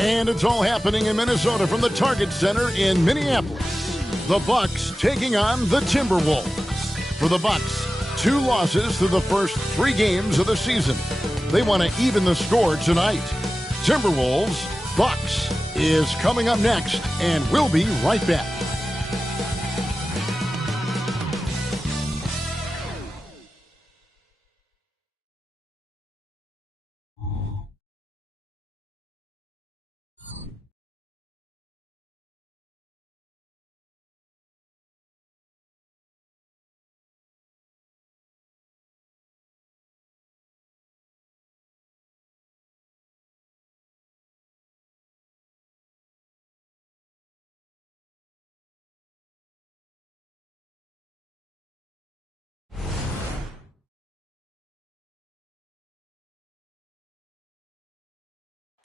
And it's all happening in Minnesota from the Target Center in Minneapolis. The Bucks taking on the Timberwolves. For the Bucks, 2 losses through the first 3 games of the season. They want to even the score tonight. Timberwolves, Bucks is coming up next, and we'll be right back.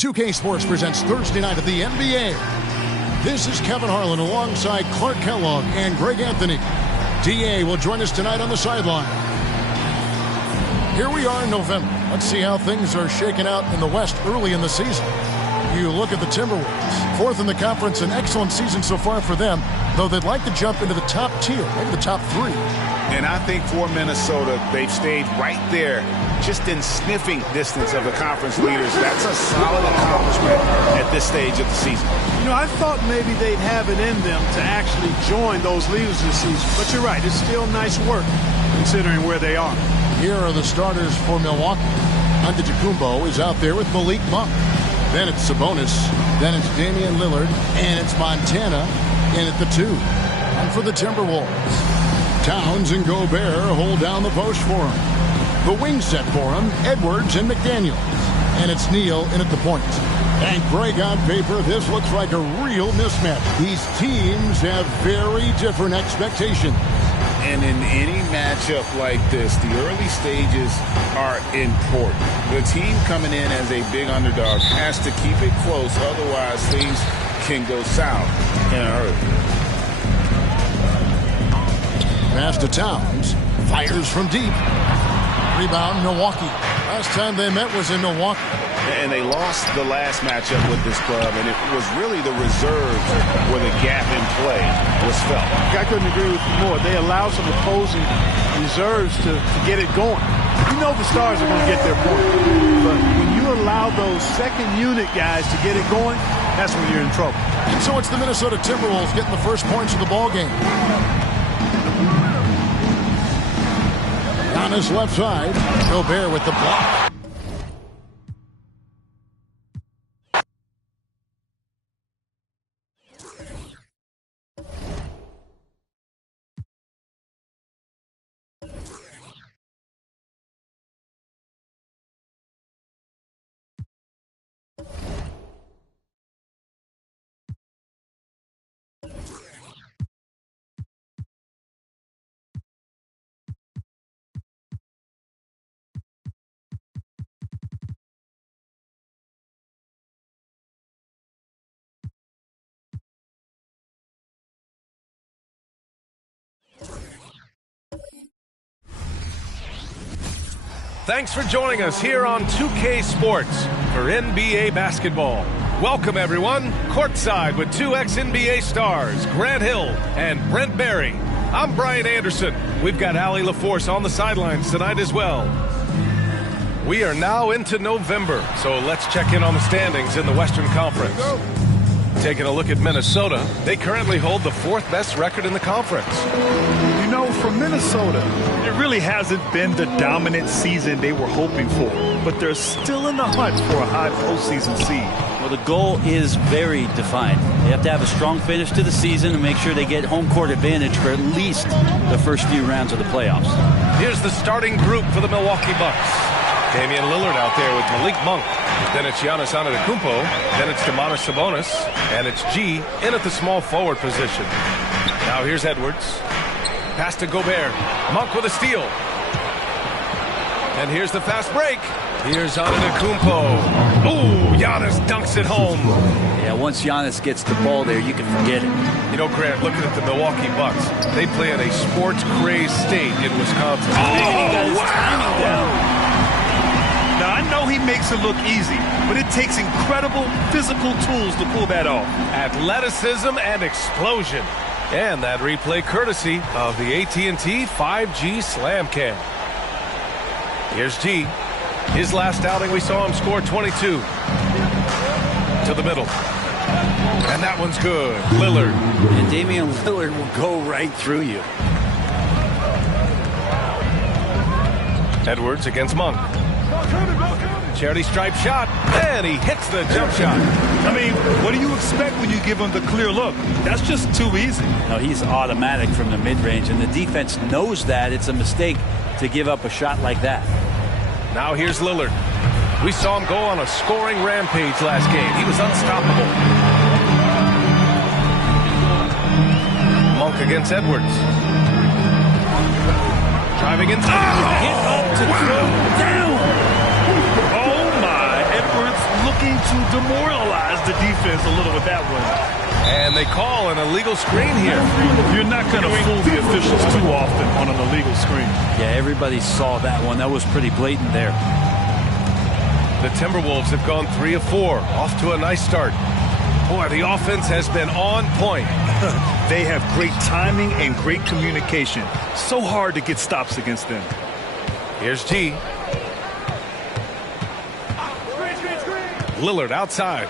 .2K Sports presents Thursday night of the NBA. This is Kevin Harlan alongside Clark Kellogg and Greg Anthony. DA will join us tonight on the sideline. Here we are in November. Let's see how things are shaking out in the West early in the season. You look at the Timberwolves, 4th in the conference, an excellent season so far for them, though they'd like to jump into the top tier, maybe the top 3. And I think for Minnesota, they've stayed right there, just in sniffing distance of the conference leaders. That's a solid accomplishment at this stage of the season. You know, I thought maybe they'd have it in them to actually join those leaders this season. But you're right, it's still nice work considering where they are. Here are the starters for Milwaukee. Antetokounmpo is out there with Malik Monk. Then it's Sabonis. Then it's Damian Lillard. And it's Montana in at the 2. And for the Timberwolves, Towns and Gobert hold down the post for him. The wing set for him, Edwards and McDaniels. And it's Neal in at the point. And Greg, on paper, this looks like a real mismatch. These teams have very different expectations. And in any matchup like this, the early stages are important. The team coming in as a big underdog has to keep it close, otherwise things can go south in a hurry. Pass to Towns. Fires from deep. Rebound, Milwaukee. Last time they met was in Milwaukee. And they lost the last matchup with this club, and it was really the reserves where the gap in play was felt. I couldn't agree with you more. They allow some opposing reserves to get it going. You know the stars are going to get their point. But when you allow those second unit guys to get it going, that's when you're in trouble. And so it's the Minnesota Timberwolves getting the first points of the ball game. On his left side, Gobert with the block. Thanks for joining us here on 2K Sports for NBA basketball. Welcome, everyone. Courtside with 2 ex-NBA stars, Grant Hill and Brent Barry. I'm Brian Anderson. We've got Allie LaForce on the sidelines tonight as well. We are now into November, so let's check in on the standings in the Western Conference. Taking a look at Minnesota, they currently hold the 4th best record in the conference. You know, for Minnesota, it really hasn't been the dominant season they were hoping for, but they're still in the hunt for a high postseason seed. Well, the goal is very defined. They have to have a strong finish to the season and make sure they get home court advantage for at least the first few rounds of the playoffs. Here's the starting group for the Milwaukee Bucks. Damian Lillard out there with Malik Monk. Then it's Giannis Antetokounmpo. Then it's Domantas Sabonis. And it's G in at the small forward position. Now here's Edwards. Pass to Gobert. Monk with a steal. And here's the fast break. Here's Antetokounmpo. Ooh, Giannis dunks it home. Yeah, once Giannis gets the ball there, you can forget it. You know, Grant, looking at the Milwaukee Bucks, they play in a sports-crazed state in Wisconsin. Oh, wow. Now, I know he makes it look easy, but it takes incredible physical tools to pull that off. Athleticism and explosion. And that replay courtesy of the AT&T 5G Slam Cam. Here's G. His last outing, we saw him score 22. To the middle. And that one's good. Lillard. And Damian Lillard will go right through you. Edwards against Monk. Charity stripe shot, and he hits the jump shot. I mean, what do you expect when you give him the clear look? That's just too easy. No, he's automatic from the mid-range, and the defense knows that. It's a mistake to give up a shot like that. Now here's Lillard. We saw him go on a scoring rampage last game. He was unstoppable. Monk against Edwards. Driving in. Hit up to throw down. Oh, my. Edwards looking to demoralize the defense a little with that one. And they call an illegal screen here. You're not going to fool the officials too often on an illegal screen. Yeah, everybody saw that one. That was pretty blatant there. The Timberwolves have gone 3 of 4. Off to a nice start. Boy, the offense has been on point. They have great timing and great communication. So hard to get stops against them. Here's G. Lillard outside.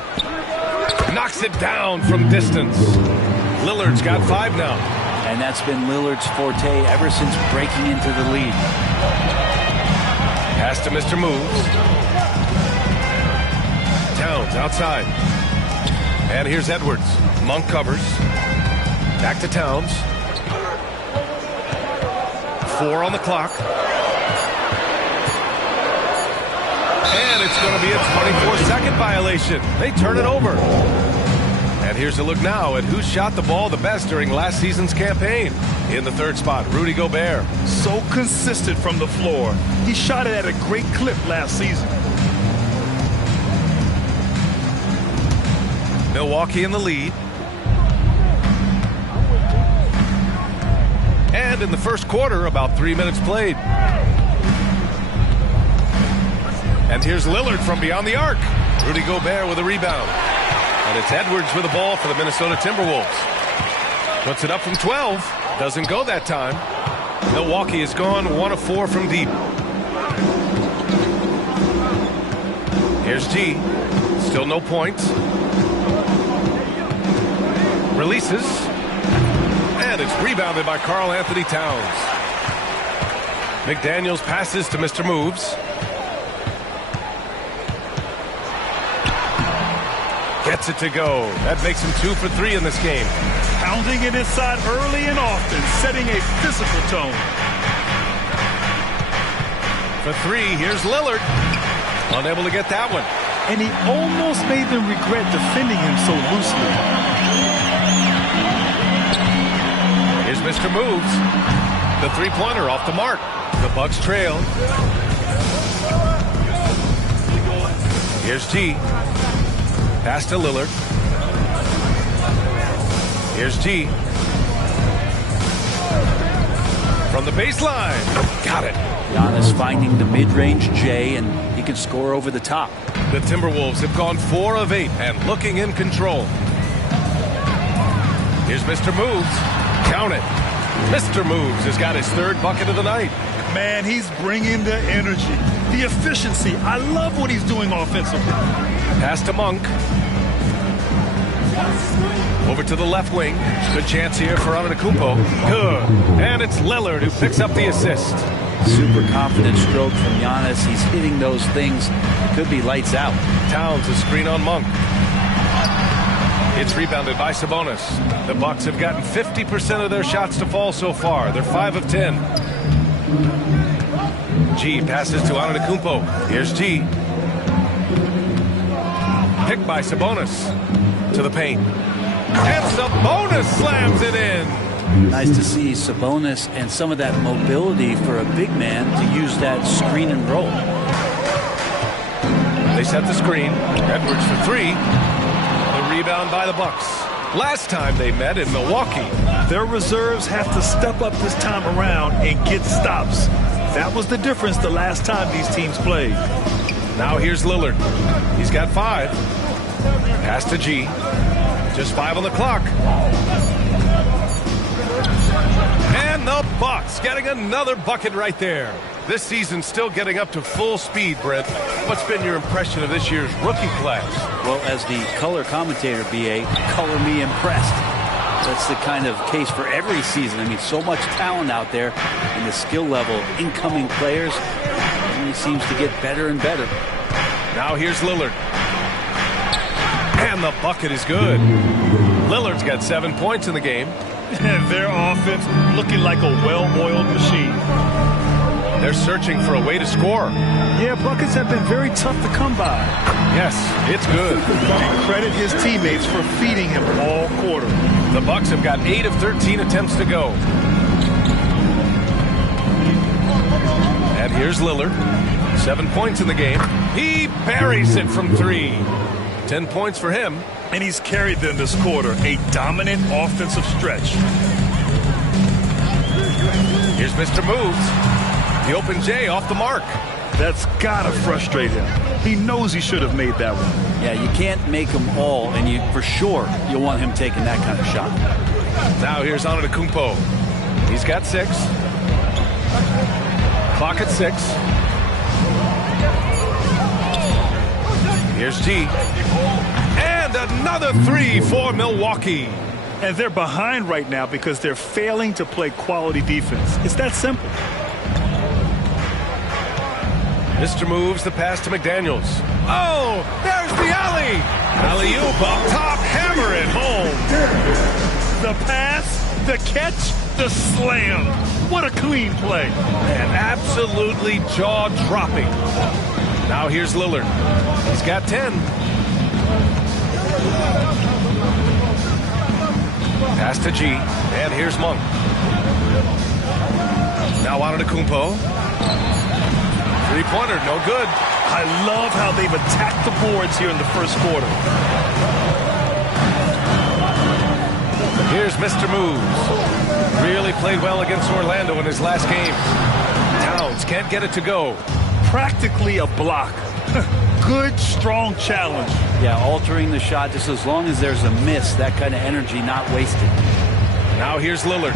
Knocks it down from distance. Lillard's got 5 now. And that's been Lillard's forte ever since breaking into the lead. Pass to Mr. Moves. Towns outside. And here's Edwards. Monk covers. Back to Towns. 4 on the clock. And it's going to be a 24-second violation. They turn it over. And here's a look now at who shot the ball the best during last season's campaign. In the third spot, Rudy Gobert. So consistent from the floor. He shot it at a great clip last season. Milwaukee in the lead. And in the first quarter, about 3 minutes played. And here's Lillard from beyond the arc. Rudy Gobert with a rebound. And it's Edwards with the ball for the Minnesota Timberwolves. Puts it up from 12. Doesn't go that time. Milwaukee has gone 1 of 4 from deep. Here's G. Still no points. Releases. And it's rebounded by Karl Anthony Towns. McDaniels passes to Mr. Moves. Gets it to go. That makes him 2 for 3 in this game. Pounding it inside early and often, setting a physical tone. For 3, here's Lillard. Unable to get that one. And he almost made them regret defending him so loosely. Here's Mr. Moves. The three-pointer off the mark. The Bucks trail. Here's G. Pass to Lillard. Here's G. From the baseline. Got it. Giannis finding the mid-range J, and he can score over the top. The Timberwolves have gone 4 of 8 and looking in control. Here's Mr. Moves. Count it. Mr. Moves has got his 3rd bucket of the night. Man, he's bringing the energy, the efficiency. I love what he's doing offensively. Pass to Monk. Over to the left wing. Good chance here for Antetokounmpo. Good. And it's Lillard who picks up the assist. Super confident stroke from Giannis. He's hitting those things. Could be lights out. Towns a screen on Monk. It's rebounded by Sabonis. The Bucks have gotten 50% of their shots to fall so far. They're 5 of 10. G passes to Antetokounmpo. Here's G. Picked by Sabonis. To the paint. And Sabonis slams it in. Nice to see Sabonis and some of that mobility for a big man to use that screen and roll. They set the screen. Edwards for 3. The rebound by the Bucks. Last time they met in Milwaukee. Their reserves have to step up this time around and get stops. That was the difference the last time these teams played. Now here's Lillard. He's got 5. Pass to G. Just 5 on the clock. And the Bucks getting another bucket right there. This season's still getting up to full speed, Brent. What's been your impression of this year's rookie class? Well, as the color commentator, BA, color me impressed. That's the kind of case for every season. I mean, so much talent out there, and the skill level of incoming players only seems to get better and better. Now here's Lillard. And the bucket is good. Lillard's got 7 points in the game. And their offense looking like a well-oiled machine. They're searching for a way to score. Yeah, buckets have been very tough to come by. Yes, it's good. And credit his teammates for feeding him all quarter. The Bucks have got 8 of 13 attempts to go. And here's Lillard. 7 points in the game. He buries it from 3. 10 points for him. And he's carried them this quarter. A dominant offensive stretch. Here's Mr. Moves. The open J off the mark. That's got to frustrate him. He knows he should have made that one. Yeah, you can't make them all, and you for sure you'll want him taking that kind of shot. Now here's Antetokounmpo. He's got 6. Clock at 6. Here's G. And another 3 for Milwaukee. And they're behind right now because they're failing to play quality defense. It's that simple. Mr. Moves the pass to McDaniels. Oh, there's the alley. Alley-oop up top, hammer it home. The pass, the catch, the slam. What a clean play. And absolutely jaw-dropping. Now here's Lillard. He's got 10. Pass to G. And here's Monk. Now Antetokounmpo. Three-pointer, no good. I love how they've attacked the boards here in the first quarter. Here's Mr. Moves. Really played well against Orlando in his last game. Towns can't get it to go. Practically a block. Good, strong challenge. Yeah, altering the shot just as long as there's a miss, that kind of energy not wasted. Now here's Lillard.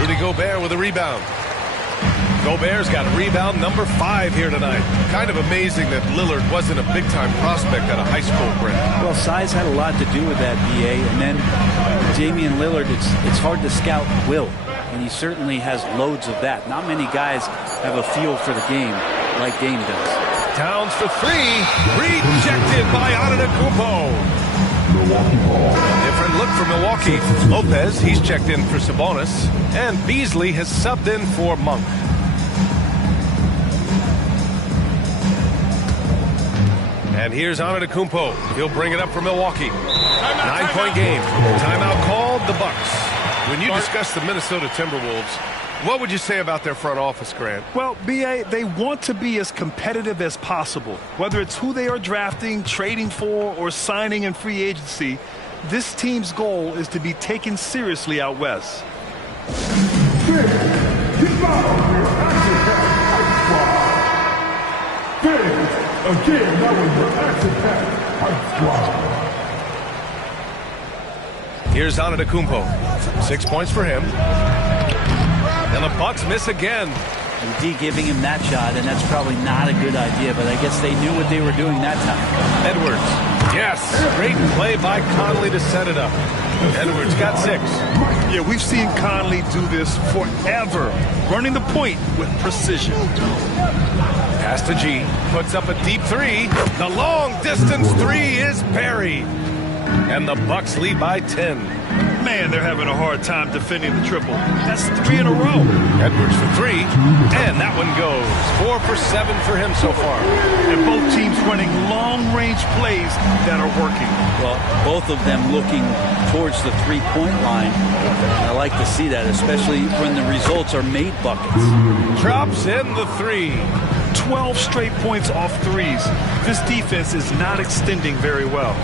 Rudy Gobert with a rebound. Gobert's got rebound number 5 here tonight. Kind of amazing that Lillard wasn't a big-time prospect at a high school, Brent. Well, size had a lot to do with that, BA. And then Damian Lillard, it's hard to scout will. And he certainly has loads of that. Not many guys have a feel for the game like Dame does. Towns for 3. Rejected by Antetokounmpo. Different look for Milwaukee. Lopez, he's checked in for Sabonis. And Beasley has subbed in for Monk. And here's Antetokounmpo. He'll bring it up for Milwaukee. 9-point game. Timeout called, the Bucks. When you discuss the Minnesota Timberwolves, what would you say about their front office, Grant? Well, BA, they want to be as competitive as possible. Whether it's who they are drafting, trading for, or signing in free agency, this team's goal is to be taken seriously out west. Again, that was your action-packed squad. Here's Antetokounmpo. 6 points for him. And the Bucks miss again. And D giving him that shot, and that's probably not a good idea, but I guess they knew what they were doing that time. Edwards. Yes. Great play by Conley to set it up. Edwards got 6. Yeah, we've seen Conley do this forever, running the point with precision. Pass to G. Puts up a deep 3. The long distance 3 is buried. And the Bucks lead by 10. Man, they're having a hard time defending the triple. That's 3 in a row. Edwards for 3. And that one goes. 4 for 7 for him so far. And both teams running long-range plays that are working. Well, both of them looking towards the three-point line. I like to see that, especially when the results are made buckets. Drops in the 3. 12 straight points off threes. This defense is not extending very well.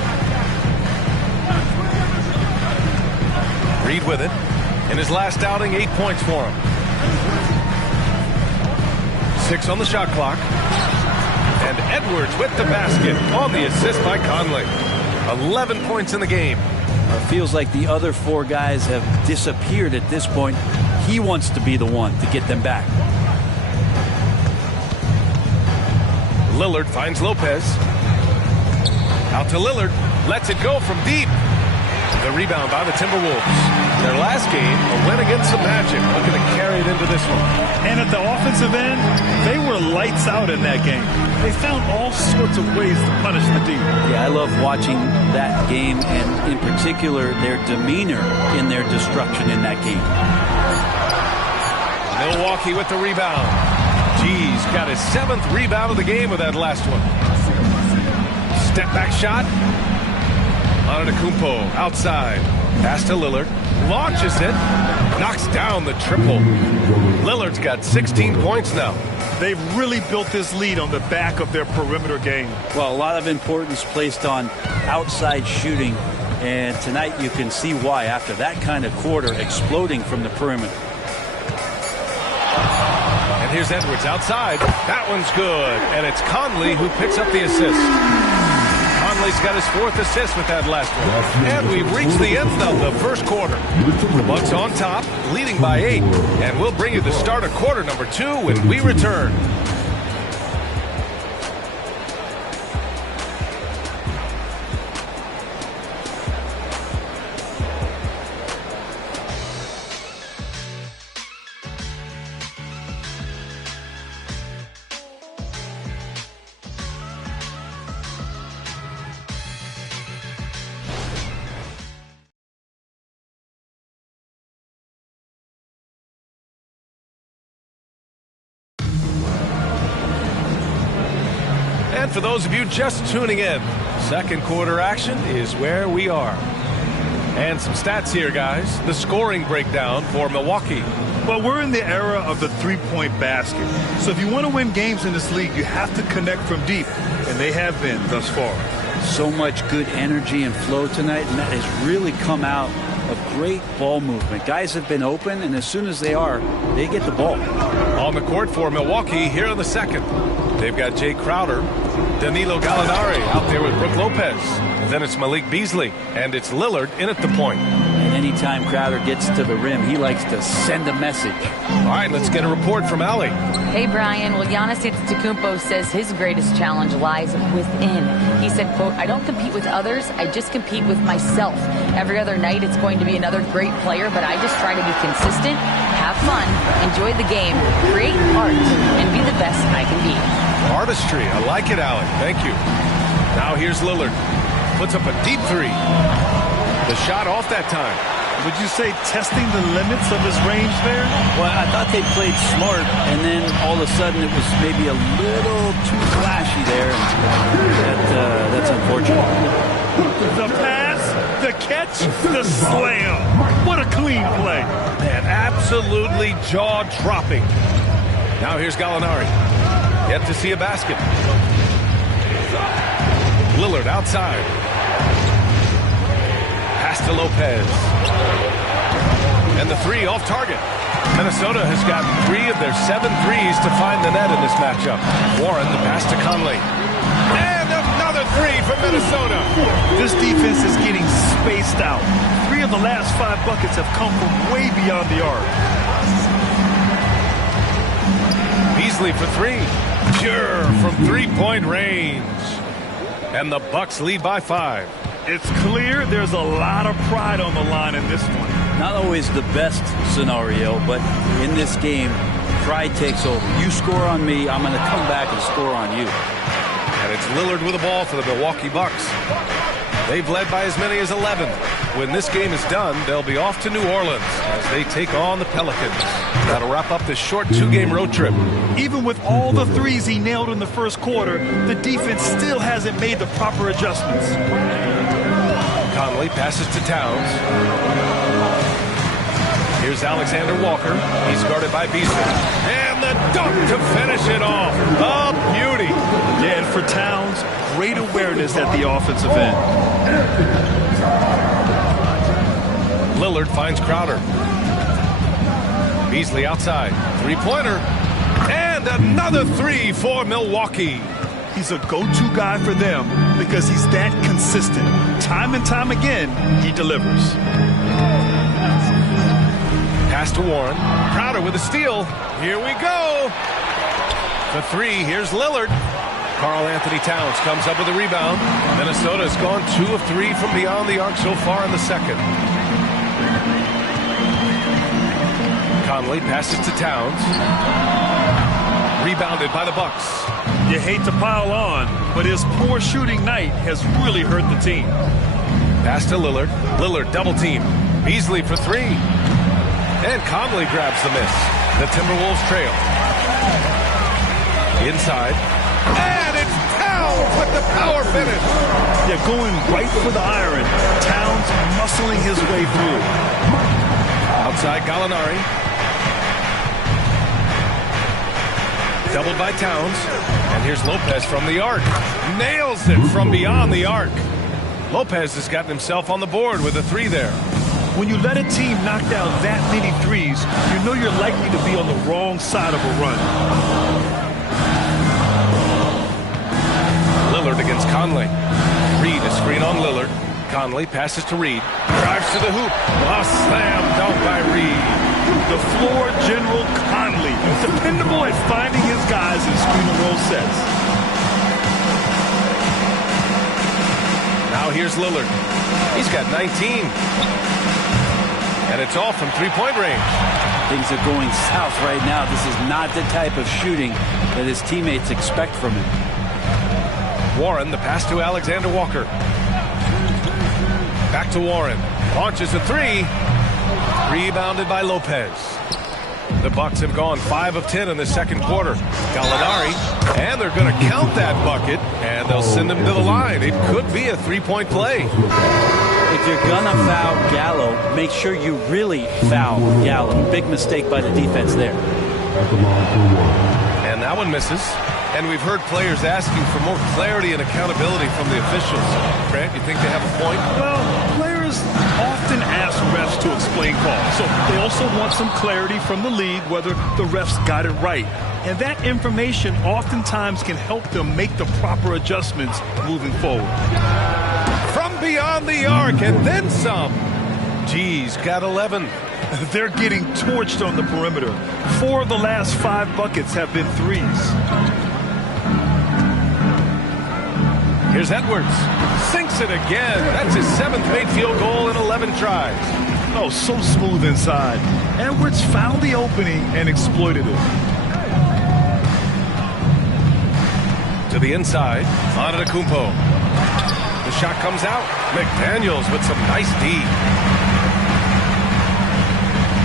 Reed with it. In his last outing, 8 points for him. 6 on the shot clock. And Edwards with the basket on the assist by Conley. 11 points in the game. It feels like the other 4 guys have disappeared at this point. He wants to be the one to get them back. Lillard finds Lopez. Out to Lillard. Lets it go from deep. The rebound by the Timberwolves. Their last game, a win against the Magic. Looking to carry it into this one. And at the offensive end, they were lights out in that game. They found all sorts of ways to punish the D. Yeah, I love watching that game, and in particular, their demeanor in their destruction in that game. Milwaukee with the rebound. G's got his 7th rebound of the game with that last one. Step back shot. Antetokounmpo outside. Pass to Lillard. Launches it. Knocks down the triple. Lillard's got 16 points now. They've really built this lead on the back of their perimeter game. Well, a lot of importance placed on outside shooting, and tonight you can see why after that kind of quarter exploding from the perimeter. And here's Edwards outside. That one's good. And it's Conley who picks up the assist. Conley's got his 4th assist with that last one. And we've reached the end of the first quarter. The Bucks on top, leading by 8. And we'll bring you the start of quarter number 2 when we return. And for those of you just tuning in, second quarter action is where we are. And some stats here, guys. The scoring breakdown for Milwaukee. Well, we're in the era of the three-point basket. So if you want to win games in this league, you have to connect from deep. And they have been thus far. So much good energy and flow tonight, and that has really come out of great ball movement. Guys have been open, and as soon as they are, they get the ball. On the court for Milwaukee here in the second. They've got Jay Crowder, Danilo Gallinari out there with Brook Lopez. Then it's Malik Beasley, and it's Lillard in at the point. And anytime Crowder gets to the rim, he likes to send a message. All right, let's get a report from Allie. Hey, Brian. Well, Giannis Antetokounmpo says his greatest challenge lies within. He said, quote, "I don't compete with others. I just compete with myself. Every other night it's going to be another great player, but I just try to be consistent, have fun, enjoy the game, create art, and be the best I can be." Artistry. I like it, Allie. Thank you. Now here's Lillard. Puts up a deep three. The shot off that time. Would you say testing the limits of his range there? Well, I thought they played smart, and then all of a sudden it was maybe a little too flashy there. And that's unfortunate. The pass, the catch, the slam. What a clean play. Man, absolutely jaw-dropping. Now here's Gallinari. Yet to see a basket. Lillard outside. Pass to Lopez. And the three off target. Minnesota has gotten 3 of their 7 threes to find the net in this matchup. Warren, the pass to Conley. And another 3 from Minnesota. This defense is getting spaced out. 3 of the last 5 buckets have come from way beyond the arc. Beasley for 3. Pure from 3-point range. And the Bucks lead by 5. It's clear there's a lot of pride on the line in this one. Not always the best scenario, but in this game, pride takes over. You score on me, I'm going to come back and score on you. And it's Lillard with the ball for the Milwaukee Bucks. They've led by as many as 11. When this game is done, they'll be off to New Orleans as they take on the Pelicans. That'll wrap up this short 2-game road trip. Even with all the threes he nailed in the first quarter, the defense still hasn't made the proper adjustments. Conley passes to Towns. Here's Alexander Walker. He's guarded by Beasley. And the dunk to finish it off. A beauty. Yeah, and for Towns, great awareness at the offensive end. Lillard finds Crowder. Beasley outside. 3-pointer. And And another three for Milwaukee. He's a go-to guy for them because he's that consistent. Time and time again, he delivers. Pass to Warren. Crowder with a steal. Here we go. The three. Here's Lillard. Karl Anthony Towns comes up with a rebound. Minnesota has gone 2 of 3 from beyond the arc so far in the second. Conley passes to Towns. Rebounded by the Bucks. You hate to pile on, but his poor shooting night has really hurt the team. Pass to Lillard. Lillard double team. Beasley for 3. And Conley grabs the miss. The Timberwolves trail. Inside. And it's Towns with the power finish. Yeah, going right for the iron. Towns muscling his way through. Outside Gallinari. Doubled by Towns. And here's Lopez from the arc. Nails it from beyond the arc. Lopez has gotten himself on the board with a 3 there. When you let a team knock down that many threes, you know you're likely to be on the wrong side of a run. Lillard against Conley. Reed is screen on Lillard. Conley passes to Reed. Drives to the hoop. A slam dunk by Reed. The floor general Conley. Dependable at finding his guys in screen and roll sets. Now here's Lillard. He's got 19. And it's all from three-point range. Things are going south right now. This is not the type of shooting that his teammates expect from him. Warren, the pass to Alexander Walker. Back to Warren. Launches a 3. Rebounded by Lopez. The Bucks have gone 5 of 10 in the second quarter. Gallinari, and they're going to count that bucket, and they'll send him to the line. It could be a three-point play. If you're going to foul Gallo, make sure you really foul Gallo. Big mistake by the defense there. And that one misses. And we've heard players asking for more clarity and accountability from the officials. Grant, you think they have a point? Well, players often ask refs to explain calls. So they also want some clarity from the league whether the refs got it right. And that information oftentimes can help them make the proper adjustments moving forward. From beyond the arc and then some. G's got 11. They're getting torched on the perimeter. 4 of the last 5 buckets have been threes. Here's Edwards. Sinks it again. That's his 7th made field goal in 11 tries. Oh, so smooth inside. Edwards found the opening and exploited it. To the inside. Antetokounmpo. The shot comes out. McDaniels with some nice D.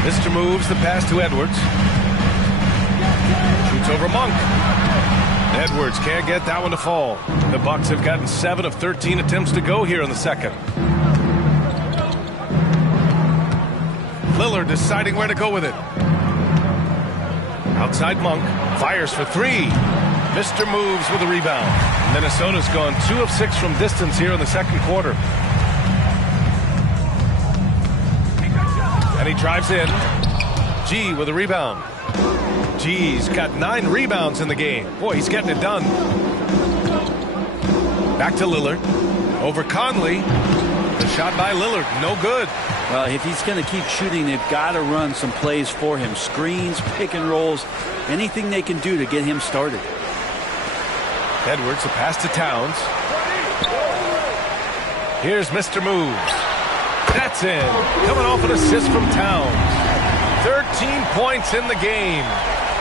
Mr. moves the pass to Edwards. Shoots over Monk. Edwards can't get that one to fall. The Bucks have gotten 7 of 13 attempts to go here in the second. Lillard deciding where to go with it. Outside Monk. Fires for 3. Mr. moves with a rebound. Minnesota's gone 2 of 6 from distance here in the second quarter. And he drives in. G with a rebound. G's got 9 rebounds in the game. Boy, he's getting it done. Back to Lillard. Over Conley. The shot by Lillard. No good. Well, if he's going to keep shooting, they've got to run some plays for him. Screens, pick and rolls, anything they can do to get him started. Edwards, a pass to Towns. Here's Mr. Moves. That's in. Coming off an assist from Towns. 13 points in the game.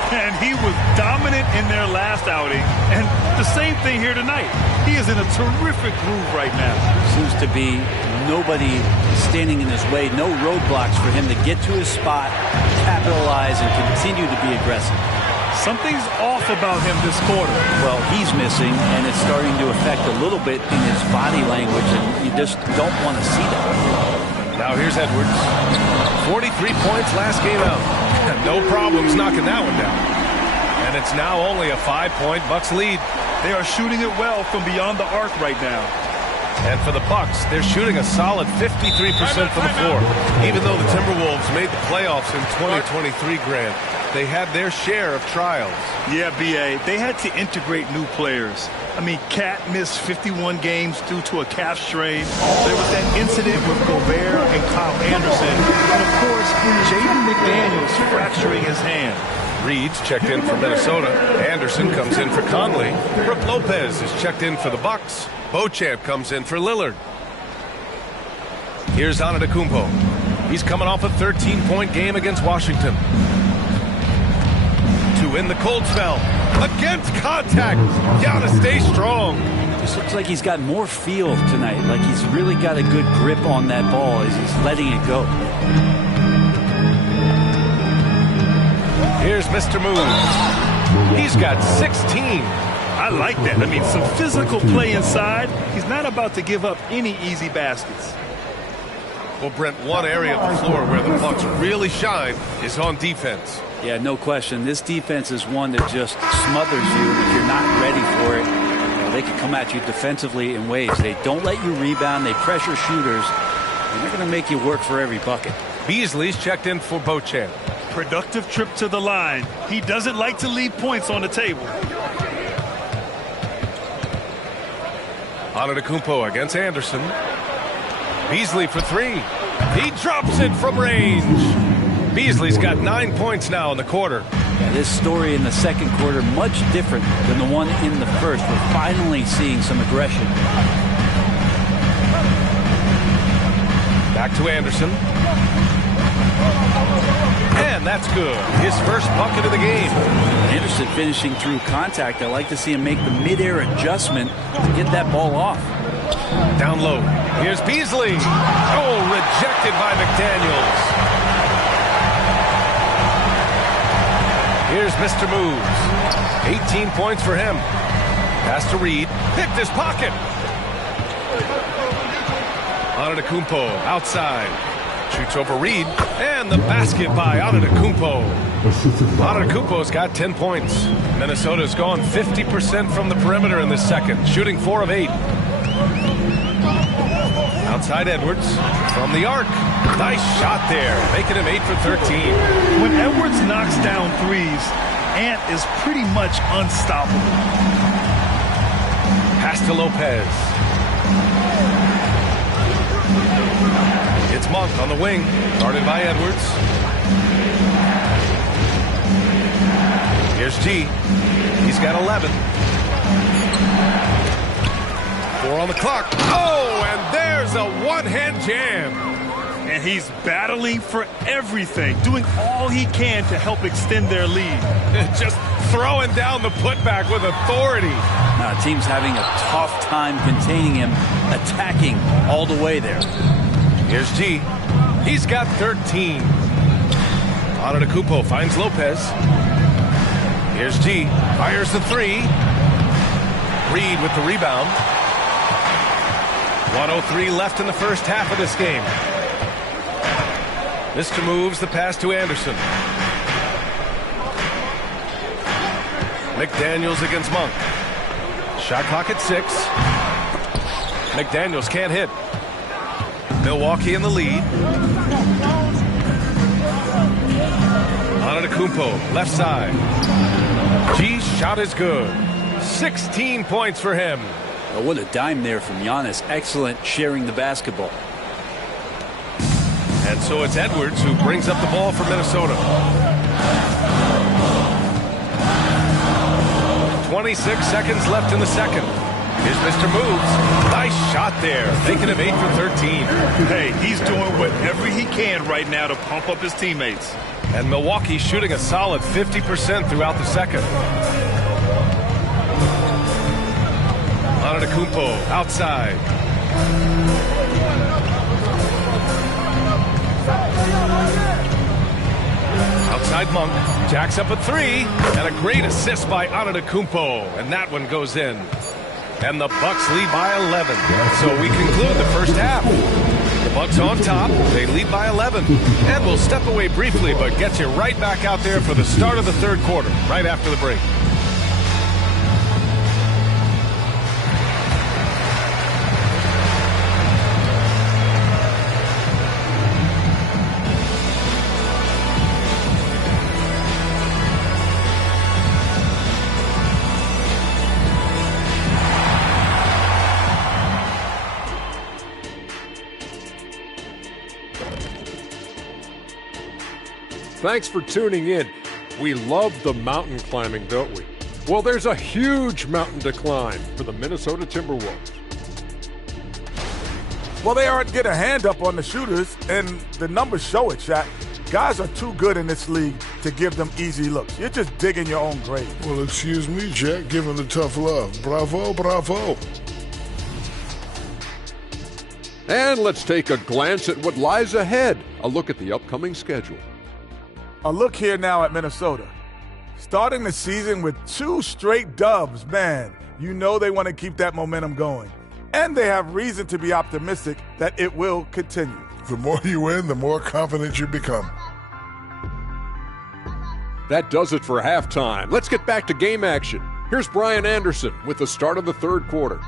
And he was dominant in their last outing. And the same thing here tonight. He is in a terrific groove right now. Seems to be nobody standing in his way. No roadblocks for him to get to his spot, capitalize, and continue to be aggressive. Something's off about him this quarter. Well, he's missing, and it's starting to affect a little bit in his body language, and you just don't want to see that. Now here's Edwards. 43 points last game out. No problems knocking that one down. And it's now only a 5-point Bucks lead. They are shooting it well from beyond the arc right now. And for the Bucks, they're shooting a solid 53% from the floor. Even though the Timberwolves made the playoffs in 2023, Grant, they had their share of trials. Yeah, B.A., they had to integrate new players. I mean, Cat missed 51 games due to a calf strain. There was that incident with Gobert and Kyle Anderson. And, of course, Jaden McDaniels fracturing his hand. Reed's checked in for Minnesota. Anderson comes in for Conley. Brook Lopez is checked in for the Bucks. Beauchamp comes in for Lillard. Here's Antetokounmpo. He's coming off a 13-point game against Washington. To win the cold spell. Against contact. Gotta stay strong. This looks like he's got more feel tonight. Like he's really got a good grip on that ball as he's letting it go. Here's Mr. Moves. He's got 16. I like that. I mean, some physical play inside. He's not about to give up any easy baskets. Well, Brent, one area of the floor where the Bucks really shine is on defense. Yeah, no question. This defense is one that just smothers you if you're not ready for it. You know, they can come at you defensively in ways. They don't let you rebound. They pressure shooters. And they're going to make you work for every bucket. Beasley's checked in for Beauchamp. Productive trip to the line. He doesn't like to leave points on the table. Antetokounmpo against Anderson. Beasley for three. He drops it from range. Beasley's got 9 points now in the quarter. Yeah, this story in the second quarter much different than the one in the first. We're finally seeing some aggression. Back to Anderson. And that's good. His first bucket of the game. Anderson finishing through contact. I like to see him make the mid-air adjustment to get that ball off. Down low. Here's Beasley. Oh, rejected by McDaniels. Here's Mr. Moves. 18 points for him. Pass to Reed. Picked his pocket. Antetokounmpo outside. Shoots over Reed. And the basket by Antetokounmpo. Antetokounmpo's got 10 points. Minnesota's gone 50% from the perimeter in this second. Shooting 4 of 8. Outside Edwards. From the arc. Nice shot there. Making him 8 for 13. When Edwards knocks down threes, Ant is pretty much unstoppable. Pass to Lopez. It's Monk on the wing. Guarded by Edwards. Here's G. He's got 11. 4 on the clock. Oh, and there's a one-hand jam. And he's battling for everything, doing all he can to help extend their lead. Just throwing down the putback with authority. Now, team's having a tough time containing him, attacking all the way there. Here's G. He's got 13. Antetokounmpo finds Lopez. Here's G. Fires the three. Reed with the rebound. 1:03 left in the first half of this game. Mr. Moves the pass to Anderson. McDaniels against Monk. Shot clock at 6. McDaniels can't hit. Milwaukee in the lead. Antetokounmpo, left side. G's shot is good. 16 points for him. Oh, what a dime there from Giannis. Excellent sharing the basketball. And so it's Edwards who brings up the ball for Minnesota. 26 seconds left in the second. Here's Mr. Moves. Nice shot there. Making him 8 for 13. Hey, he's doing whatever he can right now to pump up his teammates. And Milwaukee shooting a solid 50% throughout the second. Antetokounmpo outside. Outside Monk. Jacks up a three. And a great assist by Antetokounmpo. And that one goes in. And the Bucks lead by 11. So we conclude the first half. The Bucks on top. They lead by 11. And we'll step away briefly, but get you right back out there for the start of the third quarter, right after the break. Thanks for tuning in. We love the mountain climbing, don't we? Well, there's a huge mountain to climb for the Minnesota Timberwolves. Well, they aren't getting a hand up on the shooters, and the numbers show it, Shaq. Guys are too good in this league to give them easy looks. You're just digging your own grave. Well, excuse me, Jack, giving the tough love. Bravo, bravo. And let's take a glance at what lies ahead. A look at the upcoming schedule. A look here now at Minnesota. Starting the season with 2 straight dubs, man, you know they want to keep that momentum going. And they have reason to be optimistic that it will continue. The more you win, the more confident you become. That does it for halftime. Let's get back to game action. Here's Brian Anderson with the start of the third quarter.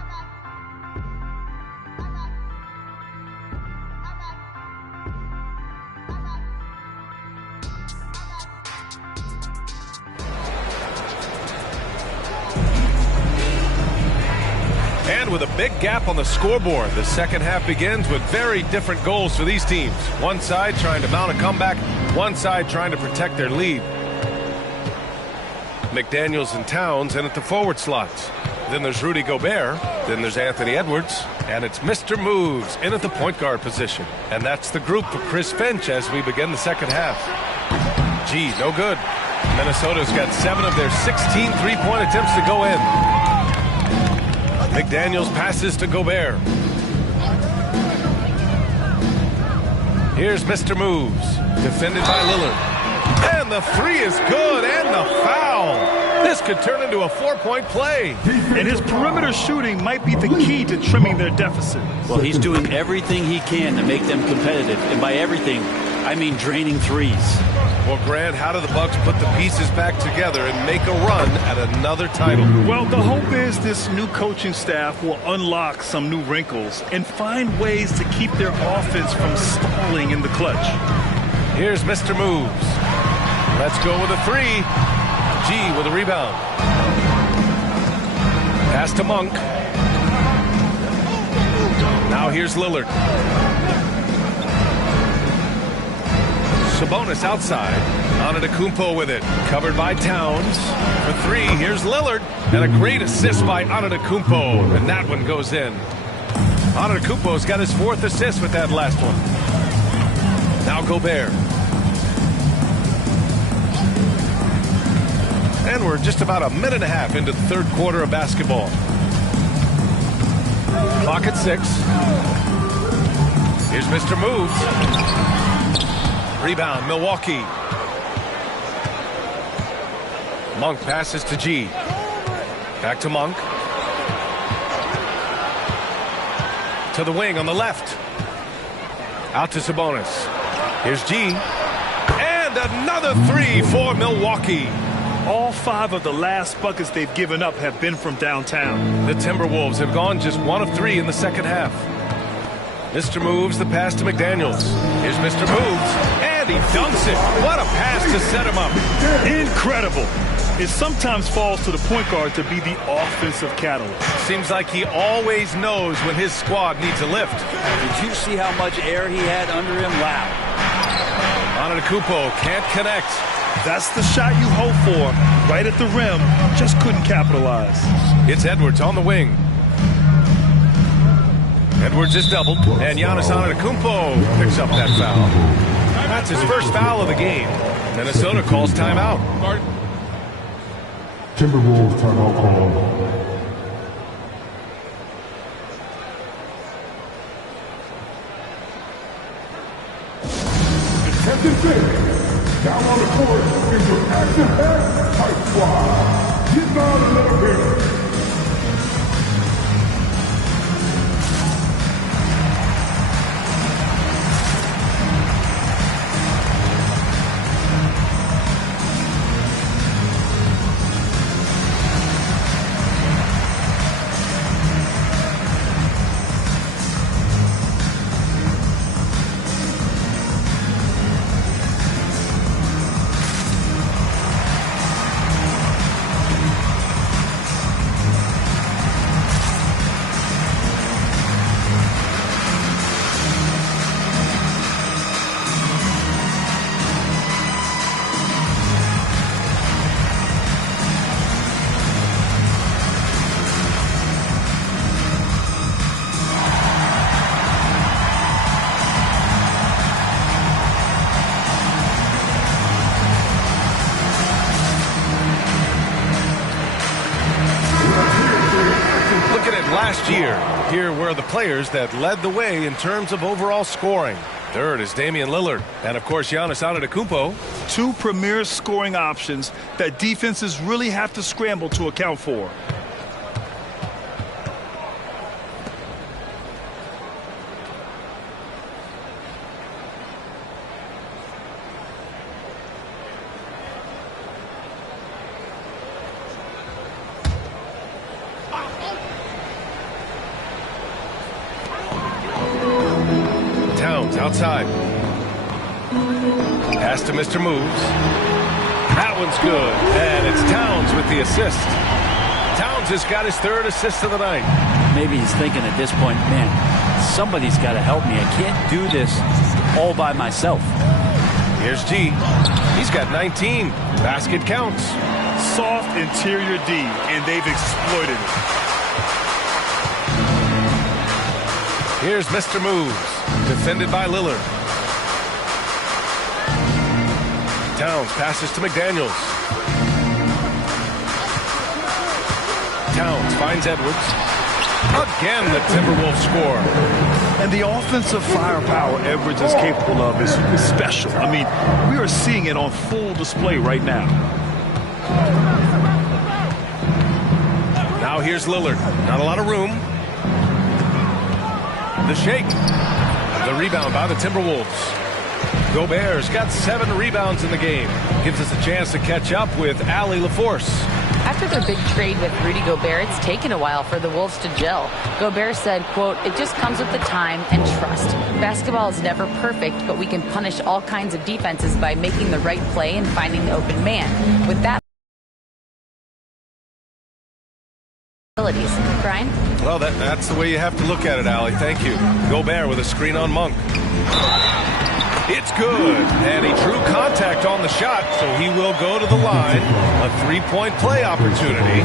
And with a big gap on the scoreboard, the second half begins with very different goals for these teams. One side trying to mount a comeback, one side trying to protect their lead. McDaniels and Towns in at the forward slots. Then there's Rudy Gobert. Then there's Anthony Edwards. And it's Mr. Moves in at the point guard position. And that's the group for Chris Finch as we begin the second half. Gee, no good. Minnesota's got 7 of their 16 three-point attempts to go in. McDaniels passes to Gobert. Here's Mr. Moves, defended by Lillard. And the 3 is good, and the foul. This could turn into a 4-point play. And his perimeter shooting might be the key to trimming their deficit. Well, he's doing everything he can to make them competitive. And by everything, I mean draining threes. Well, Grant, how do the Bucks put the pieces back together and make a run at another title? Well, the hope is this new coaching staff will unlock some new wrinkles and find ways to keep their offense from stalling in the clutch. Here's Mr. Moves. Let's go with a 3. G with a rebound. Pass to Monk. Now here's Lillard. Sabonis outside. Antetokounmpo with it. Covered by Towns. For 3, here's Lillard. And a great assist by Antetokounmpo. And that one goes in. Antetokounmpo's got his 4th assist with that last one. Now Gobert. And we're just about a minute and a half into the third quarter of basketball. Clock at 6. Here's Mr. Moves. Rebound, Milwaukee. Monk passes to G. Back to Monk. To the wing on the left. Out to Sabonis. Here's G. And another 3 for Milwaukee. All 5 of the last buckets they've given up have been from downtown. The Timberwolves have gone just 1 of 3 in the second half. Mr. Moves, the pass to McDaniels. Here's Mr. Moves, and he dunks it. What a pass to set him up. Incredible. It sometimes falls to the point guard to be the offensive catalyst. Seems like he always knows when his squad needs a lift. Did you see how much air he had under him? Wow. Antetokounmpo can't connect. That's the shot you hope for. Right at the rim, just couldn't capitalize. It's Edwards on the wing. Edwards is doubled, and Giannis Antetokounmpo picks up that foul. That's his first foul of the game. Minnesota calls timeout. Timberwolves timeout call. Captain Davis, down on the court is your action-packed Fight Squad. Get down and let him hear. last year. Here were the players that led the way in terms of overall scoring. Third is Damian Lillard. And, of course, Giannis Antetokounmpo. Two premier scoring options that defenses really have to scramble to account for. Outside. Pass to Mr. Moves. That one's good. And it's Towns with the assist. Towns has got his third assist of the night. Maybe he's thinking at this point, man, somebody's got to help me. I can't do this all by myself. Here's G. He's got 19. Basket counts. Soft interior D, and they've exploited it. Here's Mr. Moves. Defended by Lillard. Towns passes to McDaniels. Towns finds Edwards. Again, the Timberwolves score. And the offensive firepower Edwards is capable of is special. I mean, we are seeing it on full display right now. Now here's Lillard. Not a lot of room. The shake. The rebound by the Timberwolves. Gobert's got 7 rebounds in the game. Gives us a chance to catch up with Allie LaForce. After their big trade with Rudy Gobert, it's taken a while for the Wolves to gel. Gobert said, quote, "It just comes with the time and trust. Basketball is never perfect, but we can punish all kinds of defenses by making the right play and finding the open man. With that, Brian? Well, that's the way you have to look at it, Allie. Thank you. Gobert with a screen on Monk. It's good. And he drew contact on the shot, so he will go to the line. A 3-point play opportunity.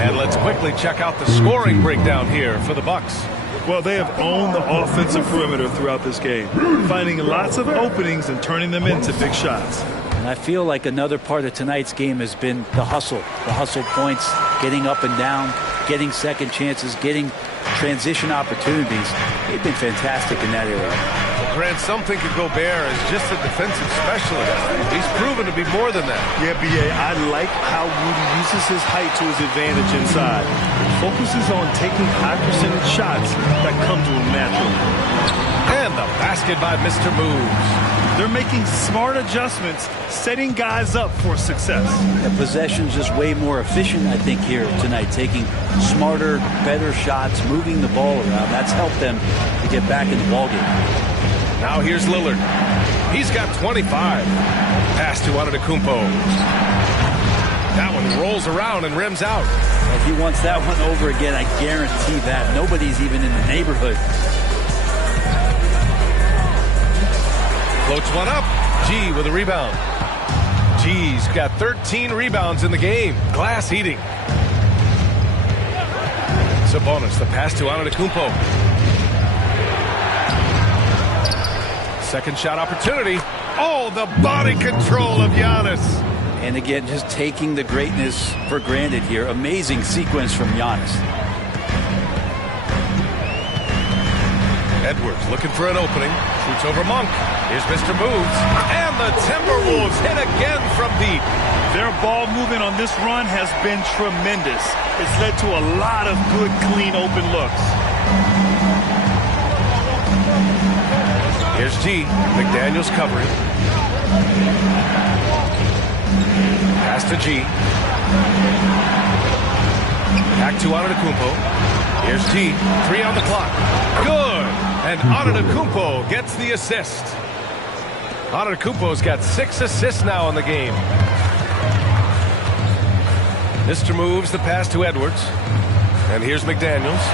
And let's quickly check out the scoring breakdown here for the Bucks. Well, they have owned the offensive perimeter throughout this game, finding lots of openings and turning them into big shots. And I feel like another part of tonight's game has been the hustle points, getting up and down, getting second chances, getting transition opportunities. They've been fantastic in that area. Grant, some think of Gobert as just a defensive specialist. He's proven to be more than that. Yeah, B.A., I like how Rudy uses his height to his advantage inside. Focuses on taking high percentage shots that come to him naturally. And the basket by Mr. Moves. They're making smart adjustments, setting guys up for success. The possession's just way more efficient, I think, here tonight. Taking smarter, better shots, moving the ball around. That's helped them to get back in the ballgame. Now here's Lillard. He's got 25. Pass to Antetokounmpo. That one rolls around and rims out. If he wants that one over again, I guarantee that. Nobody's even in the neighborhood. Floats one up. G with a rebound. G's got 13 rebounds in the game. Glass eating. Sabonis, the pass to Antetokounmpo. Second shot opportunity. Oh, the body control of Giannis. And again, just taking the greatness for granted here. Amazing sequence from Giannis. Edwards looking for an opening. Shoots over Monk. Here's Mr. Moves. And the Timberwolves hit again from deep. Their ball movement on this run has been tremendous. It's led to a lot of good, clean, open looks. Here's G. McDaniels covering. Pass to G. Back to Antetokounmpo. Here's G. 3 on the clock. Good. And Antetokounmpo gets the assist. Antetokounmpo's got 6 assists now in the game. Mr. Moves the pass to Edwards. And here's McDaniels.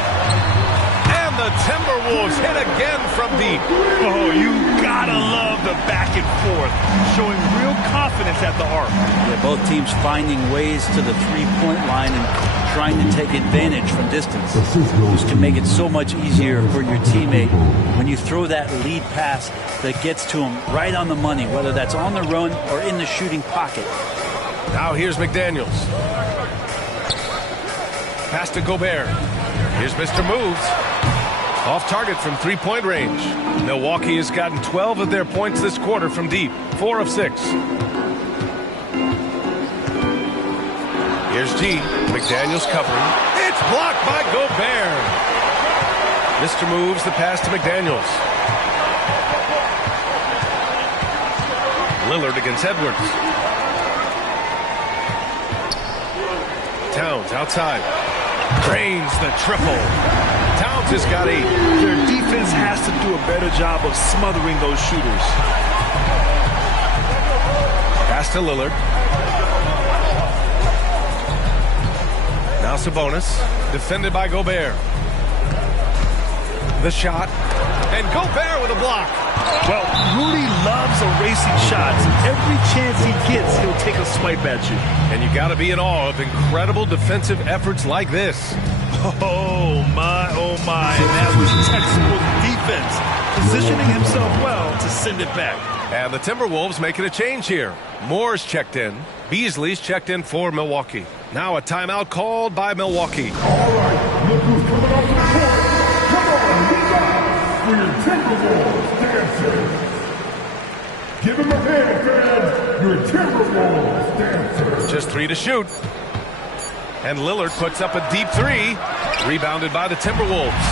And the Timberwolves hit again from deep. Oh, you gotta love the back and forth, showing real confidence at the arc. Yeah, both teams finding ways to the three-point line and trying to take advantage from distance. Just can make it so much easier for your teammate when you throw that lead pass that gets to him right on the money, whether that's on the run or in the shooting pocket. Now here's McDaniels. Pass to Gobert. Here's Mr. Moves. Off target from three-point range. Milwaukee has gotten 12 of their points this quarter from deep. 4 of 6. Here's G. McDaniels covering. It's blocked by Gobert. Mr. Moves the pass to McDaniels. Lillard against Edwards. Towns outside. Drains the triple. Towns has got 8. Their defense has to do a better job of smothering those shooters. Pass to Lillard. Now Sabonis. Defended by Gobert. The shot. And Gobert with a block. Well, Rudy loves erasing shots. Every chance he gets, he'll take a swipe at you. And you got to be in awe of incredible defensive efforts like this. Oh, my, oh, my. And that was textbook defense. Positioning himself well to send it back. And the Timberwolves making a change here. Moore's checked in. Beasley's checked in for Milwaukee. Now a timeout called by Milwaukee. All right, look who's coming off the court. Come on, look out for your Timberwolves dancers. Give him a hand, fans. Your Timberwolves dancers. Just 3 to shoot. And Lillard puts up a deep 3. Rebounded by the Timberwolves.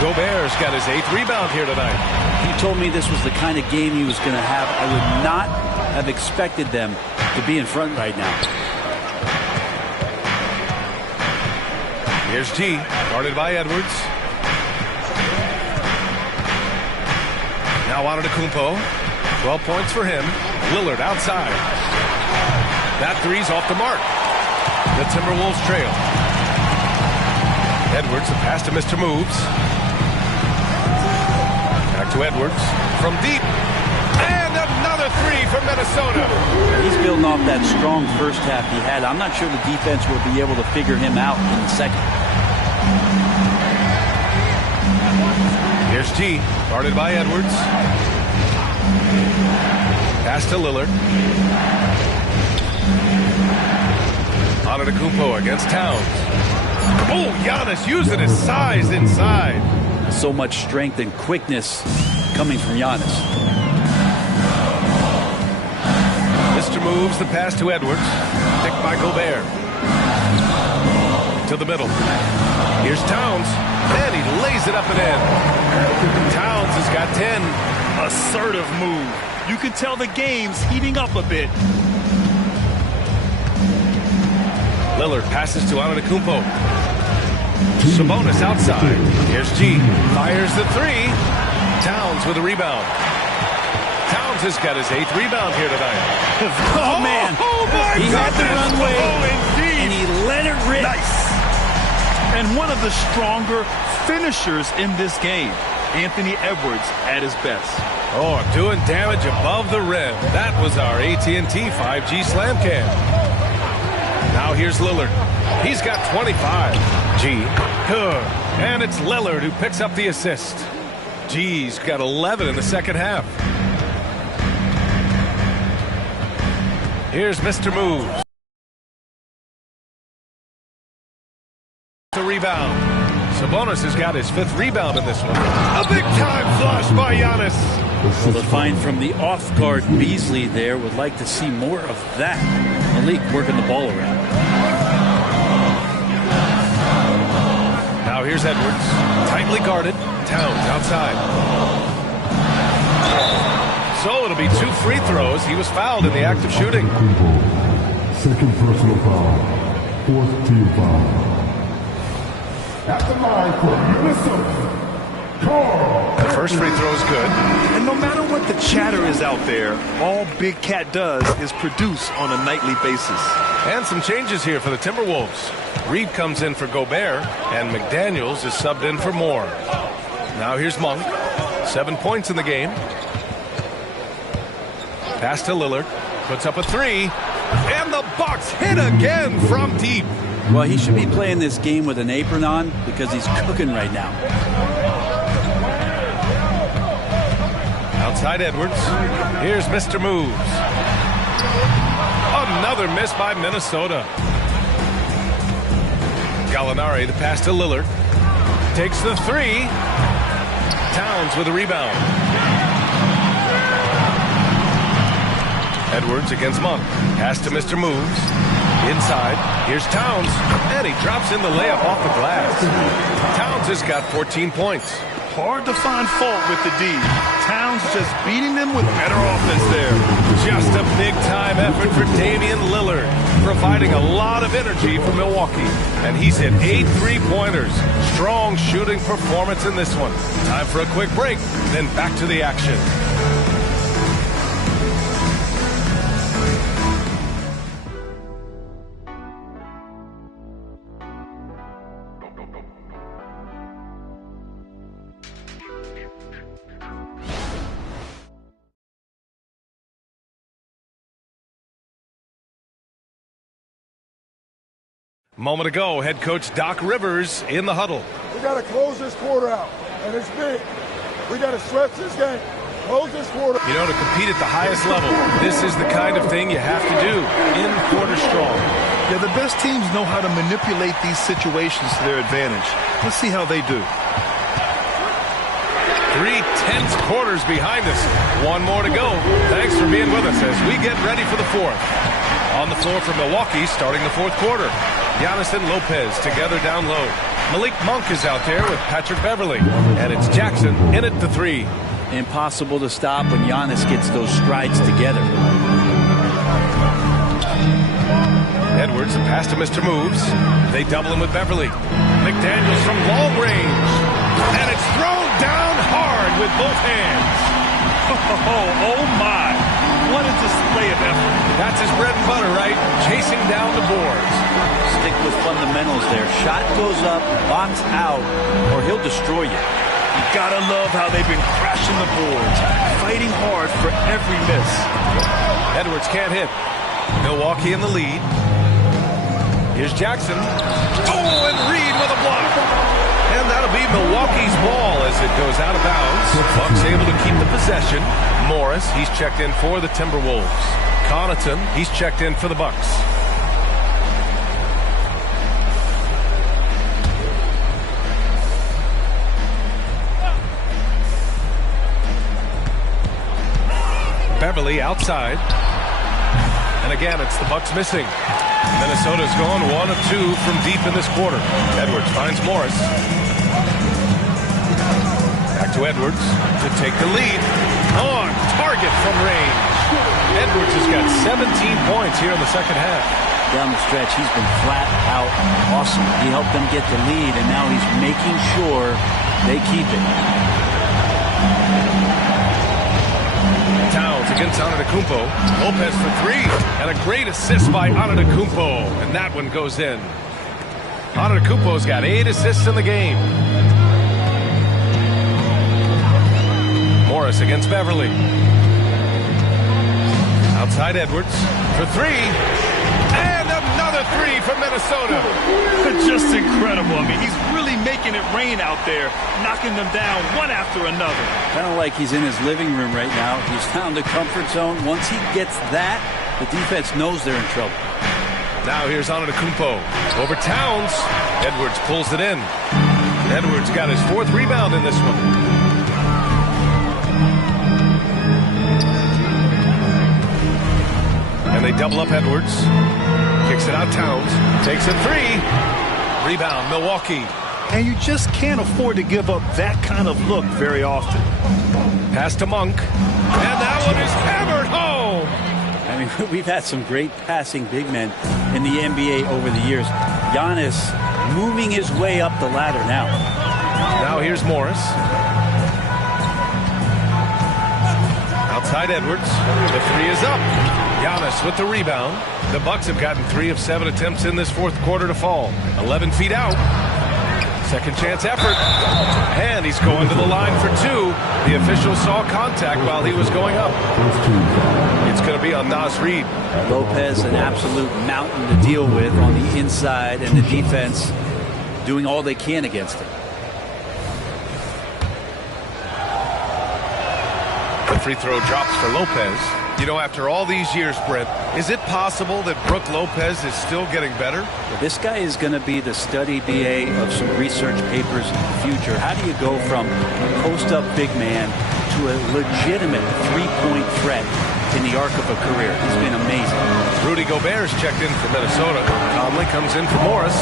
Gobert's got his 8th rebound here tonight. He told me this was the kind of game he was going to have. I would not have expected them to be in front right now. Here's G, guarded by Edwards. Now Antetokounmpo. 12 points for him. Lillard outside. That 3's off the mark. The Timberwolves trail. Edwards, a pass to Mr. Moves. Back to Edwards. From deep. And another 3 for Minnesota. He's building off that strong first half he had. I'm not sure the defense will be able to figure him out in the second. Here's G, guarded by Edwards. Pass to Lillard. Antetokounmpo against Towns. Oh, Giannis using his size inside. So much strength and quickness coming from Giannis. Mr. Moves the pass to Edwards. Picked by Gobert. To the middle. Here's Towns. And he lays it up and in. Towns has got 10. Assertive move. You can tell the game's heating up a bit. Lillard passes to Antetokounmpo. Sabonis outside. Here's G. Fires the 3. Towns with a rebound. Towns has got his 8th rebound here tonight. Oh, man. Oh, my He had the goodness. runway, Oh, indeed. and he let it rip. Nice. And one of the stronger finishers in this game, Anthony Edwards at his best. Oh, doing damage above the rim. That was our AT&T 5G Slam Cam. Now here's Lillard. He's got 25. G. Good. And it's Lillard who picks up the assist. G's got 11 in the second half. Here's Mr. Moves. The rebound. Sabonis has got his 5th rebound in this one. A big-time flush by Giannis. Well, the find from the off-guard Beasley there would like to see more of that. Malik working the ball around. Now here's Edwards. Tightly guarded. Towns outside. So it'll be 2 free throws. He was fouled in the act of shooting. Second personal foul. 4th team foul. At the line for Minnesota, Carl. The first free throw is good. And no matter what the chatter is out there, all Big Cat does is produce on a nightly basis. And some changes here for the Timberwolves. Reed comes in for Gobert, and McDaniels is subbed in for Moore. Now here's Monk. 7 points in the game. Pass to Lillard. Puts up a 3. And the Bucks hit again from deep. Well, he should be playing this game with an apron on because he's cooking right now. Outside Edwards. Here's Mr. Moves. Another miss by Minnesota. Gallinari, the pass to Lillard. Takes the three. Towns with a rebound. Edwards against Monk. Pass to Mr. Moves. Inside. Here's Towns. And he drops in the layup off the glass. Towns has got 14 points. Hard to find fault with the D. Towns just beating them with better offense there. Just a big-time effort for Damian Lillard, providing a lot of energy for Milwaukee. And he's hit 8 3-pointers. Strong shooting performance in this one. Time for a quick break, then back to the action. Moment ago, head coach Doc Rivers in the huddle. We got to close this quarter out, and it's big. We got to stretch this game. Close this quarter. You know, to compete at the highest level, this is the kind of thing you have to do in quarter strong. Yeah, the best teams know how to manipulate these situations to their advantage. Let's see how they do. 3 tense quarters behind us. One more to go. Thanks for being with us as we get ready for the fourth. On the floor for Milwaukee, starting the fourth quarter. Giannis and Lopez together down low. Malik Monk is out there with Patrick Beverly. And it's Jackson in at the three. Impossible to stop when Giannis gets those strides together. Edwards, the pass to Mr. Moves. They double him with Beverly. McDaniels from long range. And it's thrown down hard with both hands. Oh my. What a display of effort. That's his bread and butter, right? Chasing down the boards. Stick with fundamentals there. Shot goes up, box out, or he'll destroy you. You gotta love how they've been crashing the boards, fighting hard for every miss. Edwards can't hit. Milwaukee in the lead. Here's Jackson. Oh, and Reed with a block. And that'll be Milwaukee's ball as it goes out of bounds. Bucks able to keep the possession. Morris, he's checked in for the Timberwolves. Connaughton, he's checked in for the Bucks. Beverly outside. And again, it's the Bucks missing. Minnesota's gone 1 of 2 from deep in this quarter. Edwards finds Morris. Back to Edwards to take the lead. On target from range. Edwards has got 17 points here in the second half. Down the stretch, he's been flat out awesome. He helped them get the lead, and now he's making sure they keep it. Towns against Antetokounmpo. Lopez for three. And a great assist by Antetokounmpo. And that one goes in. Antetokounmpo's got 8 assists in the game. Morris against Beverly. Outside Edwards for three. And another three from Minnesota. Just incredible. I mean, he's really making it rain out there, knocking them down one after another. Kind of like he's in his living room right now. He's found the comfort zone. Once he gets that, the defense knows they're in trouble. Now here's Antetokounmpo. Over Towns. Edwards pulls it in. Edwards got his 4th rebound in this one. And they double up Edwards. Kicks it out Towns. Takes a three. Rebound Milwaukee. And you just can't afford to give up that kind of look very often. Pass to Monk. And that one is hammered home. I mean, we've had some great passing big men in the NBA over the years. Giannis moving his way up the ladder now. Now here's Morris. Outside Edwards. The three is up. Giannis with the rebound. The Bucks have gotten 3 of 7 attempts in this 4th quarter to fall. 11 feet out. Second chance effort. And he's going to the line for 2. The official saw contact while he was going up. It's going to be on Nas Reed. Lopez, an absolute mountain to deal with on the inside, and the defense doing all they can against him. The free throw drops for Lopez. You know, after all these years, Brent, is it possible that Brook Lopez is still getting better? Well, this guy is going to be the study BA of some research papers in the future. How do you go from a post-up big man to a legitimate three-point threat in the arc of a career? It's been amazing. Rudy Gobert's checked in for Minnesota. Conley comes in for Morris.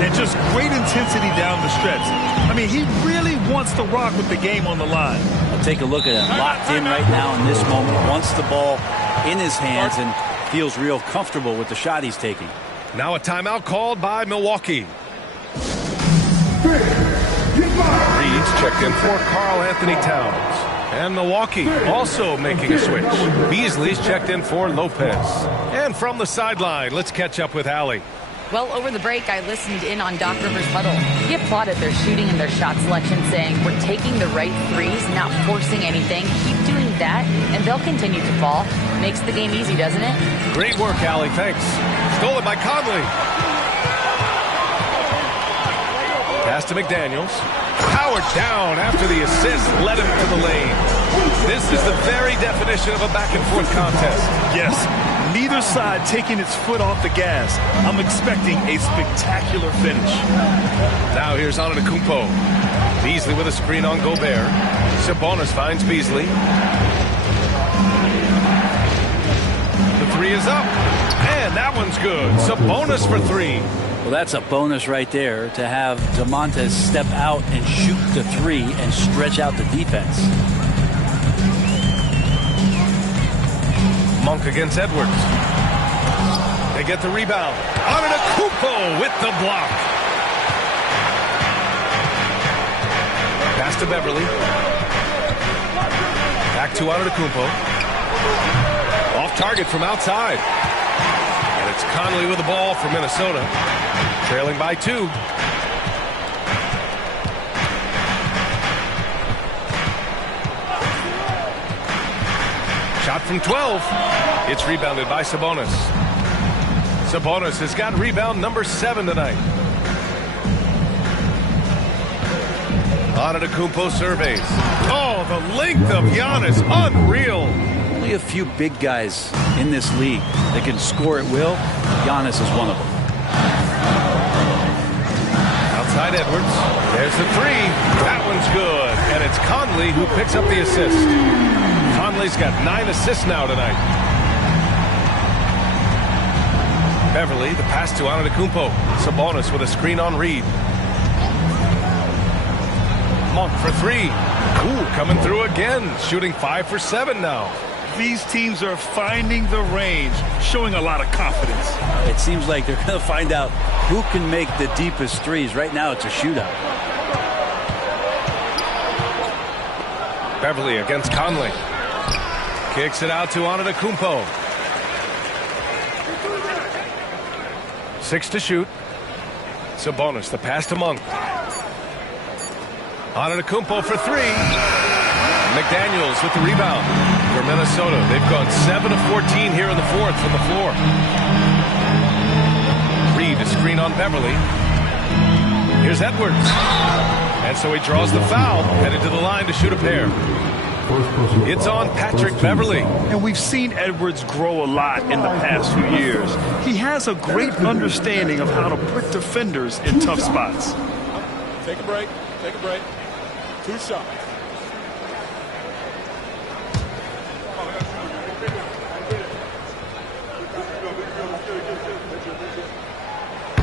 And just great intensity down the stretch. I mean, he really wants to rock with the game on the line. Take a look at it. Locked in right now in this moment. Wants the ball in his hands and feels real comfortable with the shot he's taking. Now a timeout called by Milwaukee. Reed's checked in for Karl Anthony Towns. And Milwaukee also making a switch. Beasley's checked in for Lopez. And from the sideline, let's catch up with Allie. Well, over the break, I listened in on Doc Rivers' huddle. He applauded their shooting and their shot selection, saying, we're taking the right threes, not forcing anything. Keep doing that, and they'll continue to fall. Makes the game easy, doesn't it? Great work, Allie. Thanks. Stolen by Conley. Pass to McDaniels. Powered down after the assist led him to the lane. This is the very definition of a back-and-forth contest. Yes. Neither side taking its foot off the gas. I'm expecting a spectacular finish. Now here's Antetokounmpo. Beasley with a screen on Gobert. Sabonis finds Beasley. The three is up. And that one's good. Sabonis for three. Well, that's a bonus right there to have DeMontes step out and shoot the three and stretch out the defense. Monk against Edwards. They get the rebound. Antetokounmpo with the block. Pass to Beverly. Back to Antetokounmpo. Off target from outside. And it's Conley with the ball for Minnesota. Trailing by 2. Shot from 12. It's rebounded by Sabonis. Sabonis has got rebound number 7 tonight. Antetokounmpo surveys. Oh, the length of Giannis. Unreal. Only a few big guys in this league that can score at will. Giannis is one of them. Outside Edwards. There's the three. That one's good. And it's Conley who picks up the assist. Conley's got 9 assists now tonight. Beverly, the pass to Antetokounmpo. Sabonis with a screen on Reed. Monk for 3. Ooh, coming through again. Shooting 5 for 7 now. These teams are finding the range, showing a lot of confidence. It seems like they're going to find out who can make the deepest threes. Right now, it's a shootout. Beverly against Conley. Kicks it out to Antetokounmpo. 6 to shoot. Sabonis, the pass to Monk. Antetokounmpo for 3. McDaniels with the rebound for Minnesota. They've gone 7 of 14 here in the 4th from the floor. Reed, a screen on Beverly. Here's Edwards. And so he draws the foul, headed to the line to shoot a pair. It's on Patrick Beverly. And we've seen Edwards grow a lot in the past few years. He has a great understanding of how to put defenders in tough spots. Take a break. Take a break. 2 shots.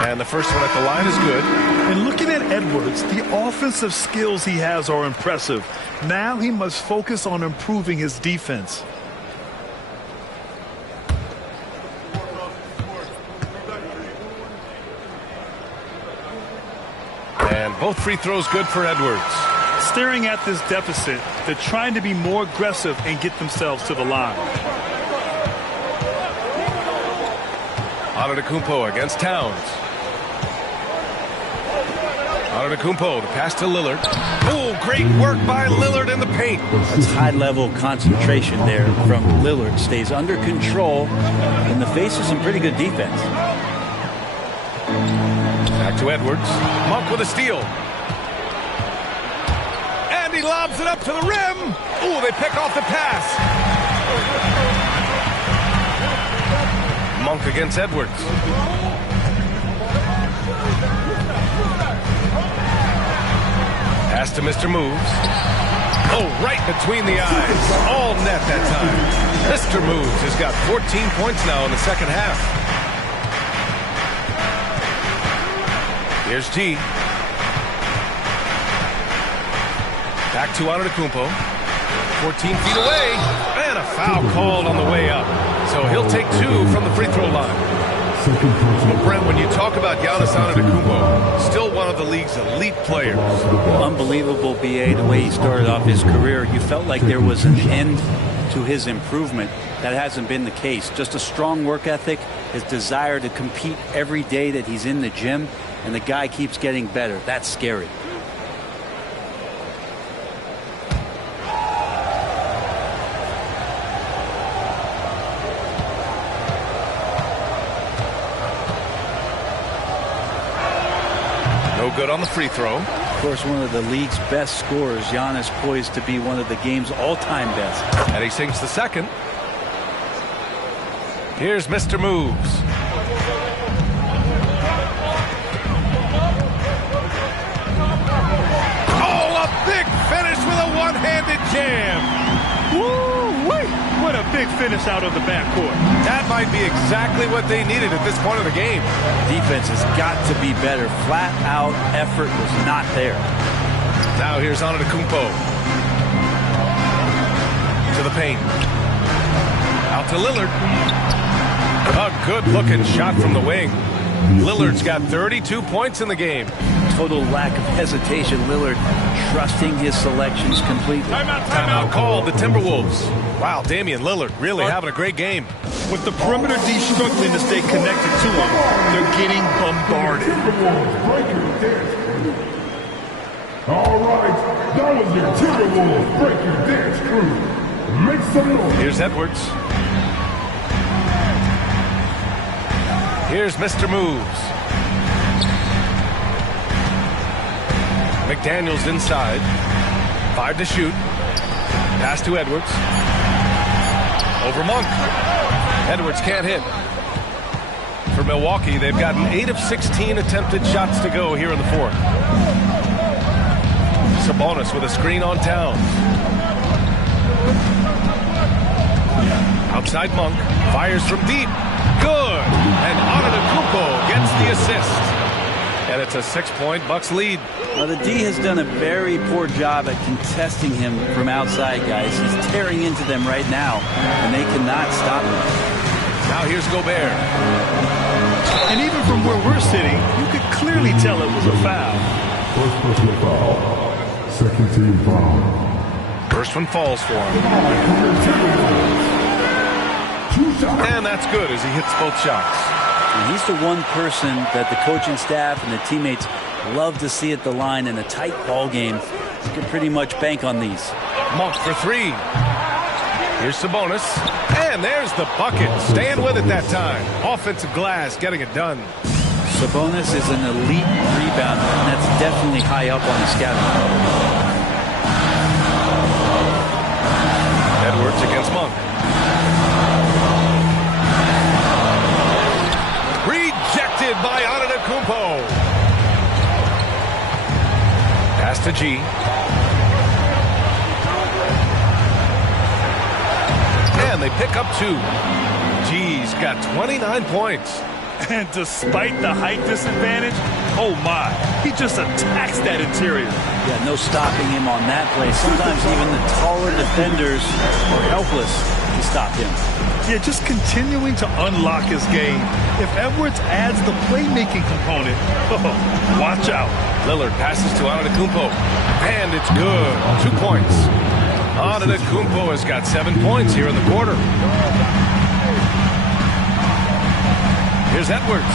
And the first one at the line is good. And looking at Edwards, the offensive skills he has are impressive. Now he must focus on improving his defense. And both free throws good for Edwards. Staring at this deficit, they're trying to be more aggressive and get themselves to the line. Antetokounmpo against Towns. Antetokounmpo, the pass to Lillard. Oh, great work by Lillard in the paint. That's high-level concentration there from Lillard. Stays under control in the face of some pretty good defense. Back to Edwards. Monk with a steal. And He lobs it up to the rim. Ooh, they pick off the pass. Monk against Edwards. Pass to Mr. Moves. Oh, right between the eyes. All net that time. Mr. Moves has got 14 points now in the second half. Here's G. Back to Antetokounmpo. 14 feet away. And a foul called on the way up. So he'll take 2 from the free throw line. Well, Brent, when you talk about Giannis Antetokounmpo, still one of the league's elite players. Unbelievable, BA, the way he started off his career. You felt like there was an end to his improvement. That hasn't been the case. Just a strong work ethic, his desire to compete every day that he's in the gym, and the guy keeps getting better. That's scary. No good on the free throw. Of course, one of the league's best scorers. Giannis poised to be one of the game's all-time best. And he sinks the second. Here's Mr. Moves. Oh, a big finish with a one-handed jam. Woo-wee! What a big finish out of the backcourt. That might be exactly what they needed at this point of the game. Defense has got to be better. Flat-out effort was not there. Now here's Antetokounmpo. To the paint. Out to Lillard. A good-looking shot from the wing. Lillard's got 32 points in the game. Total lack of hesitation. Lillard trusting his selections completely. Timeout called the Timberwolves. Wow, Damian Lillard really having a great game. With the perimeter D struggling to stay connected to him, they're getting bombarded. All right, that was your Timberwolves Break Your Dance crew. Make some noise. Here's Edwards. Here's Mr. Moves. McDaniels inside. 5 to shoot. Pass to Edwards. Over Monk. Edwards can't hit. For Milwaukee, they've gotten 8 of 16 attempted shots to go here in the fourth. Sabonis with a screen on Towns. Outside Monk. Fires from deep. Good. And Antetokounmpo gets the assist. And it's a 6-point Bucks lead. Well, the D has done a very poor job at contesting him from outside, guys. He's tearing into them right now, and they cannot stop him. Now here's Gobert. And even from where we're sitting, you could clearly tell it was a foul. First personal foul. Second team foul. First one falls for him. And that's good as he hits both shots. And he's the one person that the coaching staff and the teammates love to see at the line in a tight ball game. You can pretty much bank on these. Monk for 3. Here's Sabonis. And there's the bucket. Staying with it that time. Offensive glass, getting it done. Sabonis is an elite rebounder, and that's definitely high up on the scouting report. Edwards against Monk. Rejected by Antetokounmpo. Pass to G. And they pick up 2. G's got 29 points. And despite the height disadvantage, oh my, he just attacks that interior. Yeah, no stopping him on that play. Sometimes even the taller defenders are helpless to stop him. Yeah, just continuing to unlock his game. If Edwards adds the playmaking component, watch out. Lillard passes to Antetokounmpo. And it's good. 2 points. Antetokounmpo has got 7 points here in the quarter. Here's Edwards.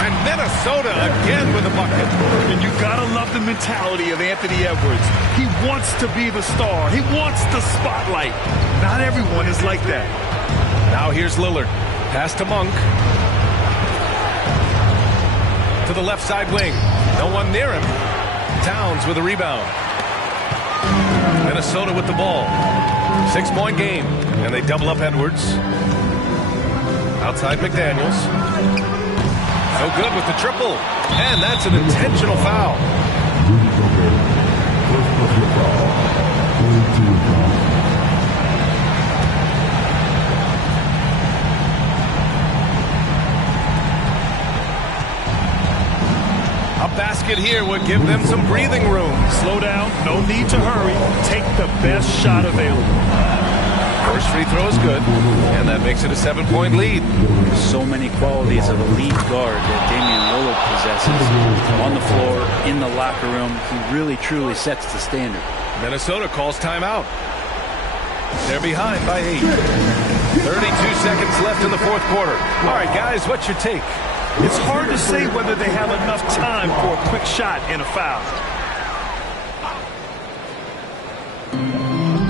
And Minnesota again with a bucket. And you gotta love the mentality of Anthony Edwards. He wants to be the star. He wants the spotlight. Not everyone is like that. Now here's Lillard. Pass to Monk. To the left side wing. No one near him. Towns with a rebound. Minnesota with the ball. 6-point game. And they double up Edwards. Outside McDaniels. No good with the triple. And that's an intentional foul. A basket here would give them some breathing room. Slow down, no need to hurry. Take the best shot available. First free throw is good, and that makes it a 7-point lead. So many qualities of elite guard that Damian Lillard possesses on the floor, in the locker room. He really, truly sets the standard. Minnesota calls timeout. They're behind by 8. 32 seconds left in the fourth quarter. All right, guys, what's your take? It's hard to say whether they have enough time for a quick shot and a foul.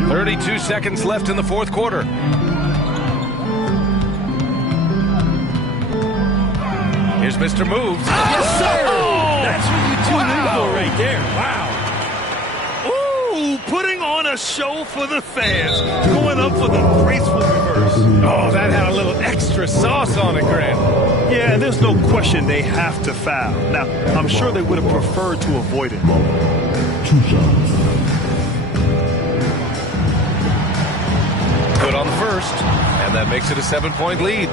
32 seconds left in the fourth quarter. Here's Mr. Moves. Yes, sir! Oh, that's what you tune in for right there. Wow. Ooh, putting on a show for the fans. Going up for the graceful reverse. Oh, that had a little extra sauce on it, Grant. Yeah, there's no question they have to foul. Now, I'm sure they would have preferred to avoid it. 2 shots. Good on the first, and that makes it a 7-point lead.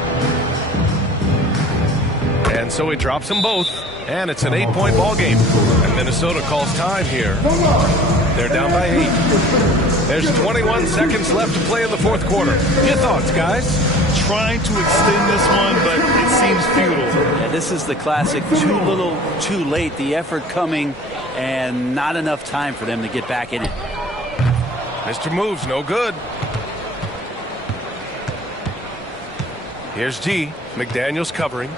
And so he drops them both, and it's an 8-point ball game. And Minnesota calls time here. They're down by 8. There's 21 seconds left to play in the fourth quarter. Your thoughts, guys? Trying to extend this one, but it seems futile. Yeah, this is the classic too little, too late. The effort coming, and not enough time for them to get back in it. Mr. Moves, no good. Here's G. McDaniels covering.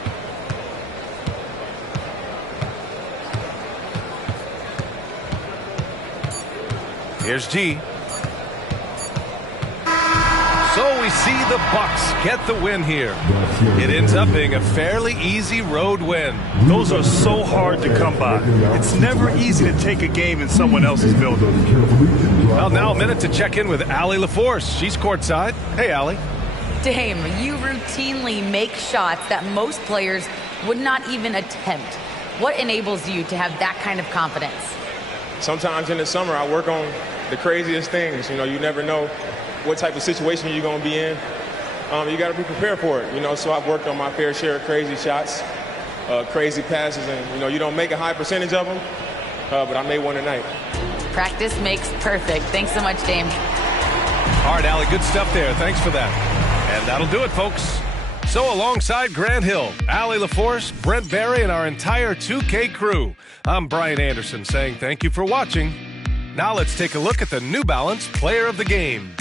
Here's G. So we see the Bucks get the win here. It ends up being a fairly easy road win. Those are so hard to come by. It's never easy to take a game in someone else's building. Well, now a minute to check in with Allie LaForce. She's courtside. Hey, Allie. Dame, you routinely make shots that most players would not even attempt. What enables you to have that kind of confidence? Sometimes in the summer, I work on the craziest things. You know, you never know what type of situation you're going to be in. You got to be prepared for it, you know, so I've worked on my fair share of crazy shots, crazy passes, and, you know, you don't make a high percentage of them, but I made one tonight. Practice makes perfect. Thanks so much, Dame. All right, Allie, good stuff there. Thanks for that. And that'll do it, folks. So alongside Grant Hill, Allie LaForce, Brent Barry, and our entire 2K crew, I'm Brian Anderson saying thank you for watching. Now let's take a look at the New Balance Player of the Game.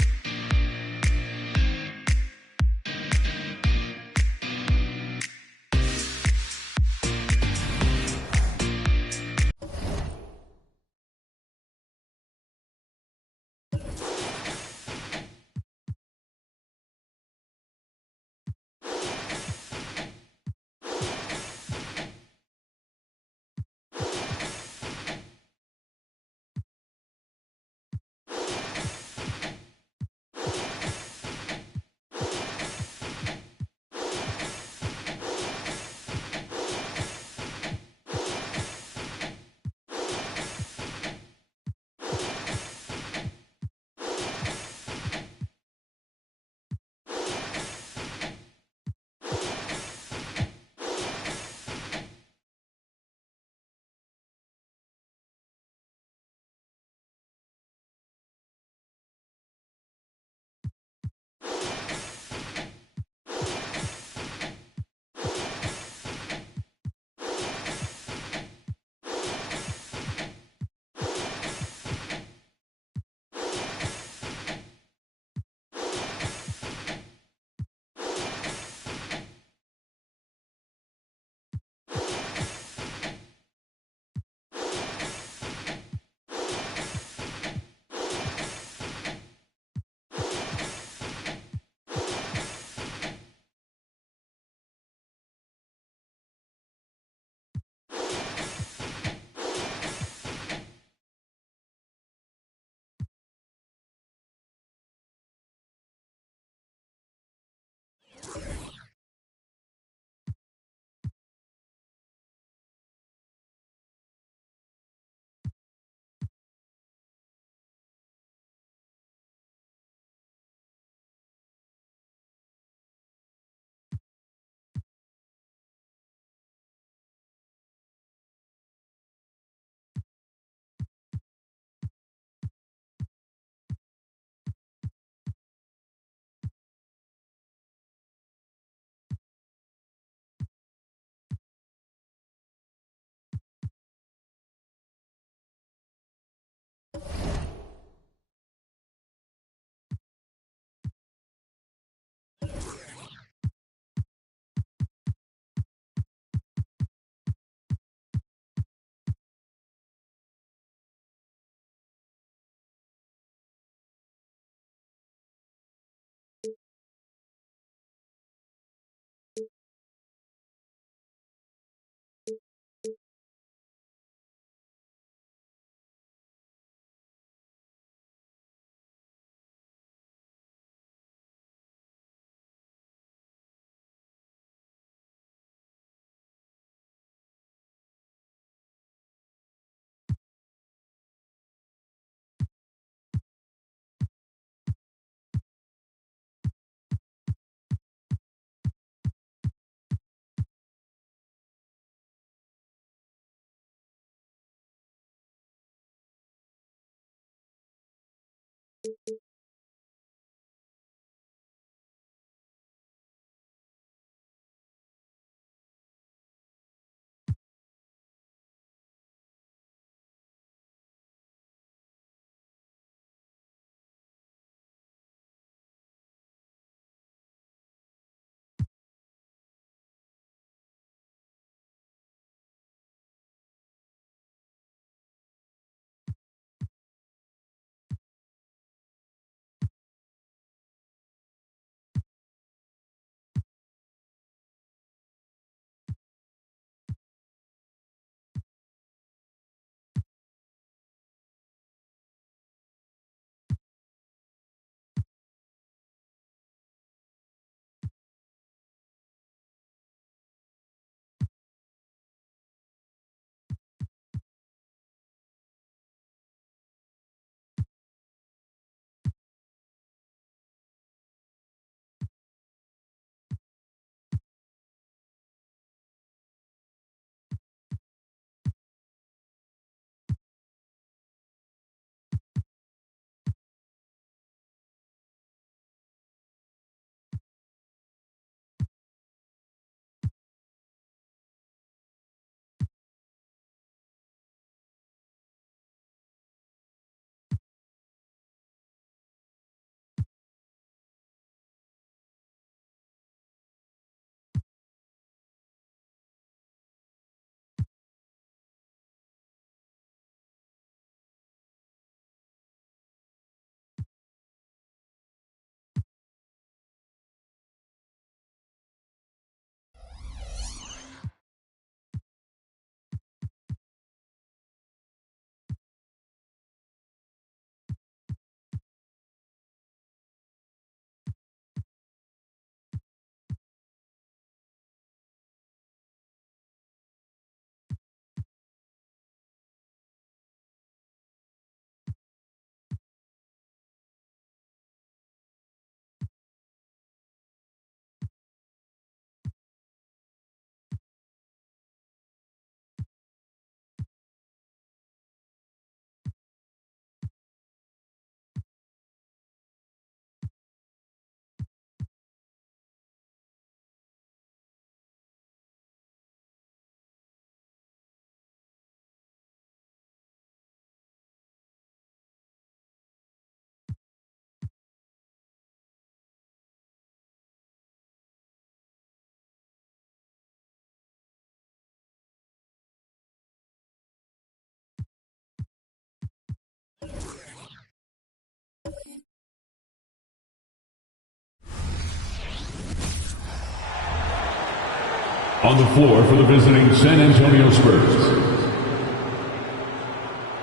On the floor for the visiting San Antonio Spurs.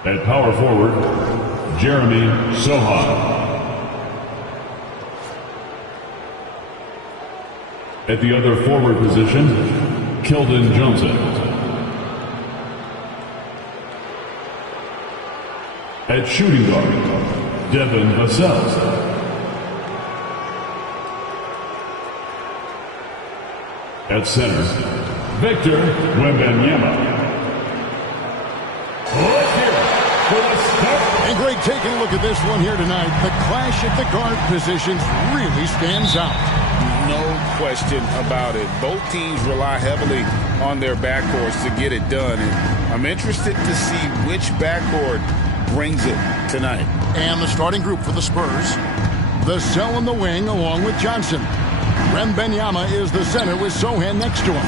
At power forward, Jeremy Sohan. At the other forward position, Keldon Johnson. At shooting guard, Devin Vassell. At center, Victor Wembanyama. And Greg, taking a look at this one here tonight, the clash at the guard positions really stands out. No question about it. Both teams rely heavily on their backcourts to get it done. And I'm interested to see which backcourt brings it tonight. And the starting group for the Spurs. Vassell in the wing along with Johnson. Wembanyama is the center with Sohan next to him.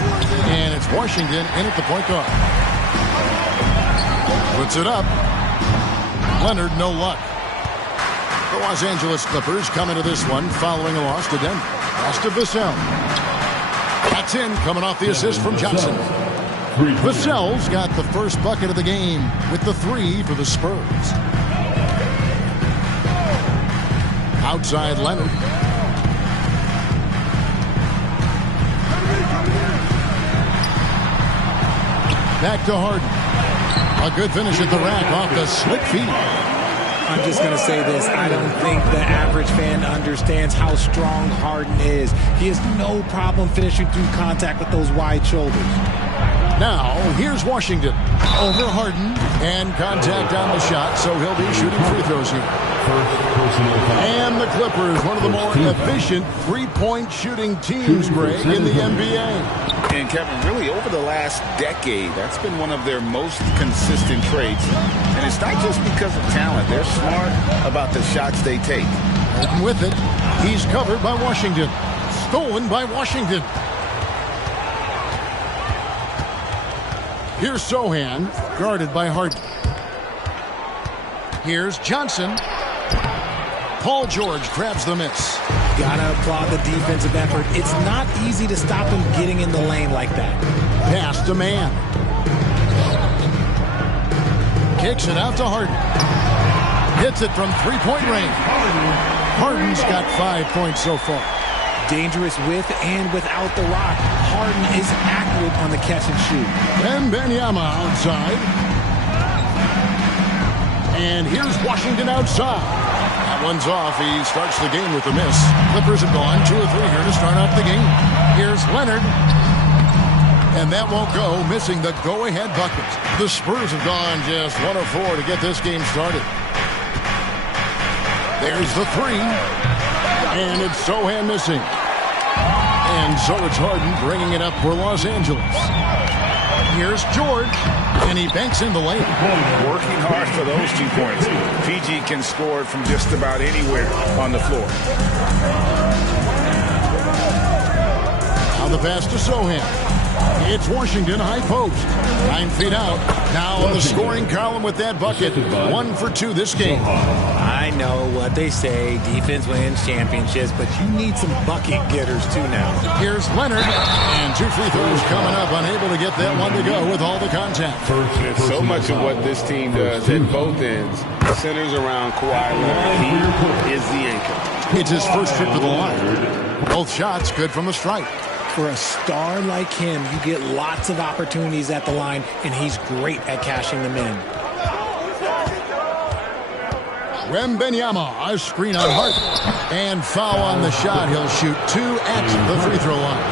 And it's Washington in at the point guard. Puts it up. Leonard, no luck. The Los Angeles Clippers come into this one following a loss to Denver. Pass to Vassell. That's in, coming off the assist from Johnson. Vassell's got the first bucket of the game with the 3 for the Spurs. Outside Leonard. Back to Harden. A good finish at the rack off the slick feet. I'm just going to say this. I don't think the average fan understands how strong Harden is. He has no problem finishing through contact with those wide shoulders. Now, here's Washington. Over Harden and contact on the shot, so he'll be shooting free throws here. And the Clippers, one of the more efficient three-point shooting teams, Greg, in the NBA. And Kevin, really over the last decade, that's been one of their most consistent traits. And it's not just because of talent. They're smart about the shots they take. And with it, he's covered by Washington. Stolen by Washington. Here's Sohan, guarded by Harden. Here's Johnson. Paul George grabs the miss. Gotta applaud the defensive effort. It's not easy to stop him getting in the lane like that. Pass to man. Kicks it out to Harden. Hits it from three-point range. Harden's got 5 points so far. Dangerous with and without the rock. Harden is accurate on the catch and shoot. Wembanyama outside. And here's Washington outside. That one's off. He starts the game with a miss. Clippers have gone 2 or 3 here to start off the game. Here's Leonard. And that won't go, missing the go-ahead bucket. The Spurs have gone just 1 of 4 to get this game started. There's the 3. And it's Sohan missing. And so it's Harden bringing it up for Los Angeles. Here's George. And he banks in the lane. Working hard for those 2 points. PG can score it from just about anywhere on the floor. Now the pass to Sohan. It's Washington high post. 9 feet out. Now on the scoring column with that bucket. 1 for 2 this game. I know what they say. Defense wins championships, but you need some bucket getters too now. Here's Leonard. And 2 free throws coming up. Unable to get that one to go with all the contact. So much of what this team does at both ends centers around Kawhi Leonard. He is the anchor. It's his first trip to the line. Both shots good from the stripe. For a star like him, you get lots of opportunities at the line, and he's great at cashing them in. Wembanyama, a screen on Harden. And foul on the shot. He'll shoot 2 at the free throw line.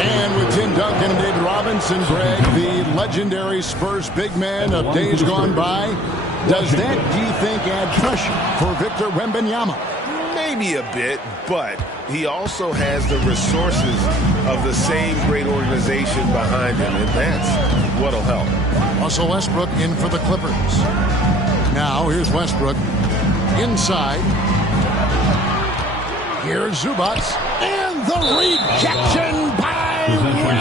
And with Tim Duncan and David Robinson, Greg, the legendary Spurs big man of days gone by, does that, do you think, add pressure for Victor Wembanyama? Maybe a bit, but he also has the resources of the same great organization behind him, and that's what'll help. Russell Westbrook in for the Clippers. Now here's Westbrook inside. Here's Zubac, and the rejection by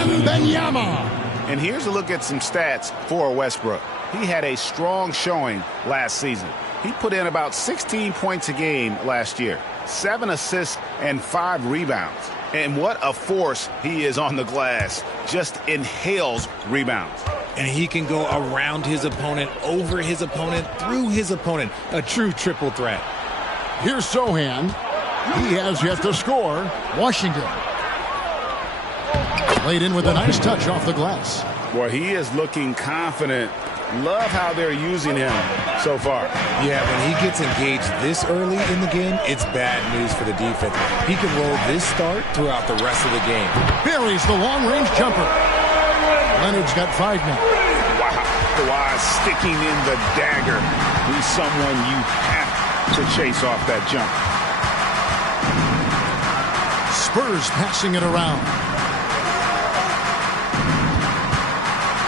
Wembanyama. And here's a look at some stats for Westbrook. He had a strong showing last season. He put in about 16 points a game last year, 7 assists and 5 rebounds. And what a force he is on the glass. Just inhales rebounds. And he can go around his opponent, over his opponent, through his opponent. A true triple threat. Here's Sohan. He has yet to score. Washington. Laid in with a nice touch off the glass. Well, he is looking confident. Love how they're using him so far. Yeah, when he gets engaged this early in the game, it's bad news for the defense. He can roll this start throughout the rest of the game. Buries the long-range jumper. Leonard's got 5 now. Wow. Kawhi sticking in the dagger. He's someone you have to chase off that jump. Spurs passing it around.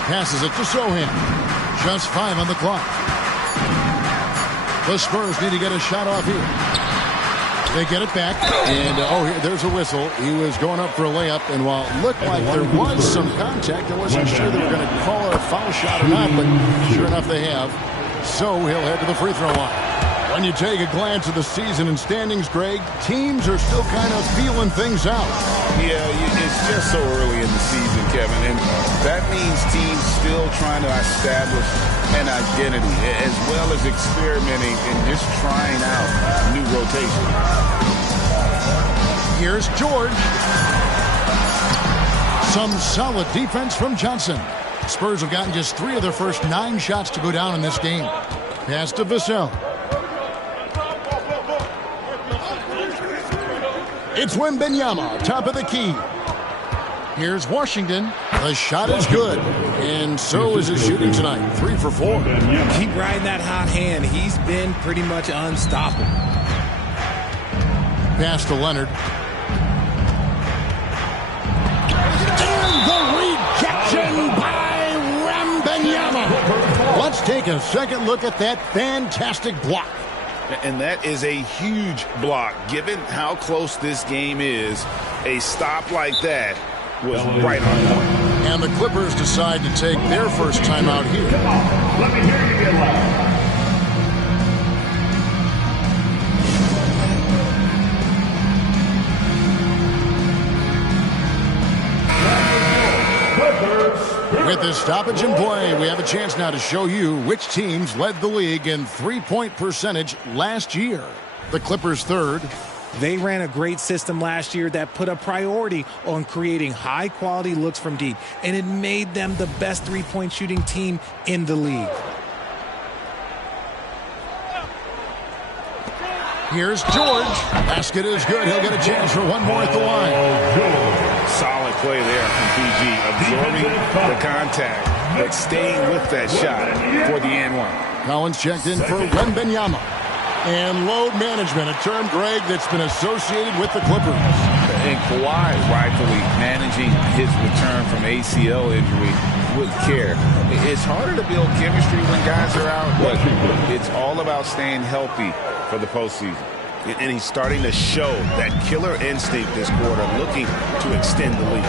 Passes it to Sohan. Just 5 on the clock. The Spurs need to get a shot off here. They get it back. And, there's a whistle. He was going up for a layup. And while it looked like there was some contact, I wasn't sure they were going to call a foul shot or not. But sure enough, they have. So he'll head to the free throw line. When you take a glance at the season and standings, Greg, teams are still kind of feeling things out. Yeah, it's just so early in the season, Kevin, and that means teams still trying to establish an identity as well as experimenting and just trying out new rotations. Here's George. Some solid defense from Johnson. Spurs have gotten just 3 of their first 9 shots to go down in this game. Pass to Vassell. It's Wembanyama, top of the key. Here's Washington. The shot is good, and so is his shooting tonight. 3 for 4. Keep riding that hot hand. He's been pretty much unstoppable. Pass to Leonard. And the rejection by Wembanyama. Let's take a second look at that fantastic block. And that is a huge block. Given how close this game is, a stop like that was right on point. And the Clippers decide to take their first time out here. Come on, let me hear you get loud. With this stoppage in play, we have a chance now to show you which teams led the league in three-point percentage last year. The Clippers third. They ran a great system last year that put a priority on creating high-quality looks from deep, and it made them the best three-point shooting team in the league. Here's George. Basket is good. He'll get a chance for one more at the line. Solid play there from PG, absorbing the contact, but staying with that shot for the and-one. Collins checked in for Wembanyama. And load management, a term, Greg, that's been associated with the Clippers. And Kawhi rightfully managing his return from ACL injury with care. It's harder to build chemistry when guys are out, but it's all about staying healthy for the postseason. And he's starting to show that killer instinct this quarter, looking to extend the lead.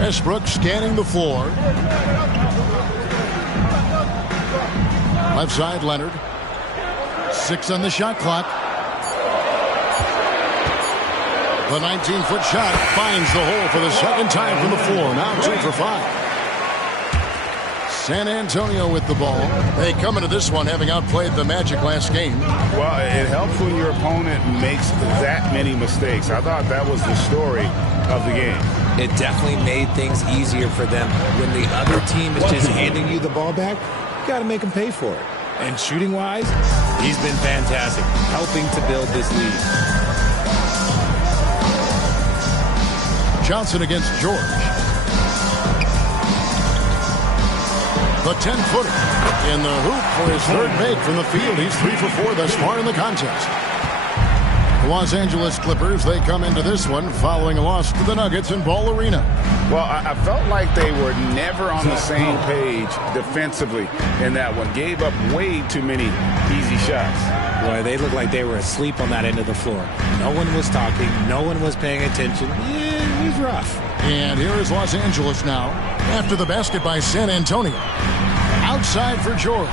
Westbrook scanning the floor. Left side, Leonard. 6 on the shot clock. The 19-foot shot finds the hole for the second time from the floor. Now 2 for 5. San Antonio with the ball. They come into this one having outplayed the Magic last game. Well, it helps when your opponent makes that many mistakes. I thought that was the story of the game. It definitely made things easier for them. When the other team is just handing you the ball back, you got to make them pay for it. And shooting-wise, he's been fantastic, helping to build this lead. Johnson against George. The 10-footer in the hoop for his third make from the field. He's 3 for 4 thus far in the contest. The Los Angeles Clippers, they come into this one following a loss to the Nuggets in Ball Arena. Well, I felt like they were never on the same page defensively in that one. Gave up way too many easy shots. Boy, they looked like they were asleep on that end of the floor. No one was talking. No one was paying attention. Yeah, it was rough. And here is Los Angeles now after the basket by San Antonio. Outside for George.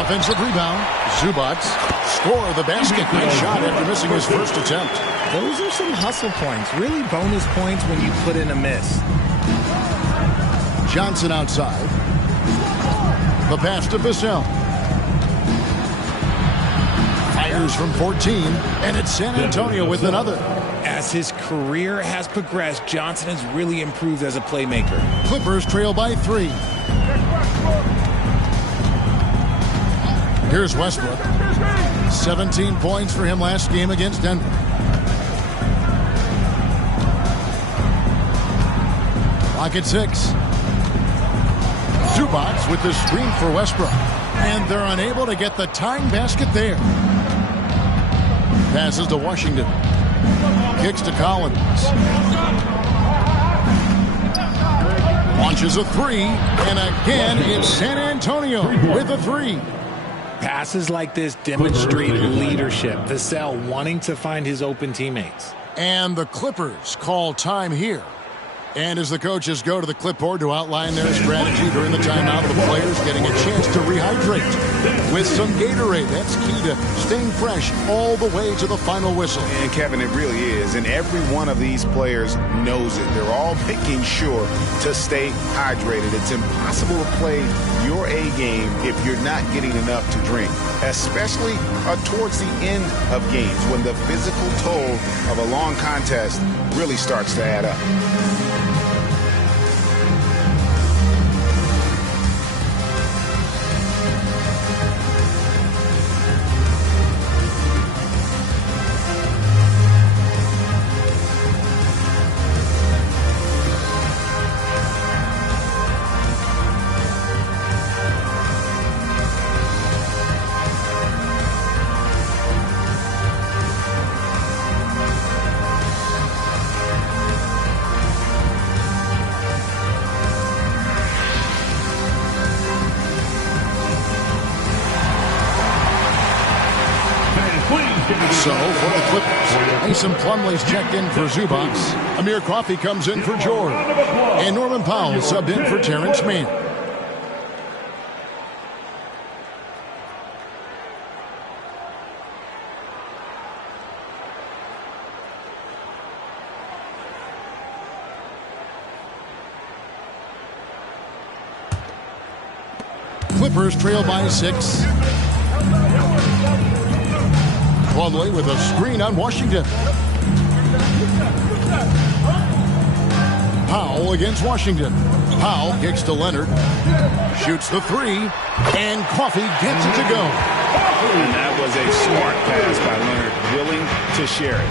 Offensive rebound. Zubac score the basket. Great shot after missing his first attempt. Those are some hustle points. Really bonus points when you put in a miss. Johnson outside. The pass to Vassell. Fires from 14, and it's San Antonio with another. As his career has progressed, Johnson has really improved as a playmaker. Clippers trail by 3. Here's Westbrook. 17 points for him last game against Denver. Clock at 6. Zubac with the screen for Westbrook. And they're unable to get the tying basket there. Passes to Washington. Kicks to Collins. Launches a 3. And again, it's San Antonio with a 3. Passes like this demonstrate leadership. Vassell wanting to find his open teammates. And the Clippers call time here. And as the coaches go to the clipboard to outline their strategy during the timeout, the players getting a chance to rehydrate with some Gatorade. That's key to staying fresh all the way to the final whistle. And Kevin, it really is. And every one of these players knows it. They're all making sure to stay hydrated. It's impossible to play your A game if you're not getting enough to drink, especially towards the end of games when the physical toll of a long contest really starts to add up. So, for the Clippers, Mason Plumlee's checked in for Zubac. Amir Coffey comes in for George. And Norman Powell subbed in for Terrence Mann. Clippers trail by 6. Plumlee with a screen on Washington. Powell against Washington. Powell kicks to Leonard. Shoots the 3. And Coffey gets it to go. And that was a smart pass by Leonard, willing to share it.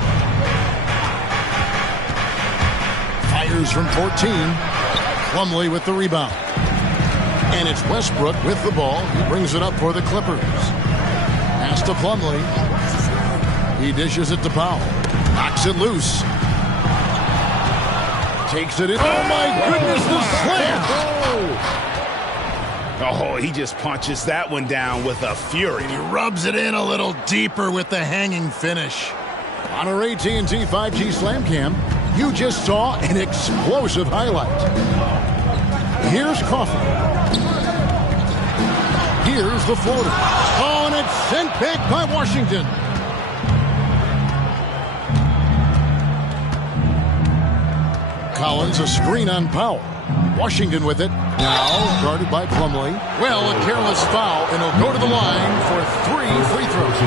Fires from 14. Plumlee with the rebound. And it's Westbrook with the ball. He brings it up for the Clippers. Pass to Plumlee. He dishes it to Powell. Knocks it loose. Takes it in. Oh, my goodness, the slam! Oh, he just punches that one down with a fury. He rubs it in a little deeper with the hanging finish. On our AT&T 5G Slam Cam, you just saw an explosive highlight. Here's Coffey. Here's the floater. Oh, and it's sent back by Washington. Collins, a screen on Powell. Washington with it. Now guarded by Plumlee. Well, a careless foul, and he'll go to the line for 3 free throws.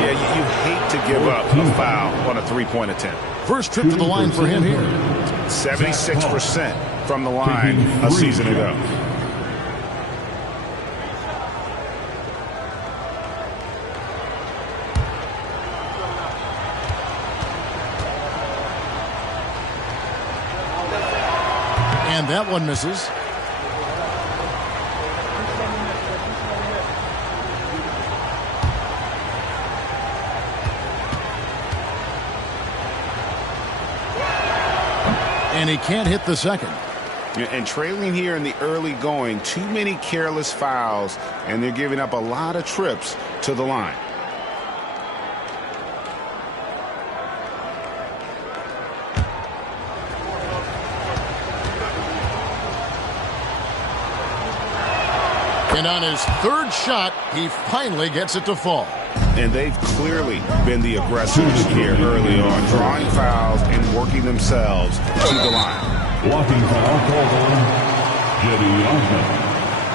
Yeah, you hate to give up a foul on a three-point attempt. First trip to the line for him here. 76% from the line a season ago. And that one misses. And he can't hit the second. And trailing here in the early going, too many careless fouls, and they're giving up a lot of trips to the line. And on his third shot, he finally gets it to fall. And they've clearly been the aggressors here early on, drawing fouls and working themselves to the line. Blocking foul called on Jetty Osman.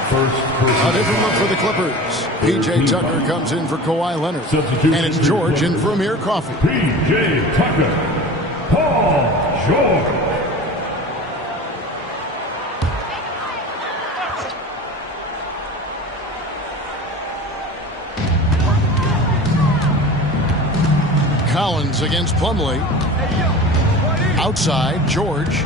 First person. A different look for the Clippers. P.J. Tucker comes in for Kawhi Leonard. And it's George in for Amir Coffey. P.J. Tucker. Paul George. Collins against Plumlee. Outside, George.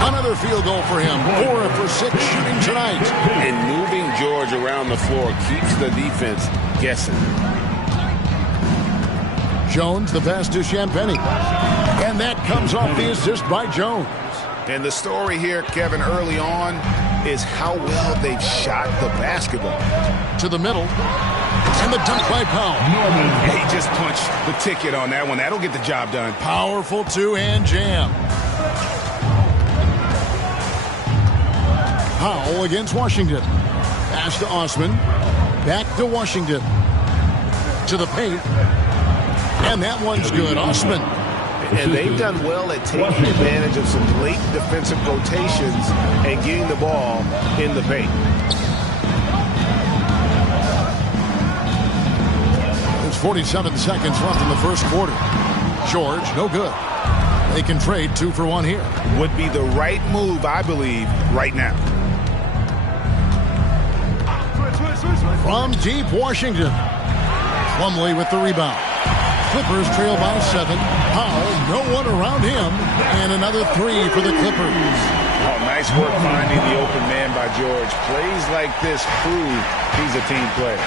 Another field goal for him. 4 for 6 shooting tonight. And moving George around the floor keeps the defense guessing. Jones, the pass to Champagnie. And that comes off the assist by Jones. And the story here, Kevin, early on is how well they've shot the basketball. To the middle. And the dunk by Powell. He just punched the ticket on that one. That'll get the job done. Powerful two-hand jam. Powell against Washington. Pass to Osman. Back to Washington. To the paint. And that one's good. Osman. And they've done well at taking advantage of some late defensive rotations and getting the ball in the paint. There's 47 seconds left in the first quarter. George, no good. They can trade 2 for 1 here. Would be the right move, I believe, right now. From deep Washington. Plumlee with the rebound. Clippers trail by 7. Powell, no one around him. And another 3 for the Clippers. Oh, nice work finding the open man by George. Plays like this prove he's a team player.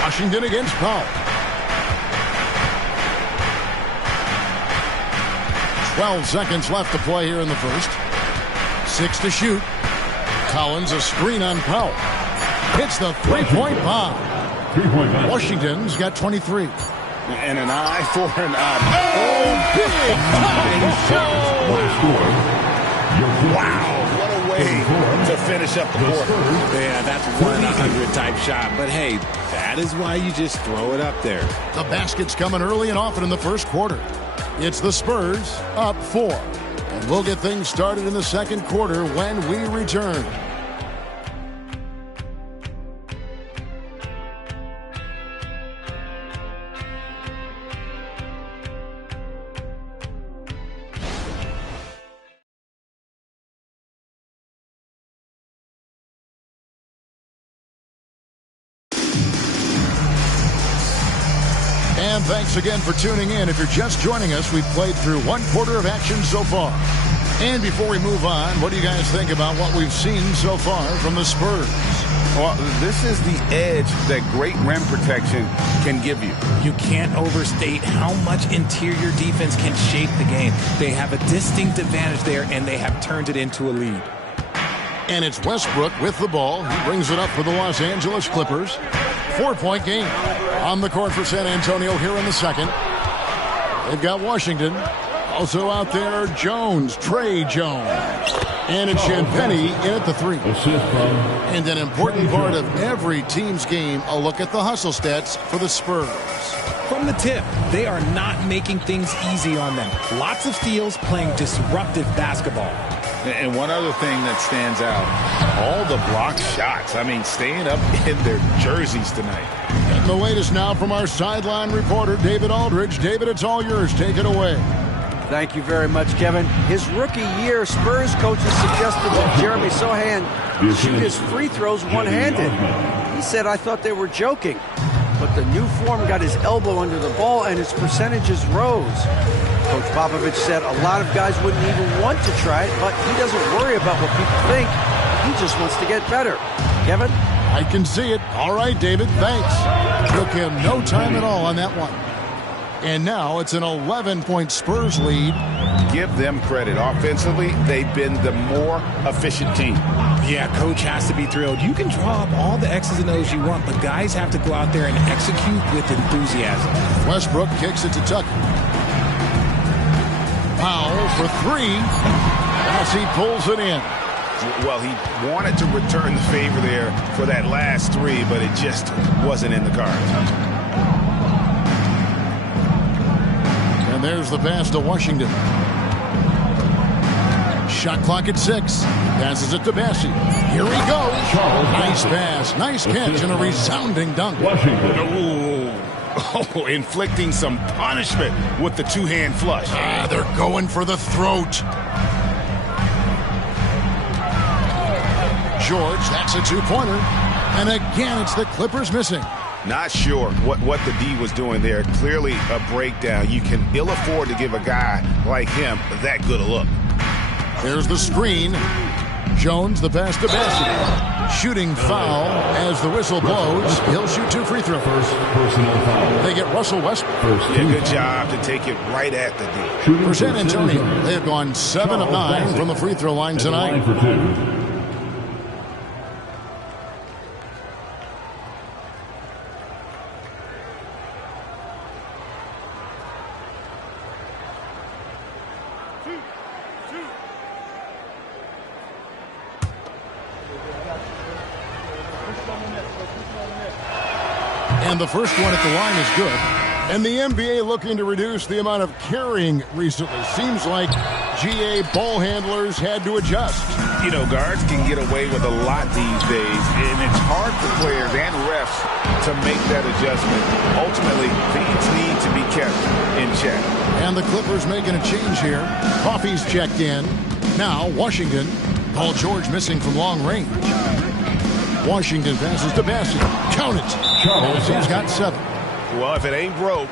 Washington against Powell. 12 seconds left to play here in the first. 6 to shoot. Collins a screen on Powell. Hits the three-point bomb. Washington's got 23. And an eye for an eye. Oh, big time shot. Wow, what a way to finish up the quarter. Yeah, that's 1 in 100 type shot. But hey, that is why you just throw it up there. The basket's coming early and often in the first quarter. It's the Spurs up 4. And we'll get things started in the second quarter when we return. And thanks again for tuning in. If you're just joining us, we've played through 1 quarter of action so far. And before we move on, what do you guys think about what we've seen so far from the Spurs? Well, this is the edge that great rim protection can give you. You can't overstate how much interior defense can shape the game. They have a distinct advantage there, and they have turned it into a lead. And it's Westbrook with the ball. He brings it up for the Los Angeles Clippers. 4-point game. On the court for San Antonio here in the second. They've got Washington. Also out there, Jones, Trey Jones. And it's Champagnie in at the 3. And an important part of every team's game, a look at the hustle stats for the Spurs. From the tip, they are not making things easy on them. Lots of steals, playing disruptive basketball. And one other thing that stands out, all the blocked shots. I mean, staying up in their jerseys tonight. And the latest now from our sideline reporter, David Aldridge. David, it's all yours. Take it away. Thank you very much, Kevin. His rookie year, Spurs coaches suggested that Jeremy Sohan shoot his free throws one-handed. He said, I thought they were joking. But the new form got his elbow under the ball and his percentages rose. Coach Popovich said a lot of guys wouldn't even want to try it, but he doesn't worry about what people think. He just wants to get better. Kevin? I can see it. All right, David, thanks. Took him no time at all on that one. And now it's an 11-point Spurs lead. Give them credit. Offensively, they've been the more efficient team. Yeah, coach has to be thrilled. You can draw up all the X's and O's you want, but guys have to go out there and execute with enthusiasm. Westbrook kicks it to Tucker. Powell for three. As he pulls it in. Well, he wanted to return the favor there for that last three, but it just wasn't in the cards. And there's the pass to Washington. Shot clock at 6. Passes it to Bessie. Here he goes. Nice pass. Nice catch and a resounding dunk. Oh, inflicting some punishment with the two-hand flush. They're going for the throat. George, that's a two-pointer. And again, it's the Clippers missing. Not sure what the D was doing there. Clearly a breakdown. You can ill afford to give a guy like him that good a look. There's the screen. Jones, the pass to Bessie. Shooting foul as the whistle blows. He'll shoot 2 free throws. Personal foul. They get Russell Westbrook. Yeah, good job to take it right at the D. For San Antonio, they have gone 7 of 9 from the free throw line tonight. And the first one at the line is good. And the NBA looking to reduce the amount of carrying recently. Seems like GA ball handlers had to adjust. You know, guards can get away with a lot these days, and it's hard for players and refs to make that adjustment. Ultimately, things need to be kept in check. And the Clippers making a change here. Coffey's checked in. Now, Washington. Paul George missing from long range. Washington passes to Bessie. Count it. He's got 7. Well, if it ain't broke,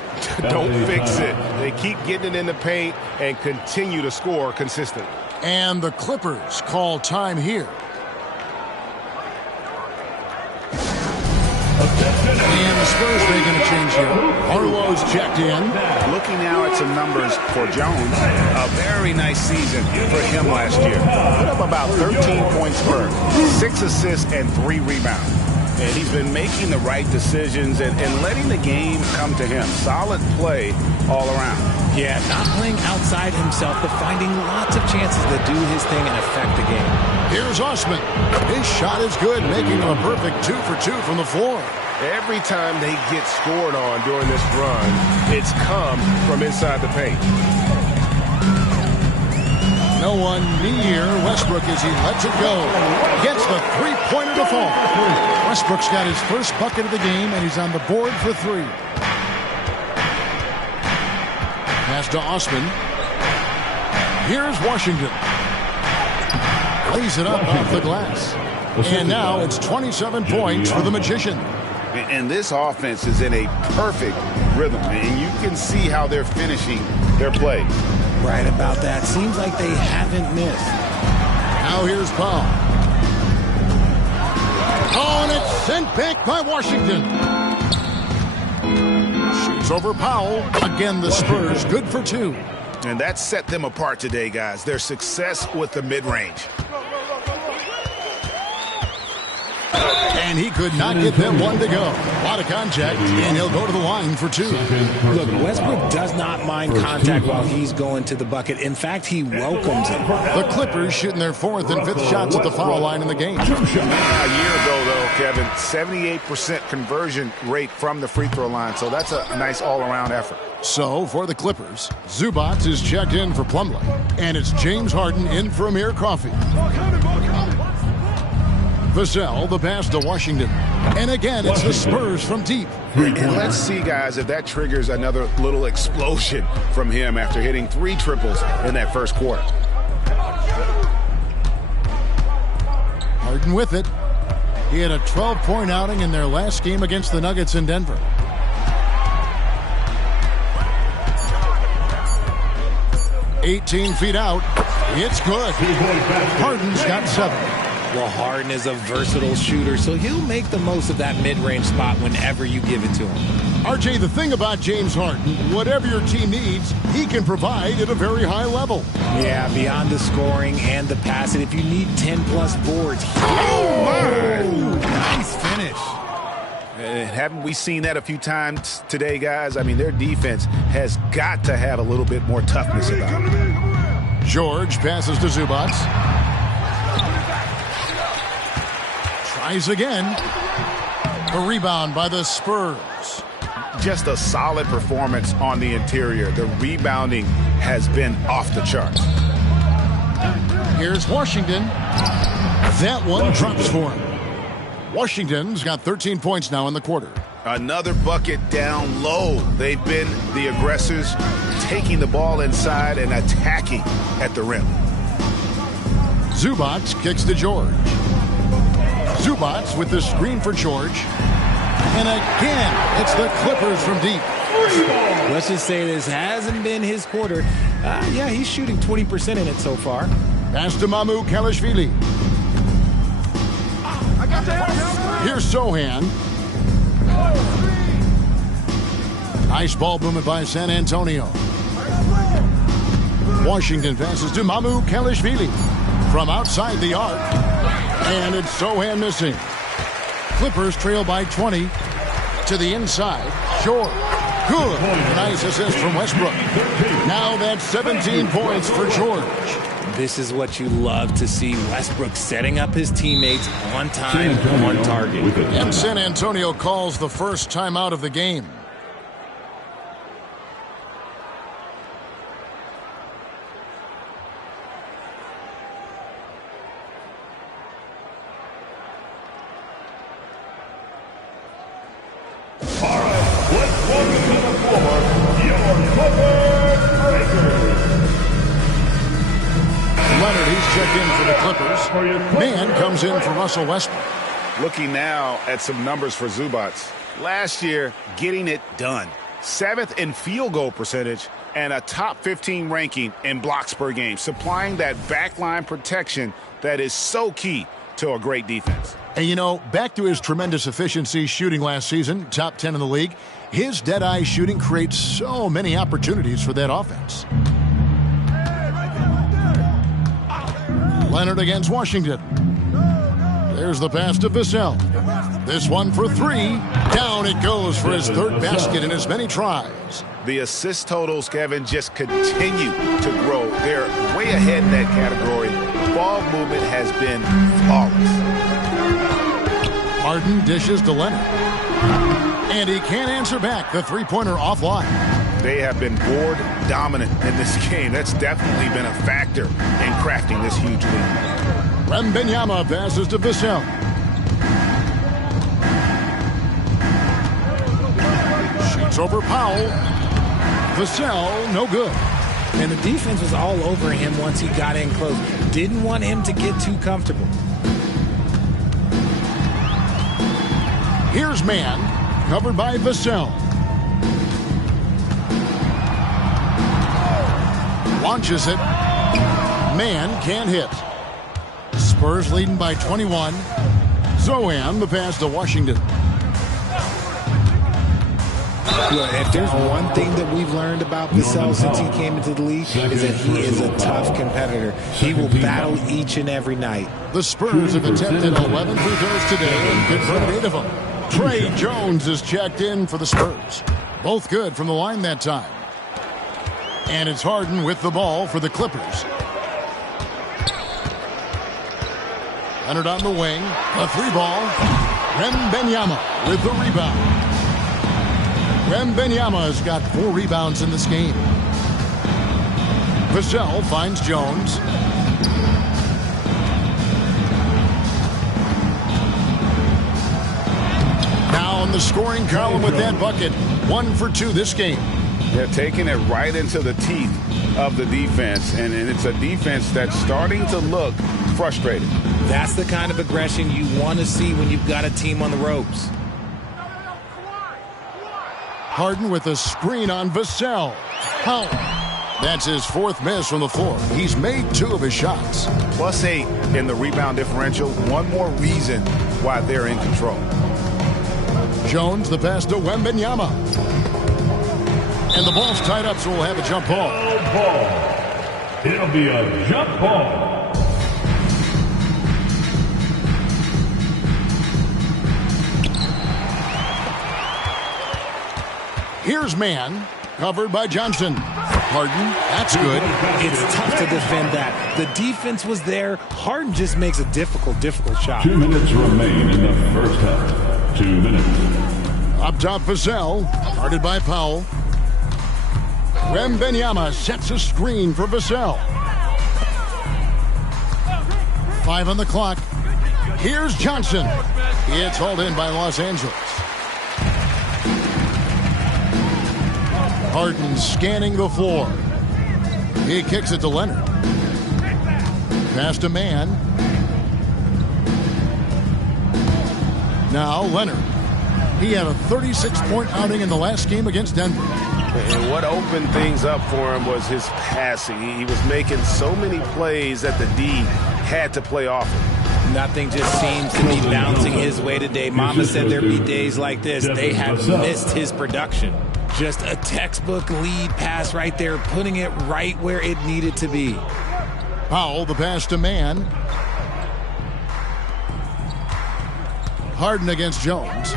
don't fix it. They keep getting it in the paint and continue to score consistently. And the Clippers call time here. And the Spurs making a change here. Arlo's checked in. Looking now at some numbers for Jones, a very nice season for him last year. Put up about 13 points per, 6 assists, and 3 rebounds. And he's been making the right decisions and letting the game come to him. Solid play all around. Yeah, not playing outside himself, but finding lots of chances to do his thing and affect the game. Here's Osman. His shot is good, making him a perfect 2 for 2 from the floor. Every time they get scored on during this run, it's come from inside the paint. No one near Westbrook as he lets it go. Gets the three-pointer to fall. Westbrook's got his first bucket of the game, and he's on the board for 3. Pass to Osman. Here's Washington. Lays it up off the glass. And now it's 27 points for the Magician. And this offense is in a perfect rhythm, and you can see how they're finishing their play. Right about that. Seems like they haven't missed. Now here's Powell. Oh, and it's sent back by Washington. Shoots over Powell. Again, the Spurs good for 2. And that set them apart today, guys. Their success with the mid-range. And he could not get them one to go. A lot of contact, and he'll go to the line for 2. Look, Westbrook does not mind contact while he's going to the bucket. In fact, he welcomes it. The Clippers shooting their 4th and 5th shots at the foul line in the game. A year ago, though, Kevin, 78% conversion rate from the free throw line. So that's a nice all-around effort. So, for the Clippers, Zubac is checked in for Plumlee. And it's James Harden in for Amir Coffey. Vassell, the pass to Washington. And again, it's the Spurs from deep. And let's see, guys, if that triggers another little explosion from him after hitting 3 triples in that first quarter. Harden with it. He had a 12-point outing in their last game against the Nuggets in Denver. $18 feet out. It's good. Harden's got 7. Well, Harden is a versatile shooter, so he'll make the most of that mid-range spot whenever you give it to him. RJ, the thing about James Harden, whatever your team needs, he can provide at a very high level. Yeah, beyond the scoring and the passing, if you need 10-plus boards. Oh, my! Nice finish. Haven't we seen that a few times today, guys? I mean, their defense has got to have a little bit more toughness about it. George passes to Zubac. Tries again. A rebound by the Spurs. Just a solid performance on the interior. The rebounding has been off the charts. Here's Washington. That one drops for him. Washington's got 13 points now in the quarter. Another bucket down low. They've been the aggressors, taking the ball inside and attacking at the rim. Zubac kicks to George. Zubac with the screen for George. And again, it's the Clippers from deep. Let's just say this hasn't been his quarter. Yeah, he's shooting 20% in it so far. Pass to Mamu Kalashvili. Here's Sohan. Nice ball movement by San Antonio. Washington passes to Mamu Kalashvili from outside the arc. And it's Sohan missing. Clippers trail by 20 to the inside. Short. Good. Nice assist from Westbrook. Now that's 17 points for George. This is what you love to see. Westbrook setting up his teammates on time, on target. And San Antonio calls the first timeout of the game. Leonard, he's checked in for the Clippers. Man comes in for Russell Westbrook. Looking now at some numbers for Zubac. Last year, getting it done. 7th in field goal percentage and a top 15 ranking in blocks per game, supplying that backline protection that is so key to a great defense. And you know, back to his tremendous efficiency shooting last season, top 10 in the league, his dead-eye shooting creates so many opportunities for that offense. Leonard against Washington. There's the pass to Vassell. This one for three. Down it goes for his third basket in as many tries. The assist totals, Kevin, just continue to grow. They're way ahead in that category. Ball movement has been flawless. Harden dishes to Leonard. And he can't answer back. The three-pointer offline. They have been board dominant in this game. That's definitely been a factor in crafting this huge lead. Wembanyama passes to Vassell. Shoots over Powell. Vassell, no good. And the defense was all over him once he got in close. Didn't want him to get too comfortable. Here's man, covered by Vassell. Launches it. Man can't hit. Spurs leading by 21. Zohan, the pass to Washington. Look, if there's one thing that we've learned about Vassell since he came into the league, is that he is a tough competitor. He will battle each and every night. The Spurs have attempted 11 free throws today and converted 8 of them. Trey Jones is checked in for the Spurs. Both good from the line that time. And it's Harden with the ball for the Clippers. Leonard on the wing. A three ball. Wembanyama with the rebound. Wembanyama has got 4 rebounds in this game. Vassell finds Jones. Now in the scoring column with that bucket. 1 for 2 this game. They're taking it right into the teeth of the defense, and it's a defense that's starting to look frustrated. That's the kind of aggression you want to see when you've got a team on the ropes. Harden with a screen on Vassell. Powell. That's his 4th miss from the floor. He's made 2 of his shots. +8 in the rebound differential. One more reason why they're in control. Jones, the pass to Wembanyama. And the ball's tied up, so we'll have a jump ball. It'll be a jump ball. Here's man, covered by Johnson. Harden, that's good. It's tough to defend that. The defense was there. Harden just makes a difficult shot. 2 minutes remain in the first half. 2 minutes. Up top, Vassell, guarded by Powell. Wembanyama sets a screen for Vassell. 5 on the clock. Here's Johnson. It's hauled in by Los Angeles. Harden scanning the floor. He kicks it to Leonard. Pass to Man. Now Leonard. He had a 36-point outing in the last game against Denver. And what opened things up for him was his passing. He was making so many plays that the D had to play off him. Nothing just seems to be bouncing his way today. Mama said there'd be days like this. They have missed his production. Just a textbook lead pass right there, putting it right where it needed to be. Powell, the pass to Man. Harden against Jones.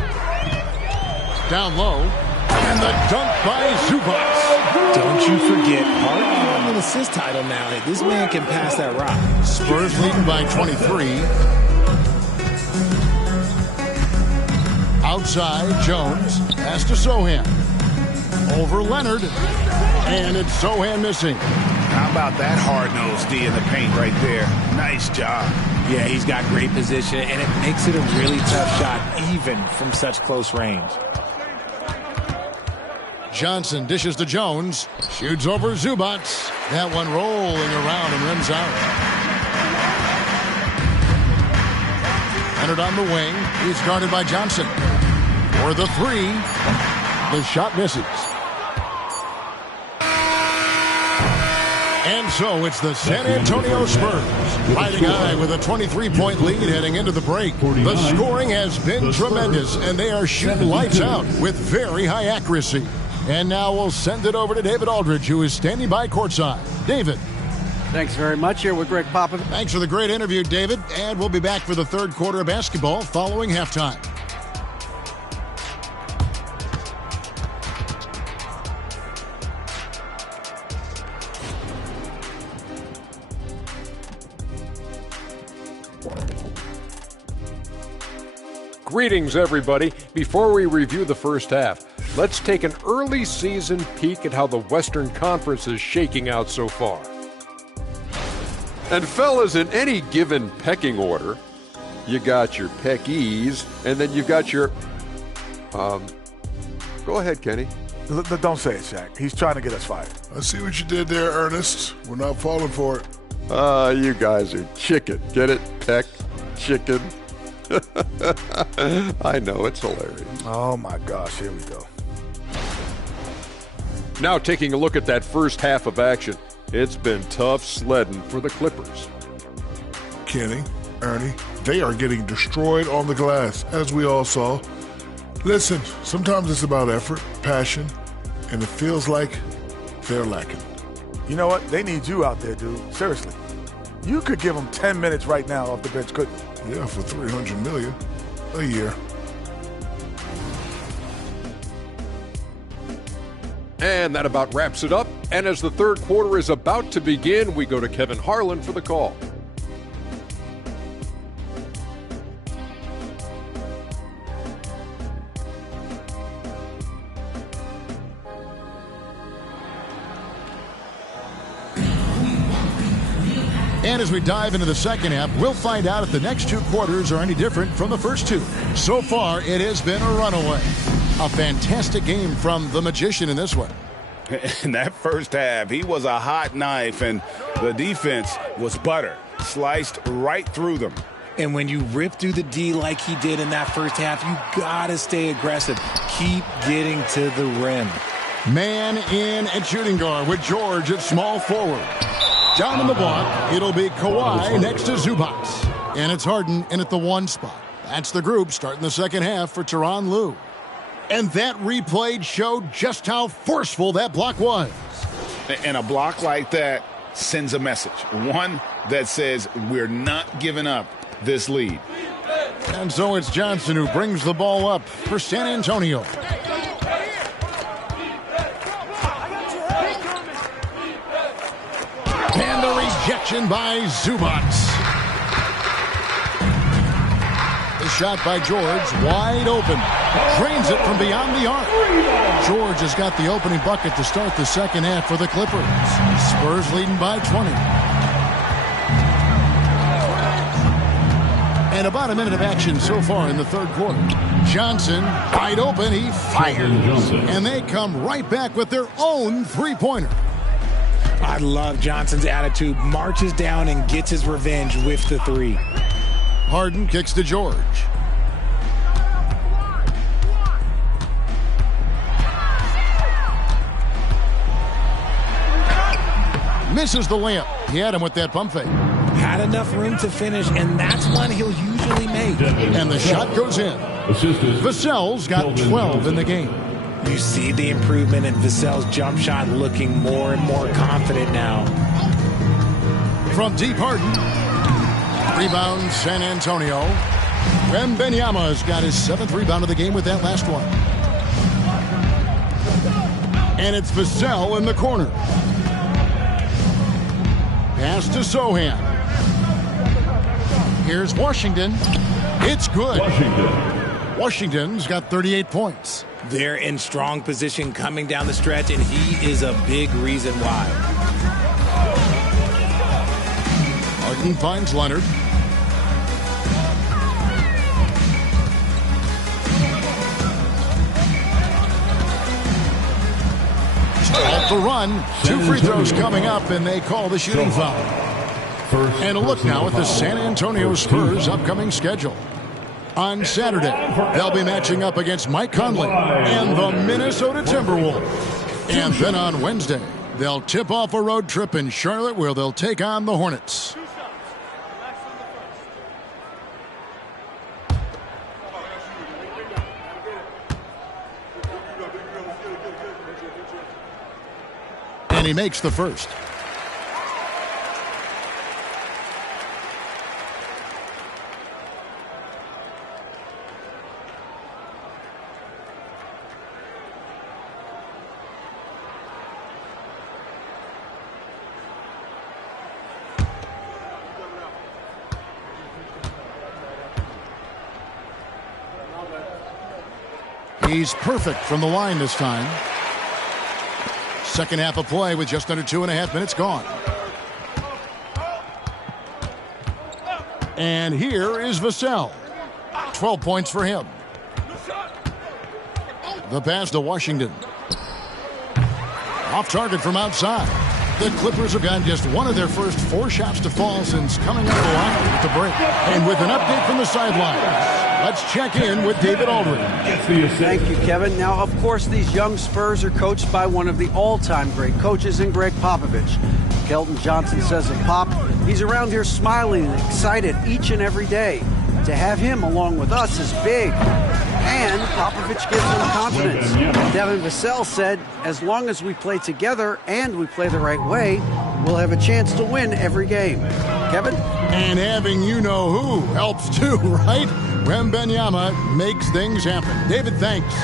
Down low. And the dunk by Zubac. Don't you forget, Harden won an assist title now. This man can pass that rock. Spurs leading by 23. Outside, Jones. Pass to Sohan. Over Leonard. And it's Sohan missing. How about that hard-nosed D in the paint right there? Nice job. Yeah, he's got great position, and it makes it a really tough shot, even from such close range. Johnson dishes to Jones. Shoots over Zubac. That one rolling around and rims out. Leonard on the wing. He's guarded by Johnson. For the three. The shot misses. And so it's the San Antonio Spurs riding high with a 23-point lead heading into the break. The scoring has been tremendous, and they are shooting lights out with very high accuracy. And now we'll send it over to David Aldridge, who is standing by courtside. David. Thanks very much. Here with Greg Popovich. Thanks for the great interview, David. And we'll be back for the third quarter of basketball following halftime. Greetings, everybody. Before we review the first half, let's take an early season peek at how the Western Conference is shaking out so far. And fellas, in any given pecking order, you got your peckies, and then you've got your... Go ahead, Kenny. Don't say it, Shaq. He's trying to get us fired. I see what you did there, Ernest. We're not falling for it. You guys are chicken. Get it? Peck, chicken. I know, it's hilarious. Oh, my gosh. Here we go. Now taking a look at that first half of action. It's been tough sledding for the Clippers. Kenny, Ernie, they are getting destroyed on the glass, as we all saw. Listen, sometimes it's about effort, passion, and it feels like they're lacking. You know what? They need you out there, dude. Seriously. You could give them 10 minutes right now off the bench, couldn't you? Yeah, for $300 million a year. And that about wraps it up. And as the third quarter is about to begin, we go to Kevin Harlan for the call. And as we dive into the second half, we'll find out if the next two quarters are any different from the first two. So far, it has been a runaway. A fantastic game from the Magician in this one. In that first half, he was a hot knife, and the defense was butter. Sliced right through them. And when you rip through the D like he did in that first half, you gotta stay aggressive. Keep getting to the rim. Man in at shooting guard with George at small forward. Down in the block, it'll be Kawhi next to Zubac. And it's Harden in at the one spot. That's the group starting the second half for Tyronn Lue. And that replay showed just how forceful that block was. And a block like that sends a message. One that says we're not giving up this lead. And so it's Johnson who brings the ball up for San Antonio. And the rejection by Zubac. The shot by George, wide open. Drains it from beyond the arc. George has got the opening bucket to start the second half for the Clippers. Spurs leading by 20. And about a minute of action so far in the third quarter. Johnson, wide open, he fires. And they come right back with their own three-pointer. I love Johnson's attitude. Marches down and gets his revenge with the three. Harden kicks to George. Misses the layup. He had him with that pump fake. Had enough room to finish, and that's one he'll usually make. And the shot goes in. Vassell's got 12 in the game. You see the improvement in Vassell's jump shot, looking more and more confident now. From deep, Harden. Rebound, San Antonio. Wembanyama's got his 7th rebound of the game with that last one. And it's Vassell in the corner. Pass to Sohan. Here's Washington. It's good. Washington's got 38 points. They're in strong position coming down the stretch, and he is a big reason why. Harden finds Leonard. Off the run. 2 free throws coming up, and they call the shooting foul. And a look now at the San Antonio Spurs' upcoming schedule. On Saturday, they'll be matching up against Mike Conley and the Minnesota Timberwolves. And then on Wednesday, they'll tip off a road trip in Charlotte where they'll take on the Hornets. And he makes the first. He's perfect from the line this time. Second half of play with just under 2.5 minutes gone. And here is Vassell. 12 points for him. The pass to Washington. Off target from outside. The Clippers have gotten just one of their first 4 shots to fall since coming out of the line with the break. And with an update from the sidelines, let's check in with David Aldridge. Thank you, Kevin. Now, of course, these young Spurs are coached by one of the all-time great coaches in Greg Popovich. Kelton Johnson says of Pop, he's around here smiling and excited each and every day. To have him along with us is big. And Popovich gives him confidence. Devin Vassell said, as long as we play together and we play the right way, we'll have a chance to win every game. Kevin? And having you-know-who helps too, right? Wembanyama makes things happen. David, thanks.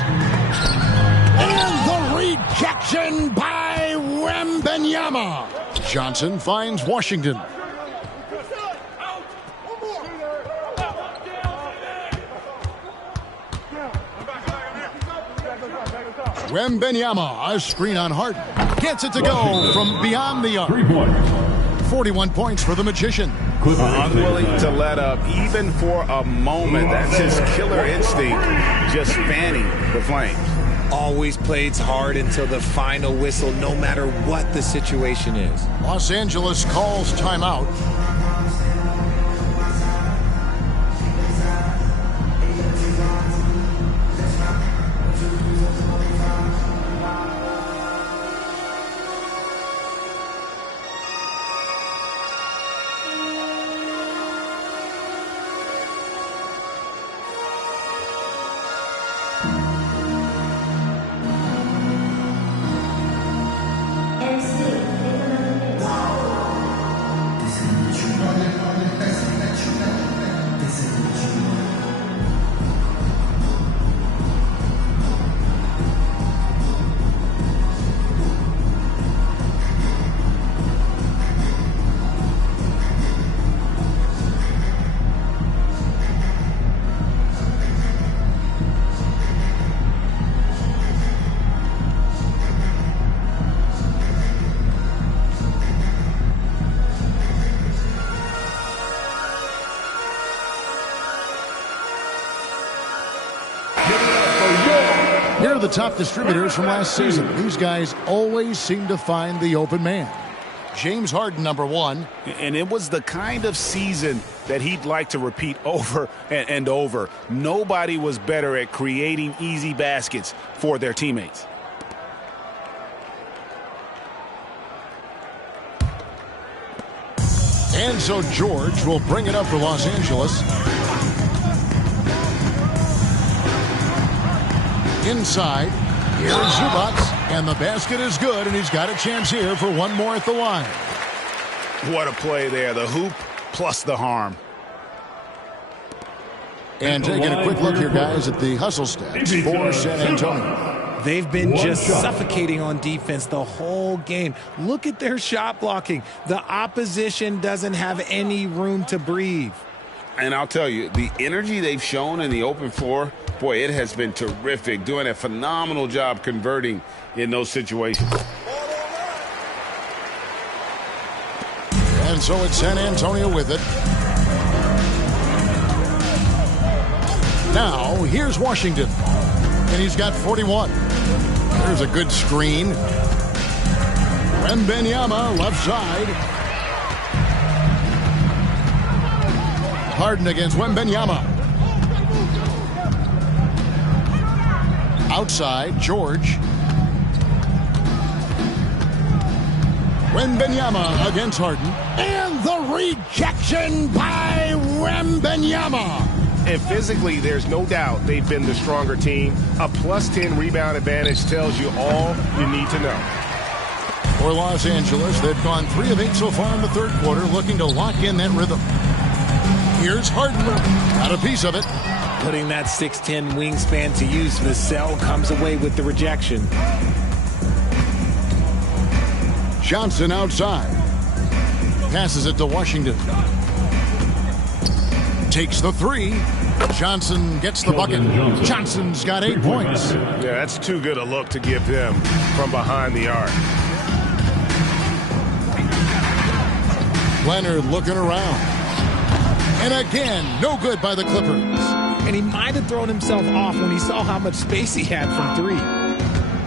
And the rejection by Wembanyama. Johnson finds Washington. Wembanyama, a screen on Harden. Gets it to go from beyond the arc. 41 points for the Magician. Unwilling to let up even for a moment. That's his killer instinct, just fanning the flames. Always plays hard until the final whistle, no matter what the situation is. Los Angeles calls timeout. They're the top distributors from last season. These guys always seem to find the open man. James Harden, number 1. And it was the kind of season that he'd like to repeat over and over. Nobody was better at creating easy baskets for their teammates. And so George will bring it up for Los Angeles. Inside, here's Zubac, and the basket is good, and he's got a chance here for one more at the line. What a play there, the hoop plus the harm. And taking a quick look here, guys, at the hustle stats for San Antonio. They've been just suffocating on defense the whole game. Look at their shot blocking. The opposition doesn't have any room to breathe. And I'll tell you, the energy they've shown in the open floor, boy, it has been terrific, doing a phenomenal job converting in those situations. And so it's San Antonio with it. Now, here's Washington. And he's got 41. There's a good screen. Wembanyama, left side. Harden against Wembanyama. Outside, George. Wembanyama against Harden. And the rejection by Wembanyama. And physically, there's no doubt they've been the stronger team. A +10 rebound advantage tells you all you need to know. For Los Angeles, they've gone 3 of 8 so far in the third quarter, looking to lock in that rhythm. Here's Harden. Got a piece of it. Putting that 6'10 wingspan to use, Vassell comes away with the rejection. Johnson outside. Passes it to Washington. Takes the 3. Johnson gets the bucket. Johnson's got 8 points. Yeah, that's too good a look to give them from behind the arc. Leonard looking around. And again, no good by the Clippers. And he might have thrown himself off when he saw how much space he had from 3.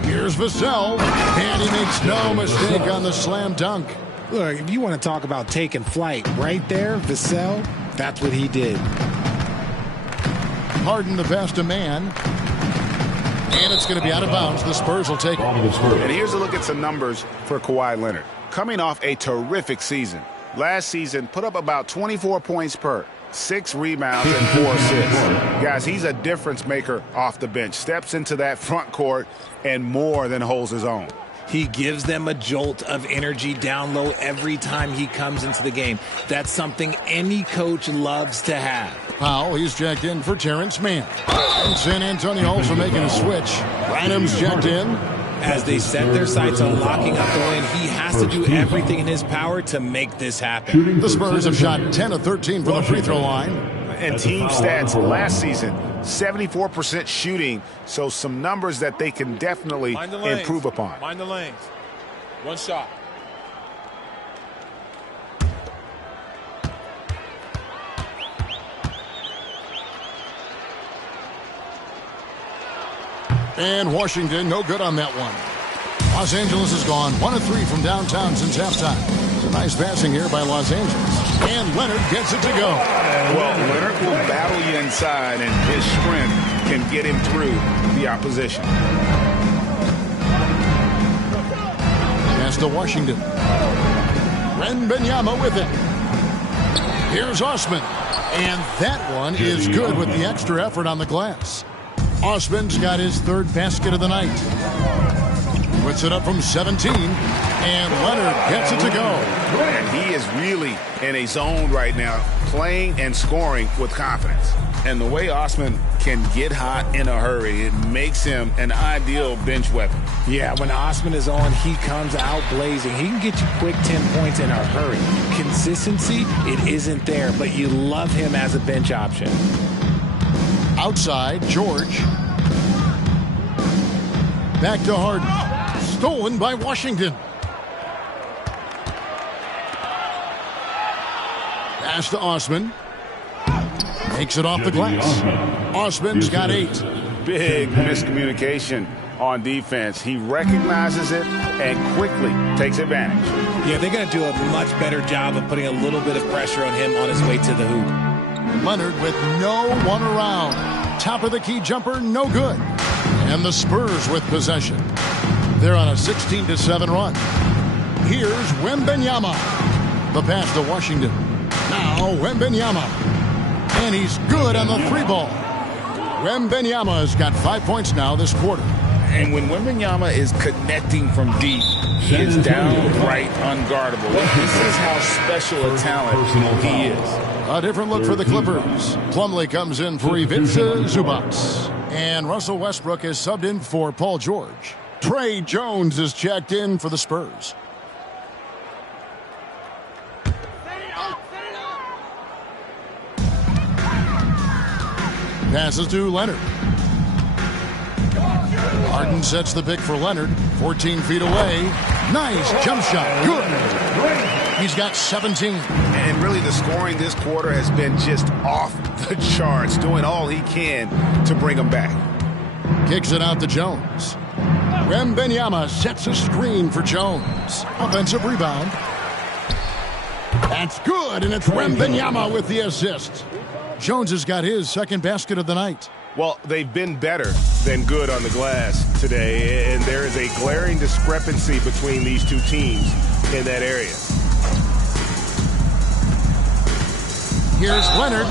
Here's Vassell. And he makes no mistake on the slam dunk. Look, if you want to talk about taking flight, right there, Vassell, that's what he did. Harden the pass to man. And it's going to be out of bounds. The Spurs will take it. And here's a look at some numbers for Kawhi Leonard. Coming off a terrific season. Last season, put up about 24 points per, 6 rebounds and 4 assists. Guys, he's a difference maker off the bench. Steps into that front court and more than holds his own. He gives them a jolt of energy down low every time he comes into the game. That's something any coach loves to have. Powell, he's checked in for Terrence Mann. And San Antonio also making a switch. Randham's checked in. As they set their sights on locking up the win, he has to do everything in his power to make this happen. The Spurs have shot 10 of 13 from the free throw line. And team stats last season, 74% shooting, so some numbers that they can definitely improve upon. Mind the lanes. One shot. And Washington, no good on that one. Los Angeles has gone 1 of 3 from downtown since halftime. It's a nice passing here by Los Angeles. And Leonard gets it to go. Well, Leonard will battle you inside, and his strength can get him through the opposition. Pass to Washington. Wembanyama with it. Here's Osman. And that one is good with the extra effort on the glass. Osman's got his 3rd basket of the night. Puts it up from 17, and Leonard gets it to go. And he is really in a zone right now, playing and scoring with confidence. And the way Osman can get hot in a hurry, it makes him an ideal bench weapon. Yeah, when Osman is on, he comes out blazing. He can get you quick 10 points in a hurry. Consistency, it isn't there, but you love him as a bench option. Outside, George. Back to Harden. Stolen by Washington. Pass to Osman. Makes it off the glass. Osman's got 8. big miscommunication on defense. He recognizes it and quickly takes advantage. Yeah, they're going to do a much better job of putting a little bit of pressure on him on his way to the hoop. Leonard with no one around. Top of the key jumper, no good. And the Spurs with possession. They're on a 16-7 run. Here's Wembanyama. The pass to Washington. Now Wembanyama. And he's good on the three ball. Wembanyama has got 5 points now this quarter. And when Wembanyama is connecting from deep, he is downright unguardable. This is how special a talent he is. A different look for the Clippers. Plumlee comes in for Ivica Zubac. And Russell Westbrook is subbed in for Paul George. Trey Jones is checked in for the Spurs. Passes to Leonard. Harden sets the pick for Leonard. 14 feet away. Nice jump shot. Good. He's got 17. And really the scoring this quarter has been just off the charts, doing all he can to bring him back. Kicks it out to Jones. Wembanyama sets a screen for Jones. Offensive rebound. That's good, and it's Wembanyama with the assist. Jones has got his second basket of the night. Well, they've been better than good on the glass today, and there is a glaring discrepancy between these two teams in that area. Here's Leonard,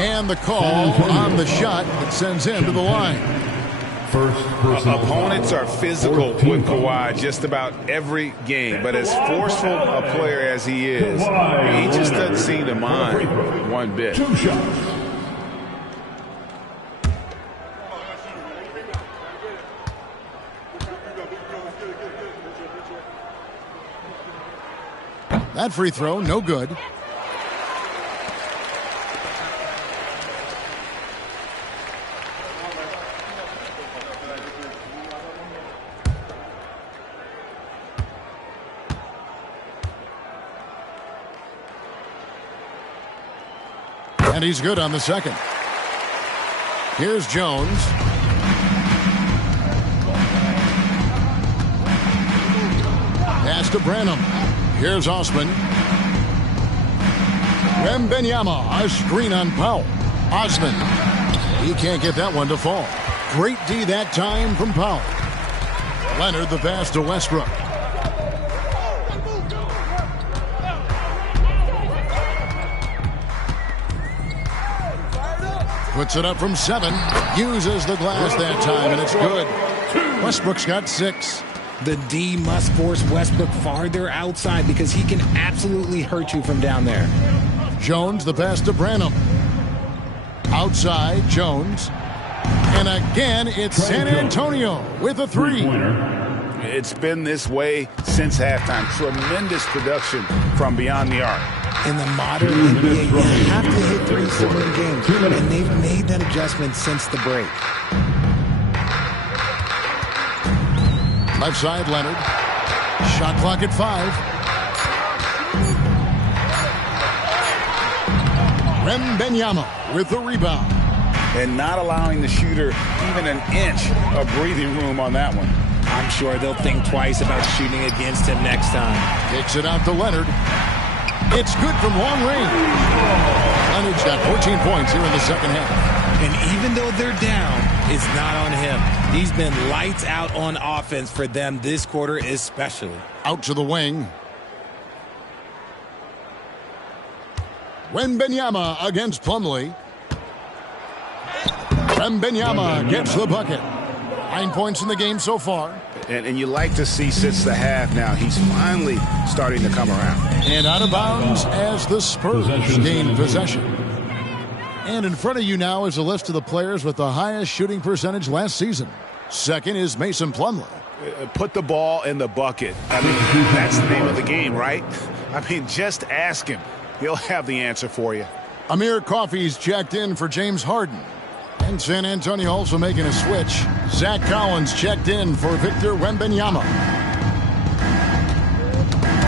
and the call on the shot that sends him to the line. Opponents are physical with Kawhi just about every game, but as forceful a player as he is, he just doesn't seem to mind one bit. That free throw, no good. And he's good on the second. Here's Jones. Pass to Branham. Here's Osman. Wembanyama, a screen on Powell. Osman. He can't get that one to fall. Great D that time from Powell. Leonard the pass to Westbrook. Puts it up from 7. Uses the glass that time, and it's good. Westbrook's got 6. The D must force Westbrook farther outside because he can absolutely hurt you from down there. Jones, the pass to Branham. Outside, Jones. And again, it's San Antonio with a 3. It's been this way since halftime. Tremendous production from beyond the arc. In the modern NBA, you have to hit threes to win games, and they've made that adjustment since the break. Left side, Leonard. Shot clock at 5. Wembanyama with the rebound. And not allowing the shooter even an inch of breathing room on that one. I'm sure they'll think twice about shooting against him next time. Takes it out to Leonard. It's good from long range. Leonard's got 14 points here in the second half. And even though they're down, it's not on him. He's been lights out on offense for them this quarter especially. Out to the wing. Wembanyama against Plumlee. Wembanyama gets the bucket. 9 points in the game so far. And you like to see since the half now, he's finally starting to come around. And out of bounds as the Spurs gain possession. And in front of you now is a list of the players with the highest shooting percentage last season. Second is Mason Plumlee. Put the ball in the bucket. I mean, that's the name of the game, right? I mean, just ask him. He'll have the answer for you. Amir Coffey's checked in for James Harden. And San Antonio also making a switch. Zach Collins checked in for Victor Wembanyama.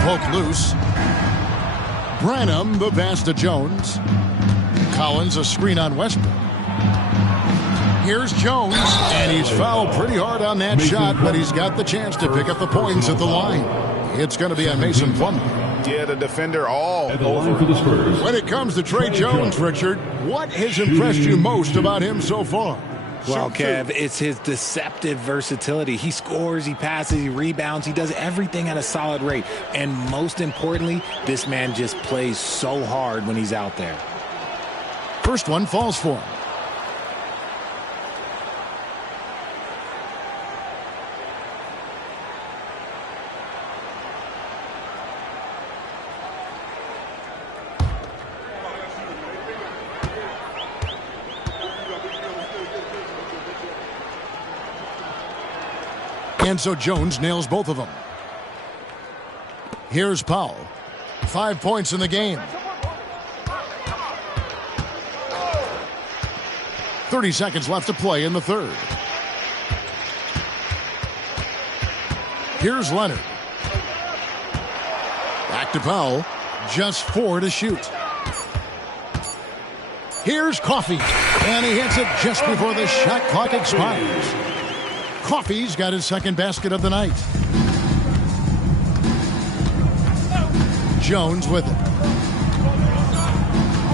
Poke loose. Branham the pass to Jones. Collins a screen on Westbrook. Here's Jones, and he's fouled pretty hard on that shot, but he's got the chance to pick up the points at the line. It's going to be on Mason Plumlee. Yeah, the defender all over. When it comes to Trey Jones, Richard, what has impressed you most about him so far? Well, Kev, it's his deceptive versatility. He scores, he passes, he rebounds, he does everything at a solid rate. And most importantly, this man just plays so hard when he's out there. First one falls for him. And so Jones nails both of them. Here's Powell. 5 points in the game. 30 seconds left to play in the third. Here's Leonard. Back to Powell. Just 4 to shoot. Here's Coffey. And he hits it just before the shot clock expires. Coffey's got his second basket of the night. Jones with it.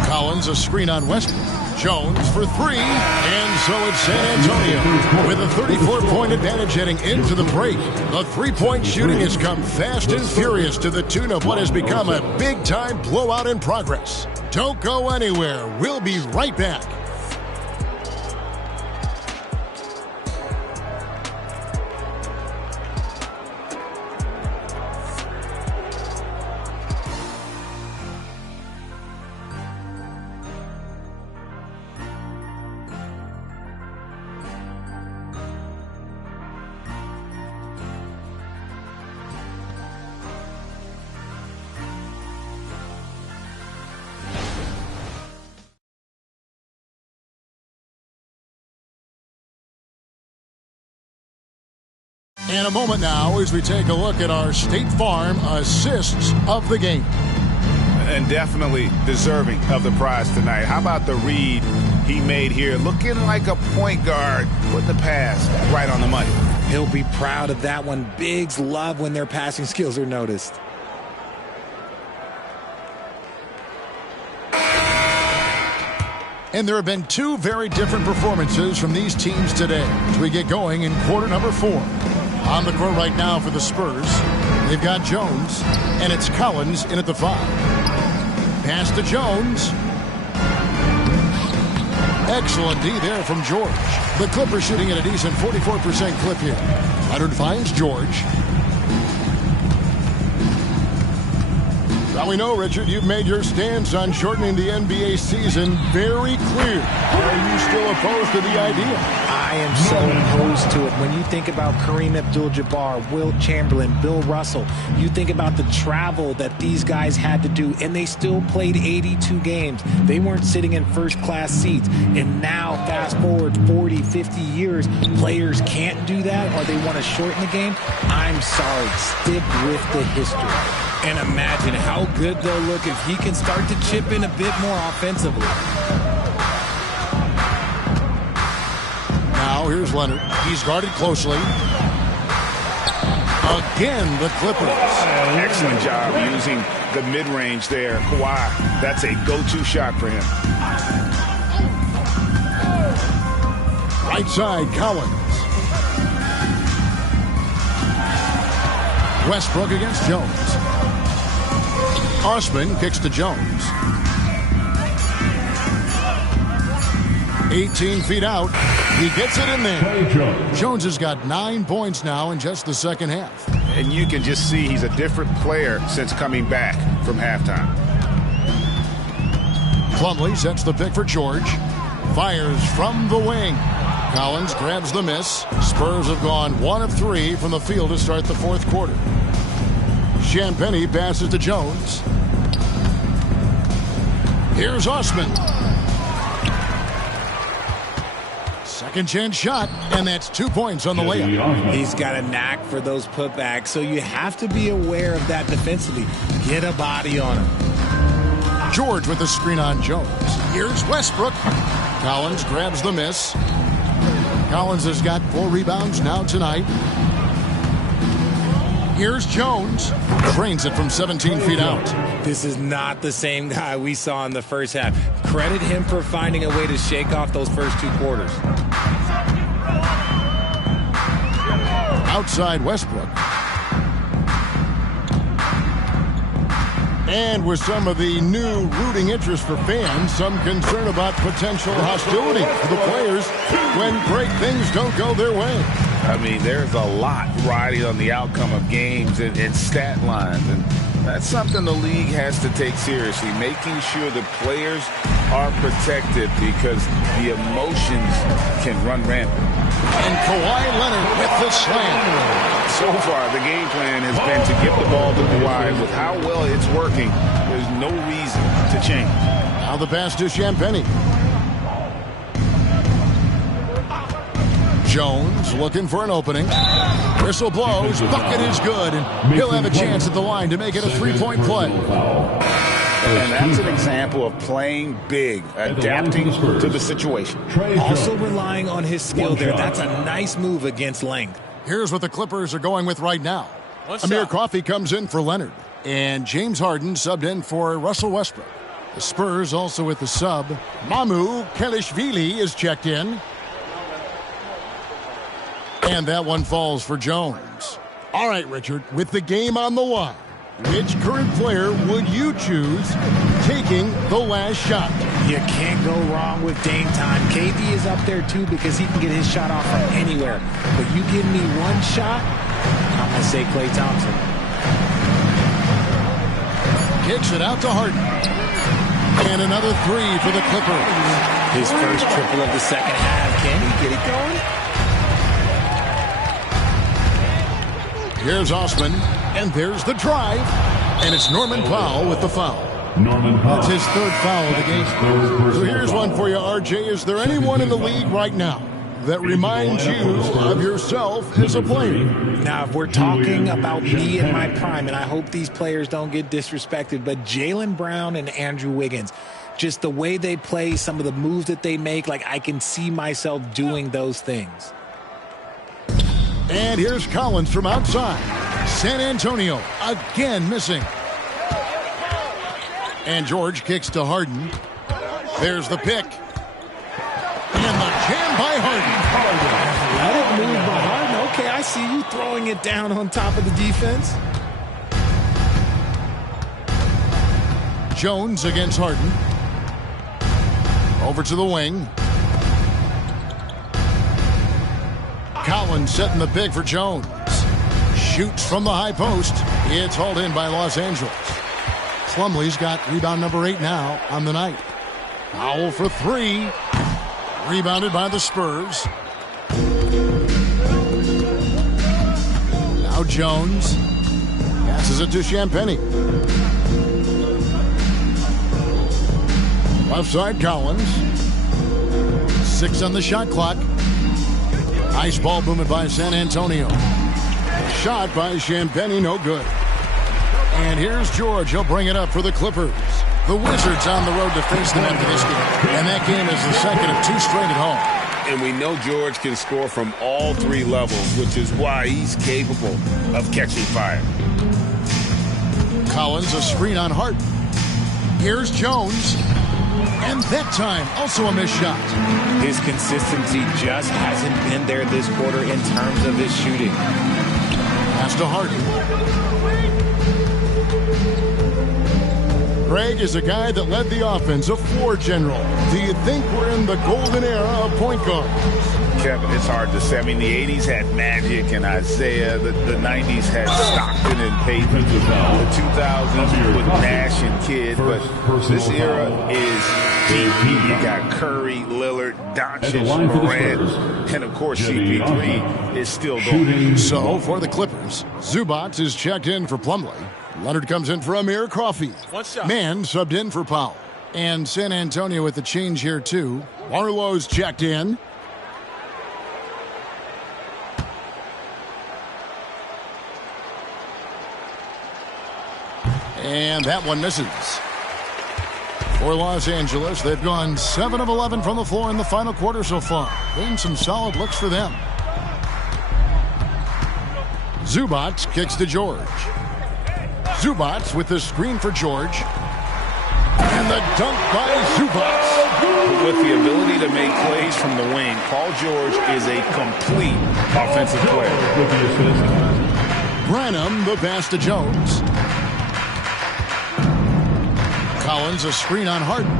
Collins a screen on Westbrook. Jones for 3, and so it's San Antonio with a 34-point advantage heading into the break. The three-point shooting has come fast and furious to the tune of what has become a big-time blowout in progress. Don't go anywhere. We'll be right back. In a moment now as we take a look at our State Farm assists of the game. And definitely deserving of the prize tonight. How about the read he made here? Looking like a point guard, putting the pass right on the money. He'll be proud of that one. Bigs love when their passing skills are noticed. And there have been two very different performances from these teams today as we get going in quarter number 4. On the court right now for the Spurs, they've got Jones, and it's Collins in at the 5. Pass to Jones. Excellent D there from George. The Clippers shooting at a decent 44% clip here. Leonard finds George. Now we know, Richard, you've made your stance on shortening the NBA season very clear. Are you still opposed to the idea? I am so opposed to it. When you think about Kareem Abdul-Jabbar, Wilt Chamberlain, Bill Russell, you think about the travel that these guys had to do, and they still played 82 games. They weren't sitting in first-class seats. And now, fast forward 40, 50 years, players can't do that or they want to shorten the game. I'm sorry. Stick with the history. And imagine how good they'll look if he can start to chip in a bit more offensively. Now here's Leonard. He's guarded closely. Again, the Clippers. Excellent job using the mid-range there. Kawhi, that's a go-to shot for him. Right side, Collins. Westbrook against Jones. Osman kicks to Jones. 18 feet out. He gets it in there. Jones has got 9 points now in just the second half. And you can just see he's a different player since coming back from halftime. Plumlee sets the pick for George. Fires from the wing. Collins grabs the miss. Spurs have gone 1 of 3 from the field to start the fourth quarter. Champagnie passes to Jones. Here's Osman. Second chance shot, and that's 2 points on the layup. He's got a knack for those putbacks, so you have to be aware of that defensively. Get a body on him. George with the screen on Jones. Here's Westbrook. Collins grabs the miss. Collins has got 4 rebounds now tonight. Here's Jones. Drains it from 17 feet out. This is not the same guy we saw in the first half. Credit him for finding a way to shake off those first 2 quarters. Outside Westbrook. And with some of the new rooting interest for fans, some concern about potential hostility for the players when great things don't go their way. I mean, there's a lot riding on the outcome of games and stat lines, and that's something the league has to take seriously, making sure the players are protected because the emotions can run rampant. And Kawhi Leonard with the slam. So far, the game plan has been to get the ball to Kawhi. With how well it's working, there's no reason to change. Now the pass to Champagnie. Jones looking for an opening. Whistle blows. Bucket is good. And he'll have a chance at the line to make it a 3-point play. And that's an example of playing big, adapting to the situation. Also relying on his skill there. That's a nice move against length. Here's what the Clippers are going with right now. Amir Coffey comes in for Leonard. And James Harden subbed in for Russell Westbrook. The Spurs also with the sub. Mamu Kelishvili is checked in. And that one falls for Jones. All right, Richard, with the game on the line, which current player would you choose taking the last shot? You can't go wrong with Dame time. KD is up there too because he can get his shot off from anywhere. But you give me one shot, I'm going to say Klay Thompson. Kicks it out to Harden. And another 3 for the Clippers. His first triple of the second half. Can he get it going? Here's Osman, and there's the drive. And it's Norman Powell with the foul. That's his 3rd foul of the game. So here's one for you, RJ. Is there anyone in the league right now that reminds you of yourself as a player? Now, if we're talking about me in my prime, and I hope these players don't get disrespected, but Jaylen Brown and Andrew Wiggins, just the way they play, some of the moves that they make, like I can see myself doing those things. And here's Collins from outside. San Antonio again missing. And George kicks to Harden. There's the pick. And the jam by Harden. Let it move by Harden. Okay, I see you throwing it down on top of the defense. Jones against Harden. Over to the wing. Collins setting the pick for Jones. Shoots from the high post. It's hauled in by Los Angeles. Plumlee's got rebound number 8 now on the night. Foul for 3. Rebounded by the Spurs. Now Jones passes it to Champagnie. Left side Collins. 6 on the shot clock. Nice ball movement by San Antonio. Shot by Champagnie, no good. And here's George. He'll bring it up for the Clippers. The Wizards on the road to face them after this game. And that game is the second of 2 straight at home. And we know George can score from all 3 levels, which is why he's capable of catching fire. Collins, a screen on Harden. Here's Jones. And that time, also a missed shot. His consistency just hasn't been there this quarter in terms of his shooting. Pass to Harden. Greg is a guy that led the offense, a floor general. Do you think we're in the golden era of point guards? Kevin, it's hard to say. I mean, the 80s had Magic and Isaiah. The 90s had Stockton and Payton. The 2000s with Nash and Kidd. But this era is deep. You got Curry, Lillard, Doncic, Morant, and of course CP3 is still going. So for the Clippers, Zubac is checked in for Plumlee. Leonard comes in for Amir Coffey. Mann subbed in for Powell. And San Antonio with the change here too. Barlow's checked in. And that one misses. For Los Angeles, they've gone 7 of 11 from the floor in the final quarter so far. Been some solid looks for them. Zubac kicks to George. Zubac with the screen for George. And the dunk by Zubac. With the ability to make plays from the wing, Paul George is a complete offensive player. Branham, the pass to Jones. Collins, a screen on Harden.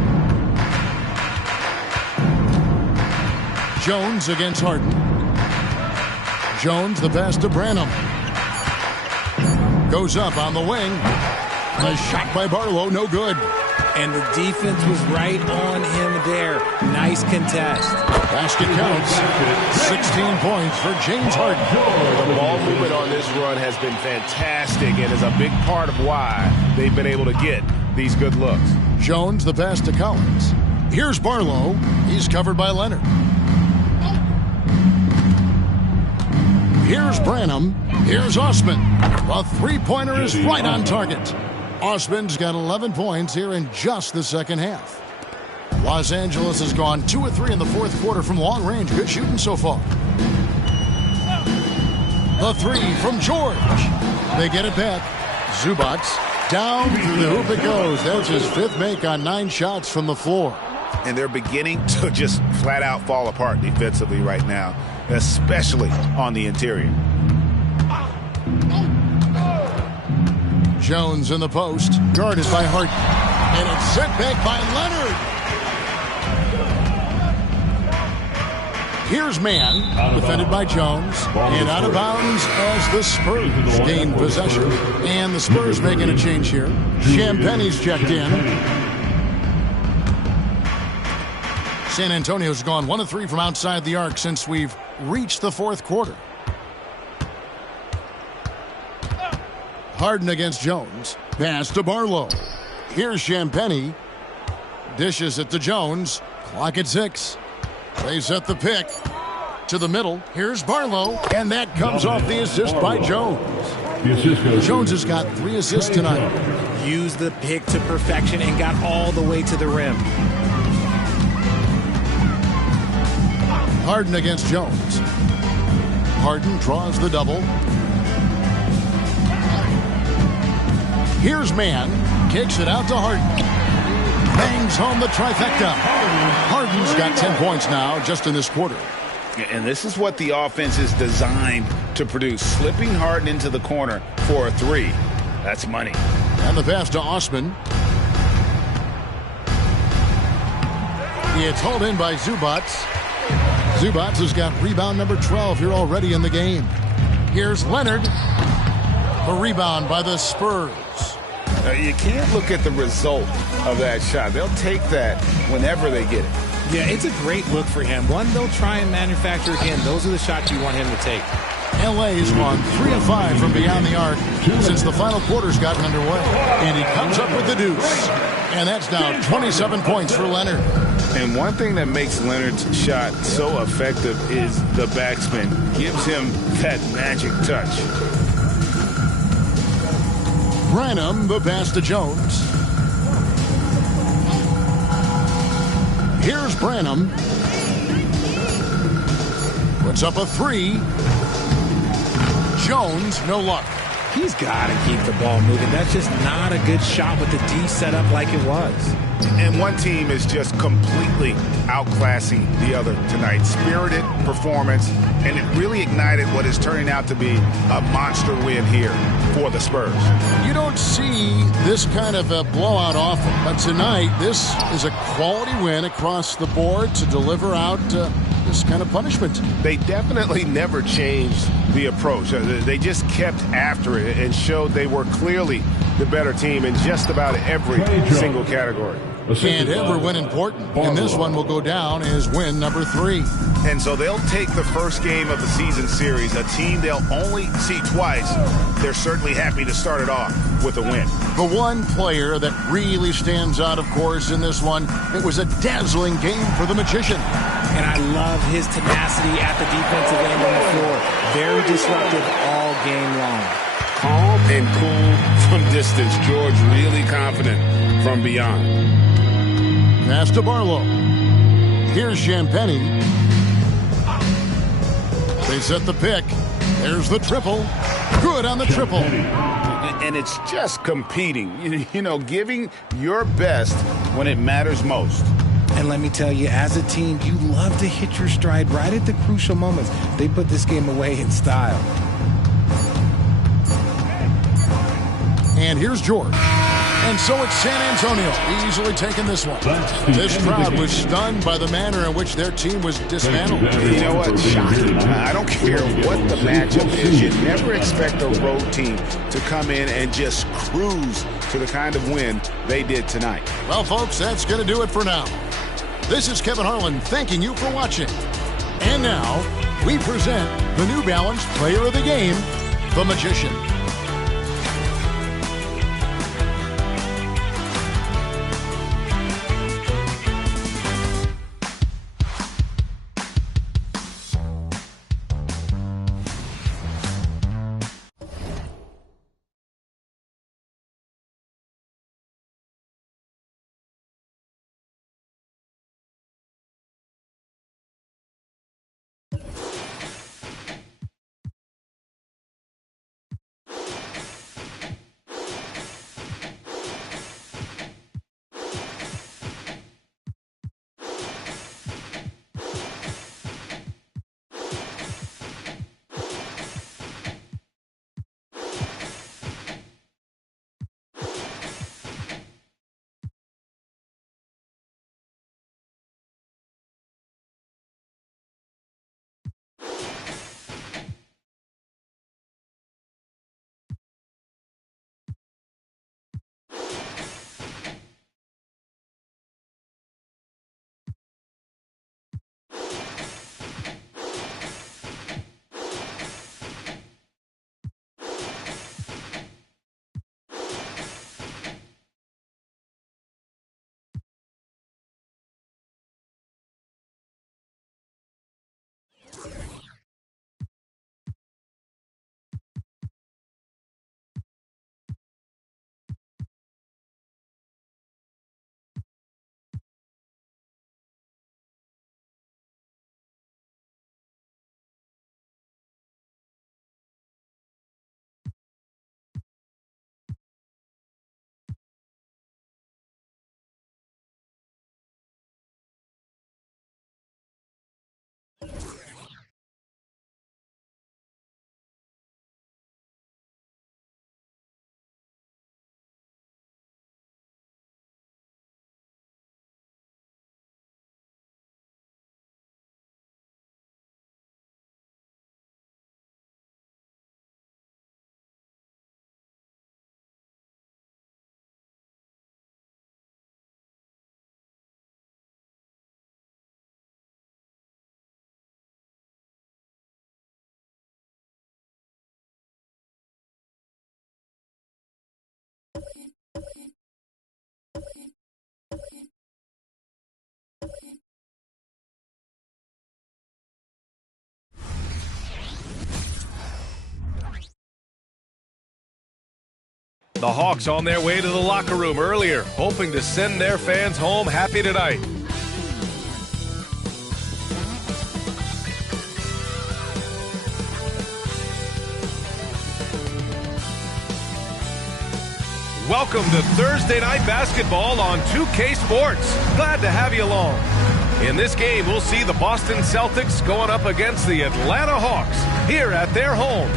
Jones against Harden. Jones, the pass to Branham. Goes up on the wing. A shot by Barlow, no good. And the defense was right on him there. Nice contest. Basket counts. 16 points for James Harden. The ball movement on this run has been fantastic and is a big part of why they've been able to get these good looks. Jones, the pass to Collins. Here's Barlow. He's covered by Leonard. Here's Branham. Here's Osman. The three-pointer is right on target. Osman's got 11 points here in just the second half. Los Angeles has gone 2 of 3 in the fourth quarter from long range. Good shooting so far. The three from George. They get it back. Zubac. Down through the hoop it goes. That's his 5th make on 9 shots from the floor. And they're beginning to just flat out fall apart defensively right now, especially on the interior. Jones in the post, guarded by Harden. And it's sent back by Leonard. Here's Mann, defended by Jones, and out of bounds as the Spurs gain possession. And the Spurs making a change here. Champagne's checked in. San Antonio's gone 1 of 3 from outside the arc since we've reached the fourth quarter. Harden against Jones. Pass to Barlow. Here's Champagne. Dishes it to Jones. Clock at 6. They set the pick to the middle. Here's Barlow. And that comes off the assist by Jones. Jones has got 3 assists tonight. Used the pick to perfection and got all the way to the rim. Harden against Jones. Harden draws the double. Here's Mann. Kicks it out to Harden. Bangs home the trifecta. Harden's got 10 points now just in this quarter. And this is what the offense is designed to produce. Slipping Harden into the corner for a 3. That's money. And the pass to Osman. It's hauled in by Zubac. Zubac has got rebound number 12 here already in the game. Here's Leonard. A rebound by the Spurs. You can't look at the result of that shot. They'll take that whenever they get it. Yeah, it's a great look for him. One, they'll try and manufacture again. Those are the shots you want him to take. LA's gone 3 of 5 from beyond the arc since the final quarter's gotten underway. And he comes up with the deuce. And that's now 27 points for Leonard. And one thing that makes Leonard's shot so effective is the backspin. Gives him that magic touch. Branham, the pass to Jones. Here's Branham. Puts up a 3. Jones, no luck. He's got to keep the ball moving. That's just not a good shot with the D set up like it was. And one team is just completely outclassing the other tonight. Spirited performance, and it really ignited what is turning out to be a monster win here for the Spurs. You don't see this kind of a blowout often, but tonight this is a quality win across the board to deliver out this kind of punishment. They definitely never changed the approach. They just kept after it and showed they were clearly the better team in just about every single category. And ever win important. And this one will go down as win number 3. And so they'll take the first game of the season series, a team they'll only see twice. They're certainly happy to start it off with a win. The one player that really stands out, of course, in this one, it was a dazzling game for the Magician. And I love his tenacity at the defensive end on the floor. Very disruptive all game long. Calm and cool from distance. George really confident from beyond. Pass to Barlow. Here's Champagny. They set the pick. There's the triple. Good on the triple. And it's just competing, you know, giving your best when it matters most. And let me tell you, as a team, you love to hit your stride right at the crucial moments. They put this game away in style. And here's George. And so it's San Antonio easily taking this one. This crowd was stunned by the manner in which their team was dismantled. You know what? Shocking. I don't care what the matchup is. You never expect a road team to come in and just cruise to the kind of win they did tonight. Well, folks, that's going to do it for now. This is Kevin Harlan thanking you for watching. And now, we present the New Balance Player of the Game, the Magician. The Hawks on their way to the locker room earlier, hoping to send their fans home happy tonight. Welcome to Thursday Night Basketball on 2K Sports. Glad to have you along. In this game, we'll see the Boston Celtics going up against the Atlanta Hawks here at their home.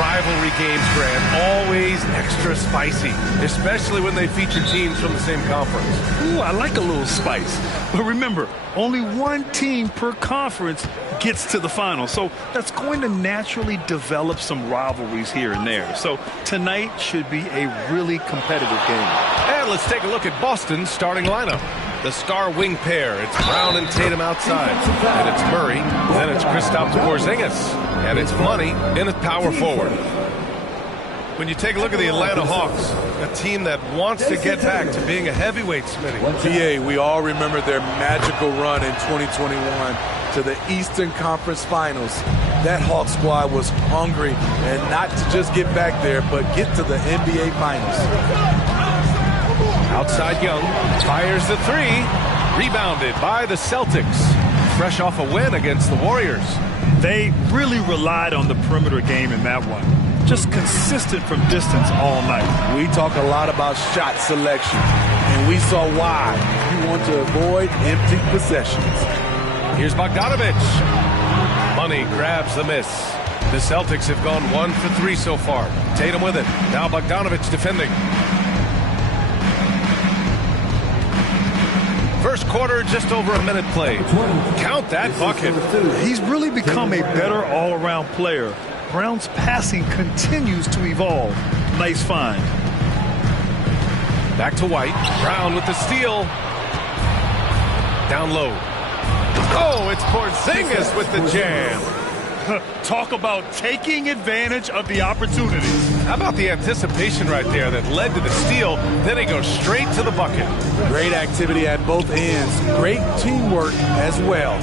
Rivalry games, Grant, always extra spicy, especially when they feature teams from the same conference. Ooh, I like a little spice. But remember, only one team per conference gets to the final. So that's going to naturally develop some rivalries here and there. So tonight should be a really competitive game. And let's take a look at Boston's starting lineup. The star wing pair, it's Brown and Tatum outside. And it's Murray. Then it's Kristaps Porzingis. And it's Money in at power forward. When you take a look at the Atlanta Hawks, a team that wants to get back to being a heavyweight, Smitty. PA, we all remember their magical run in 2021 to the Eastern Conference Finals. That Hawk squad was hungry, and not to just get back there, but get to the NBA Finals. Outside Young, fires the three. Rebounded by the Celtics. Fresh off a win against the Warriors. They really relied on the perimeter game in that one. Just consistent from distance all night. We talk a lot about shot selection, and we saw why. You want to avoid empty possessions. Here's Bogdanovich. Money grabs the miss. The Celtics have gone 1 for 3 so far. Tatum with it. Now Bogdanovich defending. First quarter, just over a minute played. Count that bucket. He's really become a better all-around player. Brown's passing continues to evolve. Nice find. Back to White. Brown with the steal. Down low. Oh, it's Porzingis with the jam. Talk about taking advantage of the opportunity. How about the anticipation right there that led to the steal? Then he goes straight to the bucket. Great activity at both ends. Great teamwork as well.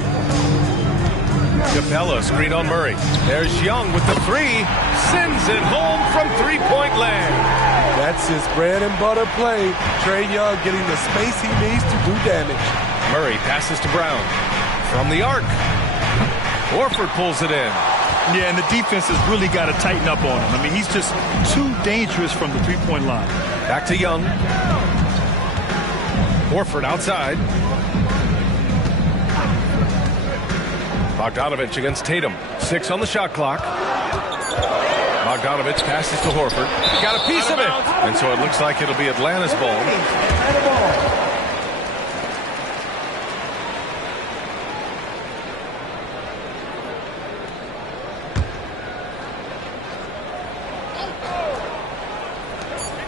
Capella screen on Murray. There's Young with the three. Sends it home from three-point land. That's his bread and butter play. Trae Young getting the space he needs to do damage. Murray passes to Brown. From the arc. Horford pulls it in. Yeah, and the defense has really got to tighten up on him. I mean, he's just too dangerous from the three-point line. Back to Young. Horford outside. Bogdanovich against Tatum. 6 on the shot clock. Bogdanovich passes to Horford. Got a piece of it. And so it looks like it'll be Atlanta's ball.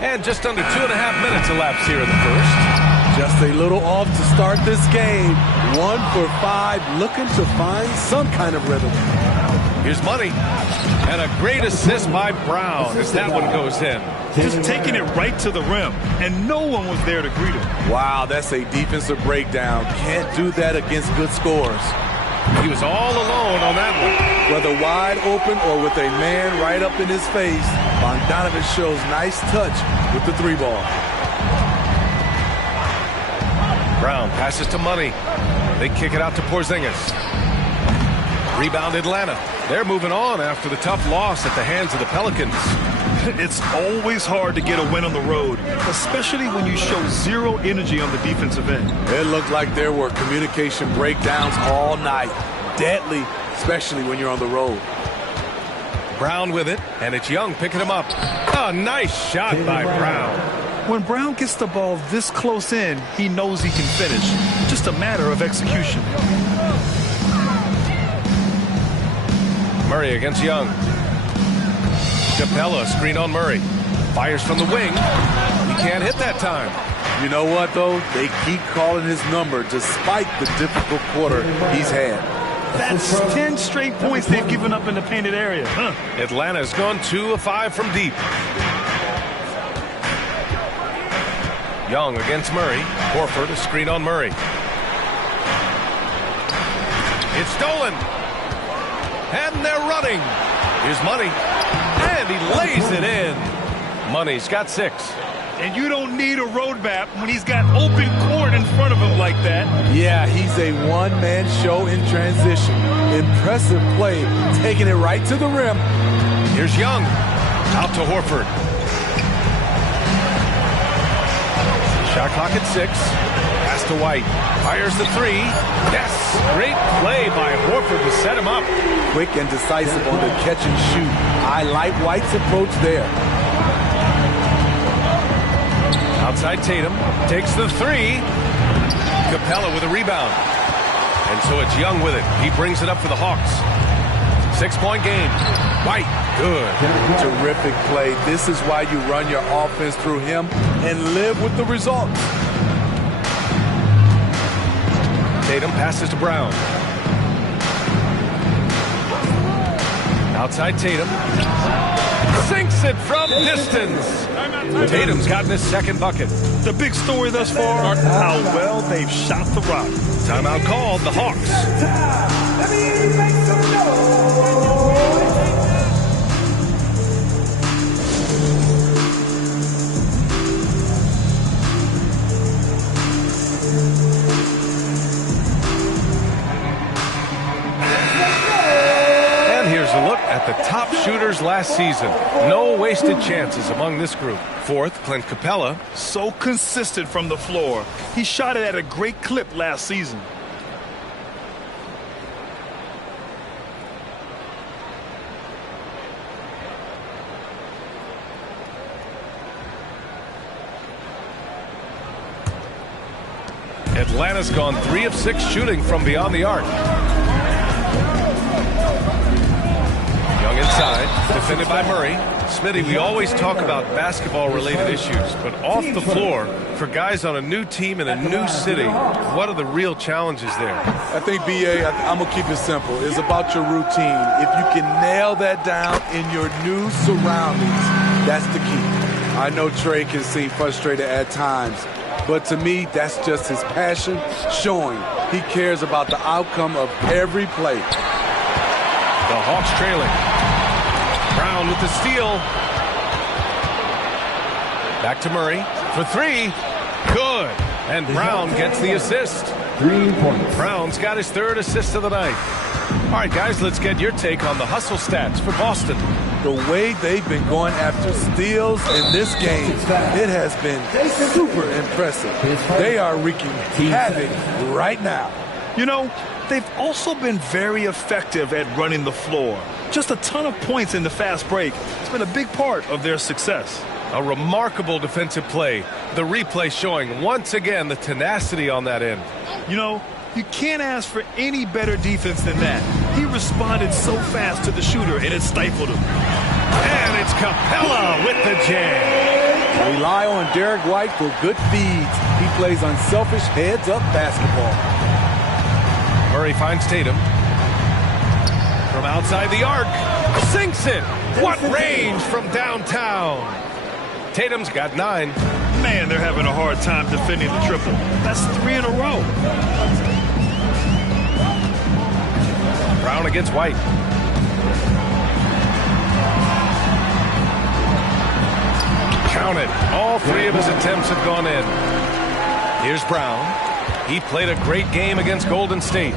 And just under 2.5 minutes elapsed here in the first. Just a little off to start this game. 1 for 5, looking to find some kind of rhythm. Here's Money. And a great assist by Brown as that one goes in. Just taking it right to the rim, and no one was there to greet him. Wow, that's a defensive breakdown. Can't do that against good scores. He was all alone on that one. Whether wide open or with a man right up in his face, Bogdanovich shows nice touch with the 3-ball. Brown passes to Money. They kick it out to Porzingis. Rebound Atlanta. They're moving on after the tough loss at the hands of the Pelicans. It's always hard to get a win on the road, especially when you show zero energy on the defensive end. It looked like there were communication breakdowns all night. Deadly, especially when you're on the road. Brown with it, and it's Young picking him up. A nice shot by Brown. When Brown gets the ball this close in, he knows he can finish. Just a matter of execution. Murray against Young. Capella screen on Murray. Fires from the wing. He can't hit that time. You know what, though? They keep calling his number despite the difficult quarter he's had. That's 10 straight points they've given up in the painted area. Atlanta's gone 2 of 5 from deep. Young against Murray. Horford a screen on Murray. It's stolen. And they're running. Here's Money. And he lays it in. Money's got 6. And you don't need a roadmap when he's got open court in front of him like that. Yeah, he's a one-man show in transition. Impressive play, taking it right to the rim. Here's Young. Out to Horford. Shot clock at 6. Pass to White. Fires the 3. Yes! Great play by Horford to set him up. Quick and decisive on the catch and shoot. I like White's approach there. Outside Tatum. Takes the 3. Capella with a rebound. And so it's Young with it. He brings it up for the Hawks. 6-point game. White. Good. Terrific play. This is why you run your offense through him and live with the results. Tatum passes to Brown. Outside Tatum. Sinks it from distance. Tatum's gotten his second bucket. The big story thus far, how well they've shot the rock. Timeout called, the Hawks. Let me make some noise. the top shooters last season. No wasted chances among this group. Fourth, Clint Capella. So consistent from the floor. He shot it at a great clip last season. Atlanta's gone 3 of 6 shooting from beyond the arc. Young inside, defended by Murray. Smitty, we always talk about basketball-related issues, but off the floor, for guys on a new team in a new city, what are the real challenges there? I think, B.A., I'm going to keep it simple. It's about your routine. If you can nail that down in your new surroundings, that's the key. I know Trey can seem frustrated at times, but to me, that's just his passion showing. He cares about the outcome of every play. The Hawks trailing. Brown with the steal. Back to Murray for 3. Good. And Brown gets the assist. 3 points. Brown's got his 3rd assist of the night. All right, guys, let's get your take on the hustle stats for Boston. The way they've been going after steals in this game, it has been super impressive. They are wreaking havoc right now. You know, they've also been very effective at running the floor. Just a ton of points in the fast break. It's been a big part of their success. A remarkable defensive play. The replay showing once again the tenacity on that end. You know, you can't ask for any better defense than that. He responded so fast to the shooter, and it stifled him. And it's Capella with the jam. Rely on Derek White for good feeds. He plays unselfish heads-up basketball. Murray finds Tatum. From outside the arc. Sinks it. What range from downtown. Tatum's got 9. Man, they're having a hard time defending the triple. That's 3 in a row. Brown against White. Count it. All 3 of his attempts have gone in. Here's Brown. He played a great game against Golden State.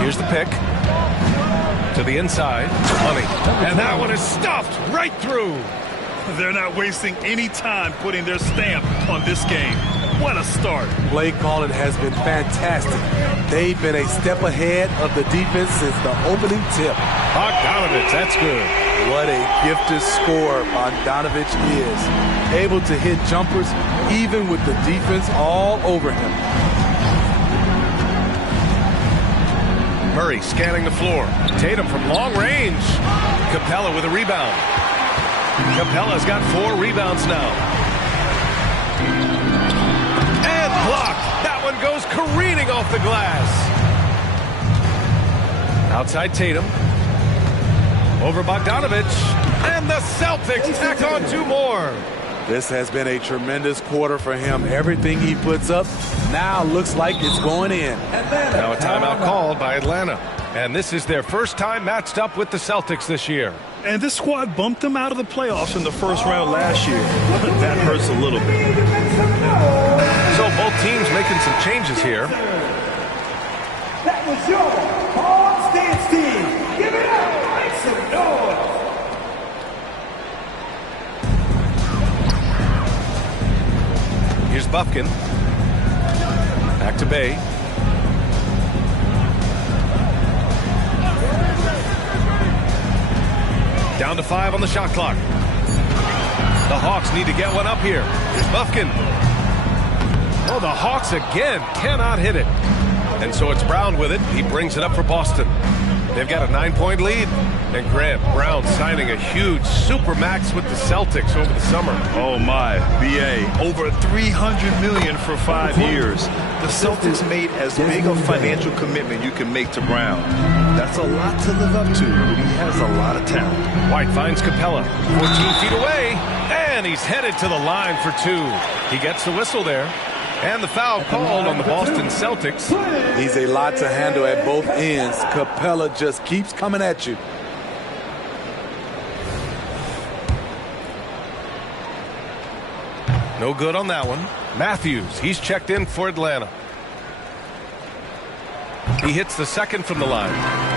Here's the pick. To the inside. Money. And that one is stuffed right through. They're not wasting any time putting their stamp on this game. What a start. Play calling has been fantastic. They've been a step ahead of the defense since the opening tip. Bogdanovich, that's good. What a gifted scorer Bogdanovich is. Able to hit jumpers even with the defense all over him. Murray scanning the floor. Tatum from long range. Capella with a rebound. Capella's got 4 rebounds now. And blocked. That one goes careening off the glass. Outside Tatum. Over Bogdanovich. And the Celtics tack on 2 more. This has been a tremendous quarter for him. Everything he puts up now looks like it's going in. Now a timeout called by Atlanta. And this is their first time matched up with the Celtics this year. And this squad bumped them out of the playoffs in the first round last year. That hurts a little bit. So both teams making some changes here. That was your Hawks dance team. Give it up. Make some noise. Here's Bufkin. Back to Bay. Down to 5 on the shot clock. The Hawks need to get one up here. Here's Bufkin. Oh, the Hawks again cannot hit it. And so it's Brown with it. He brings it up for Boston. They've got a 9-point lead. And Grant, Brown signing a huge supermax with the Celtics over the summer. Oh my, BA, over $300 million for 5 years. The Celtics made as big a financial commitment you can make to Brown. That's a lot to live up to, but he has a lot of talent. White finds Capella, 14 feet away, and he's headed to the line for 2. He gets the whistle there. And the foul called on the Boston Celtics. He's a lot to handle at both ends. Capella just keeps coming at you. No good on that one. Matthews, he's checked in for Atlanta. He hits the second from the line.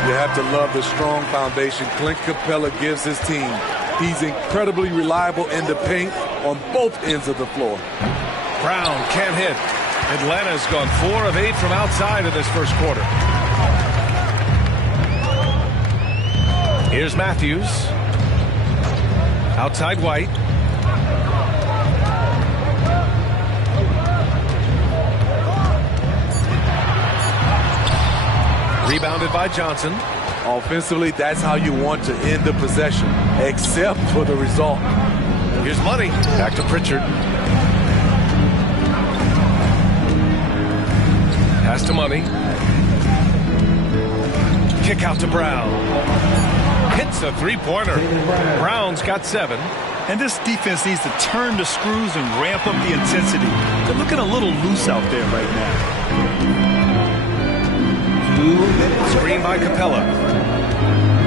You have to love the strong foundation Clint Capella gives his team. He's incredibly reliable in the paint on both ends of the floor. Brown can't hit. Atlanta's gone 4 of 8 from outside in this first quarter. Here's Matthews. Outside White. Rebounded by Johnson. Offensively, that's how you want to end the possession, except for the result. Here's Money. Back to Pritchard. Pass to Money. Kick out to Brown. Hits a three-pointer. Brown's got 7. And this defense needs to turn the screws and ramp up the intensity. They're looking a little loose out there right now. Screen by Capella.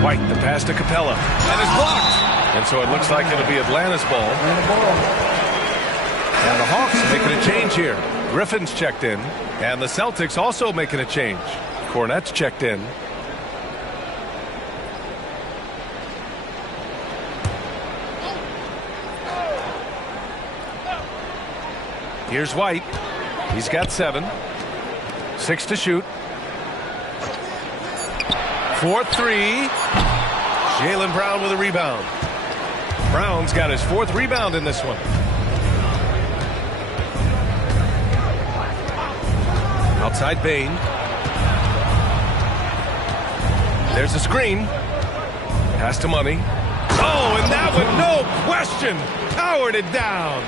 White, the pass to Capella. And it's blocked. And so it looks like it'll be Atlanta's ball. And the Hawks making a change here. Griffin's checked in. And the Celtics also making a change. Cornette's checked in. Here's White. He's got 7. 6 to shoot. 4-3. Jaylen Brown with a rebound. Brown's got his 4th rebound in this one. Outside Bain. There's a screen. Pass to Money. Oh, and that one, no question, powered it down.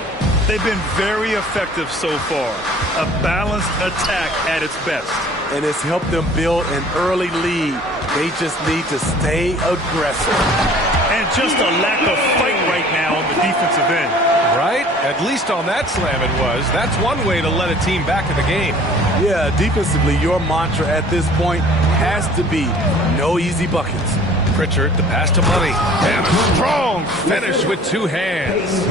They've been very effective so far. A balanced attack at its best. And it's helped them build an early lead. They just need to stay aggressive. And just a lack of fight right now on the defensive end. Right? At least on that slam it was. That's one way to let a team back in the game. Yeah, defensively, your mantra at this point has to be no easy buckets. Pritchard, the pass to Money. And a strong finish with 2 hands.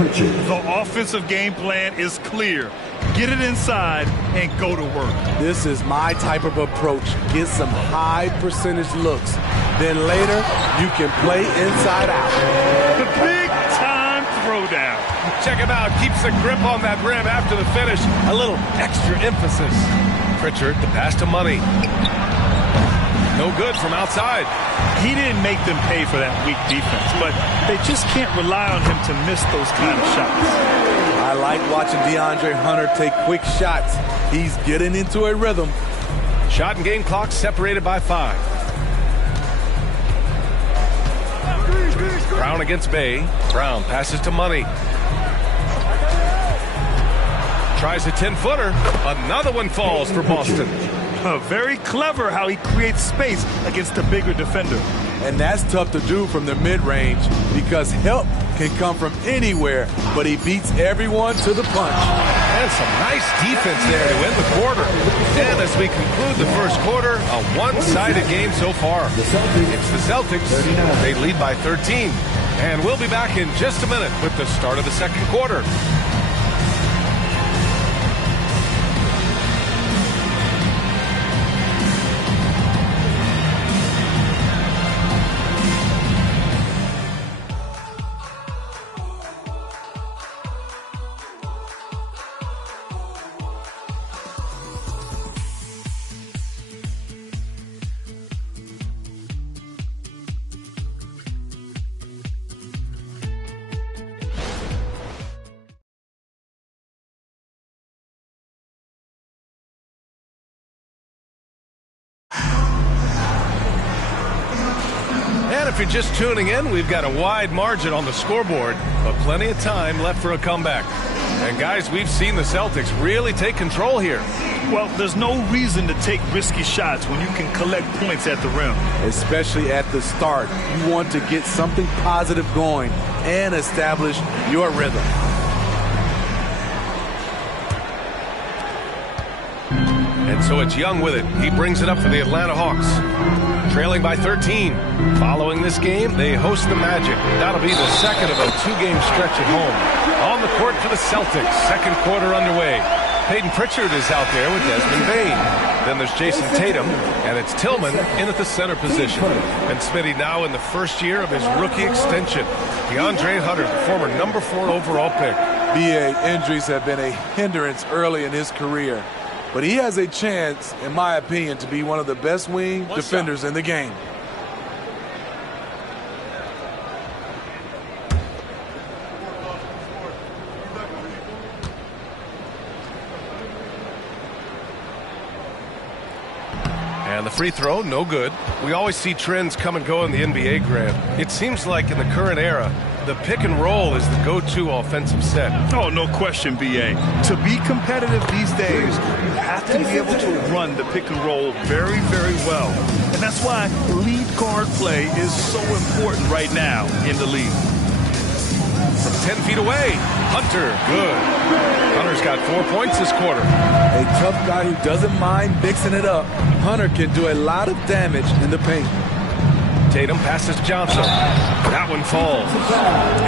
The offensive game plan is clear. Get it inside and go to work. This is my type of approach. Get some high percentage looks. Then later, you can play inside out. The big time throwdown. Check him out. Keeps the grip on that rim after the finish. A little extra emphasis. Pritchard, the pass to Money. No good from outside. He didn't make them pay for that weak defense, but they just can't rely on him to miss those kind of shots. I like watching DeAndre Hunter take quick shots. He's getting into a rhythm. Shot and game clock separated by 5. Brown against Bay. Brown passes to Money. Tries a 10-footer. Another one falls for Boston. Very clever how he creates space against a bigger defender. And that's tough to do from the mid-range because help can come from anywhere, but he beats everyone to the punch. And some nice defense there to end the quarter. And as we conclude the first quarter, a one-sided game so far. It's the Celtics. They lead by 13. And we'll be back in just a minute with the start of the second quarter. And if you're just tuning in, we've got a wide margin on the scoreboard, but plenty of time left for a comeback. And guys, we've seen the Celtics really take control here. Well, there's no reason to take risky shots when you can collect points at the rim. Especially at the start. You want to get something positive going and establish your rhythm. And so it's Young with it. He brings it up for the Atlanta Hawks. Trailing by 13. Following this game, they host the Magic. That'll be the second of a 2-game stretch at home. On the court for the Celtics. Second quarter underway. Peyton Pritchard is out there with Desmond Bain. Then there's Jason Tatum, and it's Tillman in at the center position. And Smitty now in the first year of his rookie extension. DeAndre Hunter, the former number 4 overall pick. BA, injuries have been a hindrance early in his career. But he has a chance, in my opinion, to be one of the best wing defenders in the game. And the free throw, no good. We always see trends come and go in the NBA, Grant. It seems like in the current era, the pick and roll is the go-to offensive set. Oh, no question, B.A. To be competitive these days, you have to be able to run the pick and roll very, very well. And that's why lead guard play is so important right now in the league. From 10 feet away, Hunter, good. Hunter's got 4 points this quarter. A tough guy who doesn't mind mixing it up. Hunter can do a lot of damage in the paint. Tatum passes Johnson. That one falls.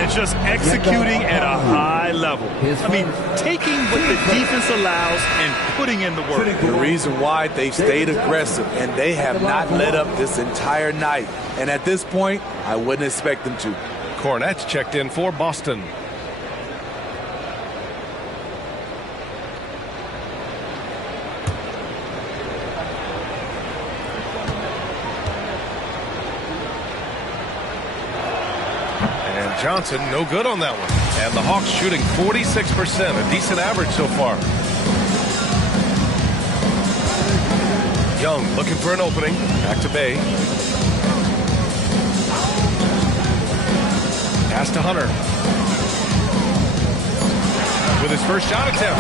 It's just executing at a high level. I mean, taking what the defense allows and putting in the work. The reason why they stayed aggressive, and they have not let up this entire night. And at this point, I wouldn't expect them to. Cornette's checked in for Boston. And Johnson, no good on that one. And the Hawks shooting 46%, a decent average so far. Young looking for an opening. Back to Bay. Pass to Hunter. With his first shot attempt.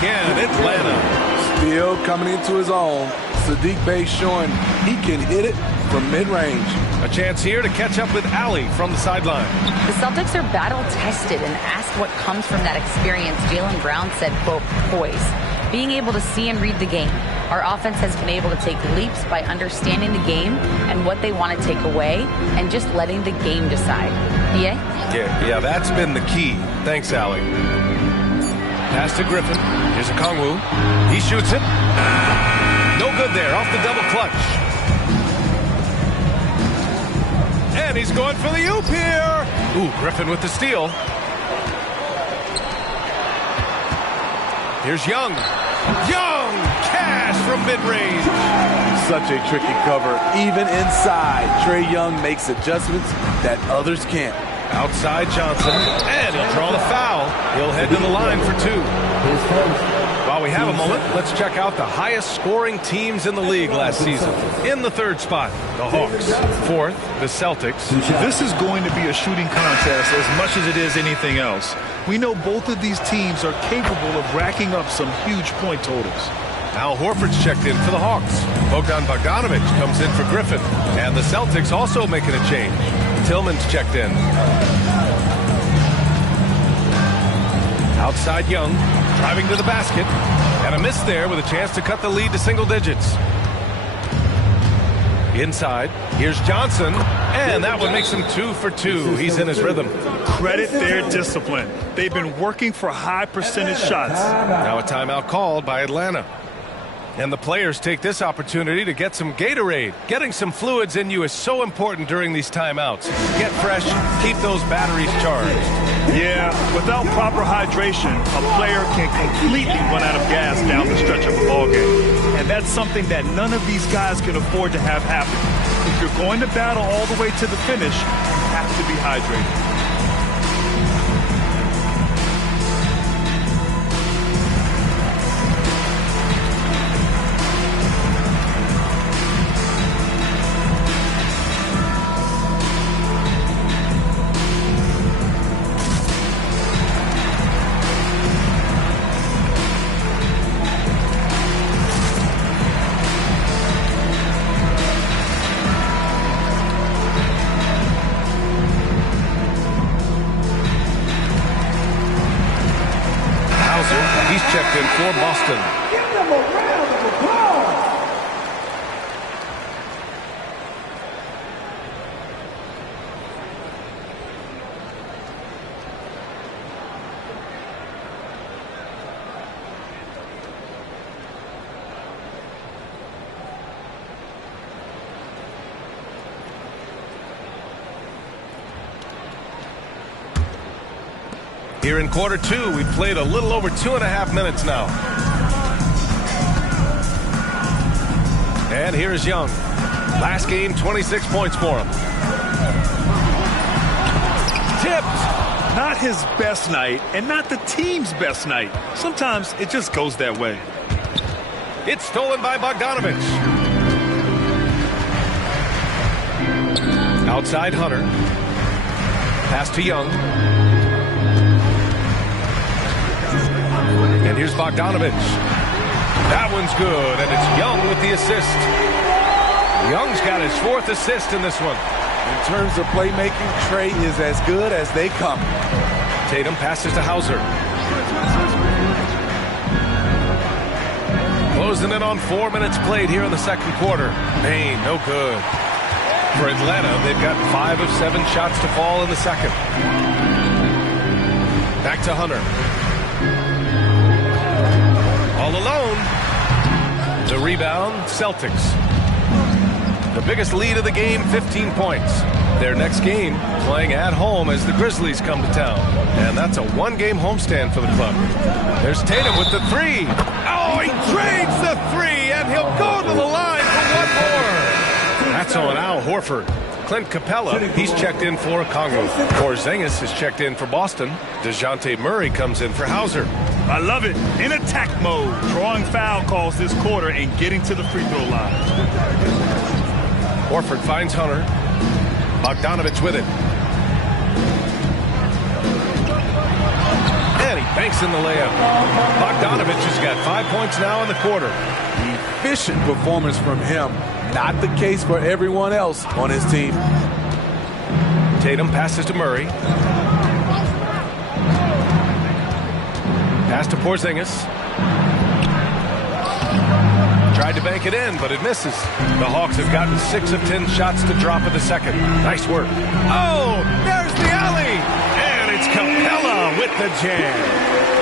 Again, Atlanta. Still coming into his own. Sadiq Bey showing he can hit it from mid-range. A chance here to catch up with Allie from the sideline. The Celtics are battle-tested, and asked what comes from that experience, Jaylen Brown said, quote, poise. Being able to see and read the game. Our offense has been able to take leaps by understanding the game and what they want to take away and just letting the game decide. Yeah, that's been the key. Thanks, Allie. Pass to Griffin. Here's a Kongwu. He shoots it. No good there. Off the double clutch. And he's going for the oop here. Ooh, Griffin with the steal. Here's Young. Young! Cash from mid-range. Such a tricky cover. Even inside, Trae Young makes adjustments that others can't. Outside Johnson, and he'll draw the foul. He'll head to the line for 2. While we have a moment, let's check out the highest scoring teams in the league last season. In the 3rd spot, the Hawks. 4th, the Celtics. This is going to be a shooting contest as much as it is anything else. We know both of these teams are capable of racking up some huge point totals. Al Horford's checked in for the Hawks. Bogdan Bogdanovic comes in for Griffin. And the Celtics also making a change. Tillman's checked in. Outside Young, driving to the basket. And a miss there with a chance to cut the lead to single digits. Inside, here's Johnson. And that one makes him 2 for 2. He's in his rhythm. Credit their discipline. They've been working for high percentage shots. Now a timeout called by Atlanta. And the players take this opportunity to get some Gatorade. Getting some fluids in you is so important during these timeouts. Get fresh, keep those batteries charged. Yeah, without proper hydration, a player can completely run out of gas down the stretch of a ball game. And that's something that none of these guys can afford to have happen. If you're going to battle all the way to the finish, you have to be hydrated. He's checked in for Boston. Give them a round of applause. Here in quarter two, we've played a little over 2.5 minutes now. And here's Young. Last game, 26 points for him. Tipped. Not his best night, and not the team's best night. Sometimes it just goes that way. It's stolen by Bogdanovich. Outside Hunter. Pass to Young. And here's Bogdanovich. That one's good, and it's Young with the assist. Young's got his 4th assist in this one. In terms of playmaking, Trey is as good as they come. Tatum passes to Hauser. Closing in on 4 minutes played here in the second quarter. Payne, no good. For Atlanta, they've got 5 of 7 shots to fall in the second. Back to Hunter. All alone. The rebound, Celtics. The biggest lead of the game, 15 points. Their next game, playing at home as the Grizzlies come to town. And that's a 1-game homestand for the club. There's Tatum with the 3. Oh, he trades the 3, and he'll go to the line for one more. That's on Al Horford. Clint Capella, he's checked in for Congo. Porzingis is checked in for Boston. DeJounte Murray comes in for Hauser. I love it. In attack mode, drawing foul calls this quarter and getting to the free throw line. Horford finds Hunter. Bogdanovich with it. And he banks in the layup. Bogdanovich has got 5 points now in the quarter. Efficient performance from him. Not the case for everyone else on his team. Tatum passes to Murray. Pass to Porzingis. Tried to bank it in, but it misses. The Hawks have gotten 6 of 10 shots to drop in the second. Nice work. Oh, there's the alley. And it's Capella with the jam.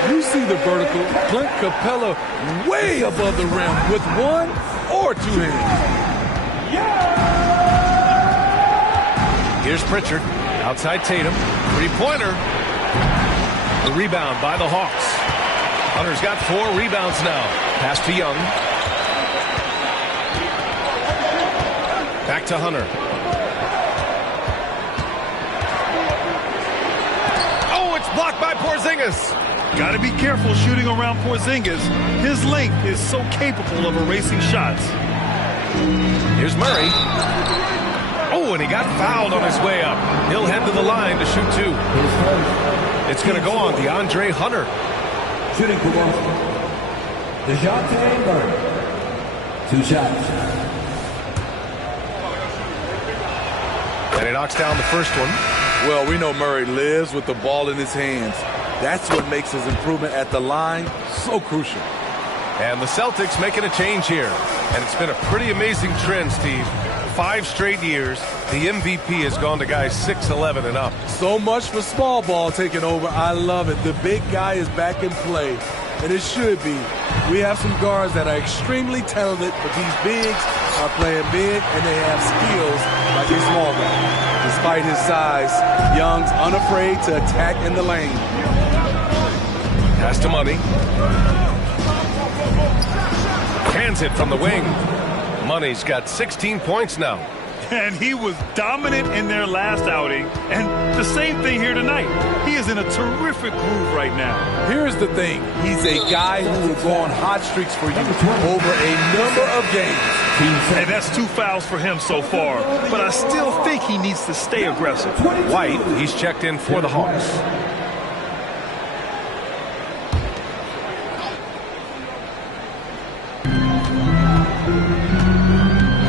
You see the vertical. Clint Capella way above the rim with 1 or 2 hands. Here's Pritchard. Outside Tatum. 3-pointer. The rebound by the Hawks. Hunter's got 4 rebounds now. Pass to Young. Back to Hunter. Oh, it's blocked by Porzingis. Got to be careful shooting around Porzingis. His length is so capable of erasing shots. Here's Murray. Oh, and he got fouled on his way up. He'll head to the line to shoot 2. It's going to go on DeAndre Hunter. Shooting for Boston. DeJounte Murray. 2 shots. And he knocks down the first one. Well, we know Murray lives with the ball in his hands. That's what makes his improvement at the line so crucial. And the Celtics making a change here. And it's been a pretty amazing trend, Steve. 5 straight years, the MVP has gone to guys 6'11" and up. So much for small ball taking over. I love it. The big guy is back in play, and it should be. We have some guards that are extremely talented, but these bigs are playing big, and they have skills like a small guy. Despite his size, Young's unafraid to attack in the lane. Pass to Money. Cans it from the wing. Money's got 16 points now. And he was dominant in their last outing. And the same thing here tonight. He is in a terrific groove right now. Here's the thing. He's a guy who will go on hot streaks for you over a number of games. And that's 2 fouls for him so far. But I still think he needs to stay aggressive. White, he's checked in for the Hawks.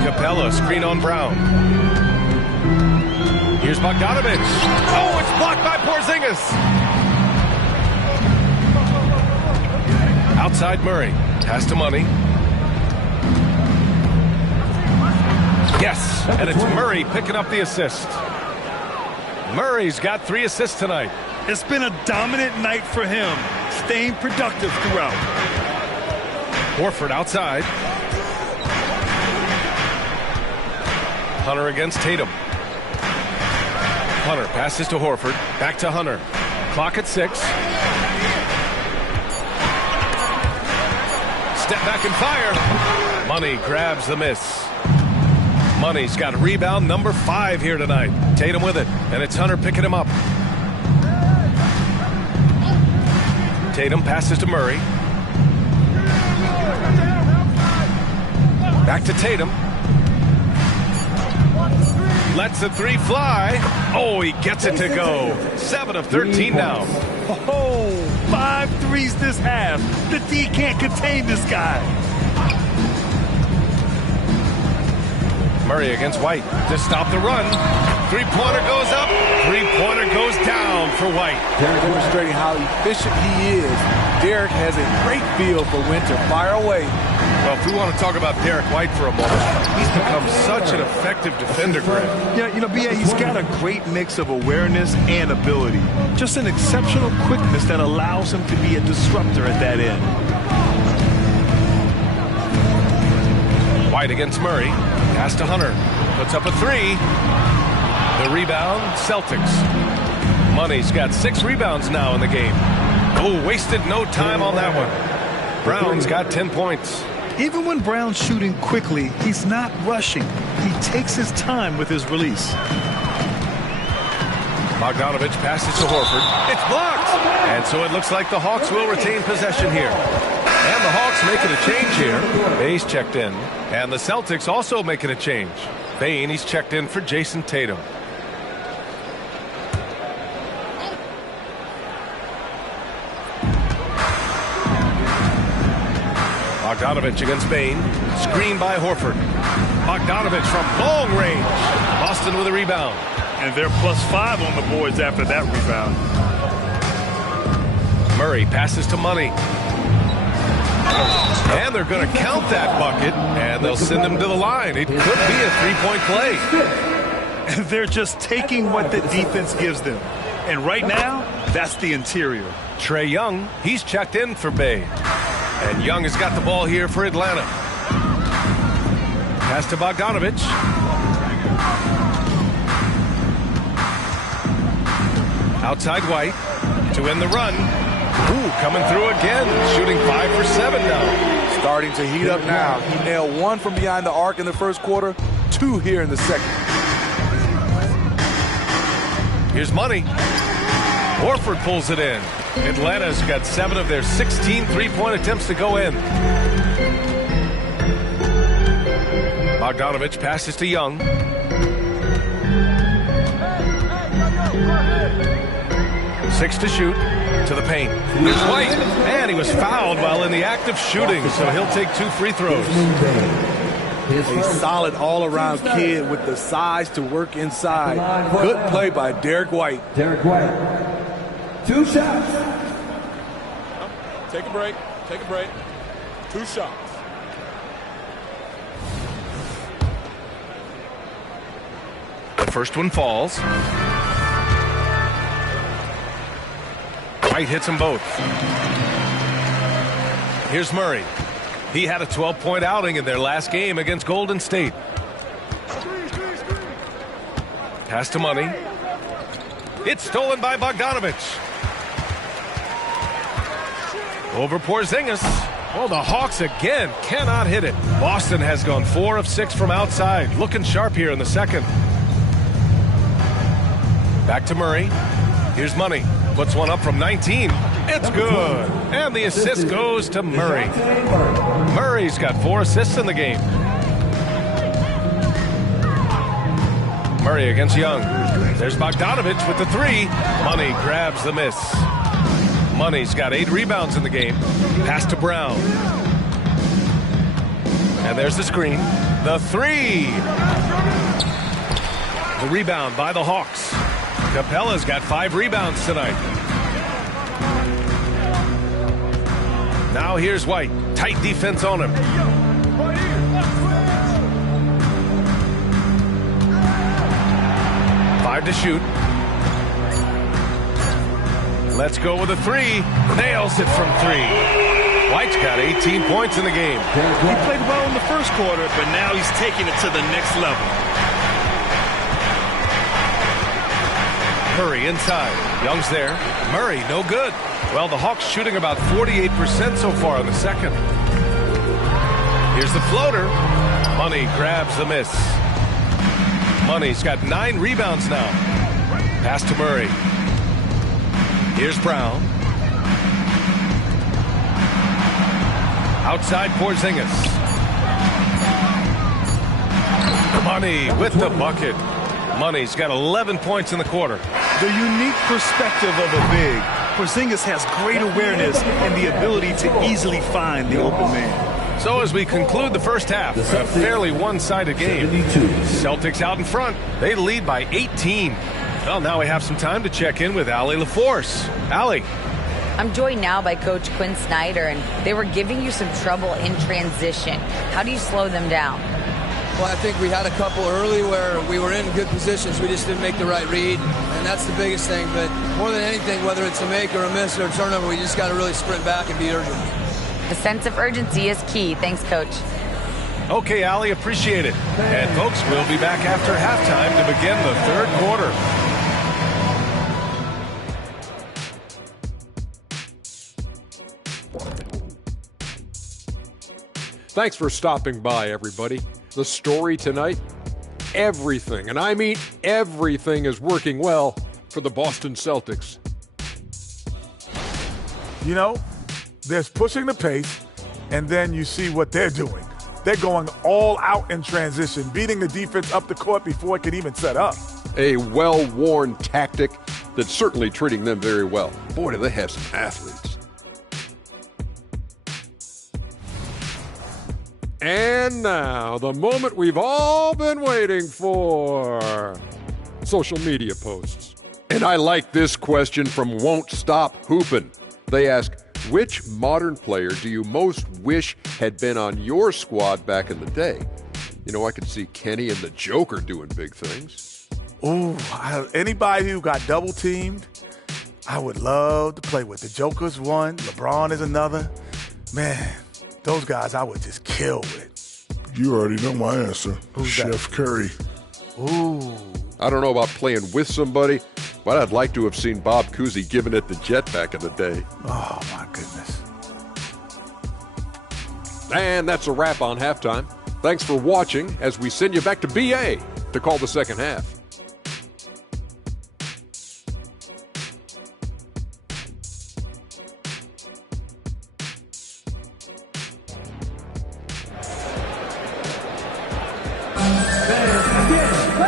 Capella, screen on Brown. Here's Bogdanovich. Oh, it's blocked by Porzingis. Outside Murray. Pass to Money. Yes, and it's Murray picking up the assist. Murray's got 3 assists tonight. It's been a dominant night for him, staying productive throughout. Horford outside. Hunter against Tatum. Hunter passes to Horford. Back to Hunter. Clock at 6. Step back and fire. Money grabs the miss. Money's got rebound number 5 here tonight. Tatum with it, and it's Hunter picking him up. Tatum passes to Murray. Back to Tatum. Lets the 3 fly. Oh, he gets it to go. 7 of 13 now. Oh, 5 threes this half. The D can't contain this guy. Murray against White to stop the run. 3-pointer goes up. 3-pointer goes down for White. Demonstrating how efficient he is. Derek has a great feel for when to fire away. Well, if we want to talk about Derek White for a moment, he's become such an effective defender, Greg. Yeah, B.A., he's got a great mix of awareness and ability. Just an exceptional quickness that allows him to be a disruptor at that end. White against Murray. Pass to Hunter. Puts up a 3. The rebound, Celtics. Money's got 6 rebounds now in the game. Oh, wasted no time on that one. Brown's got 10 points. Even when Brown's shooting quickly, he's not rushing. He takes his time with his release. Bogdanovich passes to Horford. It's blocked! And so it looks like the Hawks will retain possession here. And the Hawks making a change here. Bay's checked in. And the Celtics also making a change. Bane, he's checked in for Jason Tatum. Bogdanovich against Bane. Screen by Horford. Bogdanovich from long range. Boston with a rebound. And they're +5 on the boards after that rebound. Murray passes to Money. And they're going to count that bucket, and they'll send him to the line. It could be a 3-point play. They're just taking what the defense gives them. And right now, that's the interior. Trae Young, he's checked in for Bay. And Young has got the ball here for Atlanta. Pass to Bogdanovich. Outside White to end the run. Ooh, coming through again. Shooting 5 for 7 now. Starting to heat up now. He nailed 1 from behind the arc in the first quarter, 2 here in the second. Here's Money. Horford pulls it in. Atlanta's got 7 of their 16 3-point attempts to go in. Bogdanovich passes to Young. Six to shoot. To the paint. Here's White. And he was fouled while in the act of shooting, so he'll take 2 free throws. A solid all-around kid with the size to work inside. Good play by Derek White. Derek White. 2 shots. Take a break. Take a break. 2 shots. The first one falls. White hits them both. Here's Murray. He had a 12-point outing in their last game against Golden State. Pass to Money. It's stolen by Bogdanovich. Over Porzingis. Well, the Hawks again cannot hit it. Boston has gone 4 of 6 from outside. Looking sharp here in the second. Back to Murray. Here's Money. Puts one up from 19. It's good. And the assist goes to Murray. Murray's got 4 assists in the game. Murray against Young. There's Bogdanovich with the 3. Money grabs the miss. Money's got 8 rebounds in the game. Pass to Brown. And there's the screen. The 3. The rebound by the Hawks. Capella's got 5 rebounds tonight. Now here's White. Tight defense on him. Five to shoot. Let's go with a 3. Nails it from 3. White's got 18 points in the game. He played well in the first quarter, but now he's taking it to the next level. Murray inside. Young's there. Murray, no good. Well, the Hawks shooting about 48% so far in the second. Here's the floater. Money grabs the miss. Money's got 9 rebounds now. Pass to Murray. Here's Brown. Outside Porzingis. Money with the bucket. Money's got 11 points in the quarter. The unique perspective of a big. Porzingis has great awareness and the ability to easily find the open man. So as we conclude the first half, a fairly one-sided game. Celtics out in front. They lead by 18. Well, now we have some time to check in with Allie LaForce. Allie. I'm joined now by Coach Quinn Snyder, and they were giving you some trouble in transition. How do you slow them down? Well, I think we had a couple early where we were in good positions. We just didn't make the right read, and that's the biggest thing. But more than anything, whether it's a make or a miss or a turnover, we just got to really sprint back and be urgent. The sense of urgency is key. Thanks, Coach. Okay, Allie, appreciate it. And, folks, we'll be back after halftime to begin the third quarter. Thanks for stopping by, everybody. The story tonight, everything, and I mean everything, is working well for the Boston Celtics. You know, there's pushing the pace, and then you see what they're doing. They're going all out in transition, beating the defense up the court before it can even set up. A well-worn tactic that's certainly treating them very well. Boy, do they have some athletes. And now, the moment we've all been waiting for. Social media posts. And I like this question from Won't Stop Hoopin'. They ask, which modern player do you most wish had been on your squad back in the day? You know, I could see Kenny and the Joker doing big things. Ooh, anybody who got double-teamed, I would love to play with. The Joker's one, LeBron is another. Man, those guys I would just kill with. You already know my answer. Who's Chef that? Curry. Ooh. I don't know about playing with somebody, but I'd like to have seen Bob Cousy giving it the Jet back in the day. Oh, my goodness. And that's a wrap on halftime. Thanks for watching as we send you back to BA to call the second half.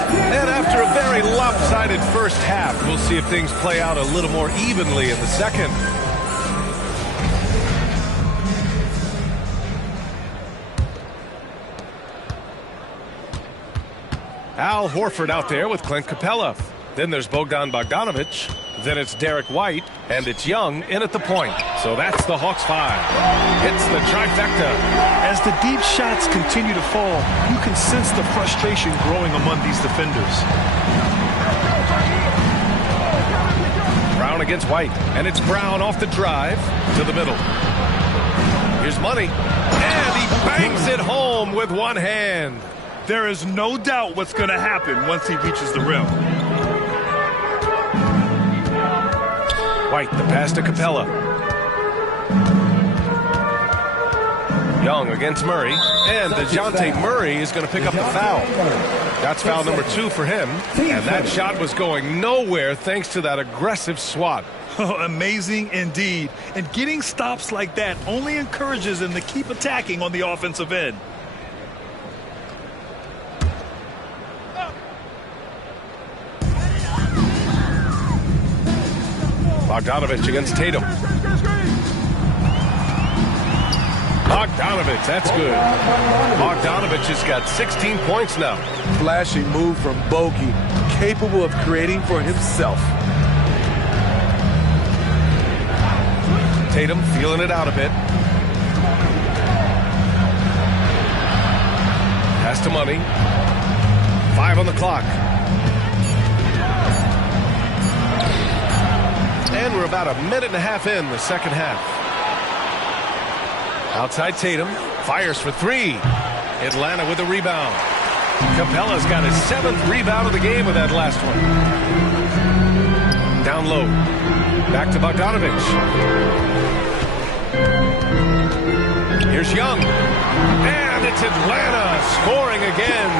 And after a very lopsided first half, we'll see if things play out a little more evenly in the second. Al Horford out there with Clint Capella. Then there's Bogdan Bogdanovic. Then it's Derek White. And it's Young in at the point. So that's the Hawks 5. Hits the trifecta. As the deep shots continue to fall, you can sense the frustration growing among these defenders. Brown against White. And it's Brown off the drive to the middle. Here's Money. And he bangs it home with one hand. There is no doubt what's going to happen once he reaches the rim. White, the pass to Capella. Young against Murray. And DeJounte Murray is going to pick up the foul. That's foul number 2 for him. And that shot was going nowhere thanks to that aggressive swat. Amazing indeed. And getting stops like that only encourages him to keep attacking on the offensive end. Bogdanovic against Tatum. Bogdanovic, that's good. Bogdanovic has got 16 points now. Flashy move from Bogey, capable of creating for himself. Tatum feeling it out a bit. Pass to Money. 5 on the clock. And we're about a minute and a half in the second half. Outside Tatum. Fires for 3. Atlanta with a rebound. Capella's got his 7th rebound of the game with that last one. Down low. Back to Bogdanovich. Here's Young. And it's Atlanta scoring again.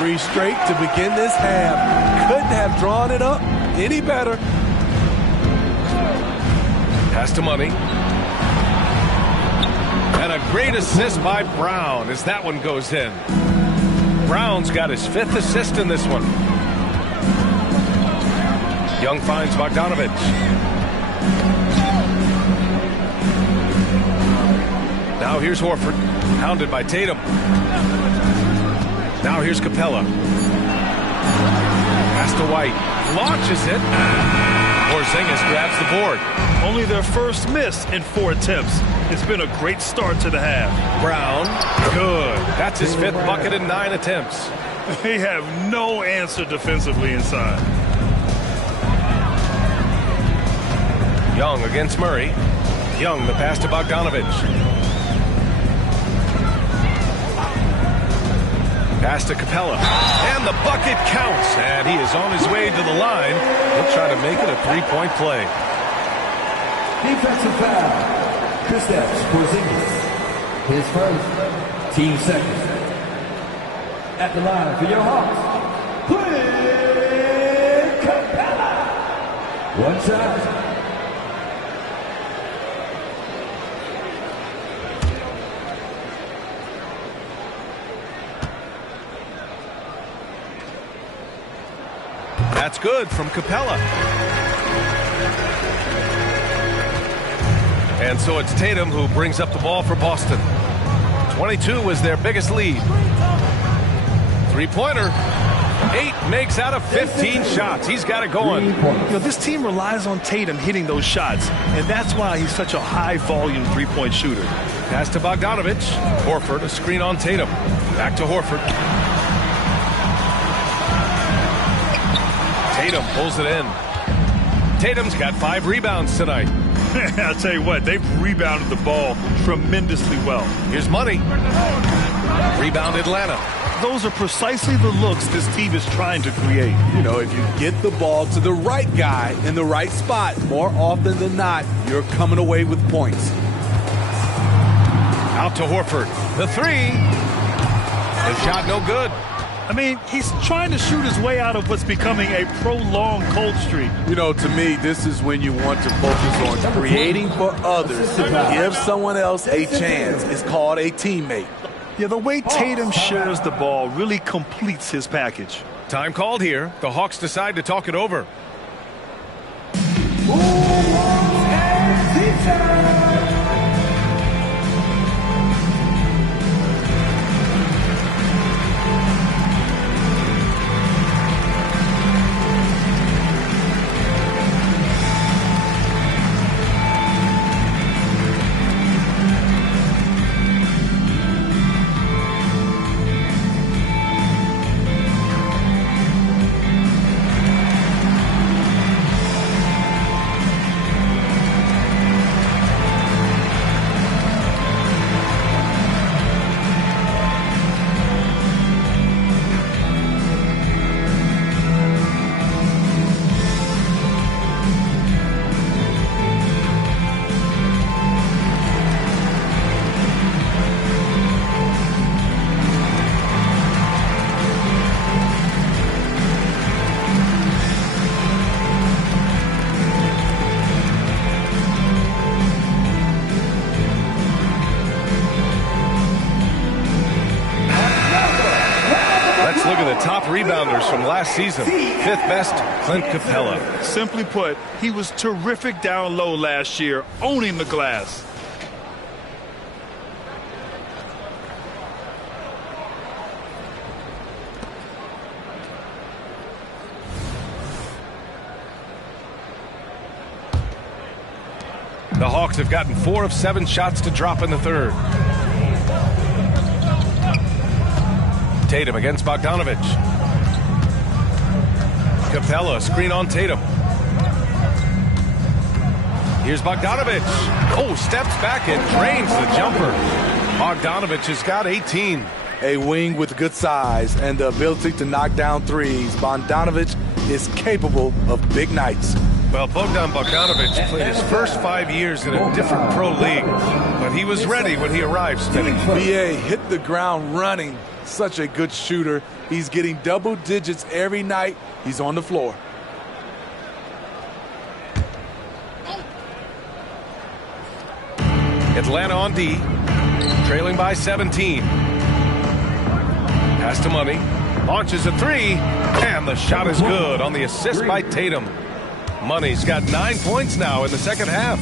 3 straight to begin this half. Couldn't have drawn it up any better. Pass to Money. And a great assist by Brown as that one goes in. Brown's got his 5th assist in this one. Young finds Bogdanovich. Now here's Horford, hounded by Tatum. Now here's Capella. Pass to White. Launches it. Porzingis grabs the board. Only their first miss in 4 attempts. It's been a great start to the half. Brown, good. That's his 5th bucket in 9 attempts. They have no answer defensively inside. Young against Murray. Young, the pass to Bogdanovich. Pass to Capella. And the bucket counts. And he is on his way to the line. He'll try to make it a 3-point play. Defensive foul. Kristaps Porzingis. His first. Team second. At the line for your Hawks, Clint Capella. 1 shot. That's good from Capella. And so it's Tatum who brings up the ball for Boston. 22 was their biggest lead. 3-pointer. 8 makes out of 15 shots. He's got it going. This team relies on Tatum hitting those shots, and that's why he's such a high-volume 3-point shooter. Pass to Bogdanovich. Horford, a screen on Tatum. Back to Horford. Tatum pulls it in. Tatum's got 5 rebounds tonight. I'll tell you what, they've rebounded the ball tremendously well. Here's Money. Rebound Atlanta. Those are precisely the looks this team is trying to create. You know, if you get the ball to the right guy in the right spot, more often than not, you're coming away with points. Out to Horford. The 3. The shot no good. I mean, he's trying to shoot his way out of what's becoming a prolonged cold streak. You know, to me, this is when you want to focus on creating for others. Give someone else a chance. It's called a teammate. Yeah, the way Tatum shares the ball really completes his package. Time called here. The Hawks decide to talk it over. Rebounders from last season. 5th best, Clint Capella. Simply put, he was terrific down low last year, owning the glass. The Hawks have gotten 4 of 7 shots to drop in the 3rd. Tatum against Bogdanovich. Capella, screen on Tatum. Here's Bogdanovich. Oh, steps back and drains the jumper. Bogdanovich has got 18. A wing with good size and the ability to knock down threes. Bogdanovich is capable of big nights. Well, Bogdan Bogdanovic played his first 5 years in a different pro league, but he was ready when he arrived, Smitty. BA hit the ground running. Such a good shooter. He's getting double digits every night he's on the floor. Atlanta on D, trailing by 17. Pass to Money, launches a three, and the shot is good on the assist by Tatum. Money's got 9 points now in the second half.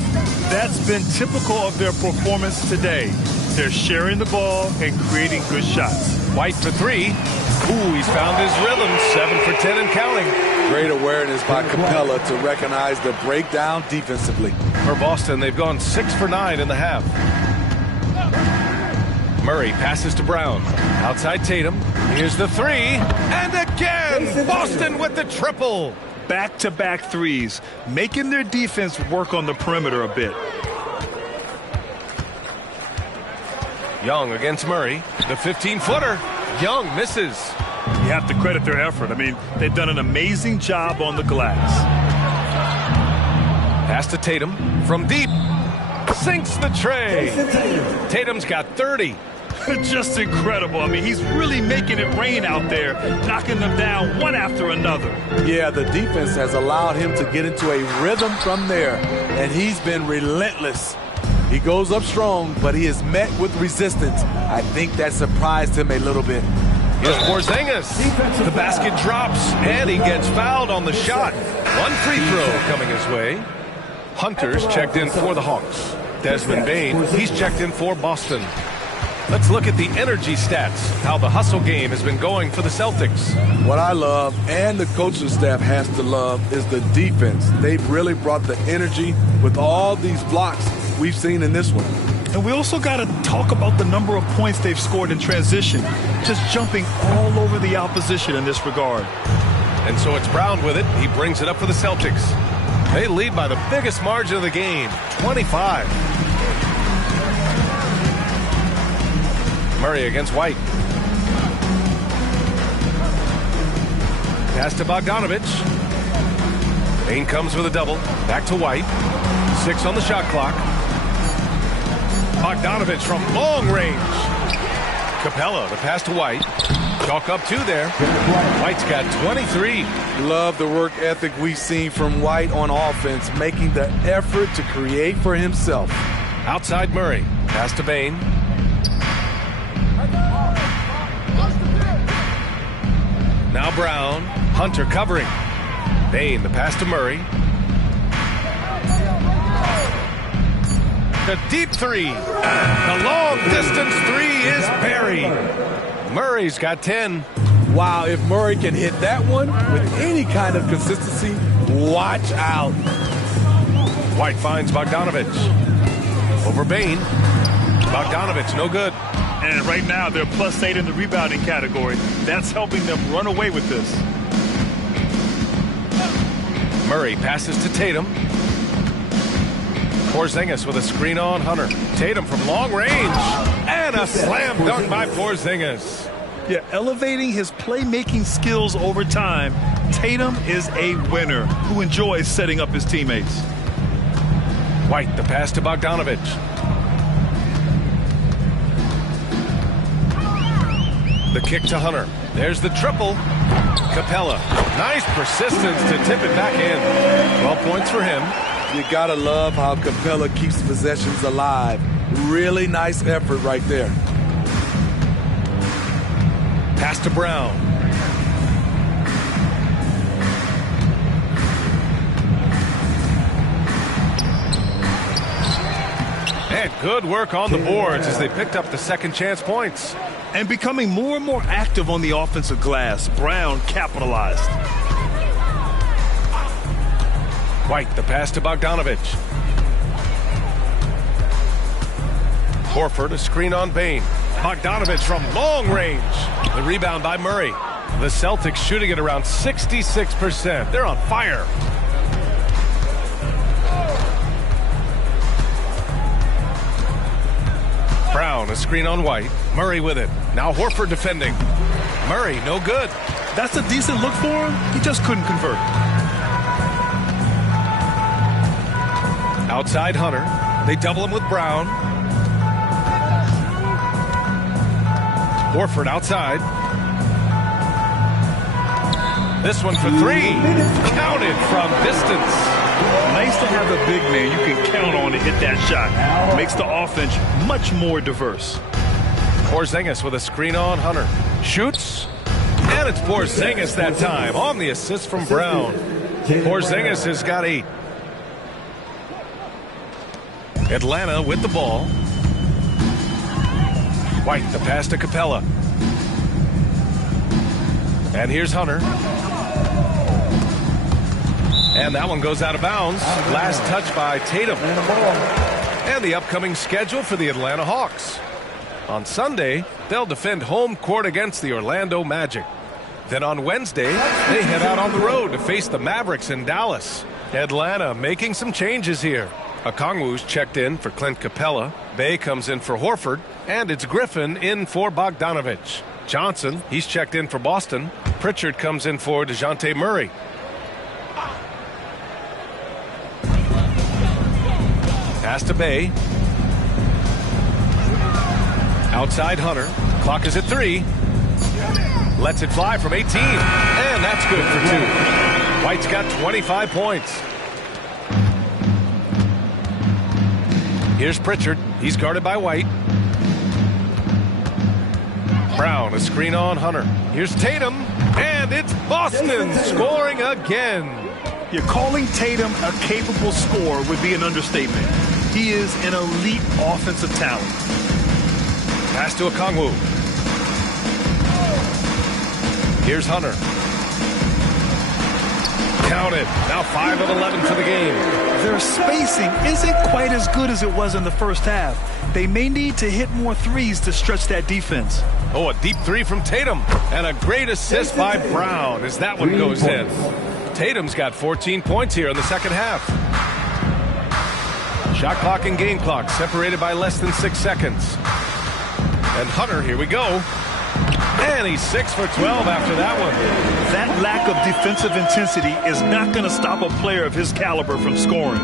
That's been typical of their performance today. They're sharing the ball and creating good shots. White for three. Ooh, he's found his rhythm. 7 for 10 and counting. Great awareness by Capella to recognize the breakdown defensively. For Boston, they've gone 6 for 9 in the half. Murray passes to Brown. Outside Tatum. Here's the three. And again, Boston with the triple. Back-to-back threes, making their defense work on the perimeter a bit. Young against Murray. The 15-footer. Young misses. You have to credit their effort. I mean, they've done an amazing job on the glass. Pass to Tatum from deep. Sinks the tray. Tatum's got 30. Just incredible. I mean, he's really making it rain out there, knocking them down one after another. Yeah, the defense has allowed him to get into a rhythm from there, and he's been relentless. He goes up strong, but he is met with resistance. I think that surprised him a little bit. Here's Porzingis. The basket drops, and he gets fouled on the shot. One free throw coming his way. Hunter's checked in for the Hawks. Desmond Bane, he's checked in for Boston. Let's look at the energy stats, how the hustle game has been going for the Celtics. What I love, and the coaching staff has to love, is the defense. They've really brought the energy with all these blocks we've seen in this one. And we also got to talk about the number of points they've scored in transition, just jumping all over the opposition in this regard. And so it's Brown with it. He brings it up for the Celtics. They lead by the biggest margin of the game, 25. Murray against White. Pass to Bogdanovic. Bane comes with a double. Back to White. 6 on the shot clock. Bogdanovic from long range. Capella, the pass to White. Chalk up 2 there. White's got 23. Love the work ethic we've seen from White on offense, making the effort to create for himself. Outside Murray. Pass to Bane. Now Brown. Hunter covering. Bane, the pass to Murray. The deep three. The long distance three is buried. Murray's got 10. Wow, if Murray can hit that one with any kind of consistency, watch out. White finds Bogdanovic. Over Bane. Bogdanovic, no good. And right now, they're +8 in the rebounding category. That's helping them run away with this. Murray passes to Tatum. Porzingis with a screen on Hunter. Tatum from long range. And a slam dunk by Porzingis. Yeah, elevating his playmaking skills over time, Tatum is a winner who enjoys setting up his teammates. White, the pass to Bogdanovic. The kick to Hunter. There's the triple. Capella. Nice persistence to tip it back in. 12 points for him. You gotta love how Capella keeps possessions alive. Really nice effort right there. Pass to Brown. And good work on the boards as they picked up the second chance points. And becoming more and more active on the offensive glass, Brown capitalized. White, the pass to Bogdanovic. Horford, a screen on Bane. Bogdanovic from long range. The rebound by Murray. The Celtics shooting at around 66%. They're on fire. Brown, a screen on White. Murray with it. Now Horford defending. Murray, no good. That's a decent look for him. He just couldn't convert. Outside Hunter. They double him with Brown. Horford outside. This one for three. Counted from distance. Nice to have a big man you can count on to hit that shot. Makes the offense much more diverse. Porzingis with a screen on Hunter. Shoots. And it's Porzingis that time on the assist from Brown. Porzingis has got 8. Atlanta with the ball. White, the pass to Capella. And here's Hunter. And that one goes out of bounds. Last touch by Tatum. And the upcoming schedule for the Atlanta Hawks. On Sunday, they'll defend home court against the Orlando Magic. Then on Wednesday, they head out on the road to face the Mavericks in Dallas. Atlanta making some changes here. Okongwu's checked in for Clint Capella. Bay comes in for Horford. And it's Griffin in for Bogdanovich. Johnson, he's checked in for Boston. Pritchard comes in for DeJounte Murray. Pass to Bay. Outside Hunter. Clock is at 3. Lets it fly from 18. And that's good for 2. White's got 25 points. Here's Pritchard. He's guarded by White. Brown, a screen on Hunter. Here's Tatum. And it's Boston scoring again. You're calling Tatum a capable scorer would be an understatement. He is an elite offensive talent. Pass to Okongwu. Here's Hunter. Counted. Now 5 of 11 for the game. Their spacing isn't quite as good as it was in the first half. They may need to hit more threes to stretch that defense. Oh, a deep 3 from Tatum. And a great assist by Brown as that one goes in. Tatum's got 14 points here in the second half. Shot clock and game clock separated by less than 6 seconds. And Hunter, here we go. And he's 6 for 12 after that one. That lack of defensive intensity is not going to stop a player of his caliber from scoring.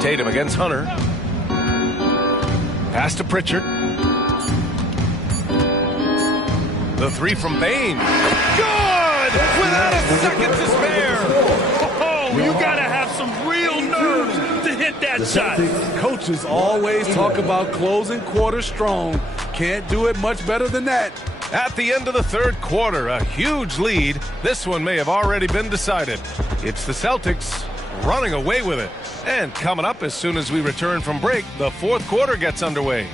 Tatum against Hunter. Pass to Pritchard. The 3 from Bain. Good! Without a second to spare. Oh, you got to have some real nerves to hit that shot. Coaches always talk about closing quarters strong. Can't do it much better than that. At the end of the third quarter, a huge lead. This one may have already been decided. It's the Celtics running away with it. And coming up as soon as we return from break, the fourth quarter gets underway.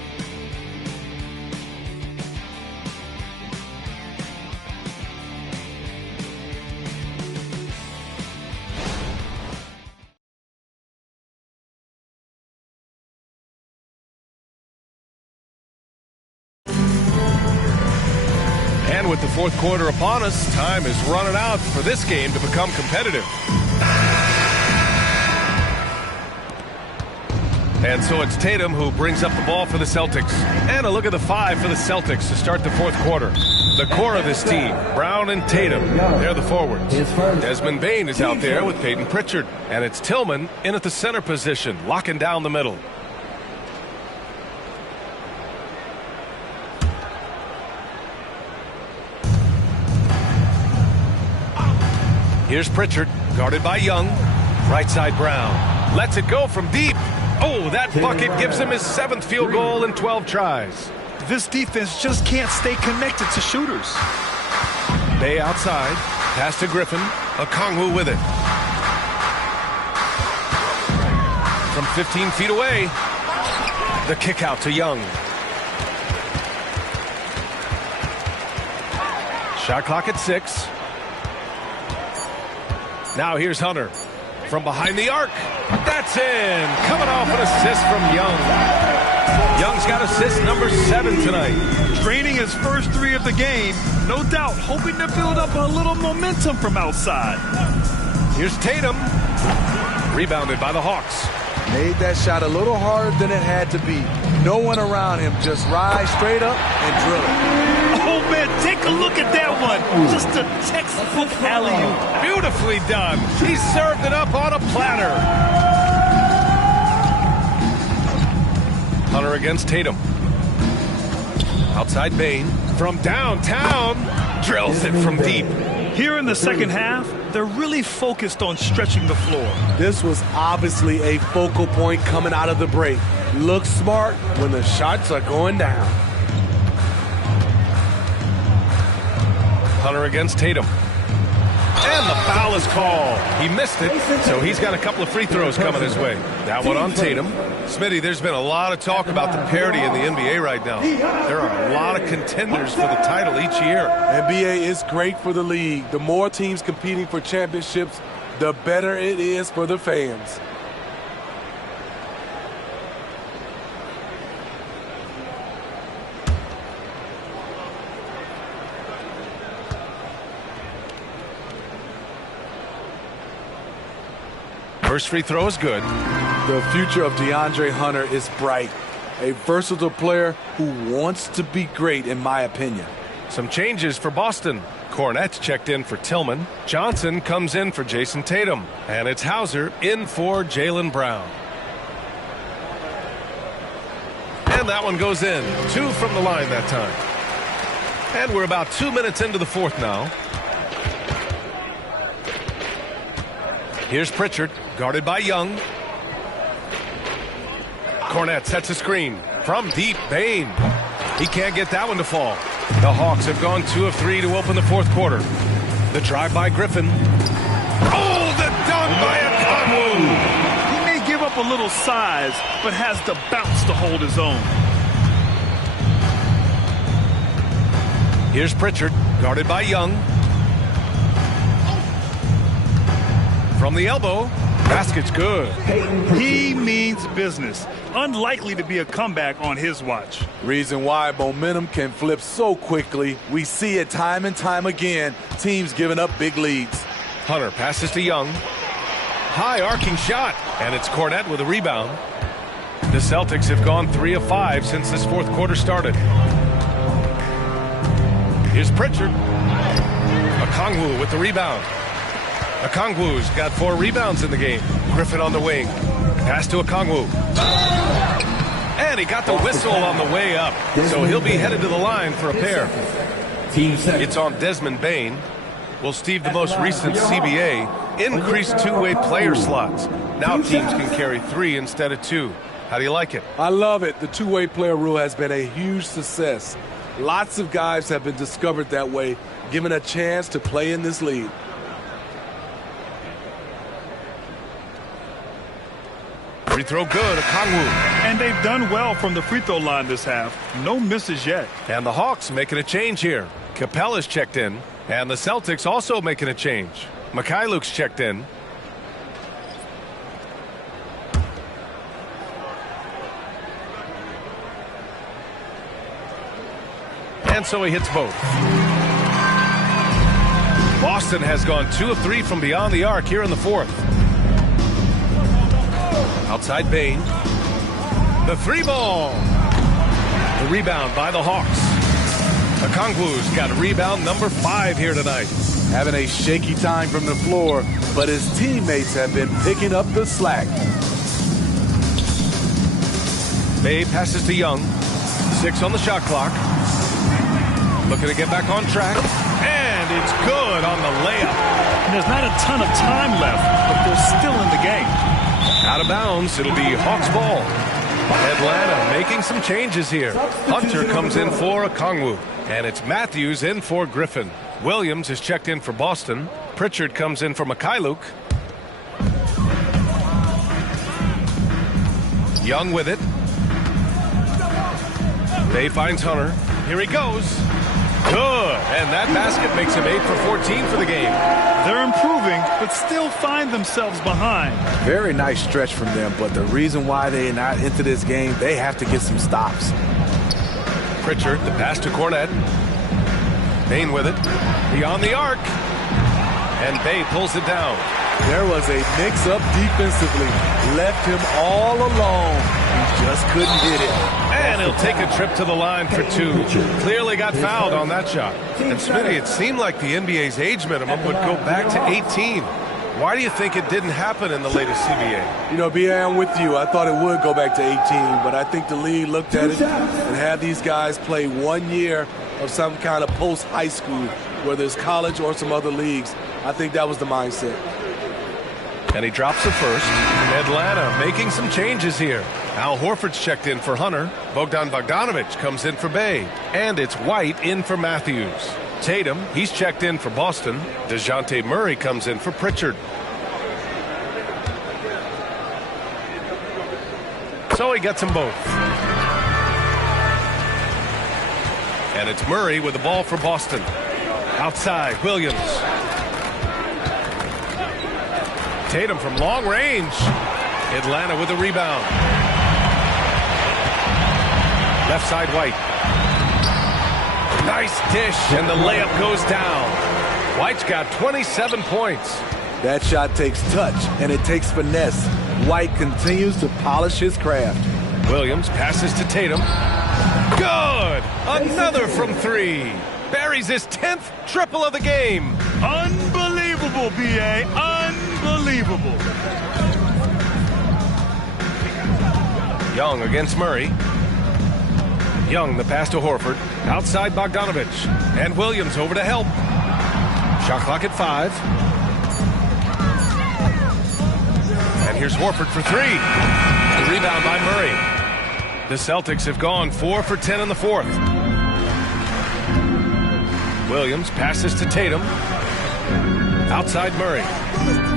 And with the fourth quarter upon us, time is running out for this game to become competitive. And so it's Tatum who brings up the ball for the Celtics. And a look at the 5 for the Celtics to start the fourth quarter. The core of this team, Brown and Tatum, they're the forwards. Desmond Bain is out there with Peyton Pritchard. And it's Tillman in at the center position, locking down the middle. Here's Pritchard, guarded by Young. Right side Brown. Lets it go from deep. Oh, that bucket gives him his 7th field goal in 12 tries. This defense just can't stay connected to shooters. Bay outside. Pass to Griffin. Okongwu with it. From 15 feet away. The kick out to Young. Shot clock at 6. Now here's Hunter. From behind the arc. That's in. Coming off an assist from Young. Young's got assist number 7 tonight. Draining his first 3 of the game. No doubt hoping to build up a little momentum from outside. Here's Tatum. Rebounded by the Hawks. Made that shot a little harder than it had to be. No one around him. Just rise straight up and drill it. Oh, man, take a look at that one. Just a textbook alley-oop. Beautifully done. He served it up on a platter. Hunter against Tatum. Outside Bain. From downtown. Drills it from deep. Here in the second half, they're really focused on stretching the floor. This was obviously a focal point coming out of the break. Look smart when the shots are going down. Hunter against Tatum. And the foul is called. He missed it, so he's got a couple of free throws coming his way. That one on Tatum. Smitty, there's been a lot of talk about the parity in the NBA right now. There are a lot of contenders for the title each year. NBA is great for the league. The more teams competing for championships, the better it is for the fans. First free throw is good. The future of DeAndre Hunter is bright. A versatile player who wants to be great, in my opinion. Some changes for Boston. Cornette checked in for Tillman. Johnson comes in for Jason Tatum. And it's Hauser in for Jaylen Brown. And that one goes in. 2 from the line that time. And we're about 2 minutes into the fourth now. Here's Pritchard, guarded by Young. Cornette sets a screen. From deep, Bain. He can't get that one to fall. The Hawks have gone 2 of 3 to open the fourth quarter. The drive by Griffin. Oh, the dunk by Okongwu. He may give up a little size, but has the bounce to hold his own. Here's Pritchard, guarded by Young. From the elbow, basket's good. He means business. Unlikely to be a comeback on his watch. Reason why momentum can flip so quickly. We see it time and time again. Teams giving up big leads. Hunter passes to Young. High arcing shot. And it's Cornette with a rebound. The Celtics have gone 3 of 5 since this fourth quarter started. Here's Pritchard. Okongwu with the rebound. Okongwu's got 4 rebounds in the game. Griffin on the wing. Pass to Okongwu. And he got the whistle on the way up. So he'll be headed to the line for a pair. It's on Desmond Bain. Well, Steve, the most recent CBA increased two-way player slots. Now teams can carry 3 instead of 2. How do you like it? I love it. The two-way player rule has been a huge success. Lots of guys have been discovered that way, given a chance to play in this league. Free throw good, Okongwu. And they've done well from the free throw line this half. No misses yet. And the Hawks making a change here. Capella's checked in. And the Celtics also making a change. Mikhailuk's checked in. And so he hits both. Boston has gone 2 of 3 from beyond the arc here in the fourth. Outside Bain. The 3-ball. The rebound by the Hawks. Okongwu's got rebound number 5 here tonight. Having a shaky time from the floor, but his teammates have been picking up the slack. Bay passes to Young. 6 on the shot clock. Looking to get back on track. And it's good on the layup. And there's not a ton of time left, but they're still in the game. Out of bounds, it'll be Hawks ball. Atlanta making some changes here. Hunter comes in for Okongwu. And it's Matthews in for Griffin. Williams is checked in for Boston. Pritchard comes in for Mikhailuk. Young with it. Bay finds Hunter. Here he goes. Good. And that basket makes him 8 for 14 for the game. They're improving, but still find themselves behind. Very nice stretch from them, but the reason why they're not into this game, they have to get some stops. Pritchard, the pass to Cornette. Bain with it. Beyond the arc. And Bay pulls it down. There was a mix-up defensively. Left him all alone. He just couldn't hit it. And he'll take a trip to the line for 2. Clearly got fouled on that shot. And Smitty, it seemed like the NBA's age minimum would go back to 18. Why do you think it didn't happen in the latest CBA? You know, B.A., I'm with you. I thought it would go back to 18, but I think the league looked at it and had these guys play 1 year of some kind of post-high school, whether it's college or some other leagues. I think that was the mindset. And he drops the first. Atlanta making some changes here. Al Horford's checked in for Hunter. Bogdan Bogdanovic comes in for Bay. And it's White in for Matthews. Tatum, he's checked in for Boston. DeJounte Murray comes in for Pritchard. So he gets them both. And it's Murray with the ball for Boston. Outside, Williams. Tatum from long range. Atlanta with a rebound. Left side, White. Nice dish, and the layup goes down. White's got 27 points. That shot takes touch, and it takes finesse. White continues to polish his craft. Williams passes to Tatum. Good! Another from 3. Buries his 10th triple of the game. Unbelievable, B.A. Unbelievable. Young against Murray. Young, the pass to Horford. Outside Bogdanovic. And Williams over to help. Shot clock at 5. And here's Horford for 3. The rebound by Murray. The Celtics have gone 4 for 10 in the 4th. Williams passes to Tatum. Outside Murray.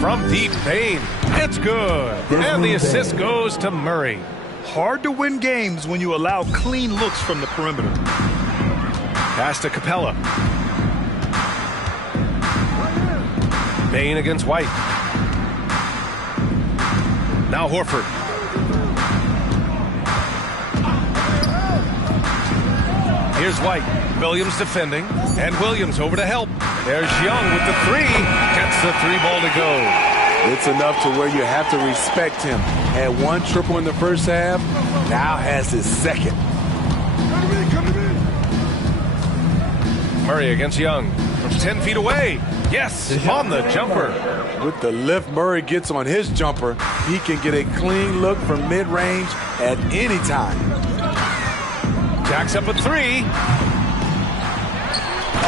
From deep, Payne. It's good. And the assist goes to Murray. Hard to win games when you allow clean looks from the perimeter. Pass to Capella. Payne against White. Now Horford. Here's White. Williams defending. And Williams over to help. There's Young with the 3. Gets the 3 ball to go. It's enough to where you have to respect him. Had 1 triple in the first half, now has his 2nd. Murray against Young from 10 feet away. Yes, on the jumper. With the lift Murray gets on his jumper, he can get a clean look from mid-range at any time. Jacks up a 3.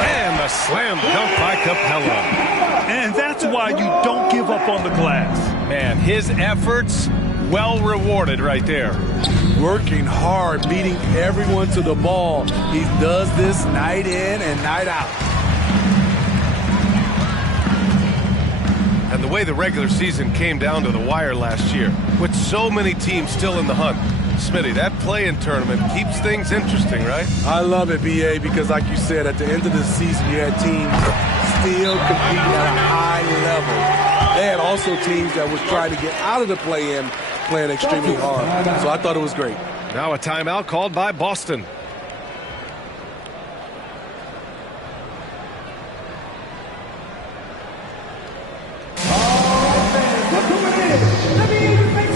And the slam dunk by Capella. And that's why you don't give up on the glass. Man, his efforts well rewarded right there. Working hard, beating everyone to the ball. He does this night in and night out. And the way the regular season came down to the wire last year, with so many teams still in the hunt. Smitty, that play-in tournament keeps things interesting, right? I love it, B.A., because like you said, at the end of the season, you had teams still competing at a high level. They had also teams that was trying to get out of the play-in playing extremely hard. So I thought it was great. Now a timeout called by Boston.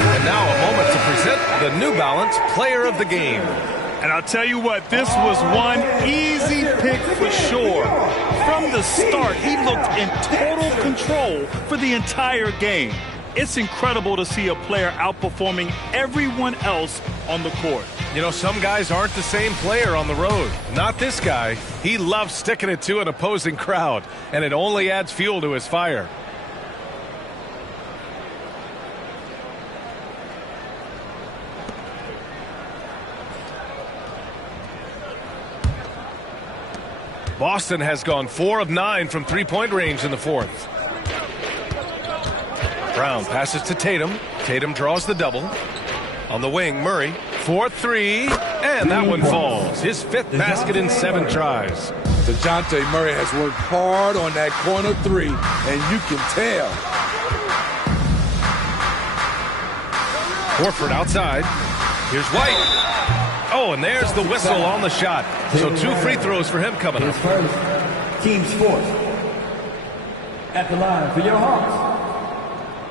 And now a moment to present the New Balance Player of the Game. And I'll tell you what, this was one easy pick for sure. From the start, he looked in total control for the entire game. It's incredible to see a player outperforming everyone else on the court. You know, some guys aren't the same player on the road. Not this guy. He loves sticking it to an opposing crowd, and it only adds fuel to his fire. Boston has gone 4 of 9 from three-point range in the 4th. Brown passes to Tatum. Tatum draws the double. On the wing, Murray. 4-3, and that one falls. His 5th basket in 7 tries. DeJounte Murray has worked hard on that corner 3, and you can tell. Horford outside. Here's White. Oh, and there's the whistle on the shot. So 2 free throws for him coming up. Team's 4th. At the line for your Hawks,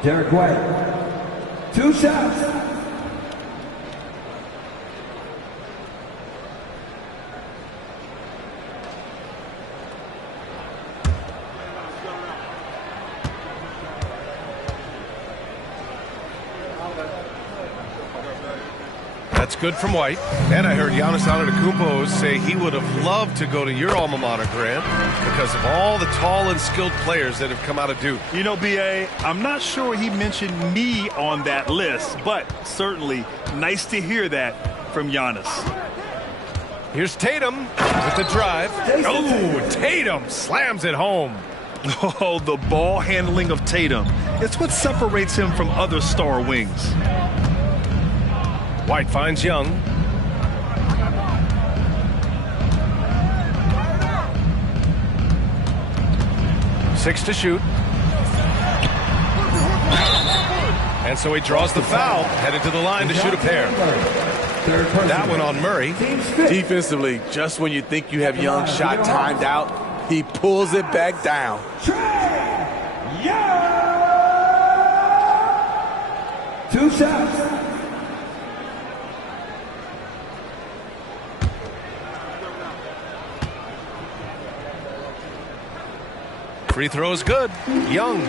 Derek White. 2 shots. That's good from White. And I heard Giannis Antetokounmpo say he would have loved to go to your alma mater, Grant, because of all the tall and skilled players that have come out of Duke. You know, B.A., I'm not sure he mentioned me on that list, but certainly nice to hear that from Giannis. Here's Tatum with the drive. Oh, Tatum slams it home. Oh, the ball handling of Tatum. It's what separates him from other star wings. White finds Young. Six to shoot. And so he draws the foul, headed to the line to shoot a pair. That one on Murray. Defensively, just when you think you have Young's shot timed out, he pulls it back down. Yeah! 2 shots. Free throw is good. Young.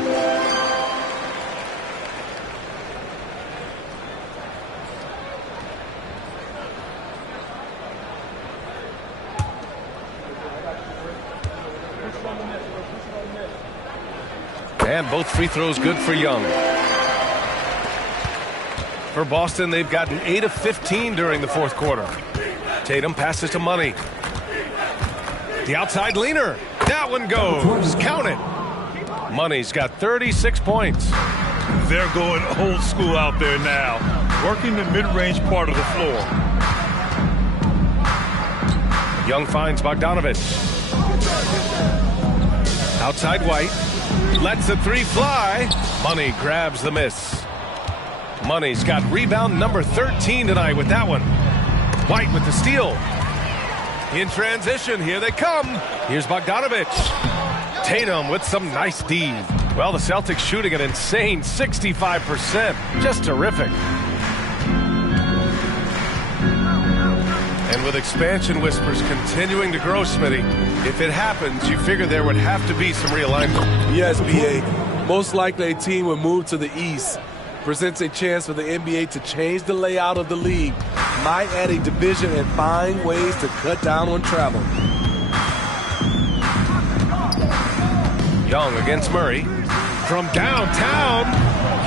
And both free throws good for Young. For Boston, they've gotten 8 of 15 during the fourth quarter. Tatum passes to Money. The outside leaner. That one goes. Count it. Money's got 36 points. They're going old school out there now, working the mid-range part of the floor. Young finds Bogdanovich. Outside White. Lets the three fly. Money grabs the miss. Money's got rebound number 13 tonight with that one. White with the steal. In transition, here they come. Here's Bogdanovich. Tatum with some nice D. Well, the Celtics shooting an insane 65%. Just terrific. And with expansion whispers continuing to grow, Smitty, if it happens, you figure there would have to be some realignment. Yes, B.A. Most likely a team would move to the East. Presents a chance for the NBA to change the layout of the league. Might add a division and find ways to cut down on travel. Young against Murray. From downtown,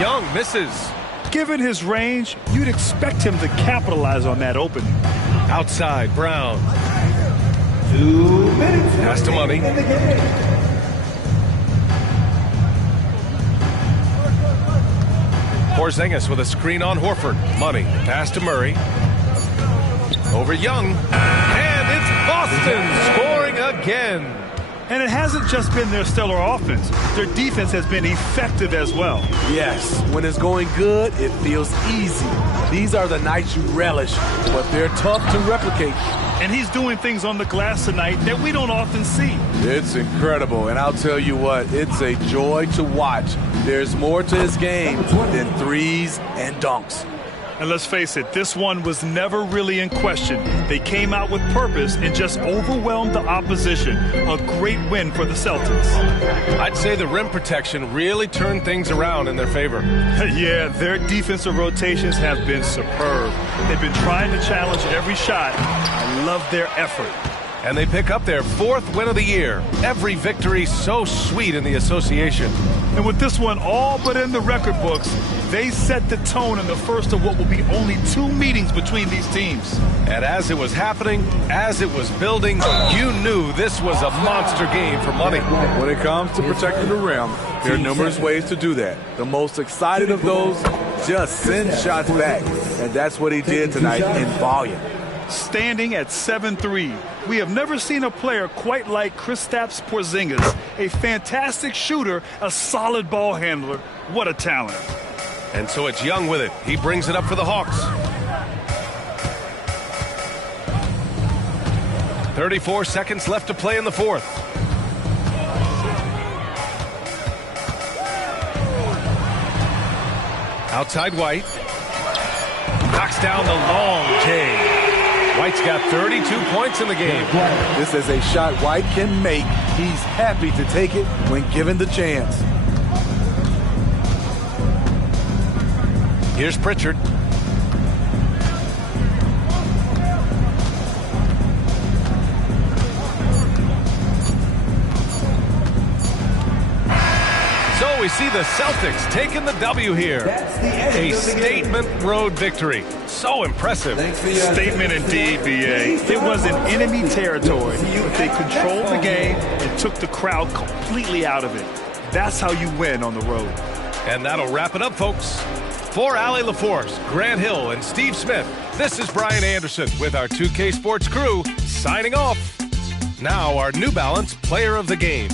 Young misses. Given his range, you'd expect him to capitalize on that opening. Outside, Brown. 2 minutes. Pass to Money. Porzingis with a screen on Horford. Money. Pass to Murray. Over Young. And it's Boston scoring again. And it hasn't just been their stellar offense. Their defense has been effective as well. Yes, when it's going good, it feels easy. These are the nights you relish, but they're tough to replicate. And he's doing things on the glass tonight that we don't often see. It's incredible, and I'll tell you what, it's a joy to watch. There's more to his game than threes and dunks. And let's face it, this one was never really in question. They came out with purpose and just overwhelmed the opposition. A great win for the Celtics. I'd say the rim protection really turned things around in their favor. Yeah, their defensive rotations have been superb. They've been trying to challenge every shot. I love their effort. And they pick up their 4th win of the year. Every victory so sweet in the association. And with this one all but in the record books, they set the tone in the first of what will be only 2 meetings between these teams. And as it was happening, as it was building, you knew this was a monster game for Money. When it comes to protecting the rim, there are numerous ways to do that. The most excited of those, just send shots back. And that's what he did tonight in volume. Standing at 7'3", we have never seen a player quite like Kristaps Porzingis. A fantastic shooter, a solid ball handler. What a talent. And so it's Young with it. He brings it up for the Hawks. 34 seconds left to play in the 4th. Outside White. Knocks down the long J. White's got 32 points in the game. This is a shot White can make. He's happy to take it when given the chance. Here's Pritchard. So we see the Celtics taking the W here. A statement road victory. So impressive. Statement indeed, B.A. It was in enemy territory, but they controlled the game and took the crowd completely out of it. That's how you win on the road. And that'll wrap it up, folks. For Allie LaForce, Grant Hill, and Steve Smith, this is Brian Anderson with our 2K Sports crew signing off. Now our New Balance Player of the Game.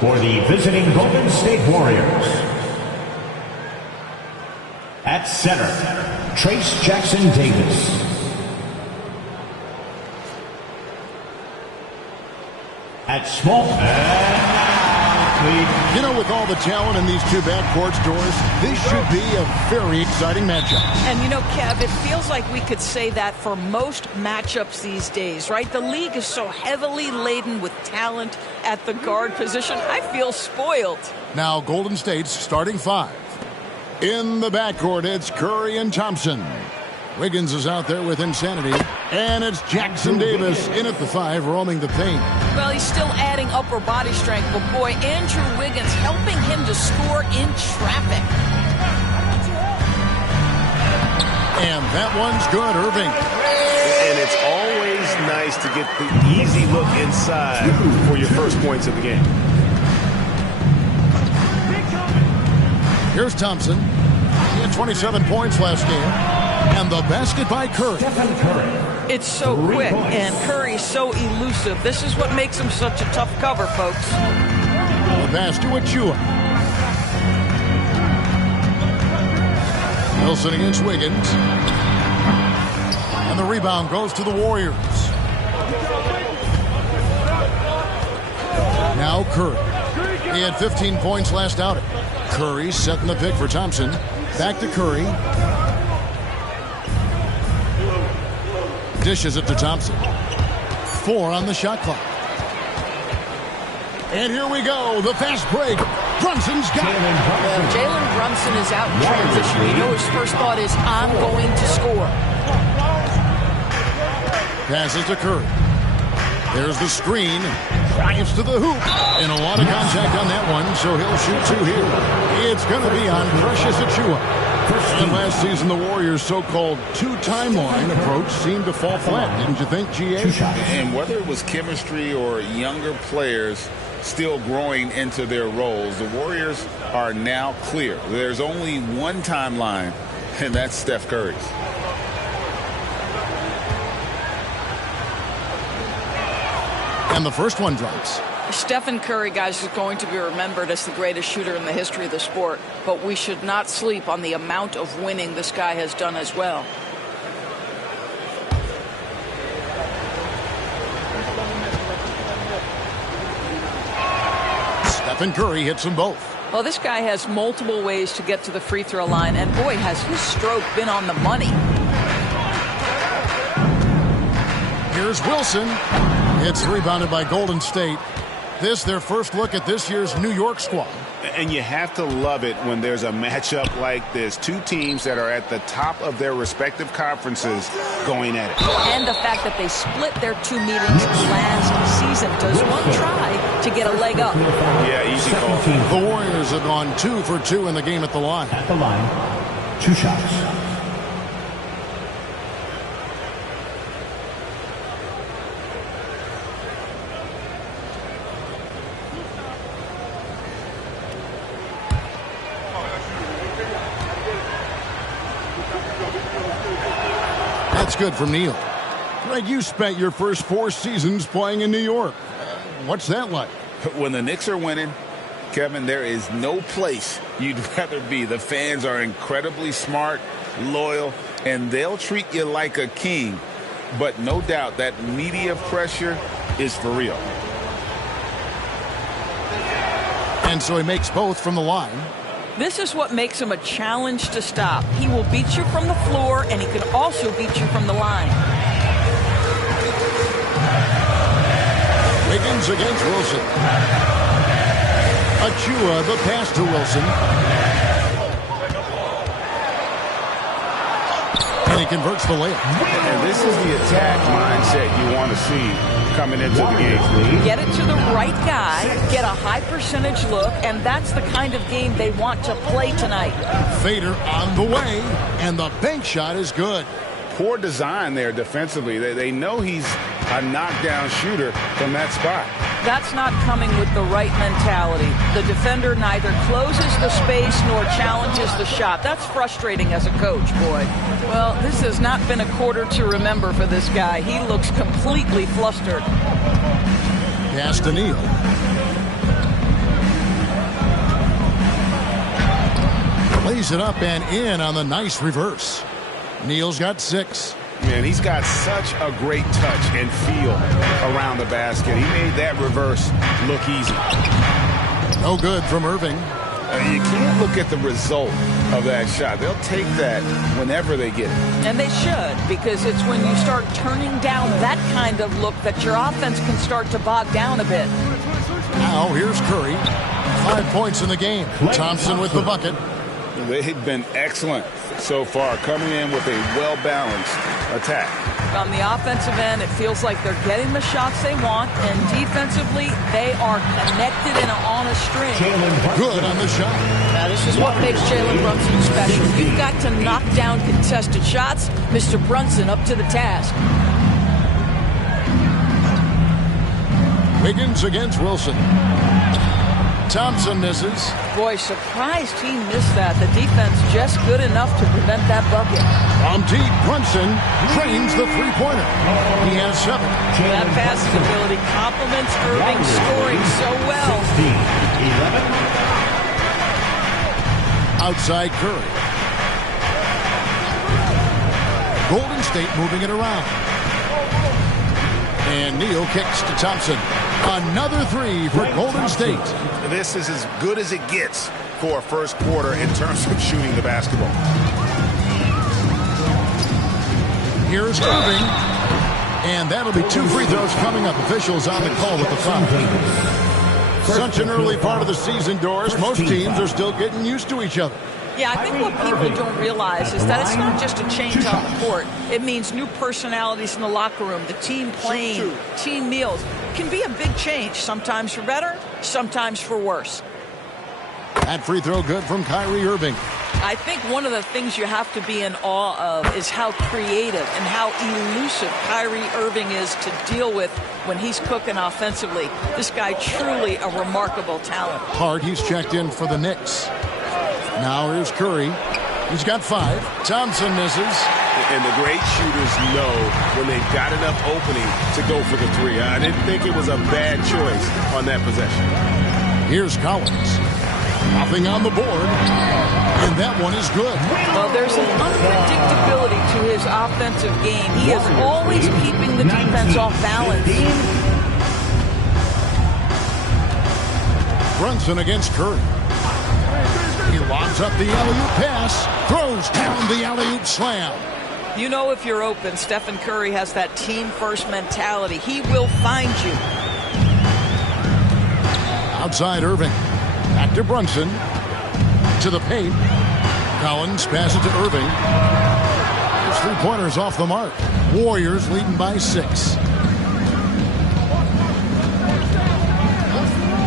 For the visiting Golden State Warriors, at center, Trace Jackson Davis. At small, and now You know, with all the talent in these two backcourts, Doris, this should be a very exciting matchup. And you know, Kev, it feels like we could say that for most matchups these days, right? The league is so heavily laden with talent at the guard position. I feel spoiled. Now, Golden State's starting five. In the backcourt, it's Curry and Thompson. Wiggins is out there with insanity. And it's Jackson Davis in at the 5, roaming the paint. Well, he's still adding upper body strength, but boy, Andrew Wiggins helping him to score in traffic. And that one's good, Irving. And it's always nice to get the easy look inside for your first points of the game. Here's Thompson. He had 27 points last game. And the basket by Curry. It's so quick, and Curry's so elusive. This is what makes him such a tough cover, folks. The pass to Achua. Wilson against Wiggins. And the rebound goes to the Warriors. Now Curry. He had 15 points last outing. Curry setting the pick for Thompson. Back to Curry. Dishes it to Thompson. 4 on the shot clock. And here we go. The fast break. Brunson's got it. Well, Jalen Brunson is out in transition. You know his first thought is, I'm going to score. Passes to Curry. There's the screen. Drives to the hoop. And a lot of contact on that one, so he'll shoot 2 here. It's going to be on Precious Achua. And last season, the Warriors' so-called two-timeline approach seemed to fall flat, didn't you think, GA? And whether it was chemistry or younger players still growing into their roles, the Warriors are now clear. There's only one timeline, and that's Steph Curry's. And the first one drops. Stephen Curry, guys, is going to be remembered as the greatest shooter in the history of the sport. But we should not sleep on the amount of winning this guy has done as well. Stephen Curry hits them both. Well, this guy has multiple ways to get to the free throw line. And, boy, has his stroke been on the money. Here's Wilson. It's rebounded by Golden State. This, their first look at this year's New York squad. And you have to love it when there's a matchup like this. Two teams that are at the top of their respective conferences going at it. And the fact that they split their 2 meetings last season. Does one try to get a leg up? Yeah, easy call. The Warriors have gone 2 for 2 in the game at the line. At the line, 2 shots. That's good from Neal. Greg, you spent your first 4 seasons playing in New York. What's that like? When the Knicks are winning, Kevin, there is no place you'd rather be. The fans are incredibly smart, loyal, and they'll treat you like a king. But no doubt that media pressure is for real. And so he makes both from the line. This is what makes him a challenge to stop. He will beat you from the floor, and he can also beat you from the line. Wiggins against Wilson. Achua, the pass to Wilson. And he converts the layup. And this is the attack mindset you want to see coming into the game. Get it to the right guy, get a high percentage look, and that's the kind of game they want to play tonight. Fader on the way, and the bank shot is good. Poor design there defensively. They know he's a knockdown shooter from that spot. That's not coming with the right mentality. The defender neither closes the space nor challenges the shot. That's frustrating as a coach, boy. Well, this has not been a quarter to remember for this guy. He looks completely flustered. Pass to Neal. Lays it up and in on the nice reverse. Neal's got 6. Man, he's got such a great touch and feel around the basket. He made that reverse look easy. No good from Irving. You can't look at the result of that shot. They'll take that whenever they get it. And they should, because it's when you start turning down that kind of look that your offense can start to bog down a bit. Now here's Curry. 5 points in the game. Thompson with the bucket. They've been excellent so far, coming in with a well-balanced attack. On the offensive end, it feels like they're getting the shots they want, and defensively, they are connected and on a string. Good on the shot. Now, this is what makes Jalen Brunson special. You've got to knock down contested shots. Mr. Brunson up to the task. Wiggins against Wilson. Thompson misses. Boy, surprised he missed that. The defense just good enough to prevent that bucket. From deep, Brunson drains the three-pointer. He has 7. That passing ability complements Irving's scoring so well. 11. Outside Curry. Golden State moving it around. And Neal kicks to Thompson. Another 3 for Golden State. This is as good as it gets for a first quarter in terms of shooting the basketball. Here's Irving. And that'll be 2 free throws coming up. Officials on the call with the foul. Such an early part of the season, Doris. Most teams are still getting used to each other. Yeah, I think what people don't realize is that it's not just a change on the court. It means new personalities in the locker room, the team playing, team meals. It can be a big change, sometimes for better, sometimes for worse. That free throw good from Kyrie Irving. I think one of the things you have to be in awe of is how creative and how elusive Kyrie Irving is to deal with when he's cooking offensively. This guy truly a remarkable talent. Hard, he's checked in for the Knicks. Now here's Curry. He's got 5. Thompson misses. And the great shooters know when they've got enough opening to go for the 3. I didn't think it was a bad choice on that possession. Here's Collins. Nothing on the board. And that one is good. Well, there's an unpredictability to his offensive game. He is always keeping the defense off balance. Brunson against Curry. He lobs up the alley-oop pass, throws down the alley-oop slam. You know if you're open, Stephen Curry has that team-first mentality. He will find you. Outside Irving. Back to Brunson. To the paint. Collins passes to Irving. His 3-pointers off the mark. Warriors leading by 6.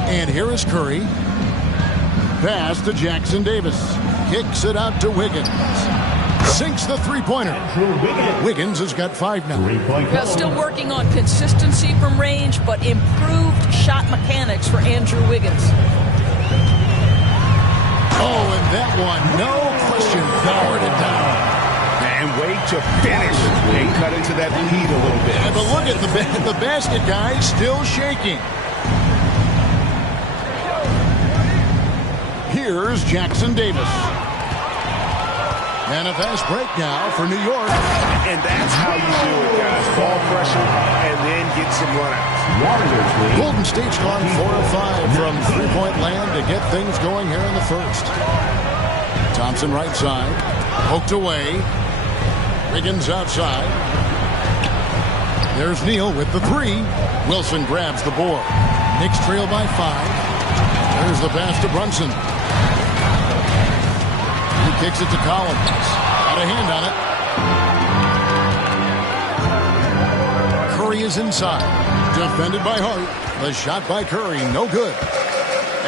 And here is Curry. Pass to Jackson Davis. Kicks it out to Wiggins. Sinks the 3-pointer. Wiggins has got 5 now. Well, still working on consistency from range, but improved shot mechanics for Andrew Wiggins. Oh, and that one, no question, powered it down. And way to finish and cut into that lead a little bit. Yeah, but look at the basket guy still shaking. Here's Jackson Davis. And a fast break now for New York. And that's how you do it, guys. Ball pressure and then get some runouts. Golden State's gone 4 of 5 from 3-point land to get things going here in the first. Thompson right side. Poked away. Wiggins outside. There's Neal with the 3. Wilson grabs the board. Knicks trail by 5. There's the pass to Brunson. He kicks it to Collins. Got a hand on it. Curry is inside. Defended by Hart. The shot by Curry, no good.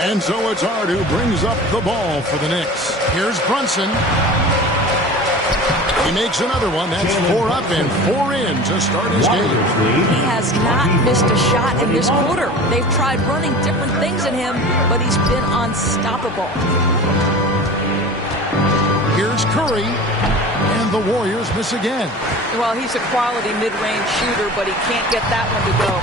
And so it's Hart who brings up the ball for the Knicks. Here's Brunson. He makes another one. That's 4 up and 4 in to start his game. He has not missed a shot in this quarter. They've tried running different things at him, but he's been unstoppable. Here's Curry, and the Warriors miss again. Well, he's a quality mid-range shooter, but he can't get that one to go.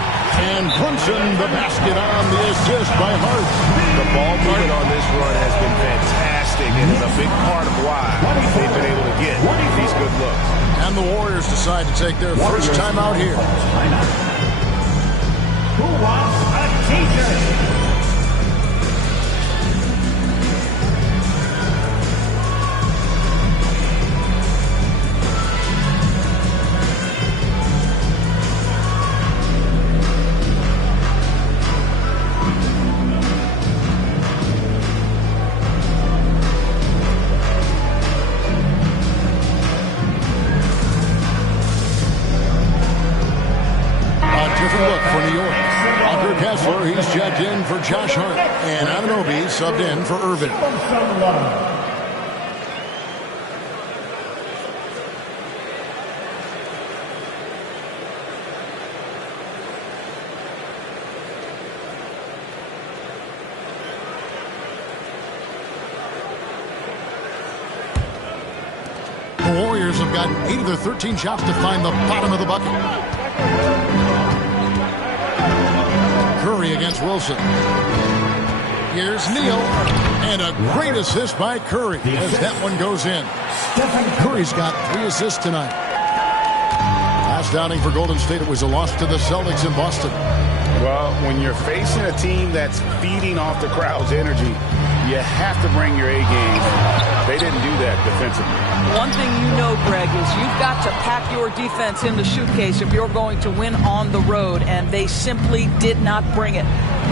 And Brunson, the basket on the assist by Hart. The ball movement on this run has been fantastic and is a big part of why they've been able to get these good looks. And the Warriors decide to take their first time out here. Who wants a t-shirt? Walker Kessler, he's checked in for Josh Hart. And Anunoby subbed in for Irvin. 8 of their 13 shots to find the bottom of the bucket. Curry against Wilson. Here's Neal. And a great assist by Curry as that one goes in. Curry's got 3 assists tonight. Last outing for Golden State, it was a loss to the Celtics in Boston. Well, when you're facing a team that's feeding off the crowd's energy, you have to bring your A game. They didn't do that defensively. One thing you know, Greg, is you've got to pack your defense in the suitcase if you're going to win on the road, and they simply did not bring it.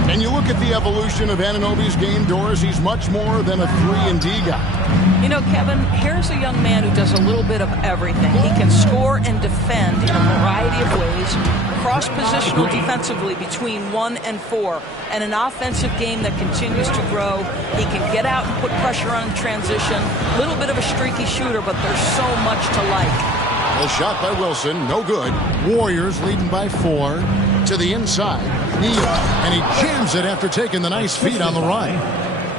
And you look at the evolution of Anunoby's game, Doris, he's much more than a 3-and-D guy. You know, Kevin, here's a young man who does a little bit of everything. He can score and defend in a variety of ways, cross-positional defensively between 1 and 4, and an offensive game that continues to grow. He can get out and put pressure on in transition. A little bit of a streaky shooter, but there's so much to like. A shot by Wilson, no good. Warriors leading by 4 to the inside. Neal, and he jams it after taking the nice feed on the run.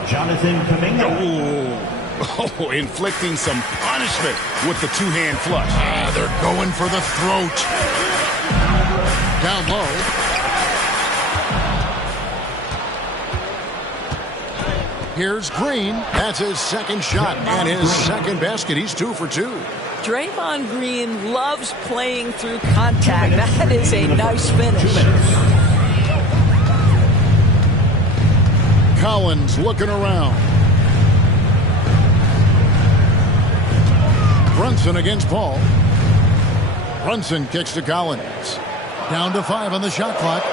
Jonathan Kuminga. Oh, inflicting some punishment with the two-hand flush. They're going for the throat. Down low. Here's Green. That's his second shot and his second basket. He's 2 for 2. Draymond Green loves playing through contact. That is a nice finish. Collins looking around. Brunson against Paul. Brunson kicks to Collins. Down to 5 on the shot clock.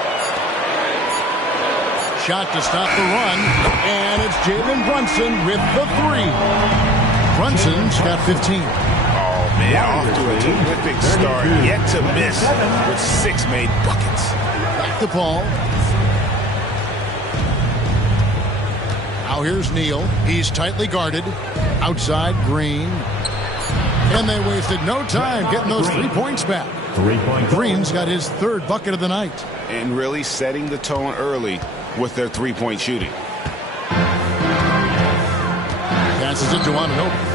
Shot to stop the run. And it's Jalen Brunson with the 3. Brunson's got 15. Man, off to a terrific start, yet to miss with 6 made buckets. Back to Paul. Now here's Neal. He's tightly guarded. Outside, Green. And they wasted no time getting those 3 points back. Green's got his 3rd bucket of the night. And really setting the tone early with their 3-point shooting. Passes it to Anunoby.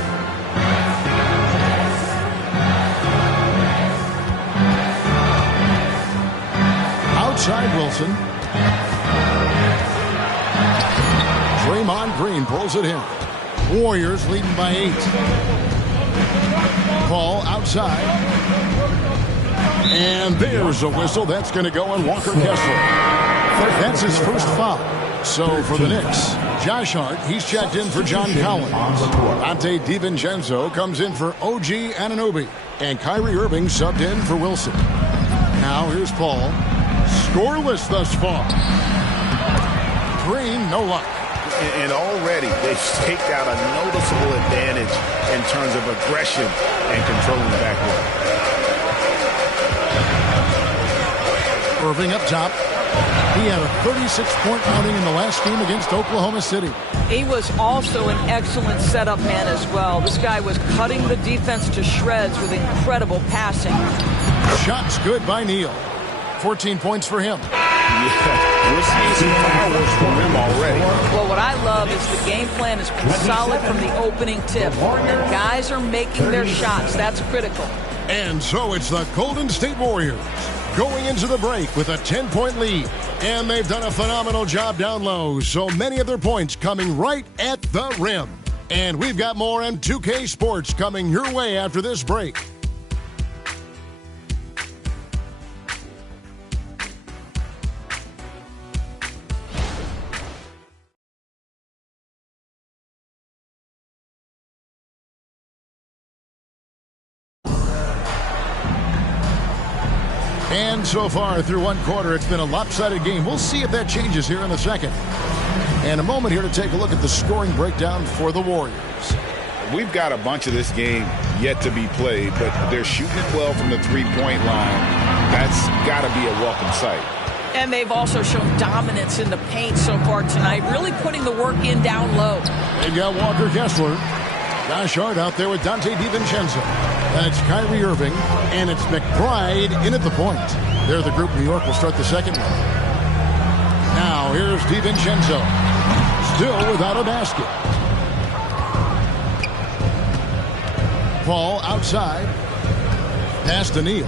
Outside Wilson. Draymond Green pulls it in. Warriors leading by 8. Paul outside. And there's a whistle. That's going to go on Walker Kessler. That's his first foul. So for the Knicks, Josh Hart, he's checked in for John Collins. Dante DiVincenzo comes in for OG Anunoby. And Kyrie Irving subbed in for Wilson. Now here's Paul. Scoreless thus far. Green, no luck. And already they've staked out a noticeable advantage in terms of aggression and controlling the backcourt. Irving up top. He had a 36-point outing in the last game against Oklahoma City. He was also an excellent setup man as well. This guy was cutting the defense to shreds with incredible passing. Shots good by Neal. 14 points for him. Yeah, we're seeing some fireworks from him already. Well, what I love is the game plan has been solid from the opening tip. And guys are making their shots. That's critical. And so it's the Golden State Warriors going into the break with a 10-point lead. And they've done a phenomenal job down low. So many of their points coming right at the rim. And we've got more M2K Sports coming your way after this break. And so far through one quarter, it's been a lopsided game. We'll see if that changes here in the second. And a moment here to take a look at the scoring breakdown for the Warriors. We've got a bunch of this game yet to be played, but they're shooting it well from the 3-point line. That's got to be a welcome sight. And they've also shown dominance in the paint so far tonight, really putting the work in down low. They've got Walker Kessler. Josh Hart out there with Dante DiVincenzo. And it's Kyrie Irving, and it's McBride in at the point. They're the group New York will start the second one. Now here's DiVincenzo. Still without a basket. Paul outside. Pass to Neal.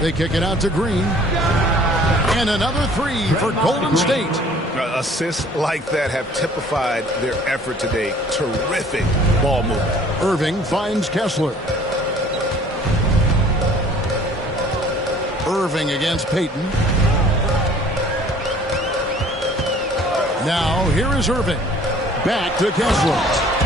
They kick it out to Green. And another three for Golden State. Assists like that have typified their effort today. Terrific ball movement. Irving finds Kessler. Irving against Payton. Now here is Irving. Back to Kessler.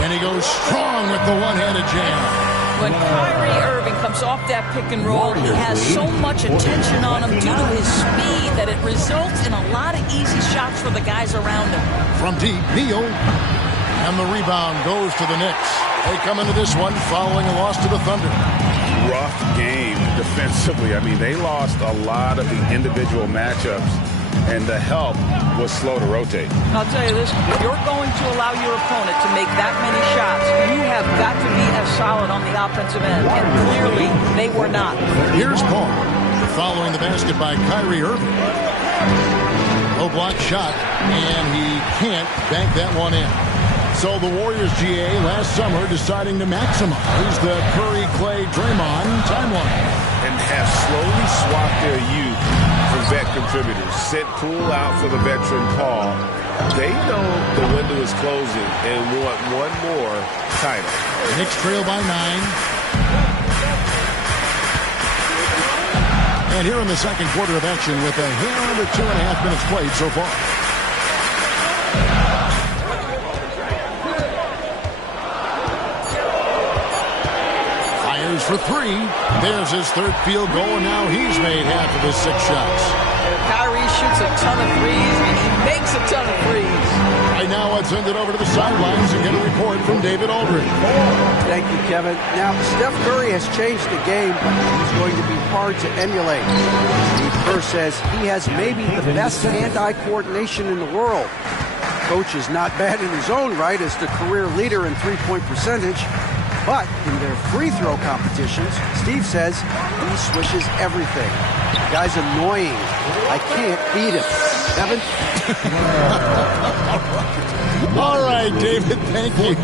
And he goes strong with the one-handed jam. When Kyrie Irving comes off that pick and roll, he has so much attention on him due to his speed that it results in a lot of easy shots for the guys around him. From deep, Neal. And the rebound goes to the Knicks. They come into this one following a loss to the Thunder. Rough game defensively. I mean, they lost a lot of the individual matchups, and the help was slow to rotate. I'll tell you this, if you're going to allow your opponent to make that many shots, you have got to be as solid on the offensive end, and clearly they were not. Here's Paul following the basket by Kyrie Irving. Low block shot, and he can't bank that one in. So the Warriors GA last summer deciding to maximize the Curry, Clay, Draymond timeline. And have slowly swapped their youth for vet contributors. Sent Poole out for the veteran Paul. They know the window is closing and want one more title. Knicks trail by 9. And here in the second quarter of action with a hair under 2.5 minutes played so far. Fires for 3. There's his third field goal, and now he's made half of his 6 shots. Kyrie shoots a ton of threes, and he makes a ton of threes. Right now, let's send it over to the sidelines and get a report from David Aldridge. Thank you, Kevin. Now, Steph Curry has changed the game, but he's going to be hard to emulate. Steve Kerr says he has maybe the best hand-eye coordination in the world. Coach is not bad in his own right as the career leader in three-point percentage, but in their free throw competitions, Steve says he swishes everything. The guy's annoying. I can't beat him. Kevin? All right, David, thank you.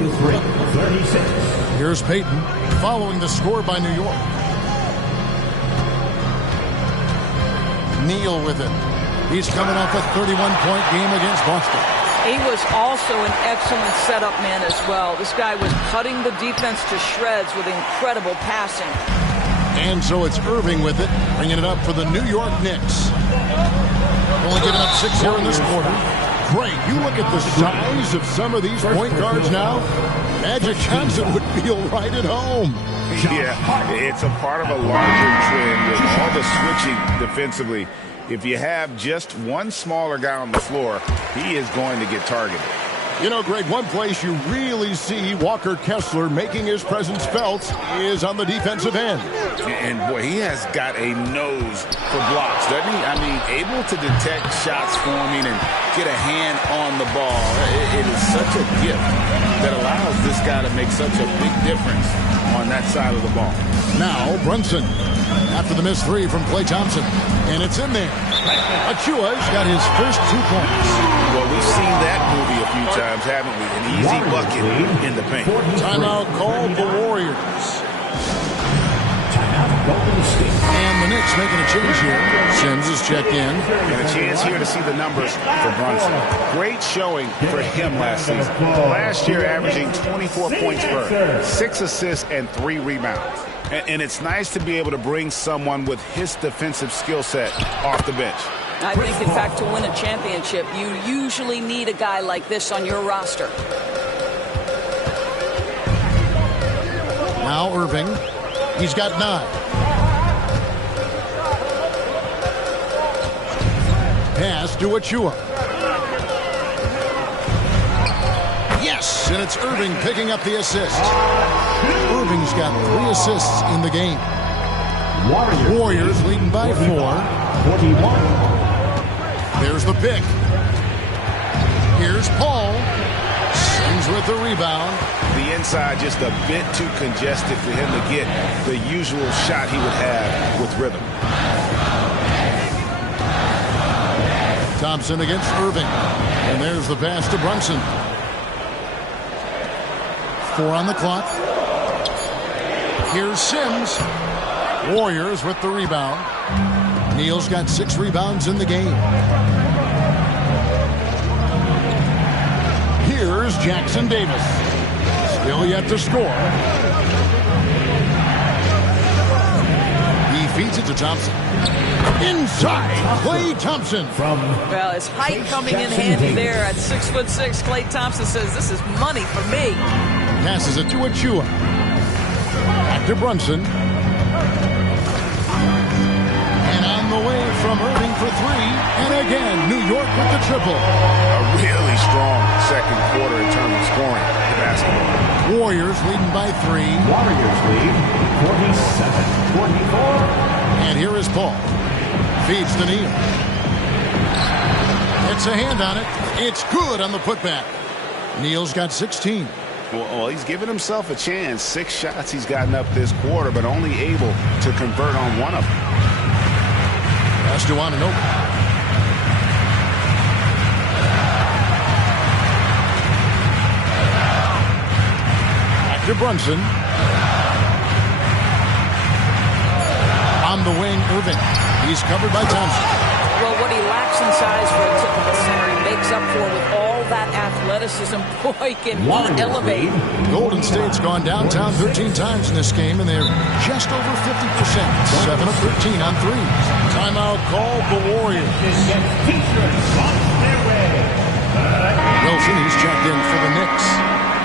Here's Payton following the score by New York. Neal with it. He's coming off a 31-point game against Boston. He was also an excellent setup man as well. This guy was cutting the defense to shreds with incredible passing. And so it's Irving with it, bringing it up for the New York Knicks. Only giving up 6 here in this quarter. Great. You look at the size of some of these point guards now. Magic Johnson would feel right at home. Yeah, it's a part of a larger trend with all the switching defensively. If you have just one smaller guy on the floor, he is going to get targeted. You know, Greg, one place you really see Walker Kessler making his presence felt is on the defensive end. And boy, he has got a nose for blocks, doesn't he? I mean, able to detect shots forming and get a hand on the ball. It is such a gift that allows this guy to make such a big difference on that side of the ball. Now, Brunson, after the missed 3 from Klay Thompson, and it's in there. Achua's got his first 2 points. Well, we've seen that movie a few times, haven't we? An easy bucket in the paint. Timeout called the Warriors. And the Knicks making a change here. Sims is checked in. And a chance here to see the numbers for Brunson. Great showing for him last season. Last year averaging 24 points per, 6 assists, and 3 rebounds. And it's nice to be able to bring someone with his defensive skill set off the bench. I think, in fact, to win a championship, you usually need a guy like this on your roster. Now Irving. He's got 9. Pass to Achua. Yes, and it's Irving picking up the assist. Irving's got 3 assists in the game. Warriors leading by 4. 41. There's the pick. Here's Paul. Sims with the rebound. The inside just a bit too congested for him to get the usual shot he would have with rhythm. Thompson against Irving. And there's the pass to Brunson. 4 on the clock. Here's Sims. Warriors with the rebound. Neal's got 6 rebounds in the game. Here's Jackson Davis. Still yet to score. He feeds it to Thompson. Inside, Klay Thompson. Well, his height coming in handy there at 6'6". Klay Thompson says, "This is money for me." Passes it to Achua. Back to Brunson. And on the way from Irving for 3. And again, New York with the triple. A really strong second quarter in terms of scoring the basketball. Warriors leading by 3. Warriors lead 47-24. And here is Paul. Feeds to Neal. It's a hand on it. It's good on the putback. Neal's got 16. Well, he's given himself a chance. 6 shots he's gotten up this quarter, but only able to convert on 1 of them. That's to Anunoby. Back to Brunson. On the wing, Irving. He's covered by Thompson. Well, what he lacks in size for a typical center, he makes up for with all that athleticism. Boy, can he elevate. Golden State's gone downtown 13 times in this game, and they're just over 50%. 7 of 13 on threes. Timeout called the Warriors. Wilson, he's checked in for the Knicks.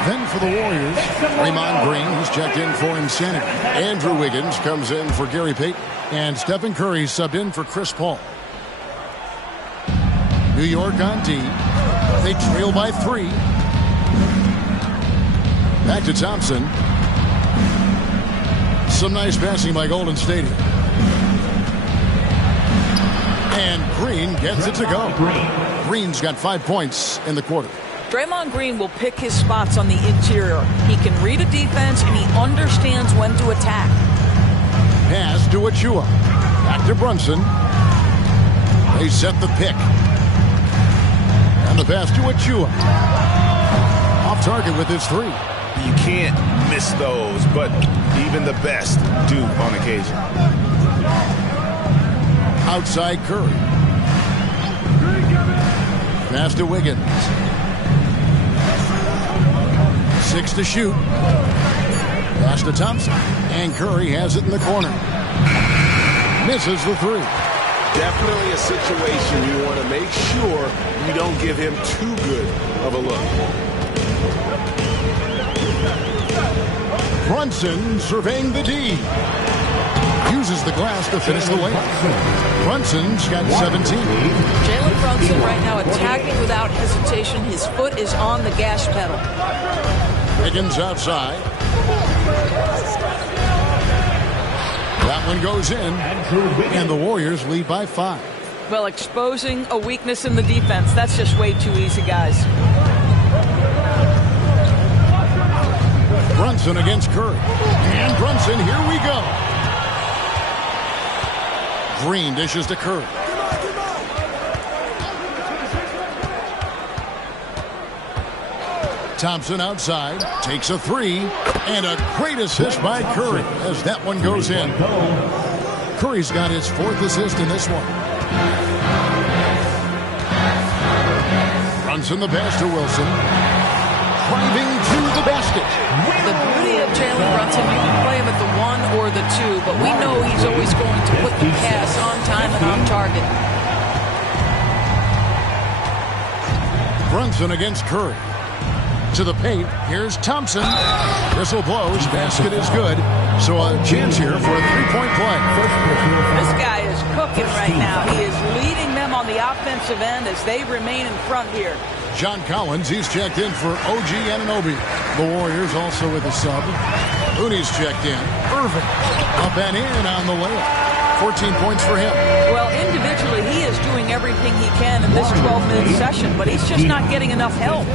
Then for the Warriors, Draymond Green, he's checked in for Insanity. Andrew Wiggins comes in for Gary Payton. And Stephen Curry subbed in for Chris Paul. New York on D. They trail by 3. Back to Thompson. Some nice passing by Golden State. And Green gets it to go. Green's got 5 points in the quarter. Draymond Green will pick his spots on the interior. He can read a defense, and he understands when to attack. Pass to Achua. Back to Brunson. They set the pick. And the pass to Achua. Off target with his 3. You can't miss those, but even the best do on occasion. Outside Curry. Pass to Wiggins. 6 to shoot. Pass to Thompson. And Curry has it in the corner. Misses the 3. Definitely a situation you want to make sure you don't give him too good of a look. Brunson surveying the D. Uses the glass to finish the layup. Brunson's got 17. Jalen Brunson right now attacking without hesitation. His foot is on the gas pedal. Wiggins outside. That one goes in, and the Warriors lead by 5. Well, exposing a weakness in the defense, that's just way too easy, guys. Brunson against Curry. And Brunson, here we go. Green dishes to Curry. Thompson outside, takes a 3, and a great assist by Curry as that one goes in. Curry's got his 4th assist in this one. Brunson the pass to Wilson. Driving to the basket. The beauty of Jalen Brunson, you can play him at the 1 or the 2, but we know he's always going to put the pass on time and on target. Brunson against Curry. To the paint, here's Thompson. Whistle blows, basket is good. So a chance here for a 3-point play. This guy is cooking right now. He is leading them on the offensive end as they remain in front here. John Collins, he's checked in for OG Anunoby. The Warriors also with a sub. Looney's checked in. Irving up and in on the layup. 14 points for him. Well, individually, he is doing everything he can in this 12-minute session, but he's just not getting enough help.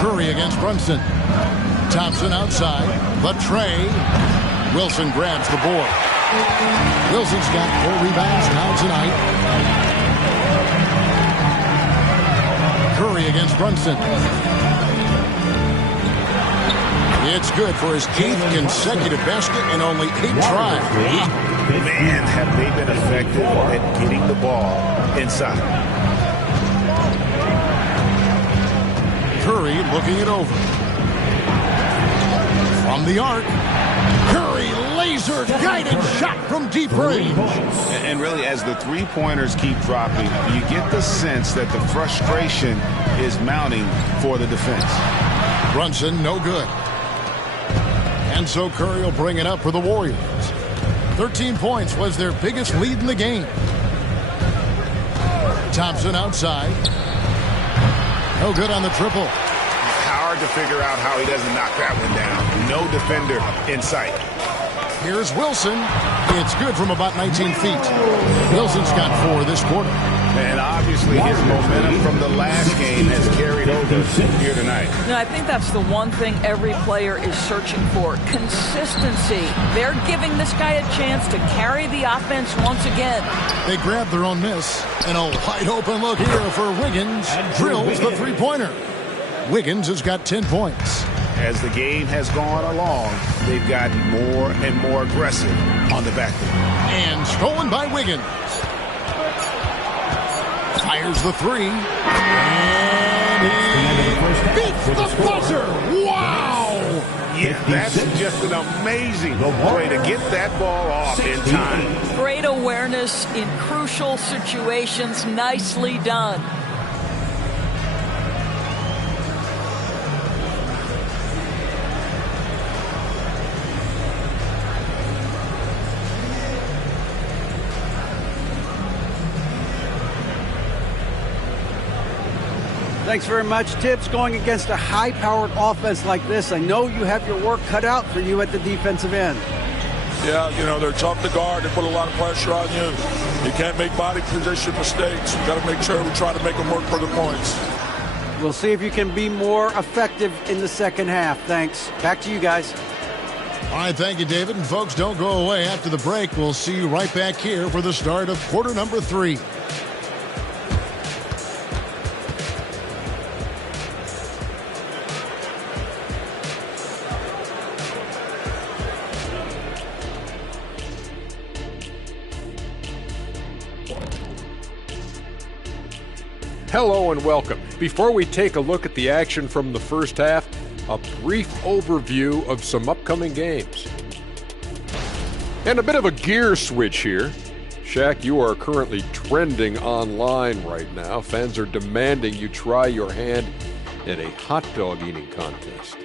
Curry against Brunson. Thompson outside. The tray. Wilson grabs the board. Wilson's got 4 rebounds now tonight. Curry against Brunson. It's good for his 8th consecutive basket in only 8 tries. Man, have they been effective at getting the ball inside. Curry looking it over. From the arc. Curry laser guided shot from deep range. And really, as the three-pointers keep dropping, you get the sense that the frustration is mounting for the defense. Brunson, no good. And so Curry will bring it up for the Warriors. 13 points was their biggest lead in the game. Thompson outside. No good on the triple. Hard to figure out how he doesn't knock that one down. No defender in sight. Here's Wilson. It's good from about 19 feet. Wilson's got 4 this quarter. And obviously his momentum from the last game has carried over here tonight. I think that's the one thing every player is searching for. Consistency. They're giving this guy a chance to carry the offense once again. They grab their own miss. And a wide open look here for Wiggins. Drills the three-pointer. Wiggins has got 10 points. As the game has gone along, they've gotten more and more aggressive on the back end. And stolen by Wiggins. Fires the 3. And he beats the buzzer. Wow! Yeah, that's just an amazing way to get that ball off in time. Great awareness in crucial situations. Nicely done. Thanks very much, Tibbs. Going against a high-powered offense like this, I know you have your work cut out for you at the defensive end. Yeah, they're tough to guard. They put a lot of pressure on you. You can't make body position mistakes. You got to make sure we try to make them work for the points. We'll see if you can be more effective in the second half. Thanks. Back to you guys. All right, thank you, David. And folks, don't go away. After the break, we'll see you right back here for the start of quarter number 3. Hello and welcome. Before we take a look at the action from the first half, a brief overview of some upcoming games. And a bit of a gear switch here. Shaq, you are currently trending online right now. Fans are demanding you try your hand at a hot dog eating contest.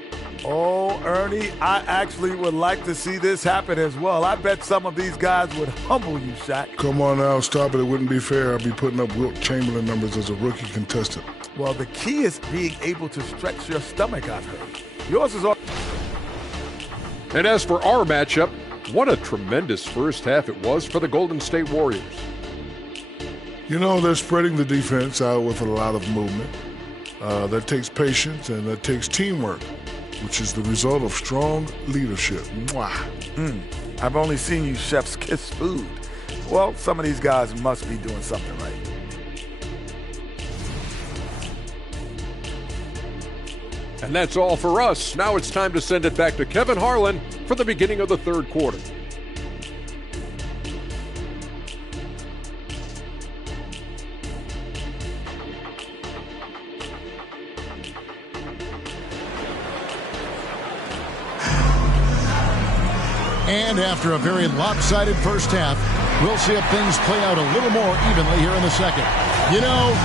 Oh, Ernie, I actually would like to see this happen as well. I bet some of these guys would humble you, Shaq. Come on now, stop it. It wouldn't be fair. I'd be putting up Wilt Chamberlain numbers as a rookie contestant. Well, the key is being able to stretch your stomach, I've heard. Yours is all. And as for our matchup, what a tremendous first half it was for the Golden State Warriors. They're spreading the defense out with a lot of movement. That takes patience and that takes teamwork, which is the result of strong leadership. Mwah. I've only seen you chefs kiss food. Well, some of these guys must be doing something right. And that's all for us. Now it's time to send it back to Kevin Harlan for the beginning of the third quarter. And after a very lopsided first half, we'll see if things play out a little more evenly here in the second.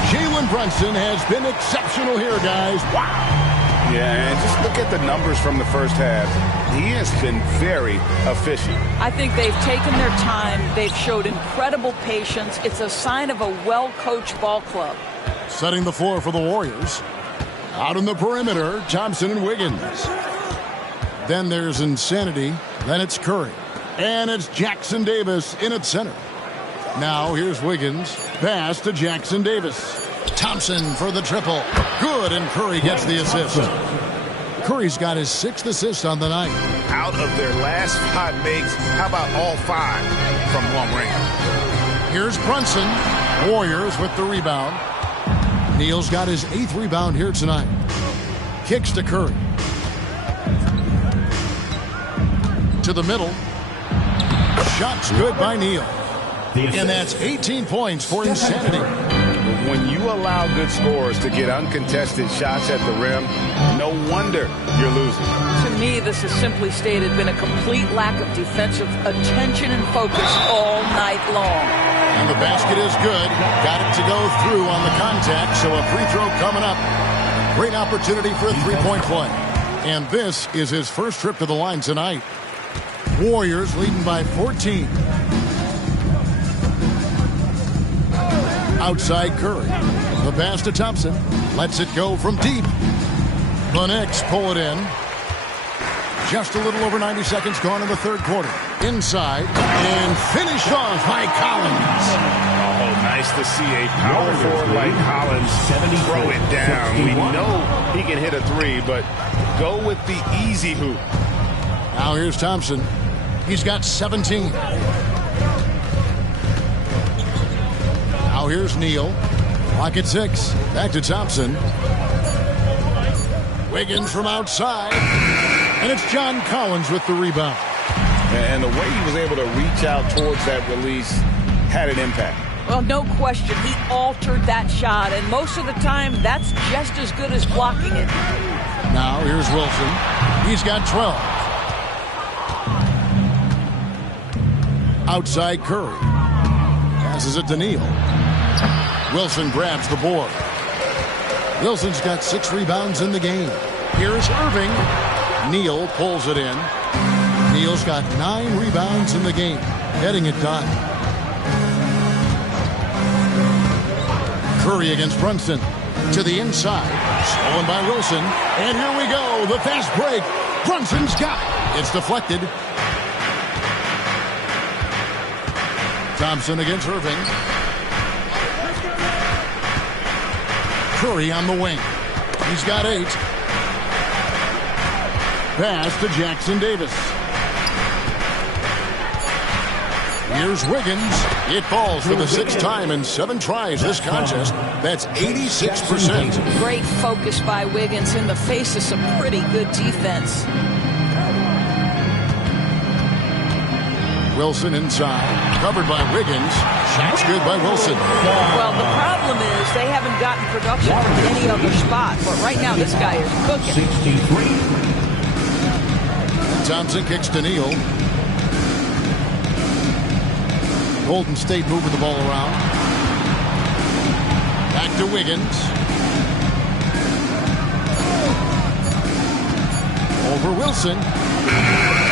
Jalen Brunson has been exceptional here, guys. Wow! Yeah, and just look at the numbers from the first half. He has been very efficient. I think they've taken their time. They've showed incredible patience. It's a sign of a well-coached ball club. Setting the floor for the Warriors. Out on the perimeter, Thompson and Wiggins. Then there's Insanity. Then it's Curry. And it's Jackson Davis in at center. Now here's Wiggins. Pass to Jackson Davis. Thompson for the triple. Good, and Curry gets the assist. Curry's got his 6th assist on the night. Out of their last 5 makes, how about all 5 from long range? Here's Brunson. Warriors with the rebound. Neal's got his 8th rebound here tonight. Kicks to Curry. To the middle. Shots good by Neal. And that's 18 points for Insanity. When you allow good scorers to get uncontested shots at the rim, no wonder you're losing. To me, this has simply stated been a complete lack of defensive attention and focus all night long. And the basket is good. Got it to go through on the contact, so a free throw coming up. Great opportunity for a three-point play. And this is his first trip to the line tonight. Warriors leading by 14. Outside Curry. The pass to Thompson. Lets it go from deep. The Knicks pull it in. Just a little over 90 seconds gone in the third quarter. Inside. And finished off by Collins. Oh, nice to see a power forward like Collins throw it down. We know he can hit a 3, but go with the easy hoop. Now here's Thompson. He's got 17. Now here's Neal. Clock at 6. Back to Thompson. Wiggins from outside. And it's John Collins with the rebound. And the way he was able to reach out towards that release had an impact. Well, no question. He altered that shot, and most of the time, that's just as good as blocking it. Now here's Wilson. He's got 12. Outside Curry. Passes it to Neal. Wilson grabs the board. Wilson's got 6 rebounds in the game. Here's Irving. Neal pulls it in. Neal's got 9 rebounds in the game. Getting it done. Curry against Brunson. To the inside. Stolen by Wilson. And here we go. The fast break. Brunson's got it. It's deflected. Thompson against Irving. Curry on the wing. He's got 8. Pass to Jackson Davis. Here's Wiggins. It falls for the 6th time in 7 tries this contest. That's 86%. Great focus by Wiggins in the face of some pretty good defense. Wilson inside. Covered by Wiggins. Shot's good by Wilson. Well, the problem is they haven't gotten production from any other spot. But right now, this guy is cooking. 63. Thompson kicks to Neal. Golden State moving the ball around. Back to Wiggins. Over Wilson.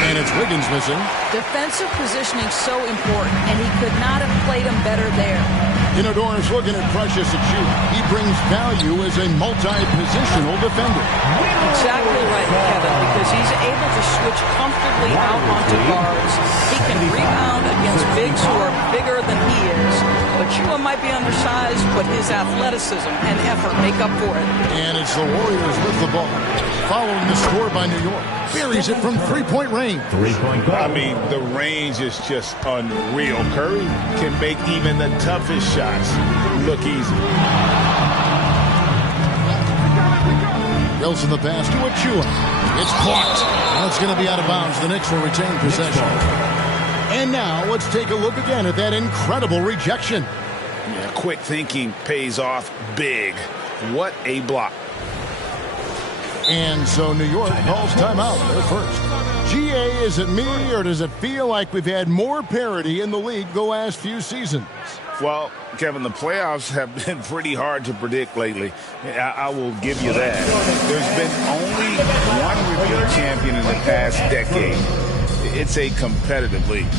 And it's Wiggins missing. Defensive positioning so important, and he could not have played him better there. Inodor's looking at Precious at shoot. He brings value as a multi-positional defender. Exactly right, Kevin, because he's able to switch comfortably out onto guards. He can rebound against bigs who are bigger than he is. But Chua might be undersized, but his athleticism and effort make up for it. And it's the Warriors with the ball. Following the score by New York. Buries it from three-point range. I mean, the range is just unreal. Curry can make even the toughest shots look easy. Wilson the pass to Achua. It's blocked. That's going to be out of bounds. The Knicks will retain possession. And now let's take a look again at that incredible rejection. Yeah, quick thinking pays off big. What a block. And so New York calls timeout. They're first. GA, is it me, or does it feel like we've had more parity in the league the last few seasons? Well, Kevin, the playoffs have been pretty hard to predict lately. I will give you that. There's been only one repeat champion in the past decade. It's a competitive league.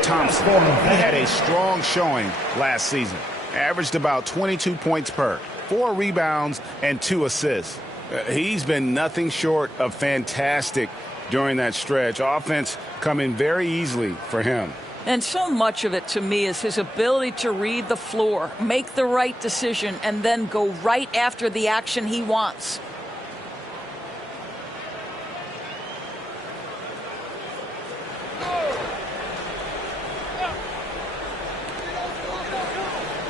Thompson. He had a strong showing last season. Averaged about 22 points per, 4 rebounds, and 2 assists. He's been nothing short of fantastic during that stretch. Offense coming very easily for him. And so much of it, to me, is his ability to read the floor, make the right decision, and then go right after the action he wants.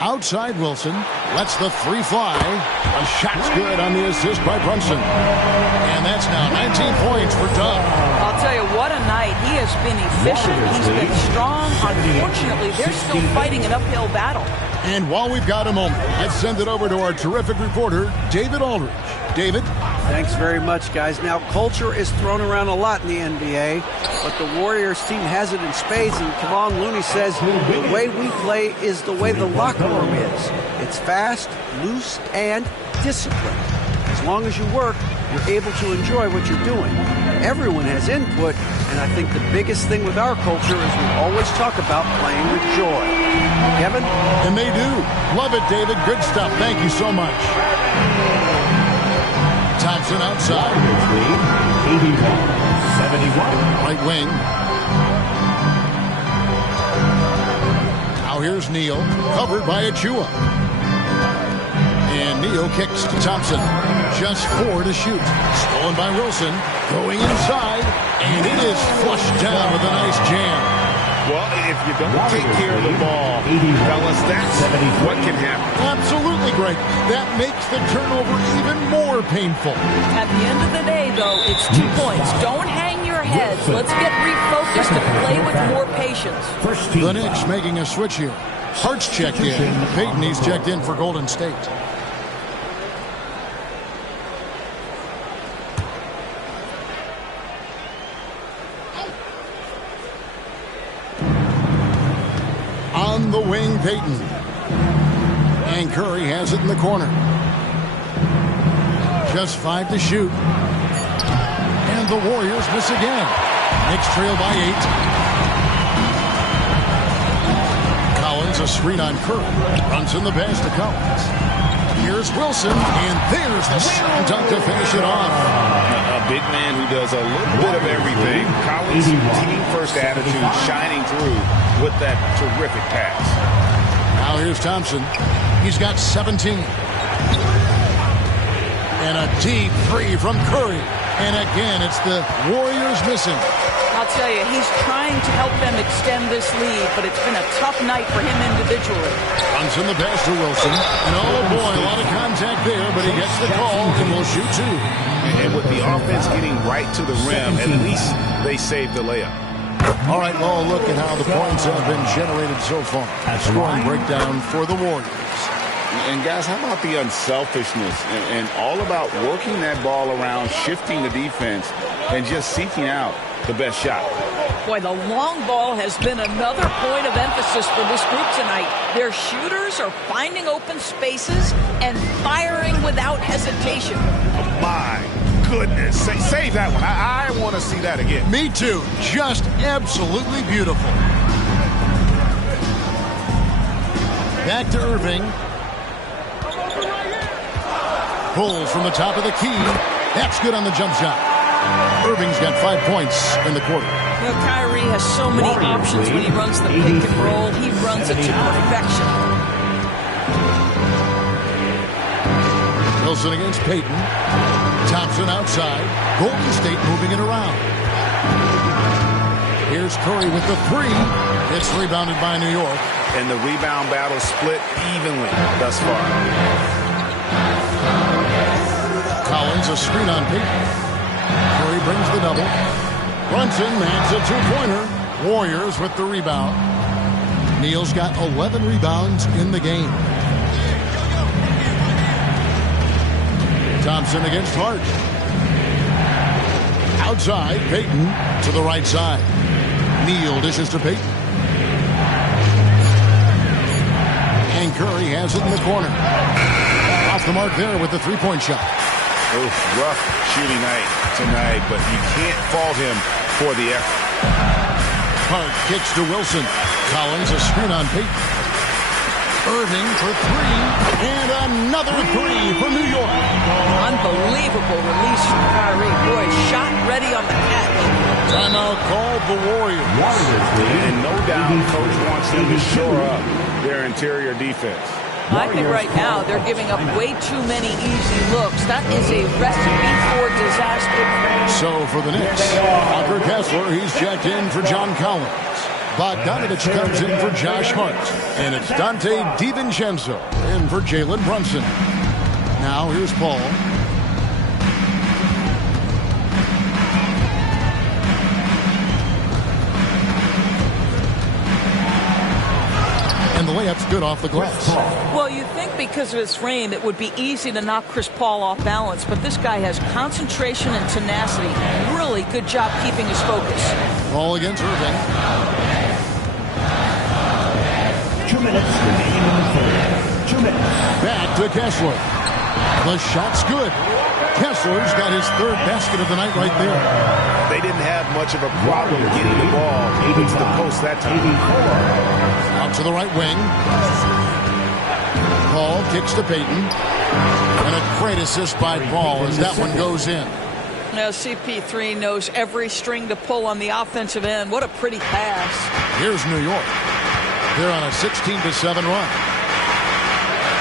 Outside Wilson lets the 3 fly. A shot's good on the assist by Brunson. And that's now 19 points for Doug. I'll tell you, what a night. He has been efficient. He's been strong. Unfortunately, they're still fighting an uphill battle. And while we've got a moment, let's send it over to our terrific reporter, David Aldridge. David? Thanks very much, guys. Now, culture is thrown around a lot in the NBA, but the Warriors team has it in spades, and Kevon Looney says the way we play is the way the locker room is. It's fast, loose, and disciplined. As long as you work, you're able to enjoy what you're doing. Everyone has input, and I think the biggest thing with our culture is we always talk about playing with joy. Kevin? And they do. Love it, David. Good stuff. Thank you so much. Thompson outside. 81-71. Right wing. Now here's Neal, covered by Achua. And Neal kicks to Thompson. Just 4 to shoot. Stolen by Wilson. Going inside. And it is flushed down with a nice jam. Well, if you don't take care of the ball, fellas, that's what can happen. Absolutely, Greg. That makes the turnover even more painful. At the end of the day, though, it's 2 points. Don't hang your heads. Let's get refocused and play with more patience. The Knicks making a switch here. Hart's checked in. Payton, he's checked in for Golden State. On the wing, Payton. And Curry has it in the corner. Just 5 to shoot. And the Warriors miss again. Knicks trail by 8. Collins, a screen on Curry. Runs in the pass to Collins. Here's Wilson, and there's the slam dunk to finish it off. A big man who does a little bit of everything. Collins' team-first attitude shining through with that terrific pass. Now here's Thompson. He's got 17. And a deep 3 from Curry. And again, it's the Warriors missing. I'll tell you, he's trying to help them extend this lead, but it's been a tough night for him individually. Runs in the pass to Wilson. And oh boy, a lot of contact there, but he gets the call and will shoot 2. And with the offense getting right to the rim, at least they saved the layup. All right, well, look at how the points have been generated so far. Scoring breakdown for the Warriors. And guys, how about the unselfishness and all about working that ball around, shifting the defense, and just seeking out the best shot. Boy, the long ball has been another point of emphasis for this group tonight. Their shooters are finding open spaces and firing without hesitation. My goodness. Save that one. I want to see that again. Me too. Just absolutely beautiful. Back to Irving. Pulls from the top of the key. That's good on the jump shot. Irving's got 5 points in the quarter. You know, Kyrie has so many options when he runs the pick and roll. He runs it to perfection. Wilson against Payton. Thompson outside. Golden State moving it around. Here's Curry with the three. It's rebounded by New York. And the rebound battle split evenly thus far. Collins, a screen on Payton. Curry brings the double. Brunson lands a two-pointer. Warriors with the rebound. Neal's got 11 rebounds in the game. Thompson against Hart. Outside, Payton to the right side. Neal dishes to Payton. And Curry has it in the corner. Off the mark there with the three-point shot. Oof, rough shooting night tonight, but you can't fault him for the effort. Hart kicks to Wilson. Collins a screen on Payton. Irving for three, and another three for New York. Unbelievable release from Kyrie. Boy, shot ready on the catch. Timeout called the Warriors. And no doubt, Coach wants them to shore up their interior defense. I think right now they're giving up way too many easy looks. That is a recipe for disaster. So for the Knicks, Walker Kessler, he's checked in for John Collins. Bogdanovich comes in for Josh Hart. And it's Dante DiVincenzo in for Jalen Brunson. Now here's Paul. And the layup's good off the glass. Well, you think because of his frame it would be easy to knock Chris Paul off balance, but this guy has concentration and tenacity. Really good job keeping his focus. Paul against Irving. 2 minutes remaining in the third. 2 minutes. Back to Kessler. The shot's good. Kessler's got his third basket of the night right there. They didn't have much of a problem getting the ball into the post that time. Out to the right wing. Paul kicks to Payton. And a great assist by Paul as that one goes in. Now CP3 knows every string to pull on the offensive end. What a pretty pass. Here's New York. They're on a 16-7 run.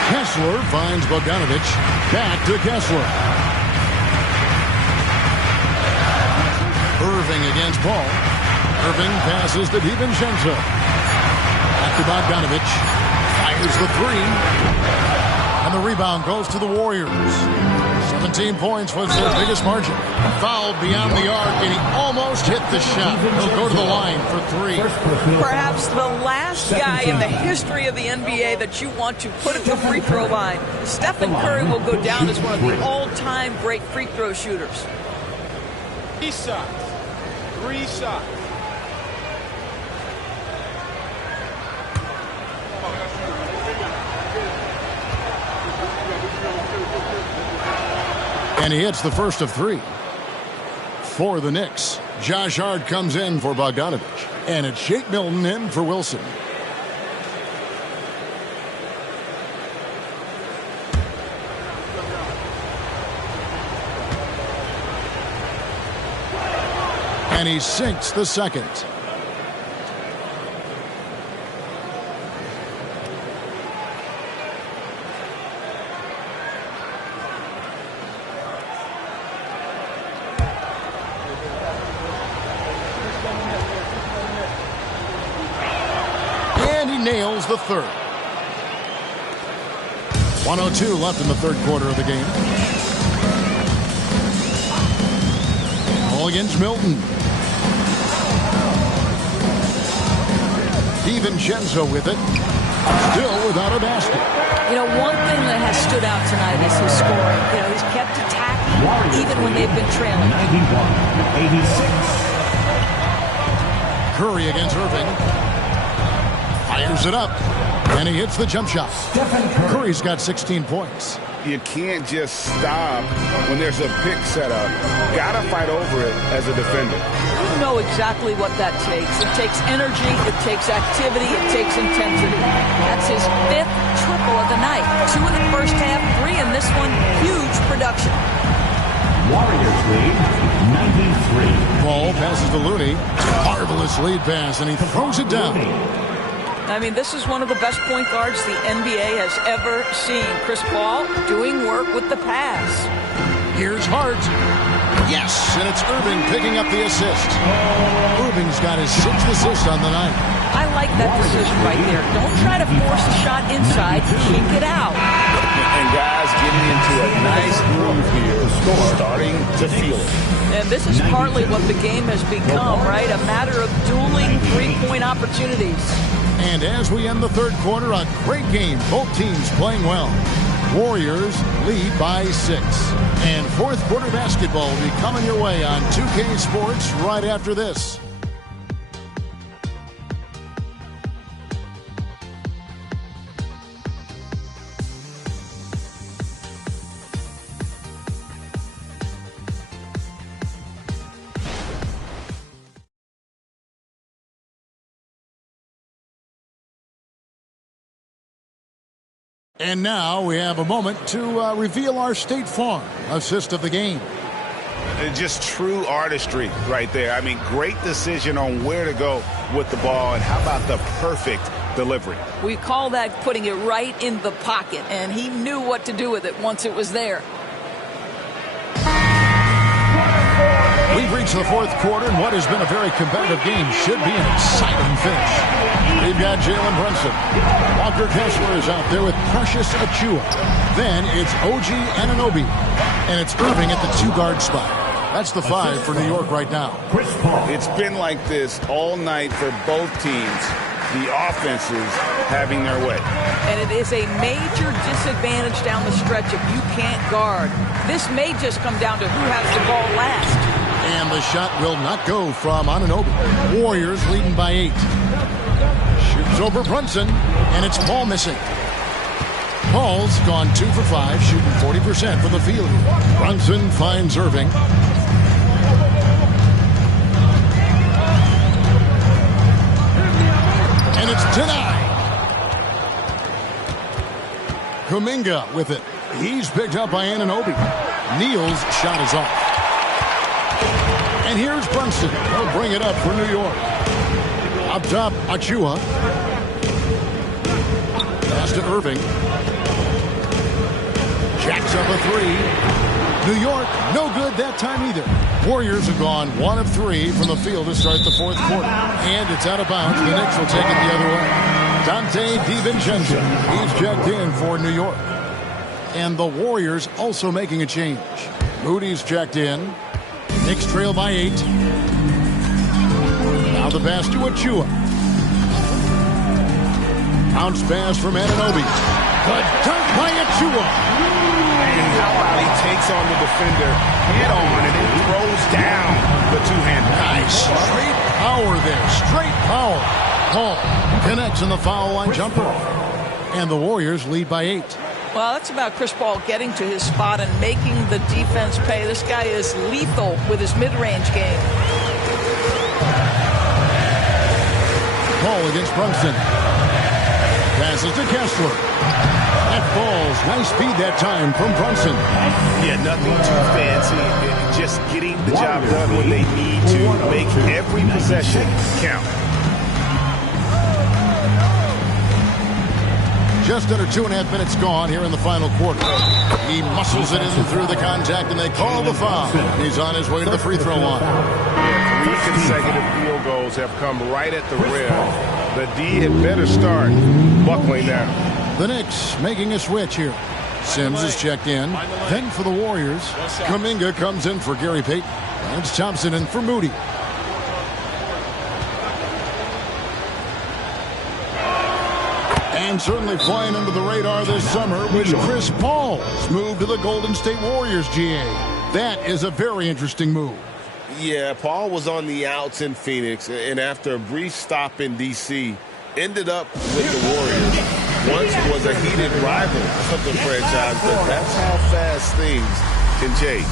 Kessler finds Bogdanovich. Back to Kessler. Irving against Paul. Irving passes to DiVincenzo. Back to Bogdanovich. Fires the three. And the rebound goes to the Warriors. 17 points was their biggest margin. Fouled beyond the arc, and he almost hit the shot. He'll go to the line for three. Perhaps the last guy in the history of the NBA that you want to put at the free throw line. Stephen Curry will go down as one of the all-time great free throw shooters. 3 shots. 3 shots. And he hits the first of three. For the Knicks, Josh Hart comes in for Bogdanovich. And it's Shake Milton in for Wilson. And he sinks the second. Nails the third. 1:02 left in the third quarter of the game. Ball against Milton. DiVincenzo with it. Still without a basket. You know, one thing that has stood out tonight is his scoring. You know, he's kept attacking even when they've been trailing. 91-86. Curry against Irving. Fires it up, and he hits the jump shot. Curry's got 16 points. You can't just stop when there's a pick set up. Gotta fight over it as a defender. You know exactly what that takes. It takes energy, it takes activity, it takes intensity. That's his 5th triple of the night. 2 in the first half, 3 in this one. Huge production. Warriors lead Ball passes to Looney. Marvelous lead pass, and he throws it down. I mean, this is one of the best point guards the NBA has ever seen. Chris Paul doing work with the pass. Here's Hart. Yes, and it's Irving picking up the assist. Irving's got his 6th assist on the night. I like that decision right there. Don't try to force a shot inside. Kick it out. And guys getting into a nice groove here, starting to feel it. And this is partly what the game has become, right? A matter of dueling three-point opportunities. And as we end the third quarter, a great game. Both teams playing well. Warriors lead by 6. And fourth quarter basketball will be coming your way on 2K Sports right after this. And now we have a moment to reveal our State Farm assist of the game. Just true artistry right there. I mean, great decision on where to go with the ball, and how about the perfect delivery? We call that putting it right in the pocket, and he knew what to do with it once it was there. We've reached the fourth quarter, and what has been a very competitive game should be an exciting finish. We've got Jalen Brunson. Walker Kessler is out there with Precious Achua. Then it's OG Anunoby. And it's Irving at the 2-guard spot. That's the 5 for New York right now. It's been like this all night for both teams. The offenses having their way. And it is a major disadvantage down the stretch if you can't guard. This may just come down to who has the ball last. And the shot will not go from Anunoby. Warriors leading by 8. Shoots over Brunson, and it's Paul missing. Paul's gone 2 for 5, shooting 40% from the field. Brunson finds Irving. And it's denied. Kuminga with it. He's picked up by Anunoby. Neal's shot is off. And here's Brunson. He'll bring it up for New York. Up top, Achua. Pass to Irving. Jacks up a 3. New York, no good that time either. Warriors have gone 1 of 3 from the field to start the fourth quarter. And it's out of bounds. The Knicks will take it the other way. Dante DiVincenzo. He's checked in for New York. And the Warriors also making a change. Moody's checked in. Knicks trail by 8. Now the pass to Achua. Bounce pass from Anunoby. Good dunk by Achua. And how about he takes on the defender head on and then throws down the two-handed. Nice. Straight power there. Straight power. Paul connects in the foul line jumper. And the Warriors lead by 8. Well, that's about Chris Paul getting to his spot and making the defense pay. This guy is lethal with his mid-range game. Paul against Brunson. Passes to Kessler. That falls. Nice speed that time from Brunson. Yeah, nothing too fancy. Just getting the job done when they need to. Make every possession count. Just under 2.5 minutes gone here in the final quarter. He muscles it in through the contact, and they call the foul. He's on his way to the free throw line. 3 consecutive field goals have come right at the rim. The D had better start buckling down. The Knicks making a switch here. Sims is checked in. Then for the Warriors, Kuminga comes in for Gary Payton. And it's Thompson in for Moody. And certainly flying under the radar this summer was Chris Paul's move to the Golden State Warriors, GA. That is a very interesting move. Yeah, Paul was on the outs in Phoenix, and after a brief stop in D.C., ended up with the Warriors. Once was a heated rival of the franchise, but that's how fast things can change.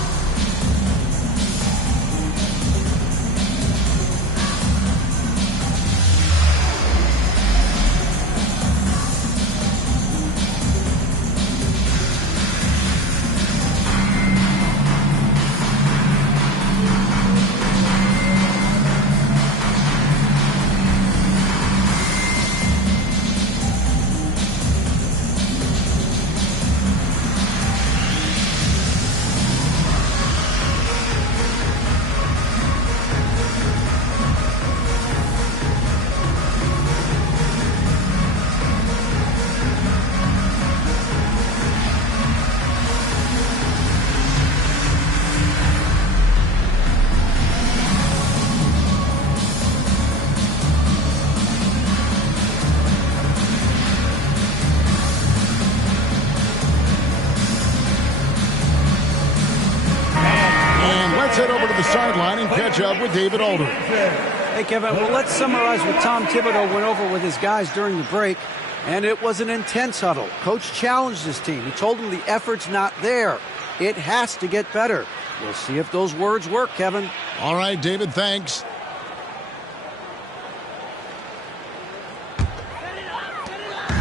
Let's head over to the sideline and catch up with David Aldridge. Hey, Kevin, well, let's summarize what Tom Thibodeau went over with his guys during the break. And it was an intense huddle. Coach challenged his team. He told them the effort's not there. It has to get better. We'll see if those words work, Kevin. All right, David, thanks.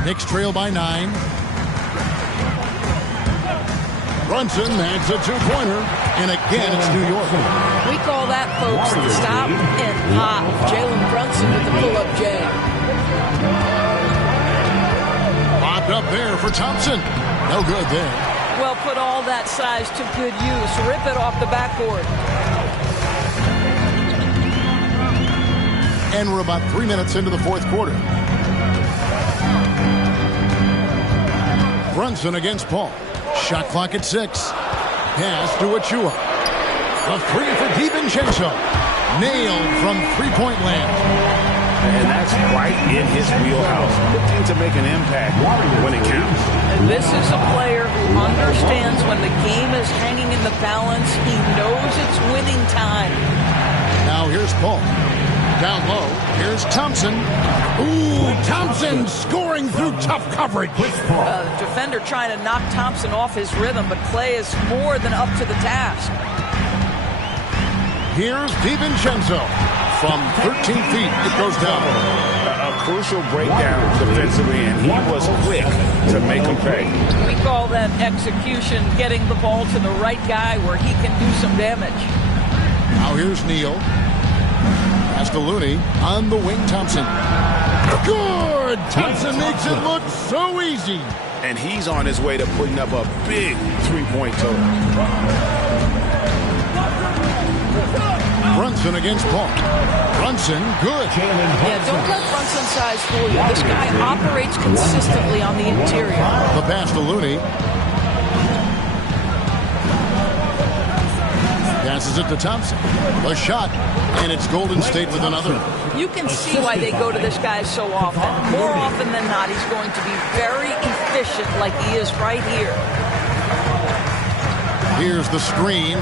Knicks trail by 9. Brunson makes a two-pointer, and again it's New York. We call that, folks, the stop and pop. Jalen Brunson with the pull-up jam. Popped up there for Thompson. No good there. Well, put all that size to good use. Rip it off the backboard. And we're about 3 minutes into the fourth quarter. Brunson against Paul. Shot clock at 6. Pass to Achua. A three for DiVincenzo. Nailed from three-point land. And that's right in his wheelhouse. Looking to make an impact when it counts. And this is a player who understands when the game is hanging in the balance. He knows it's winning time. Now here's Paul. Down low, here's Thompson. Ooh, Thompson scoring through tough coverage. Defender trying to knock Thompson off his rhythm, but Clay is more than up to the task. Here's DiVincenzo. From 13 feet, it goes down. A crucial breakdown defensively, and he was quick to make him pay. We call that execution, getting the ball to the right guy where he can do some damage. Now here's Neal. Pass to Looney on the wing. Thompson. Good! Thompson makes it look so easy. And he's on his way to putting up a big three-point total. Brunson against Paul. Brunson, good. Yeah, don't let Brunson's size fool you. This guy operates consistently on the interior. The pass to Looney. Passes it to Thompson. A shot, and it's Golden State with another. You can see why they go to this guy so often. More often than not, he's going to be very efficient like he is right here. Here's the screen.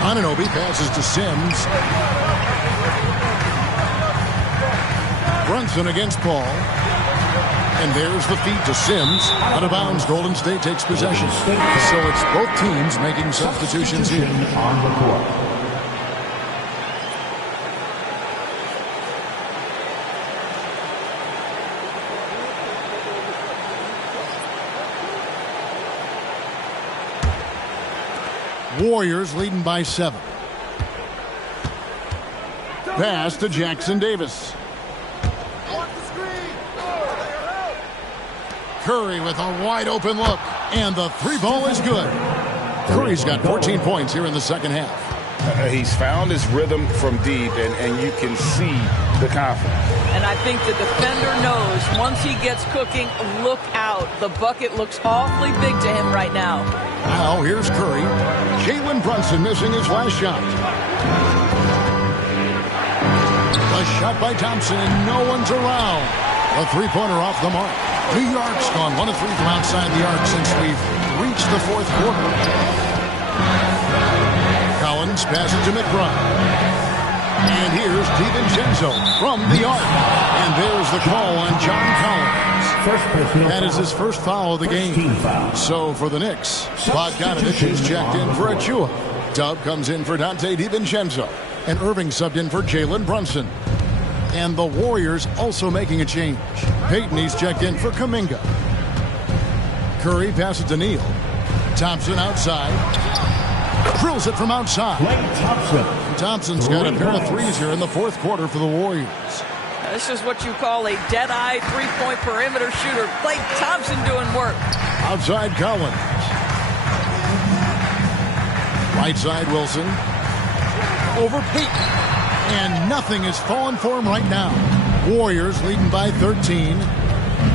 Anunoby passes to Sims. Brunson against Paul. And there's the feed to Sims. Out of bounds, Golden State takes possession. So it's both teams making substitutions here. On the court. Warriors leading by 7. Pass to Jackson Davis. Curry with a wide open look. And the three ball is good. Curry's got 14 points here in the second half. He's found his rhythm from deep, and you can see the confidence. And I think the defender knows once he gets cooking, look out. The bucket looks awfully big to him right now. Now here's Curry. Jalen Brunson missing his last shot. A shot by Thompson, and no one's around. A three-pointer off the mark. New York's gone 1 of 3 from outside the arc since we've reached the fourth quarter. Collins passes to McBride. And here's DiVincenzo from the arc. And there's the call on John Collins. That is his first foul of the game. So for the Knicks, Bogdanovich is checked in for Achua. Dub comes in for Dante DiVincenzo. And Irving subbed in for Jalen Brunson. And the Warriors also making a change. Payton, he's checked in for Kuminga. Curry passes to Neal. Thompson outside. Drills it from outside. Thompson's got a pair of threes here in the fourth quarter for the Warriors. This is what you call a dead-eye three-point perimeter shooter. Klay Thompson doing work. Outside Collins. Right side Wilson. Over Payton. And nothing is falling for him right now. Warriors leading by 13.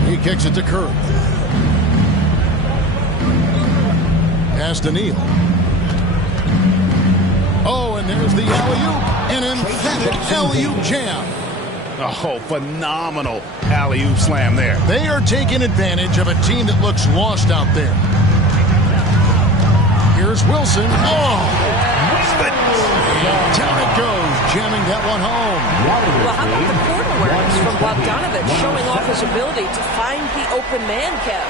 He kicks it to Curry. Pass to Neal. Oh, and there's the alley-oop. An emphatic alley-oop jam. Oh, phenomenal alley-oop slam there. They are taking advantage of a team that looks lost out there. Here's Wilson. Oh! that one home. Well, how about the court awareness from Bogdanovich showing off his ability to find the open man, Kev?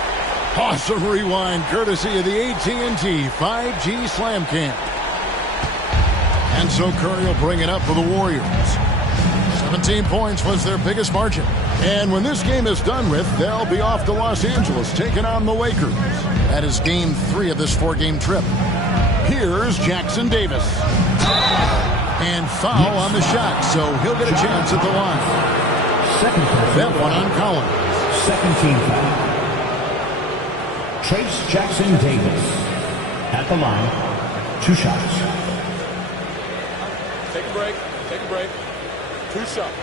Awesome rewind courtesy of the AT&T 5G Slam Cam. And so Curry will bring it up for the Warriors. 17 points was their biggest margin. And when this game is done with, they'll be off to Los Angeles taking on the Lakers. That is game 3 of this 4-game trip. Here's Jackson Davis. And foul on the shot, so he'll get a chance at the line. That one on Collins. Second team foul. Trace Jackson Davis at the line. 2 shots. Take a break. Take a break. 2 shots.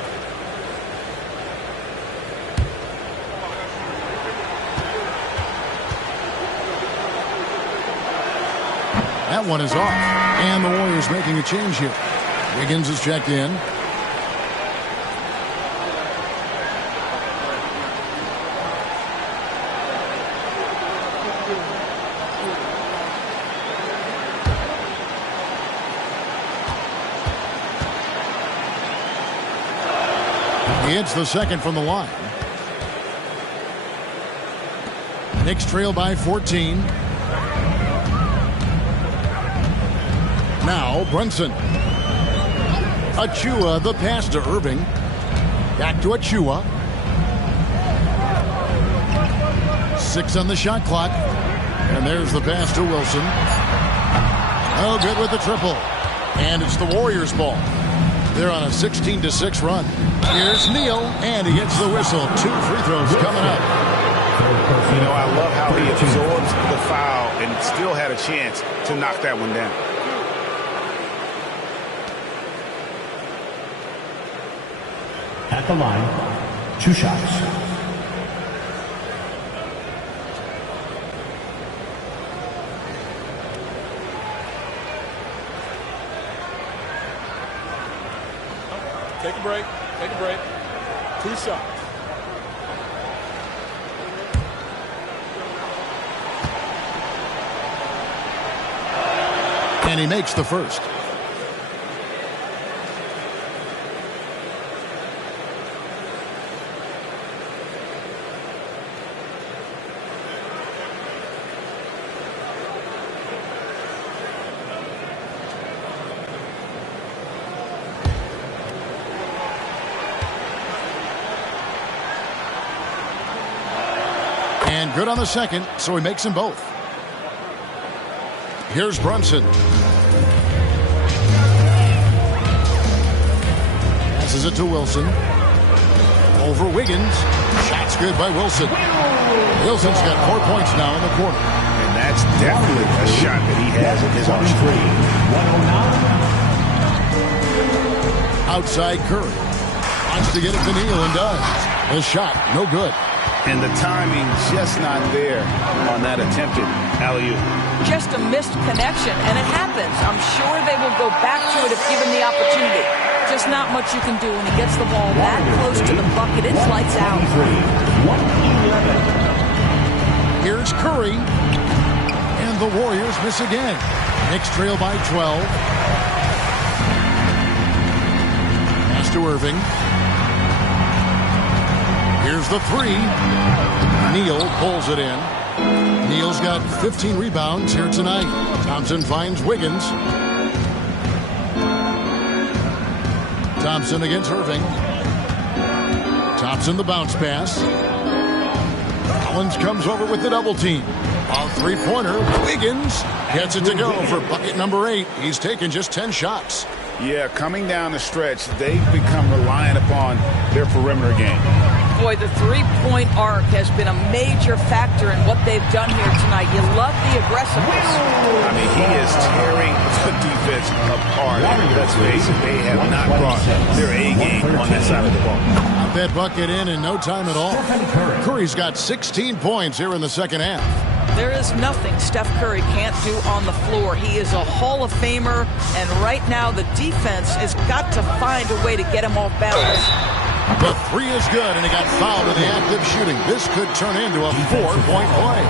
That one is off. And the Warriors making a change here. Wiggins is checked in. He hits the second from the line. Knicks trail by 14. Now Brunson. Achua, the pass to Irving. Back to Achua. 6 on the shot clock. And there's the pass to Wilson. Oh, good with the triple. And it's the Warriors' ball. They're on a 16-6 run. Here's Neal, and he gets the whistle. 2 free throws coming up. You know, I love how he absorbs the foul and still had a chance to knock that one down. At the line, 2 shots. Take a break. Take a break. 2 shots. And he makes the first. And good on the second, so he makes them both. Here's Brunson. Passes it to Wilson. Over Wiggins. Shot's good by Wilson. Wilson's got 4 points now in the quarter. And that's definitely a shot that he has in his arsenal. Outside Curry. Wants to get it to Neal and does. The shot, no good. And the timing just not there on that attempted alley-oop. Just a missed connection, and it happens. I'm sure they will go back to it if given the opportunity. Just not much you can do when he gets the ball that close to the bucket. It's lights out. Here's Curry. And the Warriors miss again. Knicks trail by 12. Pass to Irving. Here's the 3. Neal pulls it in. Neal's got 15 rebounds here tonight. Thompson finds Wiggins. Thompson against Irving. Thompson the bounce pass. Collins comes over with the double team. A 3-pointer. Wiggins gets it to go for bucket number 8. He's taken just 10 shots. Yeah, coming down the stretch, they've become reliant upon their perimeter game. Boy, the three-point arc has been a major factor in what they've done here tonight. You love the aggressiveness. I mean, he is tearing the defense apart. Let's face it, they have not brought their A game on that side of the ball. Got that bucket in no time at all. Curry's got 16 points here in the second half. There is nothing Steph Curry can't do on the floor. He is a Hall of Famer, and right now the defense has got to find a way to get him off balance. The 3 is good, and he got fouled in the act of shooting. This could turn into a 4-point play.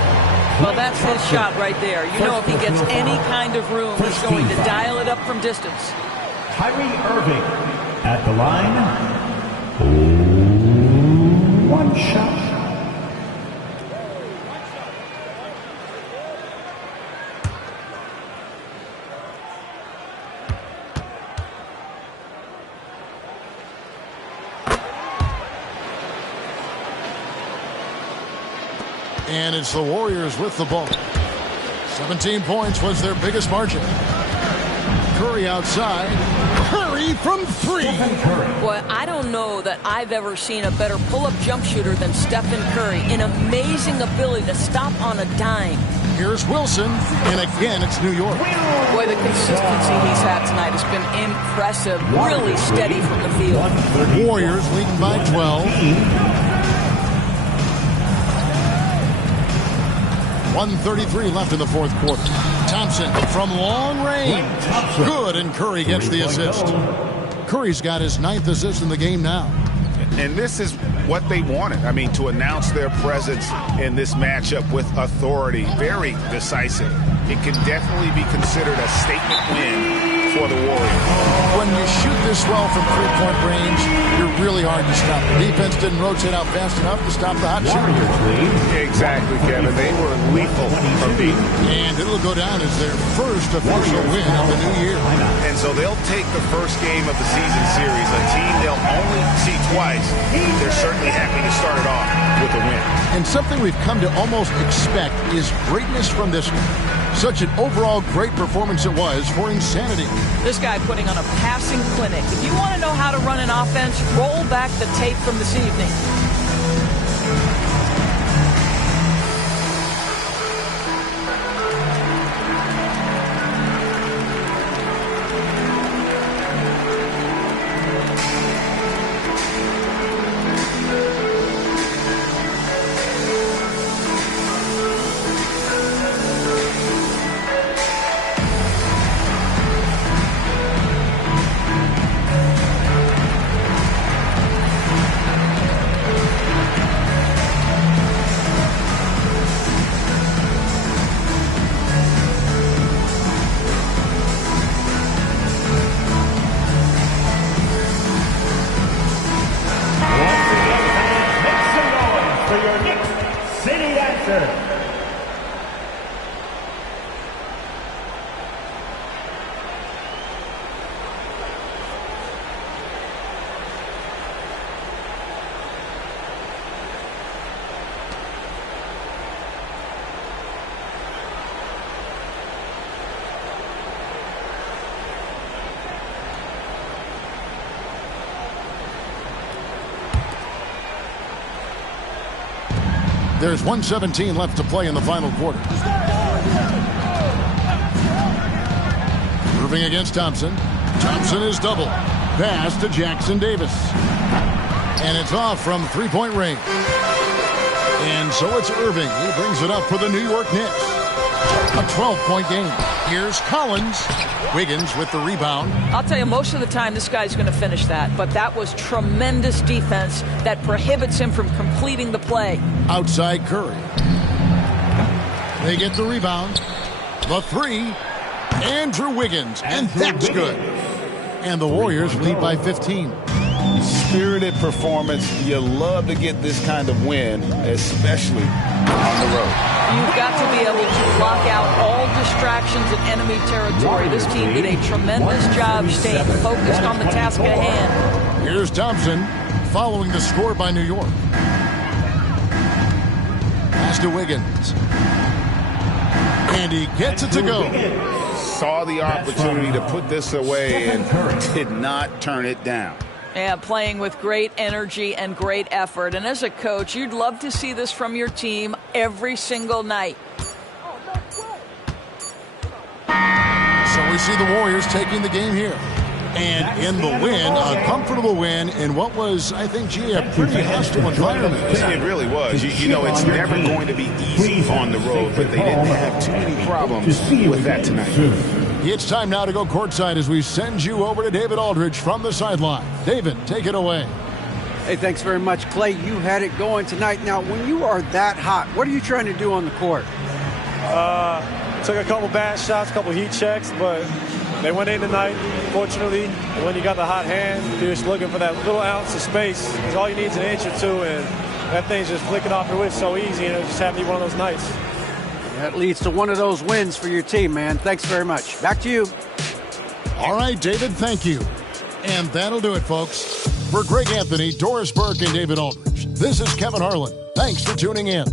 Well, that's his shot right there. You know, if he gets any kind of room, he's going to dial it up from distance. Kyrie Irving At the line, 1 shot. And it's the Warriors with the ball. 17 points was their biggest margin. Curry outside. Curry from 3. Boy, I don't know that I've ever seen a better pull-up jump shooter than Stephen Curry. An amazing ability to stop on a dime. Here's Wilson, and again it's New York. Boy, the consistency he's had tonight has been impressive. Really steady from the field. Warriors leading by 12. 1:33 left in the fourth quarter. Thompson from long range. Good, and Curry gets the assist. Curry's got his 9th assist in the game now. And this is what they wanted. I mean, to announce their presence in this matchup with authority. Very decisive. It can definitely be considered a statement win for the Warriors. When you shoot this well from three-point range, you're really hard to stop. The defense didn't rotate out fast enough to stop the hot shooter. Exactly, Kevin. They were lethal from deep. And it'll go down as their first official win of the new year. And so they'll take the first game of the season series, a team they'll only see twice. They're certainly happy to start it off with a win. And something we've come to almost expect is greatness from this one. Such an overall great performance it was for Insanity. This guy putting on a passing clinic. If you want to know how to run an offense, roll back the tape from this evening. There's 1:17 left to play in the final quarter. Irving against Thompson. Thompson is double. Pass to Jackson Davis. And it's off from three-point range. And so it's Irving. He brings it up for the New York Knicks. A 12-point game. Here's Collins. Wiggins with the rebound. I'll tell you, most of the time this guy's going to finish that, but that was tremendous defense that prohibits him from completing the play. Outside Curry. They get the rebound. The three. Andrew Wiggins. And that's good. And the Warriors lead by 15. Spirited performance. You love to get this kind of win, especially on the road. You've got to be able to block out all distractions in enemy territory. This team did a tremendous job staying focused on the task at hand. Here's Thompson following the score by New York. Pass to Wiggins. And he gets it to go. Saw the opportunity to put this away and did not turn it down. Yeah, playing with great energy and great effort. And as a coach, you'd love to see this from your team every single night. So we see the Warriors taking the game here. And in the win, a comfortable win in what was, I think, a pretty hostile environment. It really was. You know, it's never going to be easy on the road, but they didn't have too many problems with that tonight. It's time now to go courtside as we send you over to David Aldridge from the sideline. David, take it away. Hey, thanks very much, Clay. You had it going tonight. Now, when you are that hot, what are you trying to do on the court? Took a couple bad shots, a couple heat checks, but They went in tonight, fortunately. And when you got the hot hand, you're just looking for that little ounce of space. Because all you need is an inch or two, and that thing's just flicking off your wrist so easy, and it just happened to be one of those nights. That leads to one of those wins for your team, man. Thanks very much. Back to you. All right, David, thank you. And that'll do it, folks. For Greg Anthony, Doris Burke, and David Aldridge, this is Kevin Harlan. Thanks for tuning in.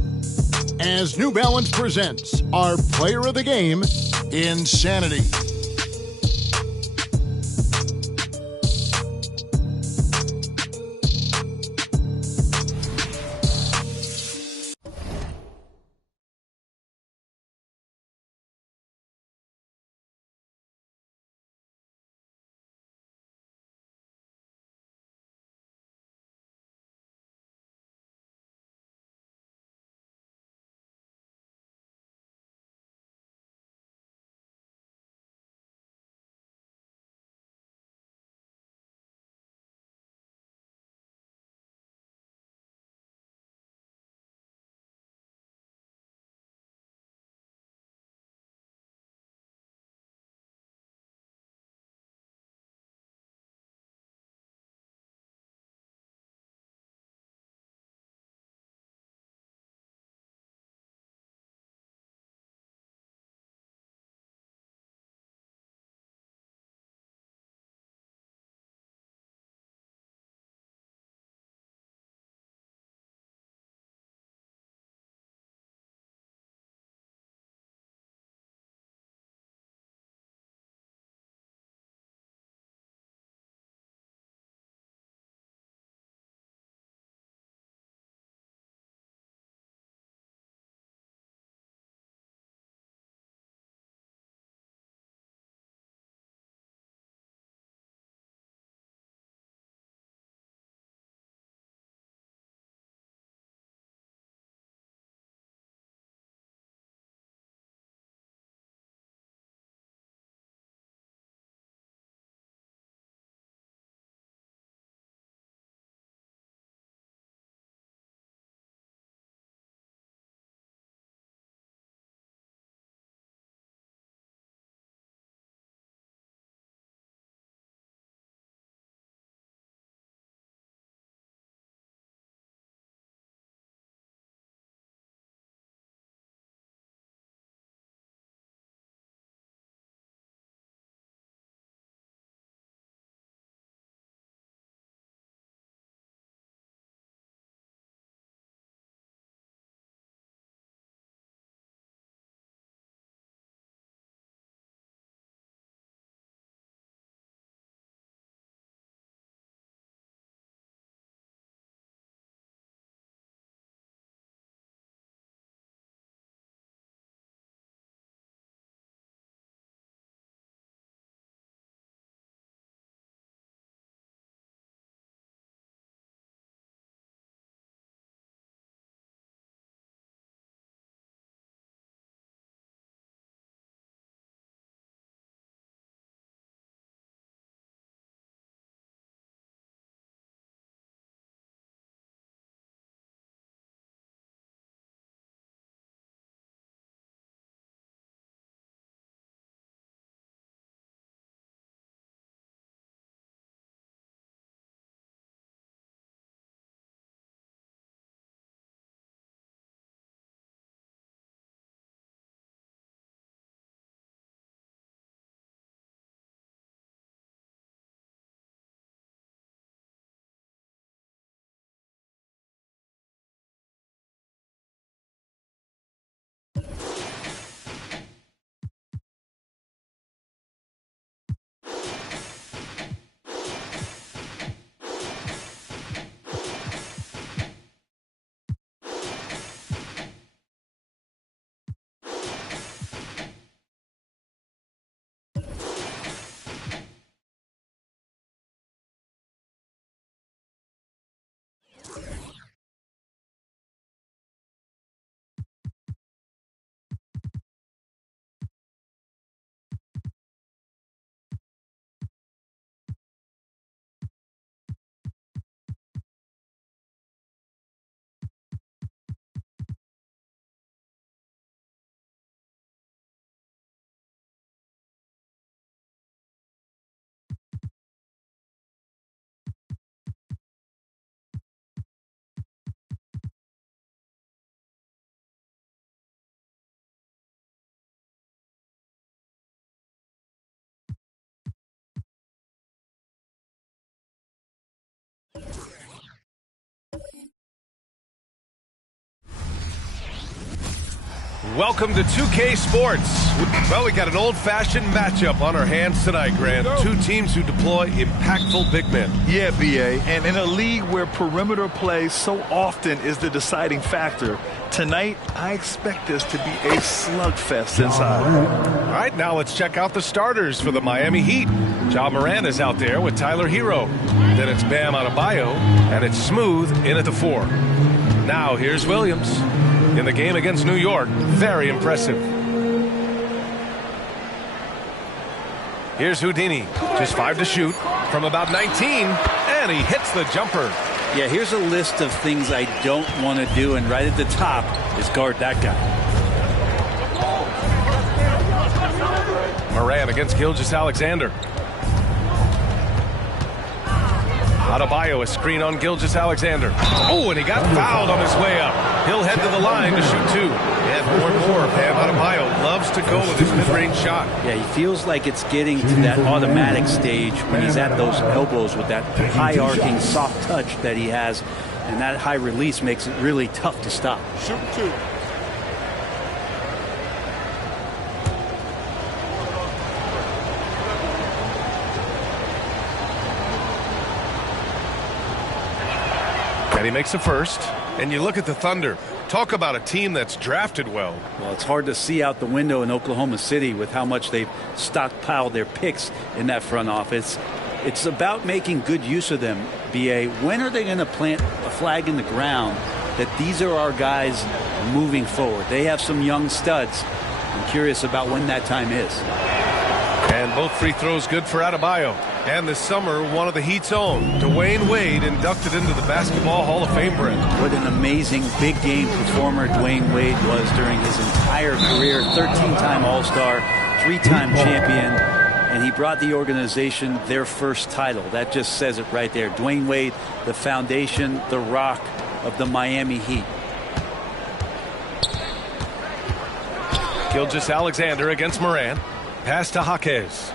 As New Balance presents our Player of the Game, Insanity. welcome to 2K Sports. Well, we got an old-fashioned matchup on our hands tonight, Grant. Two teams who deploy impactful big men. Yeah, B.A., and in a league where perimeter play so often is the deciding factor, tonight I expect this to be a slugfest inside. All right, now let's check out the starters for the Miami Heat. Ja Morant is out there with Tyler Hero. Then it's Bam Adebayo, and it's Smooth in at the 4. Now here's Williams. In the game against New York, very impressive. Here's Houdini, just 5 to shoot from about 19, and he hits the jumper. Yeah, here's a list of things I don't want to do, and right at the top is guard that guy. Morant against Gilgeous-Alexander. Adebayo, a screen on Gilgeous-Alexander. Oh, and he got fouled on his way up. He'll head to the line to shoot 2. And more. Bam Adebayo loves to go with his mid-range shot. Yeah, he feels like it's getting to that automatic stage when he's at those elbows with that high-arcing soft touch that he has. And that high release makes it really tough to stop. Shoot 2. And he makes the first. And you look at the Thunder. Talk about a team that's drafted well. Well, it's hard to see out the window in Oklahoma City with how much they've stockpiled their picks in that front office. It's about making good use of them, B.A. When are they going to plant a flag in the ground that these are our guys moving forward? They have some young studs. I'm curious about when that time is. And both free throws good for Adebayo. And this summer, one of the Heat's own, Dwayne Wade, inducted into the Basketball Hall of Fame, Brent. What an amazing big game performer Dwayne Wade was during his entire career. 13-time All-Star, 3-time champion, and he brought the organization their first title. That just says it right there. Dwayne Wade, the foundation, the rock of the Miami Heat. Gilgeous-Alexander against Morant. Pass to Jaquez.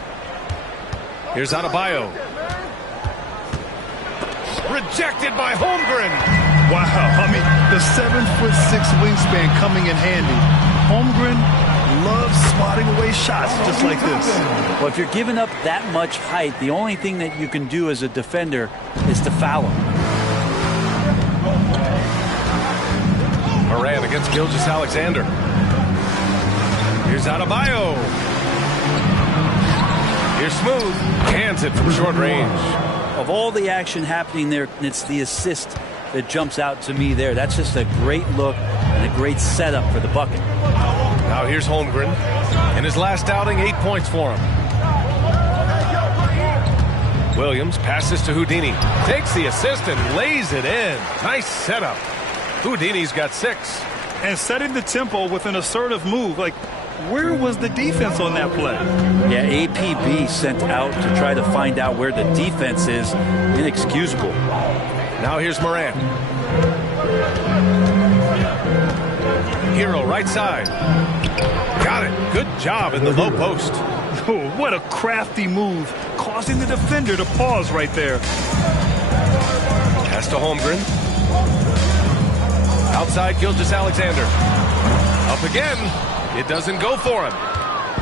Here's Adebayo. Rejected by Holmgren. Wow, I mean, the 7'6" wingspan coming in handy. Holmgren loves swatting away shots just like this. Well, if you're giving up that much height, the only thing that you can do as a defender is to foul him. Morant against Gilgeous-Alexander. Here's Adebayo. Here's Smooth. Cans it from short range. Of all the action happening there, it's the assist that jumps out to me there. That's just a great look and a great setup for the bucket. Now here's Holmgren. In his last outing, 8 points for him. Williams passes to Houdini. Takes the assist and lays it in. Nice setup. Houdini's got 6. And setting the tempo with an assertive move. Like, where was the defense on that play? Yeah, APB sent out to try to find out where the defense is. Inexcusable. Now here's Morant. Hero right side. Got it. Good job in the low post. Oh, what a crafty move, causing the defender to pause right there. Pass to Holmgren. Outside Gilgeous-Alexander. Up again. It doesn't go for him.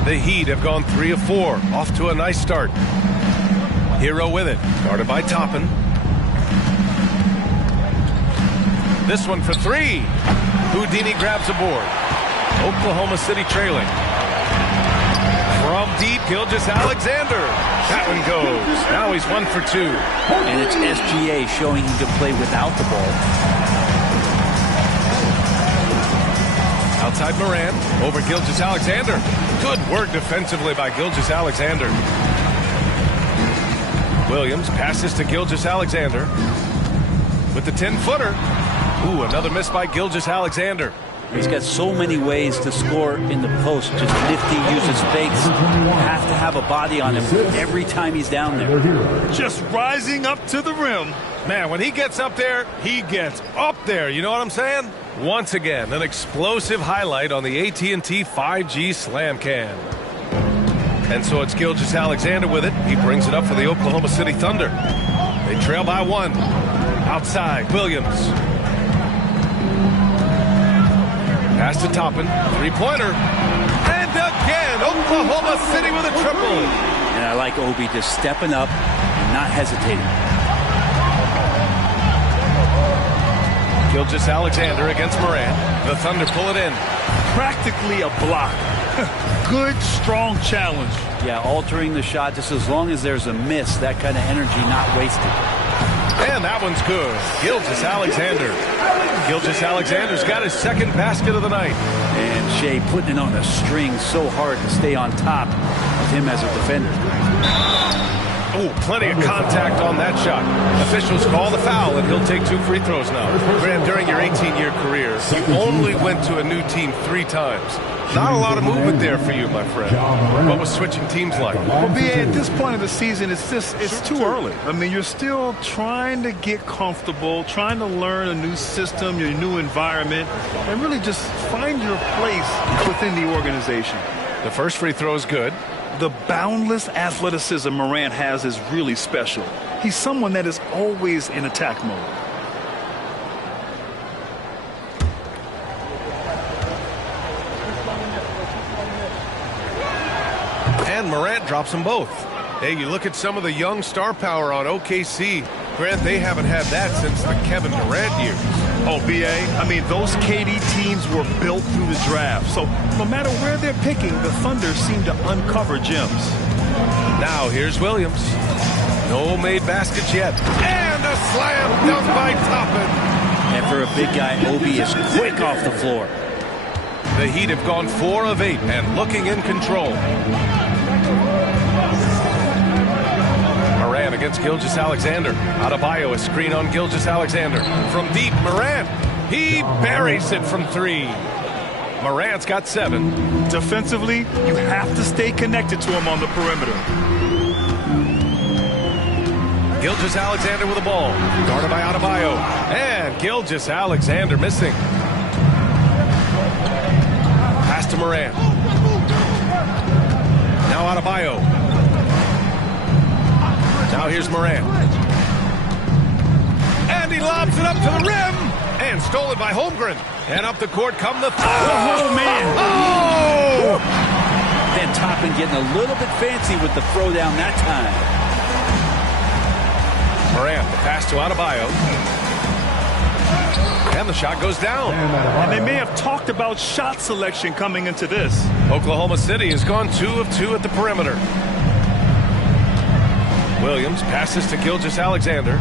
The Heat have gone 3 of 4. Off to a nice start. Hero with it. Guarded by Toppin. This one for 3. Houdini grabs a board. Oklahoma City trailing. From deep, Gilgeous-Alexander. That one goes. Now he's 1 for 2. And it's SGA showing he can play without the ball. Outside Morant, over Gilgeous-Alexander. Good work defensively by Gilgeous-Alexander. Williams passes to Gilgeous-Alexander with the 10-footer. Ooh, another miss by Gilgeous-Alexander. He's got so many ways to score in the post. Just nifty, uses fakes. You have to have a body on him every time he's down there. Just rising up to the rim. Man, when he gets up there, he gets up there. You know what I'm saying? Once again, an explosive highlight on the AT&T 5G Slam Can. And so it's Gilgeous-Alexander with it. He brings it up for the Oklahoma City Thunder. They trail by 1. Outside, Williams. Pass to Toppin. Three-pointer. And again, Oklahoma City with a triple. And I like Obi just stepping up and not hesitating. Gilgeous-Alexander against Morant. The Thunder pull it in. Practically a block. Good, strong challenge. Yeah, altering the shot just as long as there's a miss, that kind of energy not wasted. And that one's good. Gilgeous-Alexander. Gilgeous-Alexander's got his second basket of the night. And Shea putting it on a string so hard to stay on top of him as a defender. Oh, plenty of contact on that shot. Officials call the foul, and he'll take 2 free throws now. Graham, during your 18-year career, you only went to a new team 3 times. Not a lot of movement there for you, my friend. What was switching teams like? Well, B.A., at this point of the season, it's too early. I mean, you're still trying to get comfortable, trying to learn a new system, your new environment, and really just find your place within the organization. The first free throw is good. The boundless athleticism Morant has is really special. He's someone that is always in attack mode. And Morant drops them both. Hey, you look at some of the young star power on OKC. Grant, they haven't had that since the Kevin Durant years. Oh, B.A., I mean, those KD teams were built through the draft. So no matter where they're picking, the Thunder seem to uncover gems. Now here's Williams. No made baskets yet. And a slam dunk by Toppin. And for a big guy, Obi is quick off the floor. The Heat have gone 4 of 8 and looking in control. Morant against Gilgeous-Alexander. Adebayo, a screen on Gilgeous-Alexander. From deep, Morant. He buries it from 3. Morant's got 7. Defensively, you have to stay connected to him on the perimeter. Gilgeous-Alexander with the ball. Guarded by Adebayo. And Gilgeous-Alexander missing. Pass to Morant. Now Adebayo. Now here's Morant. And he lobs it up to the rim. And stolen by Holmgren. And up the court come the Oh, man. Oh! Then Toppin getting a little bit fancy with the throwdown that time. Morant, the pass to Adebayo. And the shot goes down. And they may have talked about shot selection coming into this. Oklahoma City has gone 2 of 2 at the perimeter. Williams passes to Gilgeous-Alexander.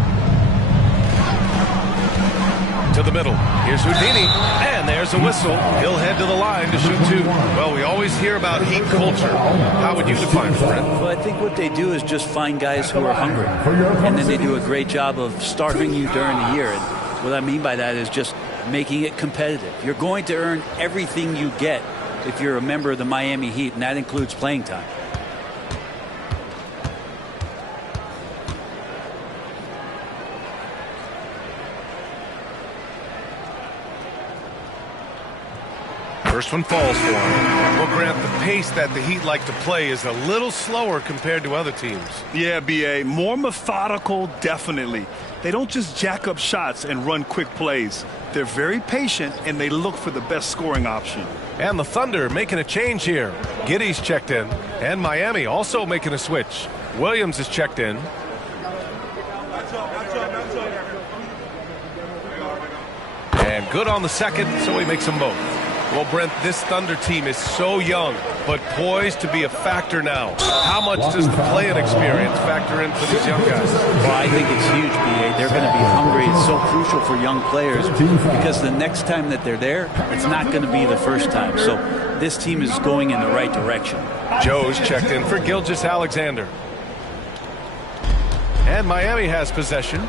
To the middle. Here's Houdini. And there's a whistle. He'll head to the line to shoot 2. Well, we always hear about Heat culture. How would you define it, Brent? Well, I think what they do is just find guys who are hungry. And then they do a great job of starving you during the year. And what I mean by that is just making it competitive. You're going to earn everything you get if you're a member of the Miami Heat, and that includes playing time. First one falls for him. Well, Grant, the pace that the Heat like to play is a little slower compared to other teams. Yeah, B.A., more methodical, definitely. They don't just jack up shots and run quick plays. They're very patient, and they look for the best scoring option. And the Thunder making a change here. Giddey's checked in, and Miami also making a switch. Williams is checked in. And good on the second, so he makes them both. Well, Brent, this Thunder team is so young, but poised to be a factor now. How much does the play-in experience factor in for these young guys? Well, I think it's huge, B.A. They're going to be hungry. It's so crucial for young players because the next time that they're there, it's not going to be the first time. So this team is going in the right direction. Joe's checked in for Gilgeous-Alexander. And Miami has possession.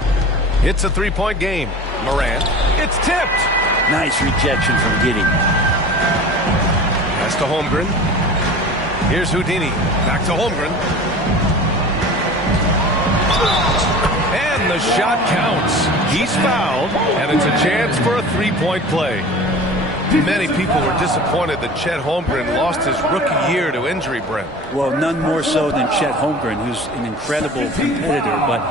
It's a three-point game. Morant. It's tipped. Nice rejection from Giddey. Pass to Holmgren. Here's Houdini. Back to Holmgren. And the shot counts. He's fouled, and it's a chance for a three-point play. Many people were disappointed that Chet Holmgren lost his rookie year to injury, Brent. Well, none more so than Chet Holmgren, who's an incredible competitor. But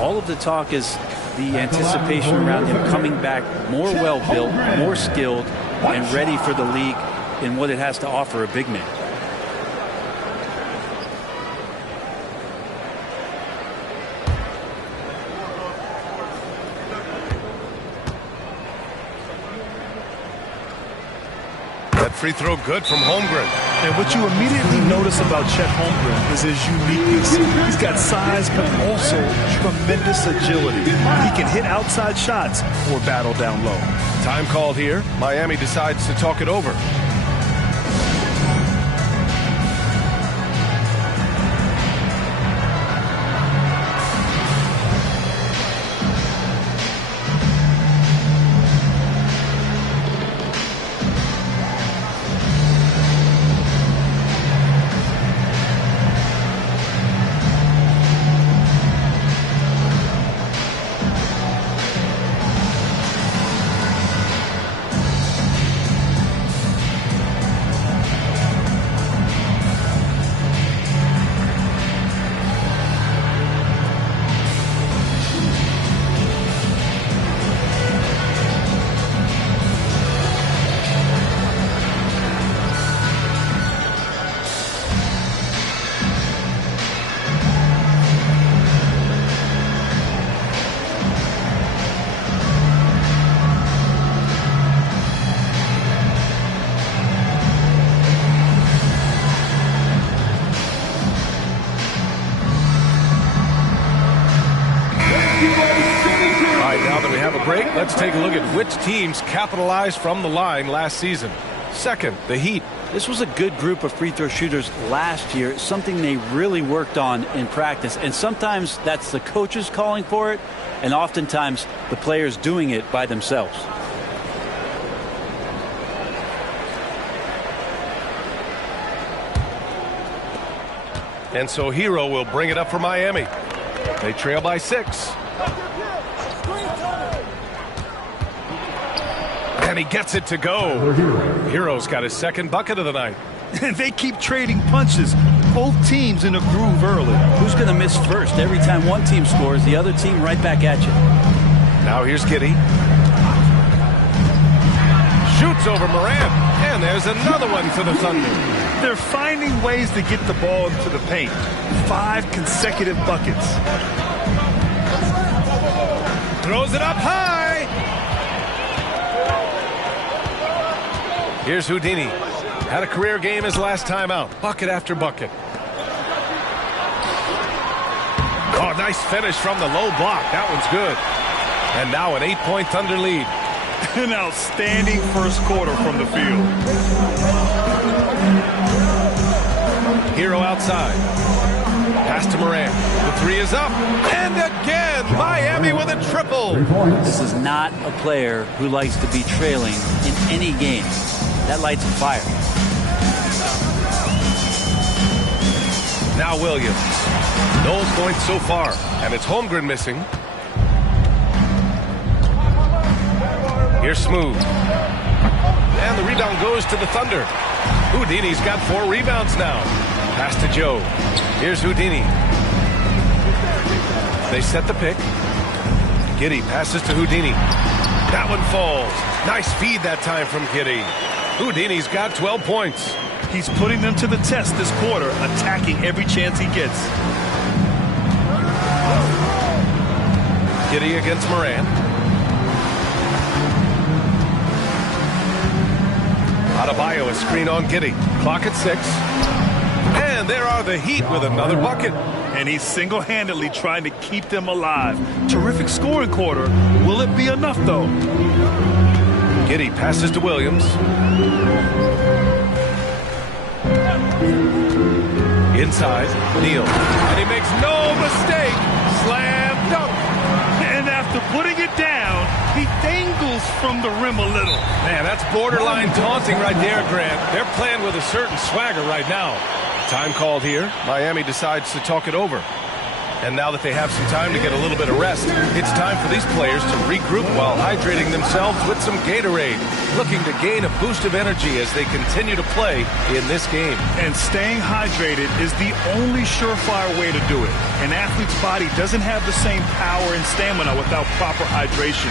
all of the talk is the anticipation around him coming back more well-built, more skilled, and ready for the league in what it has to offer a big man. That free throw good from Holmgren. And what you immediately notice about Chet Holmgren is his uniqueness. He's got size, but also tremendous agility. He can hit outside shots or battle down low. Time called here. Miami decides to talk it over. Let's take a look at which teams capitalized from the line last season. Second, the Heat. This was a good group of free throw shooters last year, something they really worked on in practice. And sometimes that's the coaches calling for it, and oftentimes the players doing it by themselves. And so Hero will bring it up for Miami. They trail by 6. And he gets it to go. Hero's got his second bucket of the night. And they keep trading punches. Both teams in a groove early. Who's going to miss first? Every time one team scores, the other team right back at you. Now here's Giddey. Shoots over Morant. And there's another one for the Thunder. They're finding ways to get the ball into the paint. 5 consecutive buckets. Throws it up high. Here's Houdini. Had a career game his last time out. Bucket after bucket. Oh, nice finish from the low block. That one's good. And now an 8-point Thunder lead. An outstanding first quarter from the field. Hero outside. Pass to Morant. The 3 is up. And again, Miami with a triple. This is not a player who likes to be trailing in any game. That lights a fire. Now Williams. No points so far. And it's Holmgren missing. Here's Smooth. And the rebound goes to the Thunder. Houdini's got 4 rebounds now. Pass to Joe. Here's Houdini. They set the pick. Giddey passes to Houdini. That one falls. Nice feed that time from Giddey. Houdini's got 12 points. He's putting them to the test this quarter, attacking every chance he gets. Giddey against Morant. Adebayo, a screen on Giddey. Clock at 6. And there are the Heat with another bucket. And he's single-handedly trying to keep them alive. Terrific scoring quarter. Will it be enough, though? Giddey passes to Williams. Inside, Neal. And he makes no mistake. Slam dunk. And after putting it down, he dangles from the rim a little. Man, that's borderline taunting right there, Grant. They're playing with a certain swagger right now. Time called here. Miami decides to talk it over. And now that they have some time to get a little bit of rest, it's time for these players to regroup while hydrating themselves with some Gatorade, looking to gain a boost of energy as they continue to play in this game. And staying hydrated is the only surefire way to do it. An athlete's body doesn't have the same power and stamina without proper hydration.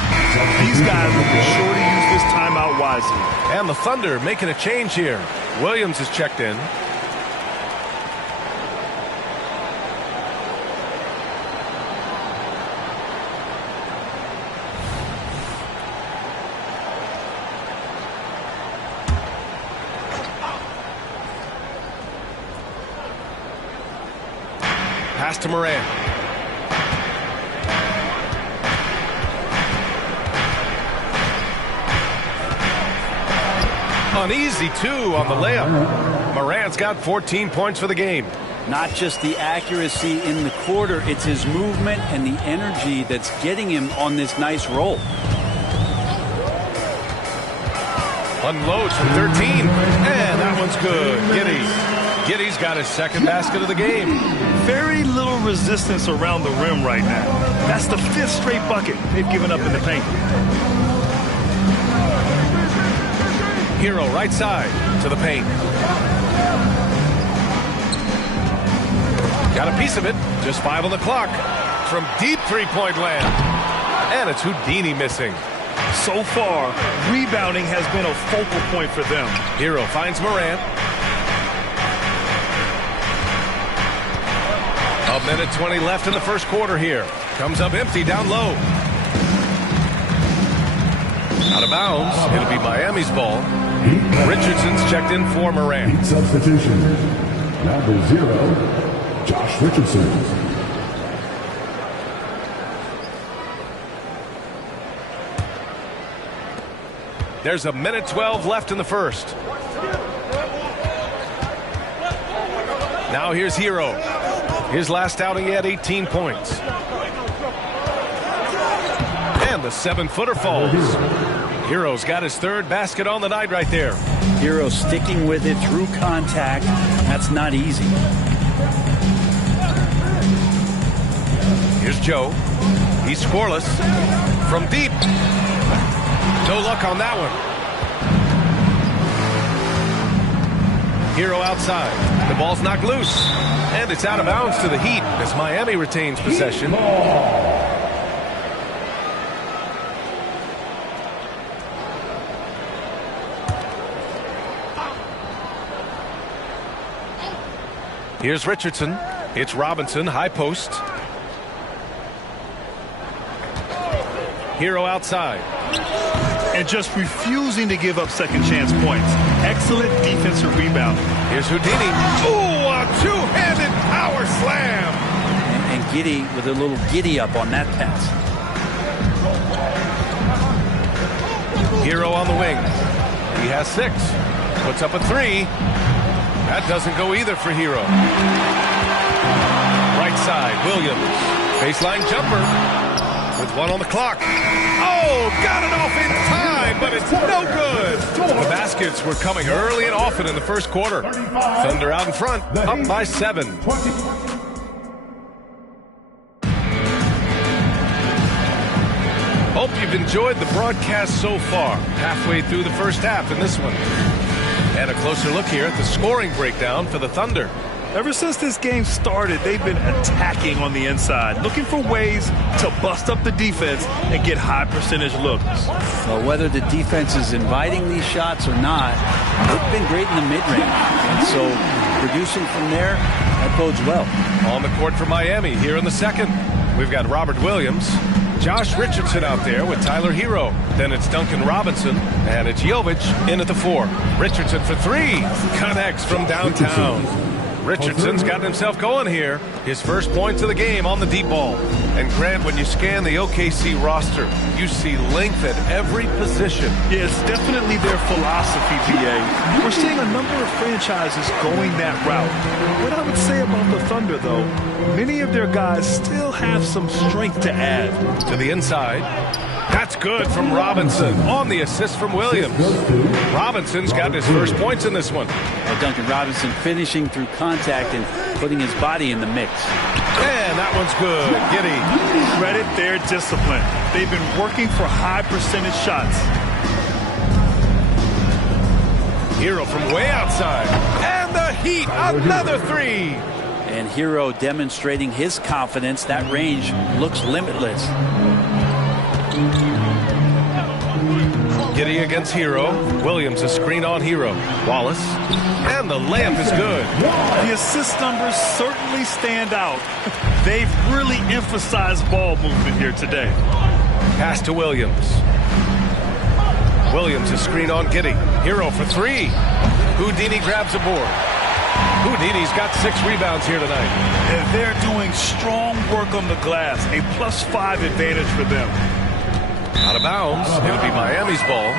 These guys will be sure to use this timeout wisely. And the Thunder making a change here. Williams is checked in. Pass to Morant. An easy 2 on the layup. Morant's got 14 points for the game. Not just the accuracy in the quarter, it's his movement and the energy that's getting him on this nice roll. Unloads from 13, and that one's good. Giddy's got his second basket of the game. Very little resistance around the rim right now. That's the 5th straight bucket they've given up in the paint. Hero right side to the paint. Got a piece of it. Just 5 on the clock. From deep three-point land. And it's Houdini missing. So far, rebounding has been a focal point for them. Hero finds Morant. A minute 20 left in the first quarter here. Comes up empty down low. Out of bounds. It'll be Miami's ball. Richardson's checked in for Morant. Substitution. Number 0, Josh Richardson. There's a minute 12 left in the first. Now here's Hero. His last outing, he had 18 points. And the 7-footer falls. Hero's got his 3rd basket on the night right there. Hero sticking with it through contact. That's not easy. Here's Joe. He's scoreless. From deep. No luck on that one. Hero outside. The ball's knocked loose. And it's out of bounds to the Heat as Miami retains possession. Here's Richardson. It's Robinson, high post. Hero outside. And just refusing to give up second chance points. Excellent defensive rebound. Here's Houdini. Ooh, a two-handed power slam. And Giddy with a little giddy up on that pass. Hero on the wing. He has 6. Puts up a 3. That doesn't go either for Hero. Right side, Williams. Baseline jumper with 1 on the clock. Oh, got it off in time, but it's no good. The baskets were coming early and often in the first quarter. Thunder out in front, up by 7. Hope you've enjoyed the broadcast so far. Halfway through the first half in this one. And a closer look here at the scoring breakdown for the Thunder. Ever since this game started, they've been attacking on the inside, looking for ways to bust up the defense and get high percentage looks. Well, whether the defense is inviting these shots or not, they've been great in the mid-range. And so producing from there, that bodes well. On the court for Miami here in the second. We've got Robert Williams, Josh Richardson out there with Tyler Hero. Then it's Duncan Robinson, and it's Jovic in at the 4. Richardson for 3. Connects from downtown. Richardson's gotten himself going here. His first points of the game on the deep ball. And Grant, when you scan the OKC roster, you see length at every position. Yeah, it's definitely their philosophy, BA. We're seeing a number of franchises going that route. What I would say about the Thunder, though, many of their guys still have some strength to add. To the inside. That's good from Robinson on the assist from Williams. Robinson's got his first points in this one. Well, Duncan Robinson finishing through contact and putting his body in the mix. And that one's good. Giddy. Credit their discipline. They've been working for high percentage shots. Hero from way outside. And the Heat, another three. And Hero demonstrating his confidence. That range looks limitless. Giddy against Hero. Williams a screen on Hero. Wallace. And the layup is good. The assist numbers certainly stand out. They've really emphasized ball movement here today. Pass to Williams. Williams a screen on Giddy. Hero for three. Houdini grabs a board. Houdini's got 6 rebounds here tonight. And they're doing strong work on the glass. A +5 advantage for them. Out of bounds. It'll be Miami's ball.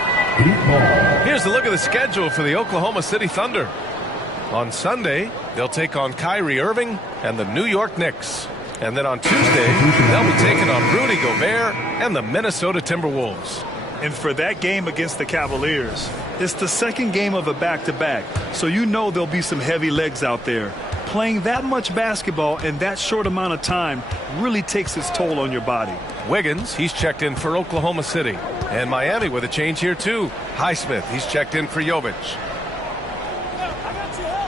Here's a look at the schedule for the Oklahoma City Thunder. On Sunday, they'll take on Kyrie Irving and the New York Knicks. And then on Tuesday, they'll be taking on Rudy Gobert and the Minnesota Timberwolves. And for that game against the Cavaliers, it's the second game of a back-to-back. So you know there'll be some heavy legs out there. Playing that much basketball in that short amount of time really takes its toll on your body. Wiggins, he's checked in for Oklahoma City. And Miami with a change here too. Highsmith, he's checked in for Jovic.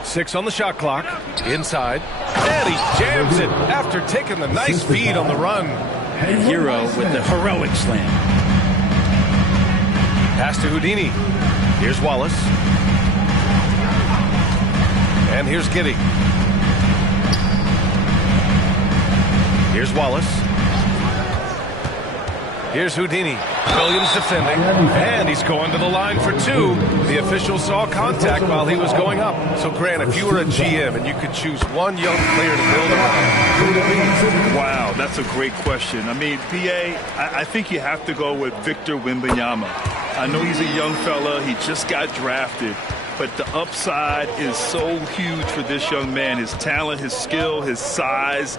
6 on the shot clock. Inside. And he jams it after taking the nice feed on the run. And Hero with the heroic slam. Pass to Houdini. Here's Wallace. And here's Giddy. Here's Wallace. Here's Houdini. Williams defending. And he's going to the line for 2. The official saw contact while he was going up. So, Grant, if you were a GM and you could choose one young player to build around, who would it be? Wow, that's a great question. I mean, B.A., I think you have to go with Victor Wembanyama. I know he's a young fella. He just got drafted. But the upside is so huge for this young man. His talent, his skill, his size.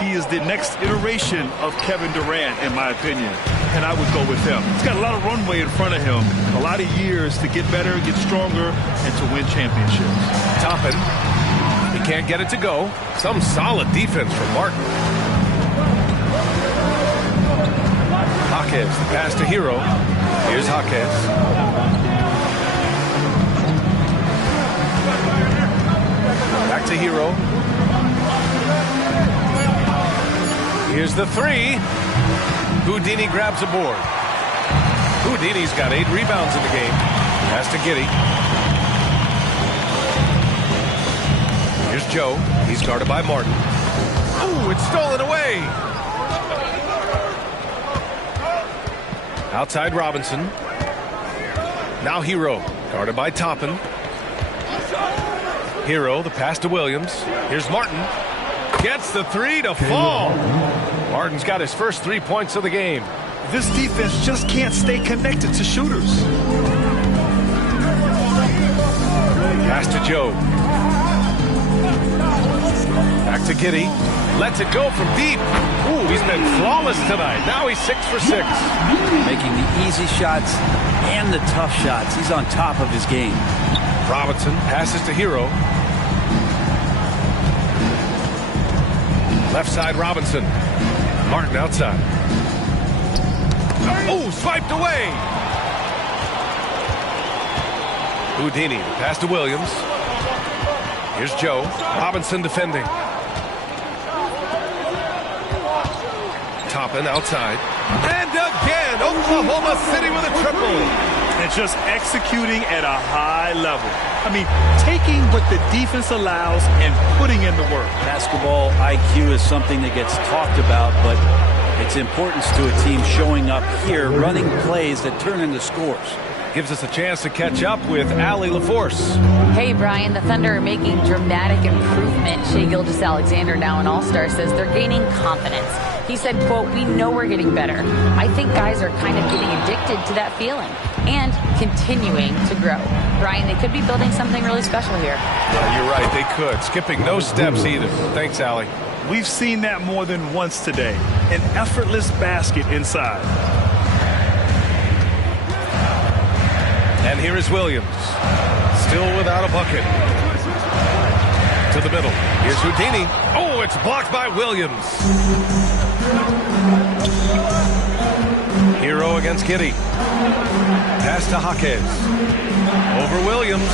He is the next iteration of Kevin Durant, in my opinion. And I would go with him. He's got a lot of runway in front of him. A lot of years to get better, get stronger, and to win championships. Toppin. He can't get it to go. Some solid defense from Martin. Jaquez, the pass to Hero. Here's Jaquez. Back to Hero. Here's the 3. Houdini grabs a board. Houdini's got 8 rebounds in the game. Pass to Giddy. Here's Joe. He's guarded by Martin. Ooh, it's stolen away. Outside Robinson. Now Hero. Guarded by Toppin. Hero, the pass to Williams. Here's Martin. Gets the 3 to fall. Martin's got his first 3 points of the game. This defense just can't stay connected to shooters. Pass to Joe. Back to Giddy. Lets it go from deep. Ooh, he's been flawless tonight. Now he's 6 for 6. Making the easy shots and the tough shots. He's on top of his game. Robinson passes to Hero. Left side Robinson. Martin outside. Oh, swiped away. Houdini, pass to Williams. Here's Joe. Robinson defending. Toppin outside. And again, Oklahoma City with a triple. And just executing at a high level. I mean, taking what the defense allows and putting in the work. Basketball IQ is something that gets talked about, but its importance to a team showing up here, running plays that turn into scores. Gives us a chance to catch up with Allie LaForce. Hey, Brian, the Thunder are making dramatic improvement. Shai Gilgeous-Alexander, now an All-Star, says they're gaining confidence. He said, quote, "We know we're getting better. I think guys are kind of getting addicted to that feeling and continuing to grow." Brian, they could be building something really special here. Yeah, you're right. They could. Skipping no steps either. Thanks, Allie. We've seen that more than once today. An effortless basket inside. And here is Williams. Still without a bucket. To the middle. Here's Houdini. Oh, it's blocked by Williams. Hero against Giddy. Pass to Jaquez. Over Williams.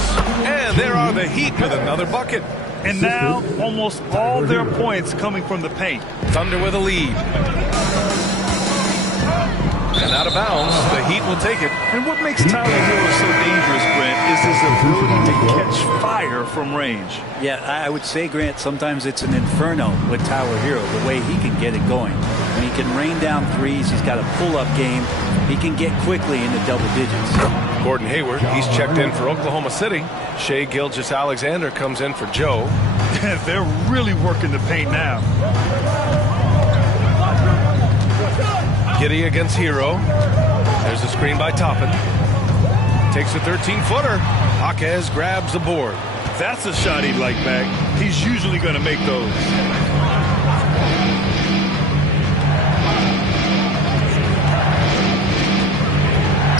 And there are the Heat with another bucket. And now almost all their points coming from the paint. Thunder with a lead. And out of bounds, the Heat will take it. And what makes Tyler Hero so dangerous, Grant, is his ability to catch fire from range. Yeah, I would say, Grant, sometimes it's an inferno with Tyler Hero, the way he can get it going. And he can rain down threes. He's got a pull-up game. He can get quickly into double digits. Gordon Hayward, he's checked in for Oklahoma City. Shai Gilgeous-Alexander comes in for Joe. They're really working the paint now. Giddy against Hero. There's a screen by Toppin. Takes a 13-footer. Jaquez grabs the board. That's a shot he'd like back. He's usually going to make those.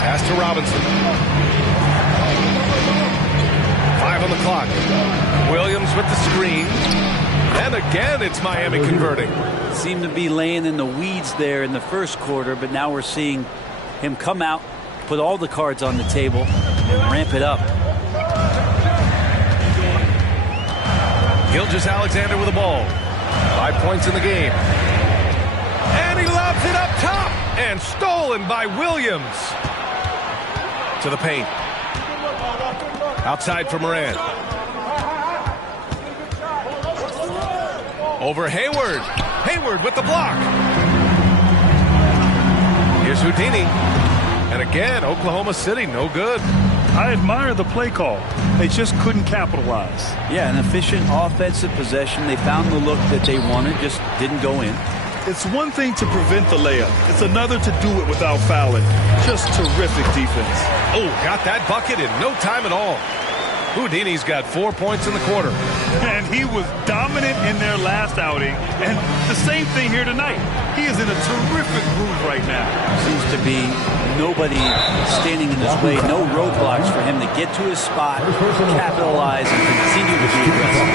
Pass to Robinson. 5 on the clock. Williams with the screen. And again, it's Miami converting. Seemed to be laying in the weeds there in the first quarter, but now we're seeing him come out, put all the cards on the table, and ramp it up. Gilgeous-Alexander with the ball. 5 points in the game. And he lobs it up top. And stolen by Williams. To the paint. Outside for Moran. Over Hayward. Hayward with the block. Here's Houdini. And again, Oklahoma City, no good. I admire the play call. They just couldn't capitalize. Yeah, an efficient offensive possession. They found the look that they wanted, just didn't go in. It's one thing to prevent the layup. It's another to do it without fouling. Just terrific defense. Oh, got that bucket in no time at all. Houdini's got 4 points in the quarter. And he was dominant in their last outing. And the same thing here tonight. He is in a terrific groove right now. Seems to be nobody standing in his way, no roadblocks for him to get to his spot, capitalize, and continue to be aggressive.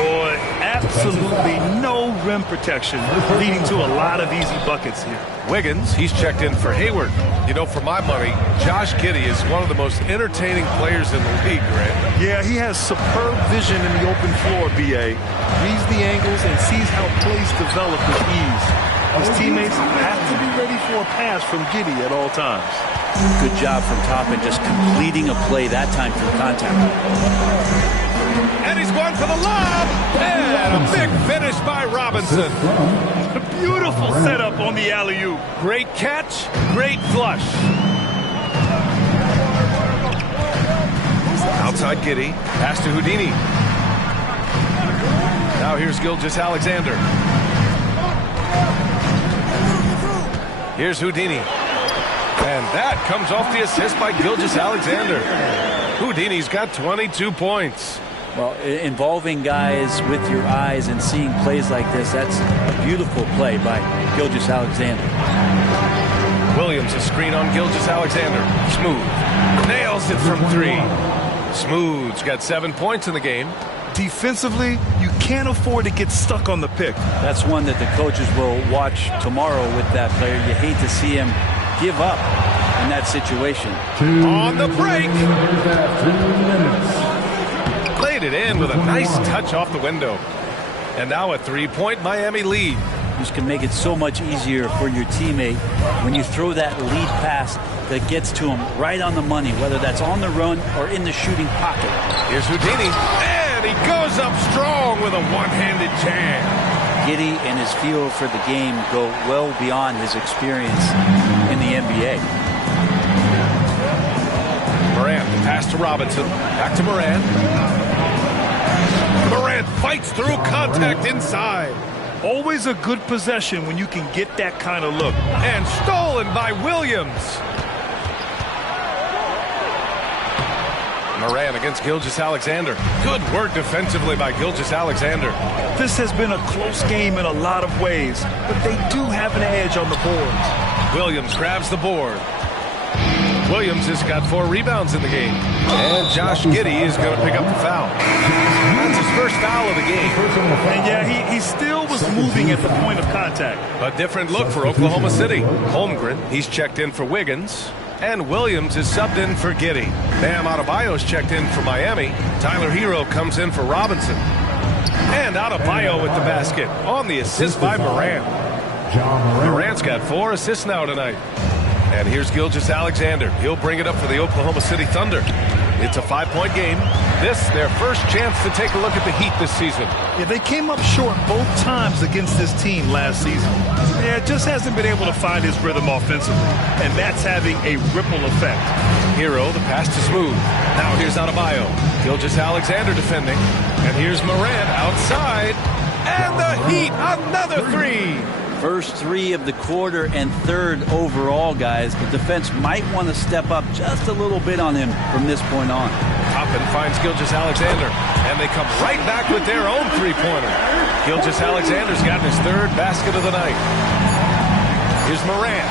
Boy, absolutely no rim protection, leading to a lot of easy buckets here. Wiggins, he's checked in for Hayward. You know, for my money, Josh Giddey is one of the most entertaining players in the league, Grant. Yeah, he has superb vision in the open floor, B.A. Reads the angles and sees how plays develop with ease. His teammates have to be ready for a pass from Giddey at all times. Good job from Toppin, just completing a play that time through contact. And he's going for the lob. And a big finish by Robinson. A beautiful setup on the alley-oop. Great catch, great flush. Outside Giddey, pass to Houdini. Now here's Gilgeous-Alexander. Here's Houdini. And that comes off the assist by Gilgeous-Alexander. Houdini's got 22 points. Well, involving guys with your eyes and seeing plays like this, that's a beautiful play by Gilgeous-Alexander. Williams, a screen on Gilgeous-Alexander. Smooth. Nails it from 3. Smooth's got 7 points in the game. Defensively, you can't afford to get stuck on the pick. That's one that the coaches will watch tomorrow with that player. You hate to see him give up in that situation. On the break. Laid it in with a nice touch off the window. And now a 3-point Miami lead. This can make it so much easier for your teammate when you throw that lead pass that gets to him right on the money, whether that's on the run or in the shooting pocket. Here's Houdini, and he goes up strong with a one-handed jam. Giddey and his feel for the game go well beyond his experience in the NBA. Moran, pass to Robinson. Back to Moran. Moran fights through contact inside. Always a good possession when you can get that kind of look. And stolen by Williams. Moran against Gilgeous-Alexander. Good work defensively by Gilgeous-Alexander. This has been a close game in a lot of ways, but they do have an edge on the boards. Williams grabs the board. Williams has got 4 rebounds in the game. And Josh Giddey is going to pick up the foul. That's his first foul of the game. And yeah, he still was moving at the point of contact. A different look for Oklahoma City. Holmgren, he's checked in for Wiggins. And Williams is subbed in for Giddey. Bam Adebayo's checked in for Miami. Tyler Hero comes in for Robinson. And Adebayo with the basket on the assist by Morant. Morant's got 4 assists now tonight. And here's Gilgeous-Alexander. He'll bring it up for the Oklahoma City Thunder. It's a 5-point game. This, their first chance to take a look at the Heat this season. Yeah, they came up short both times against this team last season. Yeah, just hasn't been able to find his rhythm offensively. And that's having a ripple effect. Hero, the pass to Smooth. Now here's Adebayo. Gilgeous-Alexander defending. And here's Morant outside. And the Heat, another 3. First 3 of the quarter and 3rd overall, guys. The defense might want to step up just a little bit on him from this point on. Toppin finds Gilgeous-Alexander, and they come right back with their own 3-pointer. Gilgeous-Alexander's gotten his 3rd basket of the night. Here's Morant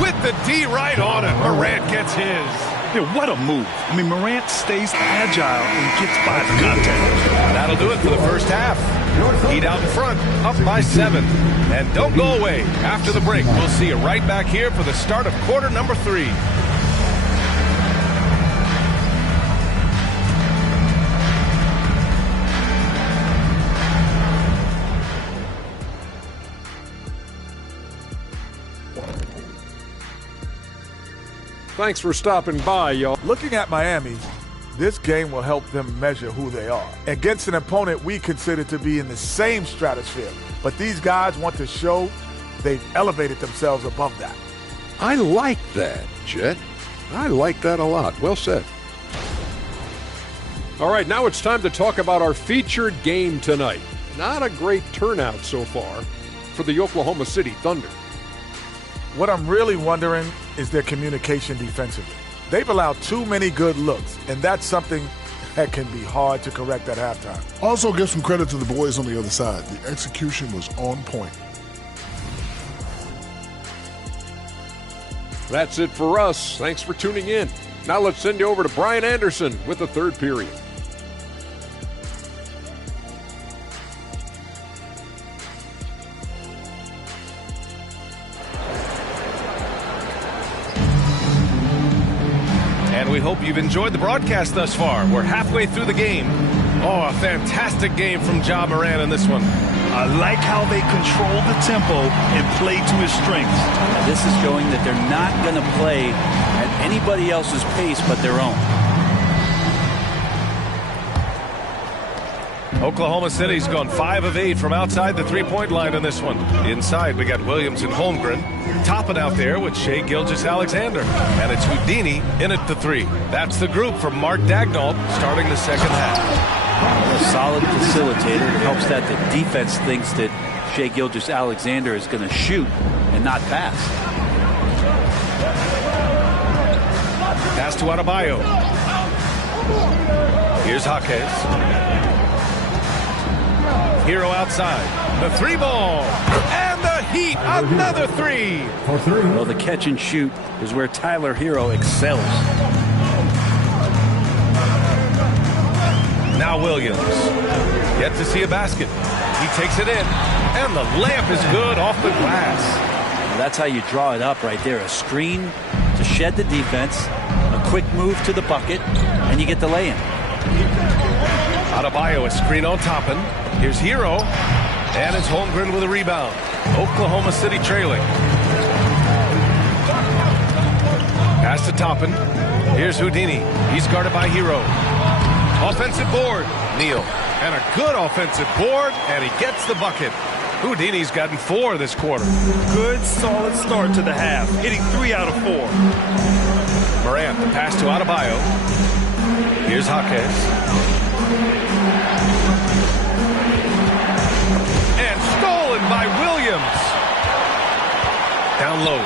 with the D right on it. Morant gets his. Yeah, what a move. I mean, Morant stays agile and gets by the contact. That'll do it for the first half. Heat out in front, up by 7. And don't go away. After the break, we'll see you right back here for the start of quarter number 3. Thanks for stopping by, y'all. Looking at Miami, this game will help them measure who they are against an opponent we consider to be in the same stratosphere. But these guys want to show they've elevated themselves above that. I like that, Jet. I like that a lot. Well said. All right, now it's time to talk about our featured game tonight. Not a great turnout so far for the Oklahoma City Thunder. What I'm really wondering is their communication defensively. They've allowed too many good looks, and that's something that can be hard to correct at halftime. Also give some credit to the boys on the other side. The execution was on point. That's it for us. Thanks for tuning in. Now let's send you over to Brian Anderson with the 3rd period. And we hope you've enjoyed the broadcast thus far. We're halfway through the game. Oh, a fantastic game from Ja Morant in this one. I like how they control the tempo and play to his strengths. Now, this is showing that they're not going to play at anybody else's pace but their own. Oklahoma City's gone 5 of 8 from outside the 3-point line in this one. Inside, we got Williams and Holmgren. Topping out there with Shai Gilgeous-Alexander. And it's Houdini in at the 3. That's the group from Mark Daigneault starting the second half. A solid facilitator. It helps that the defense thinks that Shai Gilgeous-Alexander is going to shoot and not pass. Pass to Adebayo. Here's Jaquez. Hero outside. The 3 ball. And the Heat, another 3. Well, the catch and shoot is where Tyler Hero excels. Now Williams. Yet to see a basket. He takes it in. And the layup is good off the glass. Well, that's how you draw it up right there. A screen to shed the defense. A quick move to the bucket. And you get the lay-in. Adebayo, a screen on Toppin. Here's Hero. And it's Holmgren with a rebound. Oklahoma City trailing. Pass to Toppin. Here's Houdini. He's guarded by Hero. Offensive board. Neal. And a good offensive board. And he gets the bucket. Houdini's gotten 4 this quarter. Good, solid start to the half. Hitting 3 out of 4. Morant, the pass to Adebayo. Here's Jaquez. And stolen by Williams. Down low.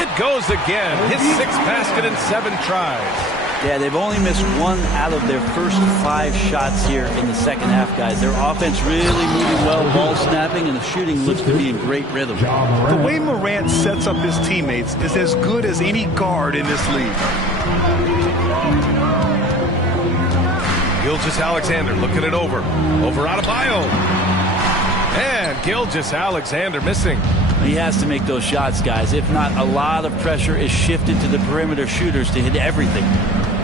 It goes again. His 6th basket in 7 tries. Yeah, they've only missed 1 out of their first 5 shots here in the second half, guys. Their offense really moving well, ball snapping, and the shooting looks to be in great rhythm. The way Morant Durant sets up his teammates is as good as any guard in this league. Gilgeous-Alexander looking it over. Over Adebayo. And Gilgeous-Alexander missing. He has to make those shots, guys. If not, a lot of pressure is shifted to the perimeter shooters to hit everything.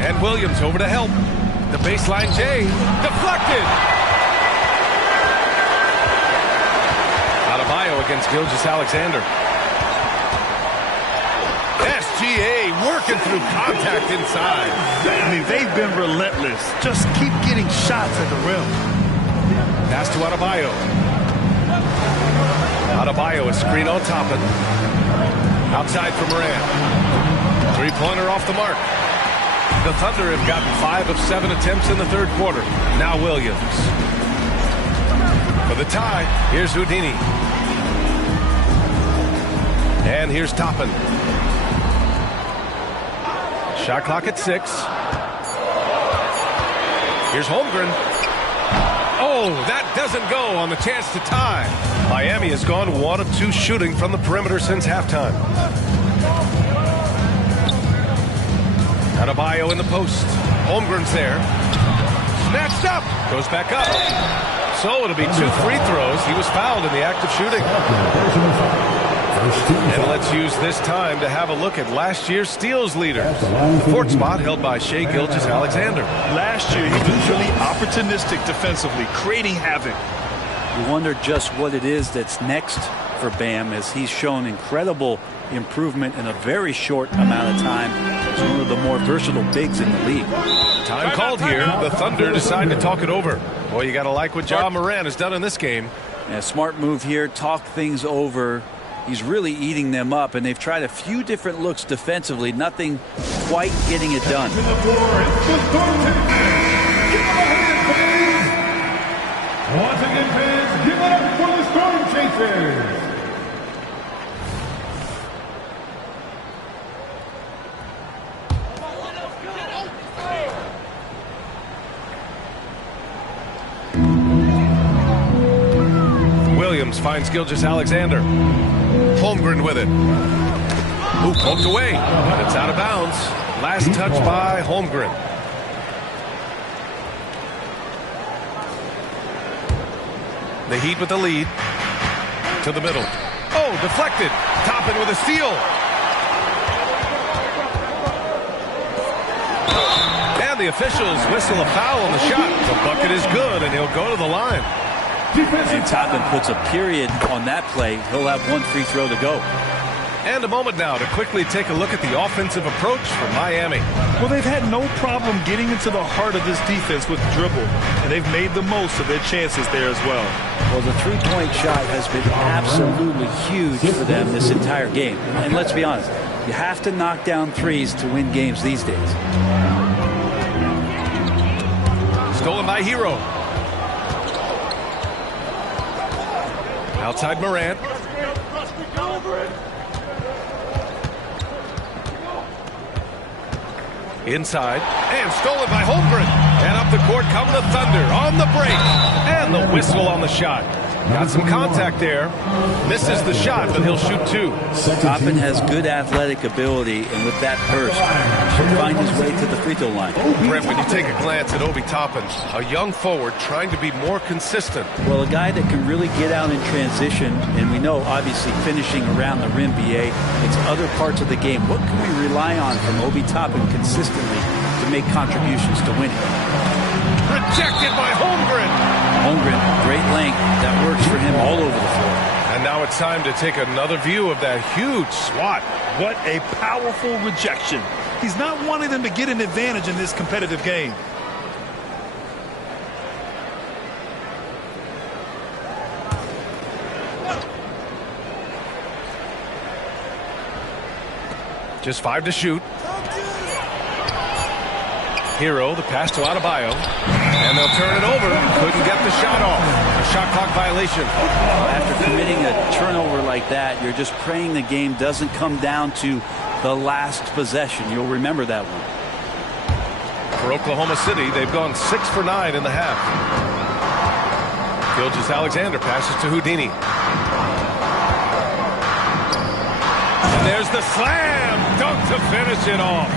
And Williams over to help. The baseline J. Deflected. Adebayo against Gilgeous-Alexander. SGA working through contact inside. I mean, they've been relentless. Just keep getting shots at the rim. Pass to Adebayo. Adebayo is screen on top of it. Outside for Morant. Three-pointer off the mark. The Thunder have gotten 5 of 7 attempts in the third quarter. Now Williams. For the tie, here's Houdini. And here's Toppin. Shot clock at 6. Here's Holmgren. Oh, that doesn't go on the chance to tie. Miami has gone 1 of 2 shooting from the perimeter since halftime. Adebayo in the post. Holmgren's there. Snatched up. Goes back up. So it'll be 2 free throws. He was fouled in the act of shooting. And let's use this time to have a look at last year's steals leaders. The 4th spot held by Shai Gilgeous-Alexander. Last year, he was really opportunistic defensively, creating havoc. You wonder just what it is that's next for Bam, as he's shown incredible improvement in a very short amount of time. He's one of the more versatile bigs in the league. Time called here. The Thunder decide to talk it over. Boy, you got to like what Ja Morant has done in this game. Yeah, smart move here. Talk things over. He's really eating them up, and they've tried a few different looks defensively. Nothing quite getting it done. Once again, fans, give it up for the Storm Chasers. Williams finds Gilgeous-Alexander. Holmgren with it. Ooh, poked away. But it's out of bounds. Last touch by Holmgren. The Heat with the lead. To the middle. Oh, deflected. Toppin with a steal. And the officials whistle a foul on the shot. The bucket is good, and he'll go to the line. And Toppin puts a period on that play. He'll have 1 free throw to go. And a moment now to quickly take a look at the offensive approach for Miami. Well, they've had no problem getting into the heart of this defense with dribble, and they've made the most of their chances there as well. Well, the three-point shot has been absolutely huge for them this entire game. And let's be honest, you have to knock down threes to win games these days. Stolen by Hero. Outside Morant. Inside. And stolen by Holmgren. And up the court come the Thunder on the break. And the whistle on the shot. Got some contact there. Misses the shot, but he'll shoot 2. Toppin has good athletic ability, and with that burst, should find his way to the free throw line. Brent, when you take a glance at Obi Toppin, a young forward trying to be more consistent. Well, a guy that can really get out in transition, and we know, obviously, finishing around the rim, BA, it's other parts of the game. What can we rely on from Obi Toppin consistently to make contributions to winning? Rejected by Holmgren. Holmgren, great length. That works for him all over the floor. And now it's time to take another view of that huge swat. What a powerful rejection. He's not wanting them to get an advantage in this competitive game. Just 5 to shoot. Hero, the pass to Adebayo. And they'll turn it over. Couldn't get the shot off. A shot clock violation. After committing a turnover like that, you're just praying the game doesn't come down to the last possession. You'll remember that one. For Oklahoma City, they've gone 6 for 9 in the half. Gilgeous-Alexander passes to Houdini. there's the slam dunk to finish it off.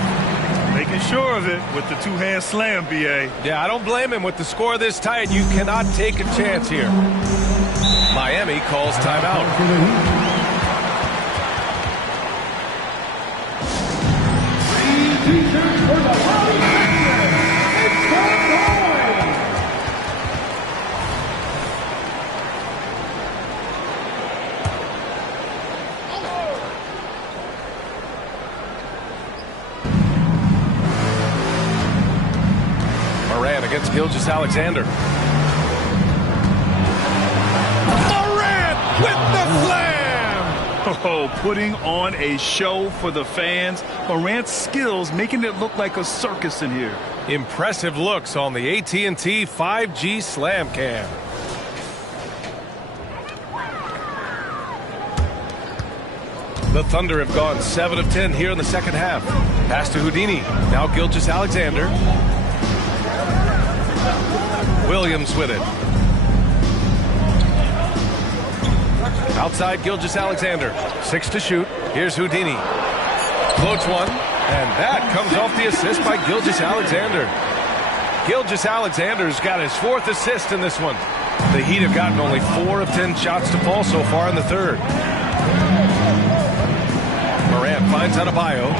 Making sure of it with the two-hand slam, B.A. Yeah, I don't blame him. With the score this tight, you cannot take a chance here. Miami calls timeout. Against Gilgeous-Alexander. Morant with the slam! Oh, putting on a show for the fans. Morant's skills making it look like a circus in here. Impressive looks on the AT&T 5G Slam Cam. The Thunder have gone 7 of 10 here in the second half. Pass to Houdini. Now Gilgeous-Alexander. Williams with it. Outside Gilgeous-Alexander. 6 to shoot. Here's Houdini. Floats one. And that comes off the assist by Gilgeous-Alexander. Gilgeous-Alexander's got his 4th assist in this one. The Heat have gotten only 4 of 10 shots to fall so far in the third. Morant finds Adebayo.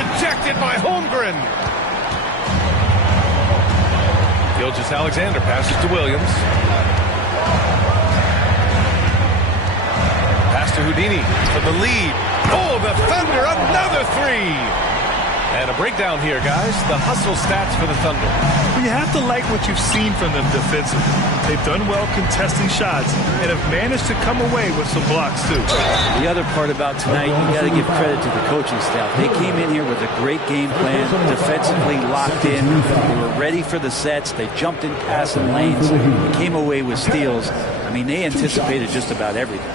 Rejected by Holmgren. Gilgeous-Alexander passes to Williams. Pass to Houdini for the lead. Oh, the Thunder, another 3. And a breakdown here, guys. The hustle stats for the Thunder. Well, you have to like what you've seen from them defensively. They've done well contesting shots and have managed to come away with some blocks, too. The other part about tonight, you got to give credit to the coaching staff. They came in here with a great game plan, defensively locked in. They were ready for the sets. They jumped in passing lanes. They came away with steals. I mean, they anticipated just about everything.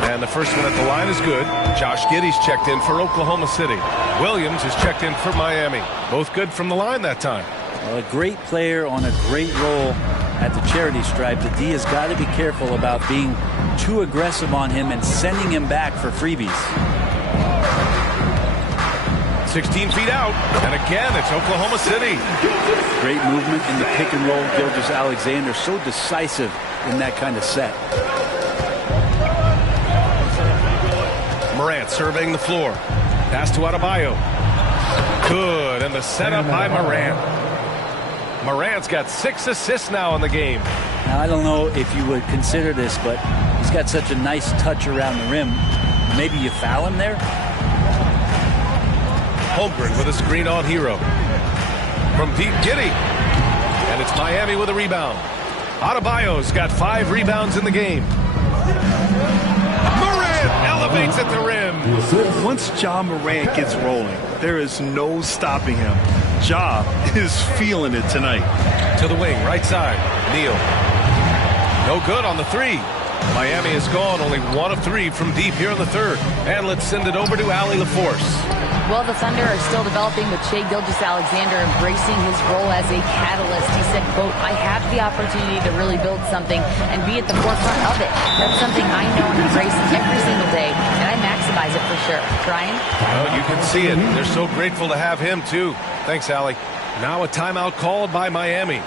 And the first one at the line is good. Josh Giddey's checked in for Oklahoma City. Williams is checked in for Miami. Both good from the line that time. Well, a great player on a great role at the charity stripe. The D has got to be careful about being too aggressive on him and sending him back for freebies. 16 feet out. And again, it's Oklahoma City. Great movement in the pick and roll. Gilgeous-Alexander so decisive in that kind of set. Morant surveying the floor. Pass to Adebayo. Good, and the setup by Morant. Morant's got 6 assists now in the game. Now, I don't know if you would consider this, but he's got such a nice touch around the rim. Maybe you foul him there? Holmgren with a screen on Hero. From deep, Giddey. And it's Miami with a rebound. Adebayo's got 5 rebounds in the game. Elevates at the rim. Once Ja Morant gets rolling, there is no stopping him. Ja is feeling it tonight. To the wing, right side. Neal. No good on the 3. Miami is gone, only 1 of 3 from deep here in the third. And let's send it over to Allie LaForce. Well, the Thunder are still developing with Shai Gilgeous-Alexander embracing his role as a catalyst. He said, quote, I have the opportunity to really build something and be at the forefront of it. That's something I know and embrace every single day, and I maximize it for sure. Brian? Well, you can see it. They're so grateful to have him, too. Thanks, Allie. Now a timeout called by Miami.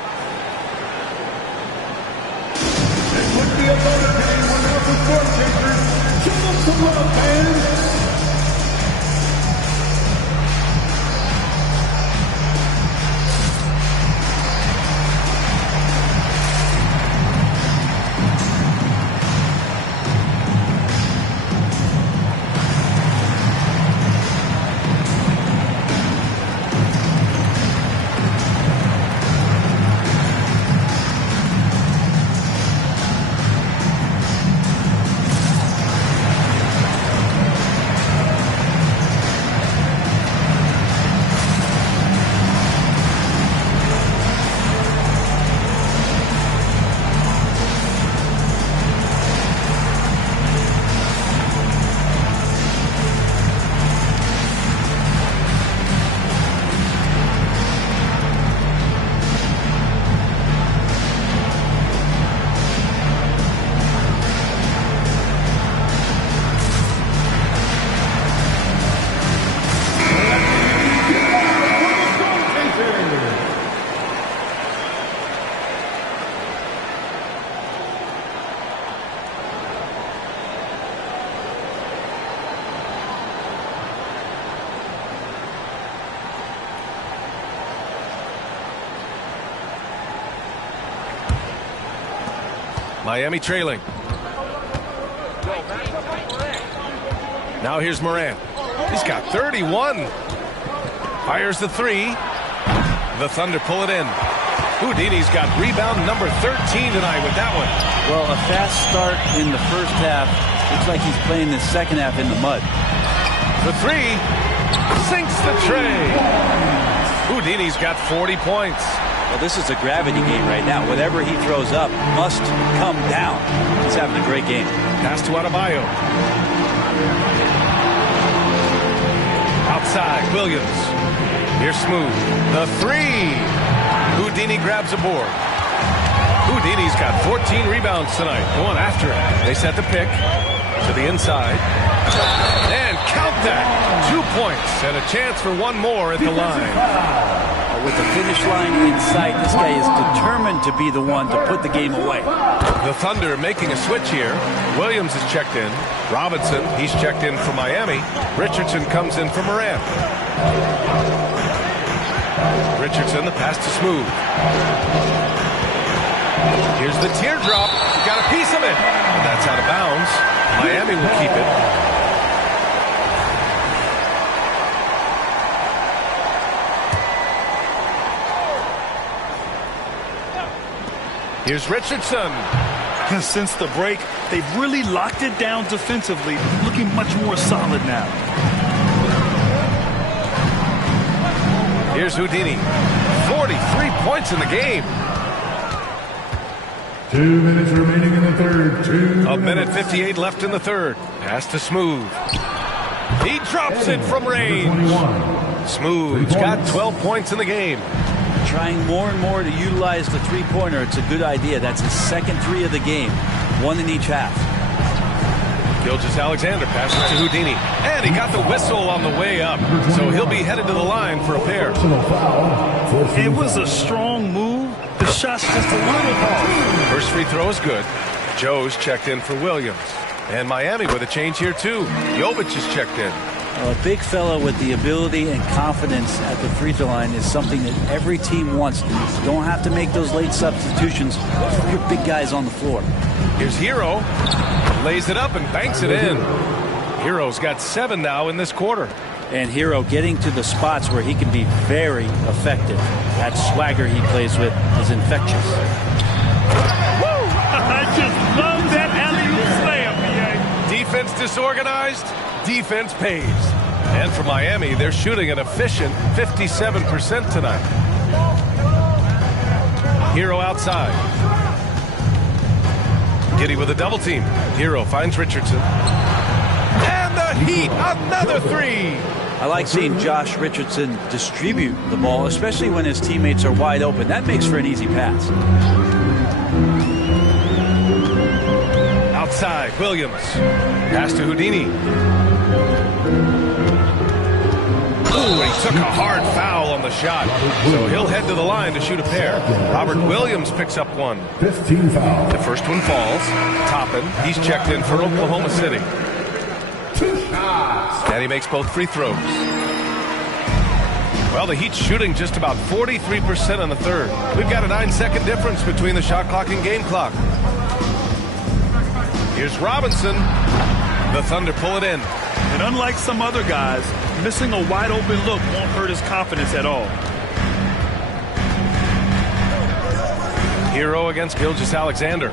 With the opponent hitting one of the score takers, show them some love, fans. Miami trailing. Now here's Morant. He's got 31. Fires the three. The Thunder pull it in. Houdini's got rebound number 13 tonight with that one. Well, a fast start in the first half. Looks like he's playing the second half in the mud. The three sinks the tray. Houdini's got 40 points. Well, this is a gravity game right now. Whatever he throws up must come down. He's having a great game. Pass to Adebayo. Outside, Williams. Here's Smooth. The three. Houdini grabs a board. Houdini's got 14 rebounds tonight. Going after it. They set the pick to the inside. And count that. 2 points and a chance for one more at the line. With the finish line in sight, this guy is determined to be the one to put the game away. The Thunder making a switch here. Williams is checked in. Robinson, he's checked in for Miami. Richardson comes in for Morant. Richardson, the pass to Smooth. Here's the teardrop. He got a piece of it. And that's out of bounds. Miami will keep it. Here's Richardson. Since the break, they've really locked it down defensively, looking much more solid now. Here's Houdini. 43 points in the game. 2 minutes remaining in the third. A minute 58 left in the third. Pass to Smooth. He drops it from range. Smooth's got 12 points in the game. Trying more and more to utilize the three-pointer. It's a good idea. That's his second three of the game. One in each half. Gilgeous-Alexander passes to Houdini. And he got the whistle on the way up. So he'll be headed to the line for a pair. It was a strong move. The shot's just a little off. First free throw is good. Joe's checked in for Williams. And Miami with a change here too. Jovic is checked in. A big fella with the ability and confidence at the free throw line is something that every team wants. You don't have to make those late substitutions. Put your big guys on the floor. Here's Hero. Lays it up and banks it in. Hero's got 7 now in this quarter. And Hero getting to the spots where he can be very effective. That swagger he plays with is infectious. Woo! I just love that alley-oop slam, BA. Defense disorganized. Defense pays. And for Miami, they're shooting an efficient 57% tonight. Hero outside. Giddy with a double team. Hero finds Richardson. And the Heat, another three. I like seeing Josh Richardson distribute the ball, especially when his teammates are wide open. That makes for an easy pass. Outside, Williams. Pass to Houdini. Ooh, he took a hard foul on the shot. So he'll head to the line to shoot a pair. Robert Williams picks up one. 15 foul. The first one falls. Toppin, he's checked in for Oklahoma City. And he makes both free throws. Well, the Heat's shooting just about 43% on the third. We've got a 9-second difference between the shot clock and game clock. Here's Robinson. The Thunder pull it in. And unlike some other guys, missing a wide open look won't hurt his confidence at all. Hero against Gilgeous-Alexander.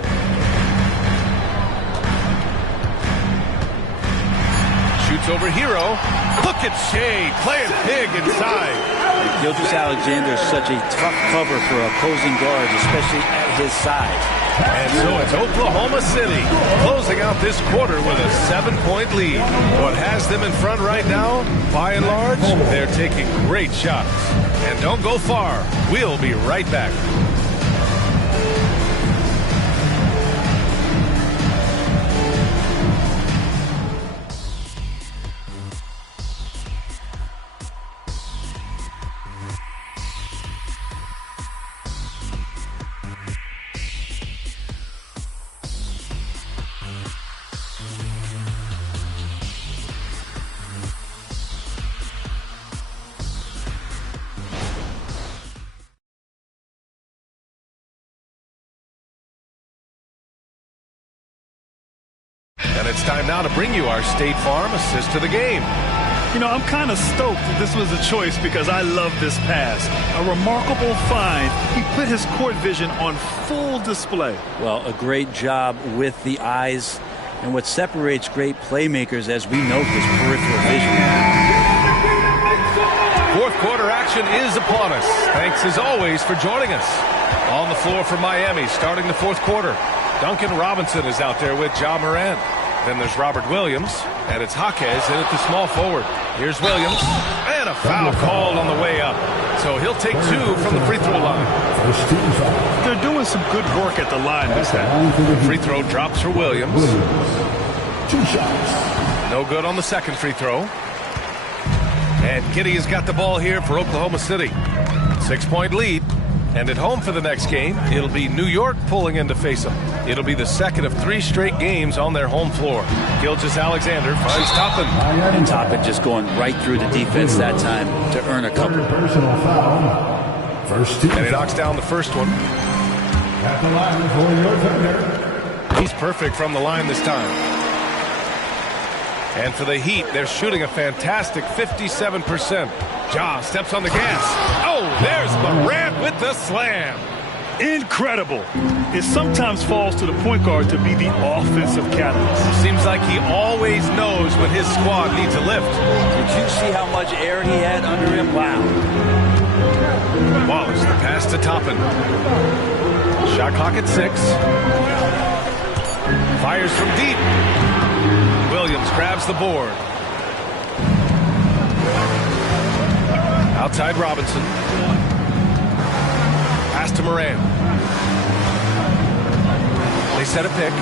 Shoots over Hero. Look at Shea playing big inside. Gilgeous-Alexander is such a tough cover for opposing guards, especially at his size. And so it's Oklahoma City closing out this quarter with a 7-point lead. What has them in front right now, by and large, they're taking great shots. And don't go far. We'll be right back. it's time now to bring you our State Farm assist to the game. You know, I'm kind of stoked that this was a choice because I love this pass. A remarkable find. He put his court vision on full display. Well, a great job with the eyes. And what separates great playmakers, as we note, is peripheral vision. Fourth quarter action is upon us. Thanks as always for joining us. On the floor for Miami, starting the fourth quarter. Duncan Robinson is out there with Ja Morant. Then there's Robert Williams, and it's Jaquez in at the small forward. Here's Williams, and a foul called on the way up. So he'll take 2 from the free throw line. They're doing some good work at the line this half. Free throw drops for Williams. 2 shots. No good on the second free throw. And Giddey has got the ball here for Oklahoma City. 6-point lead. And at home for the next game, it'll be New York pulling in to face them. It'll be the second of 3 straight games on their home floor. Gilgeous-Alexander finds Toppin. And Toppin just going right through the defense that time to earn a couple. Personal foul. First team. And he knocks down the first one. At the line for your defender. He's perfect from the line this time. And for the Heat, they're shooting a fantastic 57%. Ja steps on the gas. Oh, there's Morant with the slam. Incredible. It sometimes falls to the point guard to be the offensive catalyst. Seems like he always knows when his squad needs a lift. Did you see how much air he had under him? Wow. Wallace, the pass to Toppin. Shot clock at 6. Fires from deep. Williams grabs the board. Outside Robinson. Pass to Morant. They set a pick.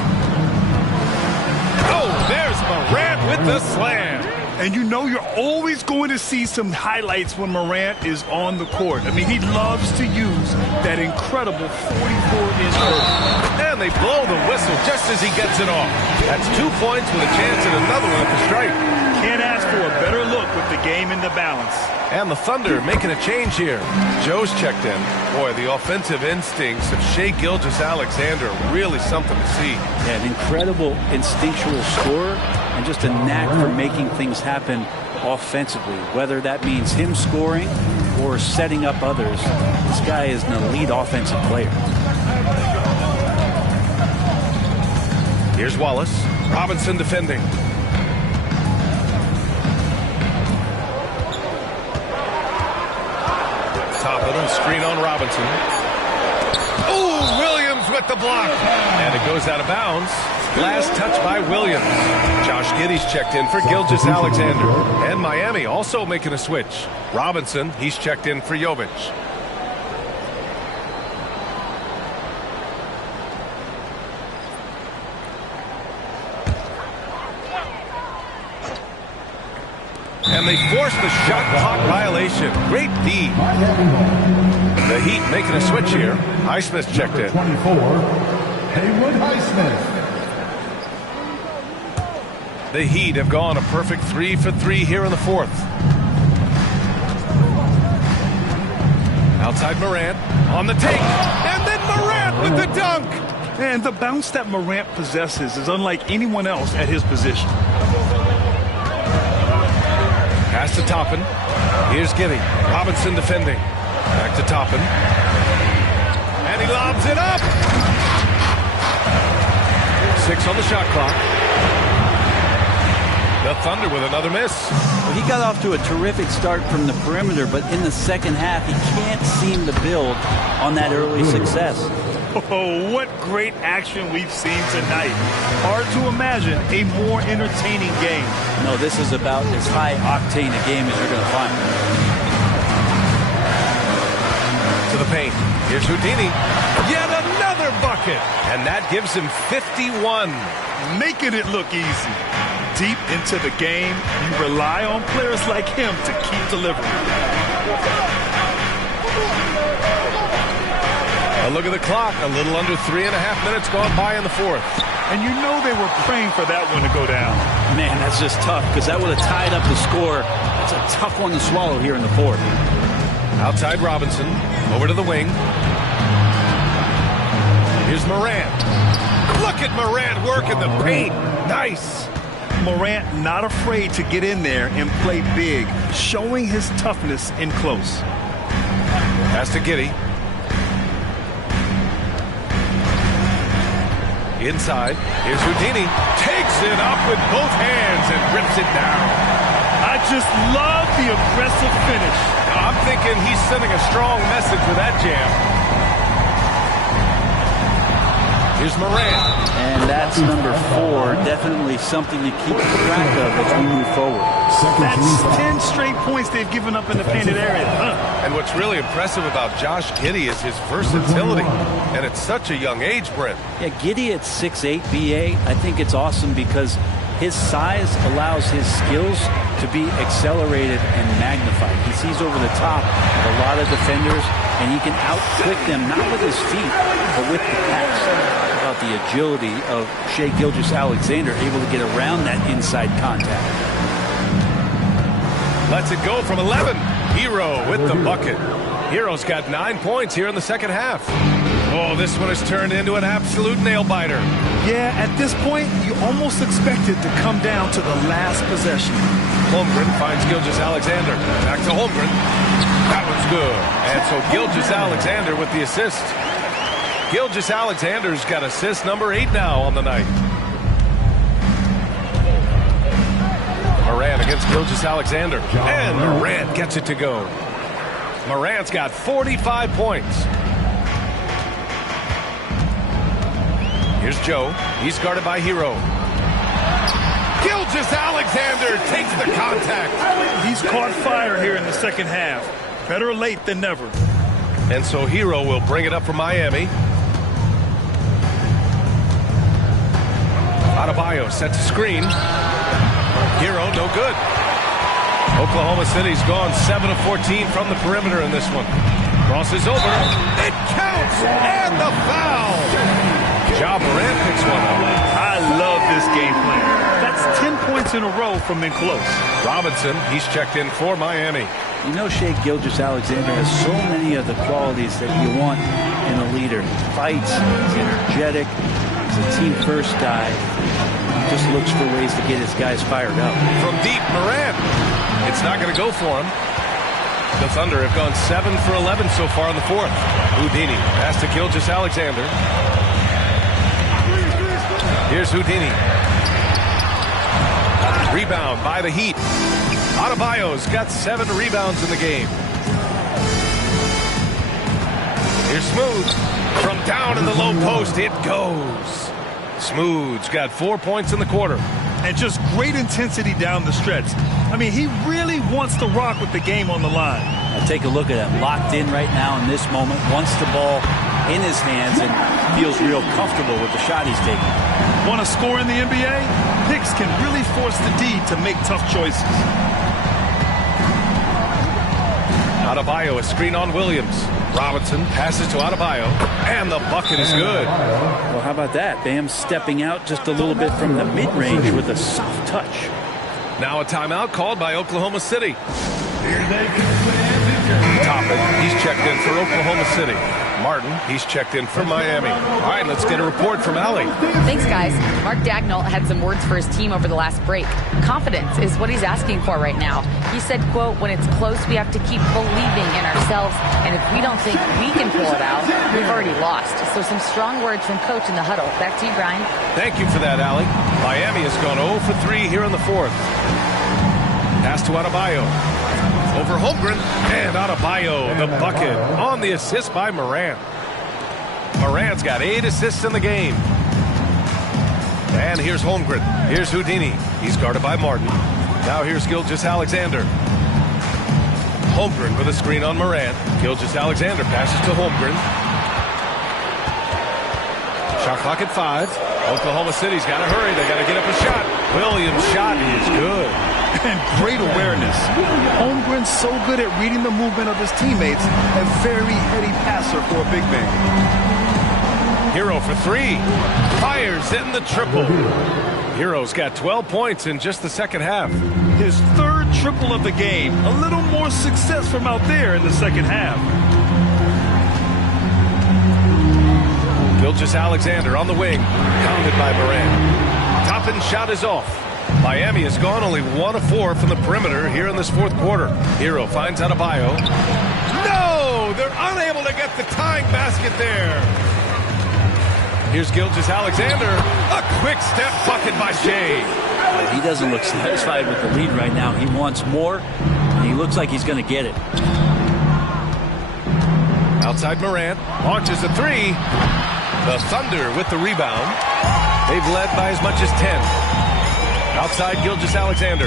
Oh, there's Morant with the slam. And you know you're always going to see some highlights when Morant is on the court. I mean, he loves to use that incredible 44-inch hurdle. And they blow the whistle just as he gets it off. That's 2 points with a chance at another one at the stripe. Can't ask for a better look with the game in the balance. And the Thunder making a change here. Joe's checked in. Boy, the offensive instincts of Shai Gilgeous-Alexander are really something to see. Yeah, an incredible instinctual scorer and just a knack for making things happen offensively, whether that means him scoring or setting up others. This guy is an elite offensive player. Here's Wallace. Robinson defending. Toppin and screen on Robinson. Oh, Williams with the block. And it goes out of bounds. Last touch by Williams. Josh Giddey's checked in for Gilgeous-Alexander. And Miami also making a switch. Robinson, he's checked in for Jovic. And they force the shot clock violation. Great D. The Heat making a switch here. Highsmith checked in. 24. Haywood Highsmith. The Heat have gone a perfect 3 for 3 here in the fourth. Outside Morant on the take. And then Morant with the dunk. And the bounce that Morant possesses is unlike anyone else at his position. Pass to Toppin. Here's Giddey. Robinson defending. Back to Toppin. And he lobs it up. 6 on the shot clock. The Thunder with another miss. Well, he got off to a terrific start from the perimeter, but in the second half, he can't seem to build on that early success. Oh, what great action we've seen tonight. Hard to imagine a more entertaining game. No, this is about as high-octane a game as you're going to find. To the paint. Here's Houdini. Yet another bucket. And that gives him 51. Making it look easy. Deep into the game, you rely on players like him to keep delivering. A look at the clock. A little under 3.5 minutes gone by in the fourth. And you know they were praying for that one to go down. Man, that's just tough because that would have tied up the score. It's a tough one to swallow here in the fourth. Outside Robinson. Over to the wing. Here's Morant. Look at Morant work in the paint. Nice. Morant not afraid to get in there and play big, showing his toughness in close. Pass to Giddey. Inside. Here's Houdini. Takes it up with both hands and rips it down. I just love the aggressive finish. I'm thinking he's sending a strong message with that jam. Here's Morant. And that's number 4. Definitely something to keep track of as we move forward. That's 10 straight points they've given up in the painted area. And what's really impressive about Josh Giddey is his versatility. And at such a young age, Brent. Yeah, Giddey at 6'8", BA, I think it's awesome because his size allows his skills to be accelerated and magnified. He sees over the top of a lot of defenders, and he can out-quick them, not with his feet, but with the pass. About the agility of Shai Gilgeous-Alexander, able to get around that inside contact. Lets it go from 11. Hero with the bucket. Hero's got 9 points here in the second half. Oh, this one has turned into an absolute nail-biter. Yeah, at this point, you almost expect it to come down to the last possession. Holmgren finds Gilgeous-Alexander. Back to Holmgren. That one's good. And so Gilgeous-Alexander with the assist. Gilgeous-Alexander's got assist number 8 now on the night. Morant against Gilgeous-Alexander. And Morant gets it to go. Morant's got 45 points. Here's Joe. He's guarded by Hero. Gilgeous-Alexander takes the contact. He's caught fire here in the second half. Better late than never. And so Hero will bring it up for Miami. Adebayo sets a screen. Hero, no good. Oklahoma City's gone 7 of 14 from the perimeter in this one. Crosses over. It counts! And the foul! Ja Morant picks one up. I love this game plan. That's 10 points in a row from in close. Robinson, he's checked in for Miami. You know, Shai Gilgeous-Alexander has so many of the qualities that you want in a leader. He fights, he's energetic, he's a team-first guy. He just looks for ways to get his guys fired up. From deep, Morant. It's not going to go for him. The Thunder have gone 7 for 11 so far in the fourth. Houdini, pass to Gilgeous-Alexander. Here's Houdini. Rebound by the Heat. Adebayo's got 7 rebounds in the game. Here's Smooth. From down in the low post, it goes. Smooth's got 4 points in the quarter. And just great intensity down the stretch. I mean, he really wants to rock with the game on the line. Now take a look at him. Locked in right now in this moment. Wants the ball in his hands and feels real comfortable with the shot he's taking. Want to score in the NBA? Picks can really force the D to make tough choices. Adebayo, a screen on Williams. Robinson passes to Adebayo, and the bucket is good. Well, how about that? Bam stepping out just a little bit from the mid-range with a soft touch. Now a timeout called by Oklahoma City. Toppin, he's checked in for Oklahoma City. Martin, he's checked in for Miami. All right, let's get a report from Allie. Thanks, guys. Mark Dagnall had some words for his team over the last break. Confidence is what he's asking for right now. He said, quote, when it's close, we have to keep believing in ourselves, and if we don't think we can pull it out, we've already lost. So some strong words from Coach in the huddle. Back to you, Brian. Thank you for that, Allie. Miami has gone 0 for 3 here in the fourth. Pass to Adebayo. Over Holmgren, and Adebayo, the bucket, on the assist by Morant. Morant's got 8 assists in the game. And here's Holmgren. Here's Houdini. He's guarded by Martin. Now here's Gilgeous-Alexander. Holmgren with a screen on Morant. Gilgeous-Alexander passes to Holmgren. Shot clock at 5. Oklahoma City's got to hurry. They got to get up a shot. Williams' shot is good. And great awareness. Holmgren's so good at reading the movement of his teammates. A very heady passer for a big man. Hero for 3. Fires in the triple. Hero's got 12 points in just the second half. His 3rd triple of the game. A little more success from out there in the second half. Gilgeous-Alexander on the wing. Pounded by Moran. Top-end shot is off. Miami has gone only 1 of 4 from the perimeter here in this fourth quarter. Hero finds Adebayo. No! They're unable to get the tying basket there. Here's Gilgeous-Alexander. A quick step bucket by Shea. He doesn't look satisfied with the lead right now. He wants more. He looks like he's going to get it. Outside Morant. Launches a 3. The Thunder with the rebound. They've led by as much as 10. Outside Gilgeous-Alexander.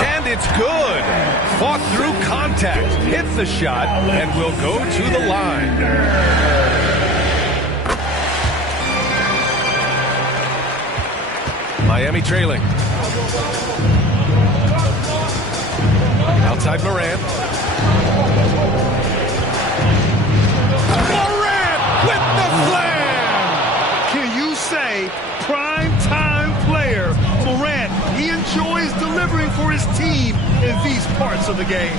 And it's good. Fought through contact. Hits the shot and will go to the line. Miami trailing. Outside Morant. Morant with the slam! Can you say prime time player Morant? He enjoys delivering for his team in these parts of the game.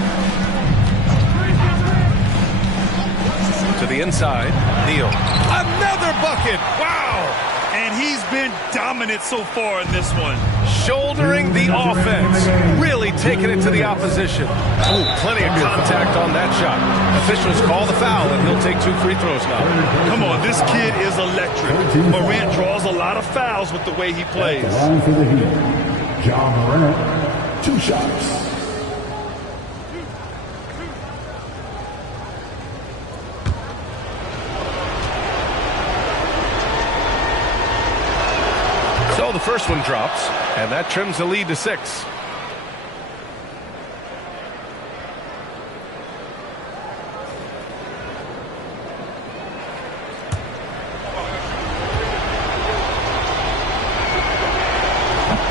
To the inside, Neal. Another bucket! Wow! And he's been dominant so far in this one. Shouldering the offense. Really taking it to the opposition. Ooh, plenty of contact on that shot. Officials call the foul, and he'll take 2 free throws now. Come on, this kid is electric. Morant draws a lot of fouls with the way he plays. Line for the Heat, John Morant, 2 shots. So the first one drops, and that trims the lead to 6.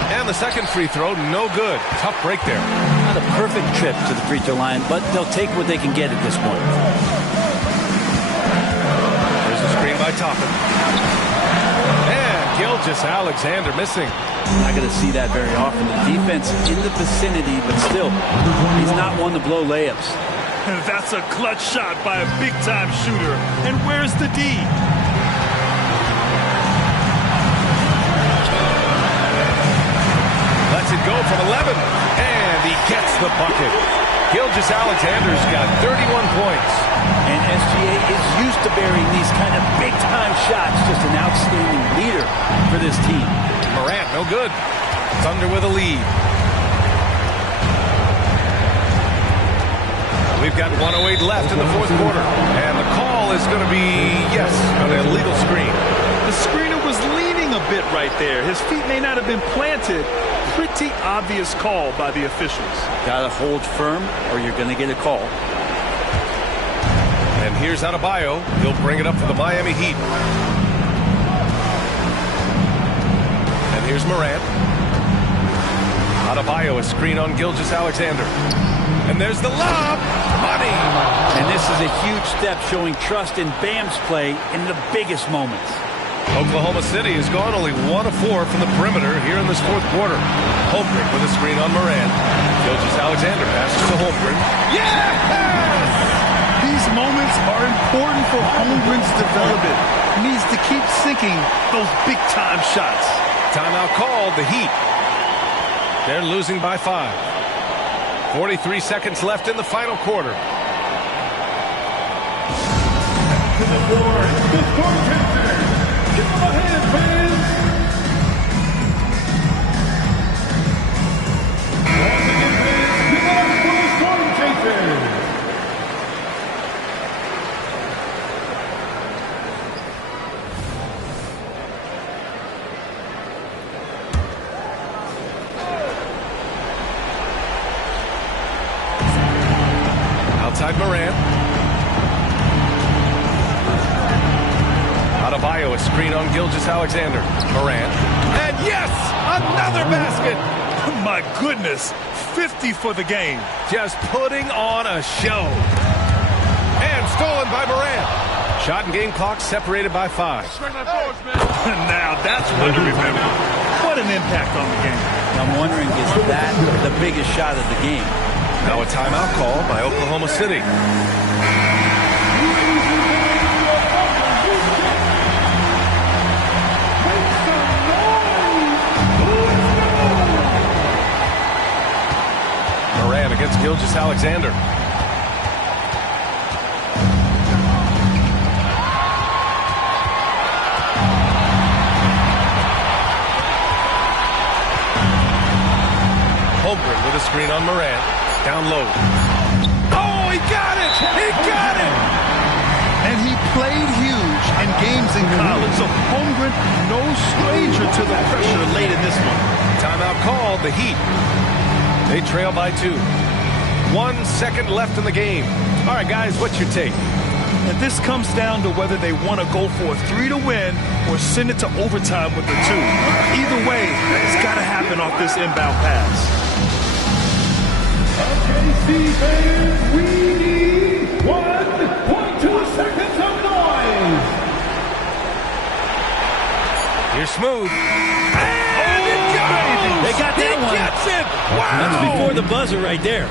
And the second free throw, no good. Tough break there. Not a perfect trip to the free throw line, but they'll take what they can get at this point. There's a screen by Toppin. Gilgeous-Alexander missing. Not going to see that very often. The defense in the vicinity, but still, he's not one to blow layups. That's a clutch shot by a big-time shooter. And where's the D? Lets it go from 11, and he gets the bucket. Gilgeous-Alexander's got 31 points. And SGA is used to burying these kind of big-time shots. Just an outstanding leader for this team. Morant, no good. Thunder with a lead. We've got 1:08 left in the fourth quarter. And the call is going to be, yes, an illegal screen. The screener was leaning a bit right there. His feet may not have been planted. Pretty obvious call by the officials. Got to hold firm or you're going to get a call. And here's Adebayo. He'll bring it up for the Miami Heat. And here's Morant. Adebayo, a screen on Gilgeous-Alexander. And there's the lob. Money. And this is a huge step showing trust in Bam's play in the biggest moments. Oklahoma City has gone only 1 of 4 from the perimeter here in this fourth quarter. Holmgren with a screen on Morant. Gilgeous-Alexander passes to Holmgren. Yes! These moments are important for Holmgren's development. He needs to keep sinking those big-time shots. Timeout called, the Heat. They're losing by 5. 43 seconds left in the final quarter. To the board, the score contender. Give him a hand, fans. Once again, fans, give it up for the Storm Chasers. Outside Morant. Adebayo, a screen on Gilgeous-Alexander. Morant. And yes! Another basket! My goodness. 50 for the game. Just putting on a show. And stolen by Morant. Shot and game clock separated by 5. Now that's one to remember. What an impact on the game. I'm wondering, is that the biggest shot of the game? Now a timeout call by Oklahoma City. Alexander. Holmgren with a screen on Morant. Down low. Oh, he got it! He got it! And he played huge in games in college, so Holmgren, no stranger to the pressure late in this one. Timeout called, the Heat. They trail by 2. 1 second left in the game. All right, guys, what's your take? And this comes down to whether they want to go for a 3 to win or send it to overtime with the 2. Either way, it's got to happen off this inbound pass. Okay, fans, we need 1.2 seconds of noise. Here's Smooth. And it goes! They got that one. Gets it! Wow! That's before the buzzer right there.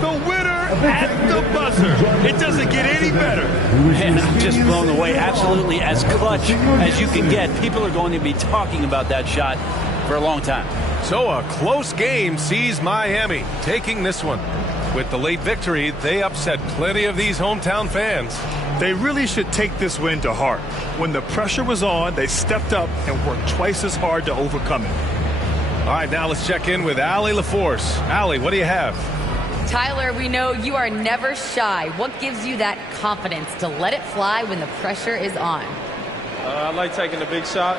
The winner at the buzzer. It doesn't get any better. Man, I'm just blown away. Absolutely as clutch as you can get. People are going to be talking about that shot for a long time. So a close game sees Miami taking this one. With the late victory, they upset plenty of these hometown fans. They really should take this win to heart. When the pressure was on, they stepped up and worked twice as hard to overcome it. All right, now let's check in with Allie LaForce. Allie, what do you have? Tyler, we know you are never shy. What gives you that confidence to let it fly when the pressure is on? I like taking the big shot.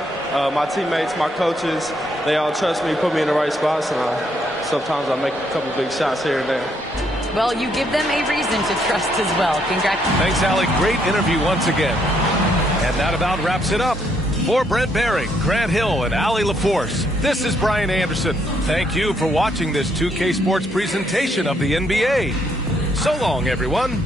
My teammates, my coaches, they all trust me, put me in the right spots, and sometimes I make a couple big shots here and there. Well, you give them a reason to trust as well. Congratulations. Thanks, Allie. Great interview once again. And that about wraps it up. For Brent Barry, Grant Hill, and Allie LaForce, this is Brian Anderson. Thank you for watching this 2K Sports presentation of the NBA. So long, everyone.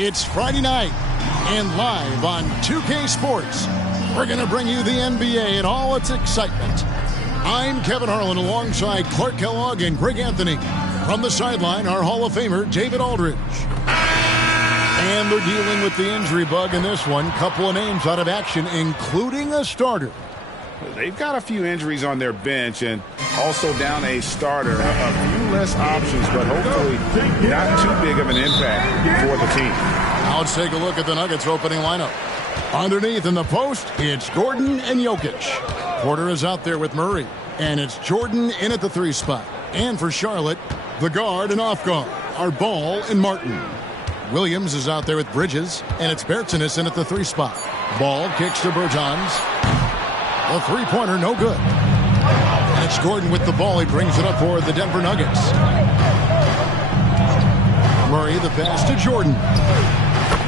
It's Friday night, and live on 2K Sports, we're going to bring you the NBA and all its excitement. I'm Kevin Harlan alongside Clark Kellogg and Greg Anthony. From the sideline, our Hall of Famer, David Aldridge. And they're dealing with the injury bug in this one. Couple of names out of action, including a starter. They've got a few injuries on their bench and also down a starter. A few less options, but hopefully not too big of an impact for the team. Now let's take a look at the Nuggets opening lineup. Underneath in the post, it's Gordon and Jokic. Porter is out there with Murray. And it's Jordan in at the 3 spot. And for Charlotte, the guard and off guard are Ball and Martin. Williams is out there with Bridges. And it's Bertans in at the 3 spot. Ball kicks to Bertans. A three-pointer, no good. And it's Gordon with the ball. He brings it up for the Denver Nuggets. Murray the pass to Jordan.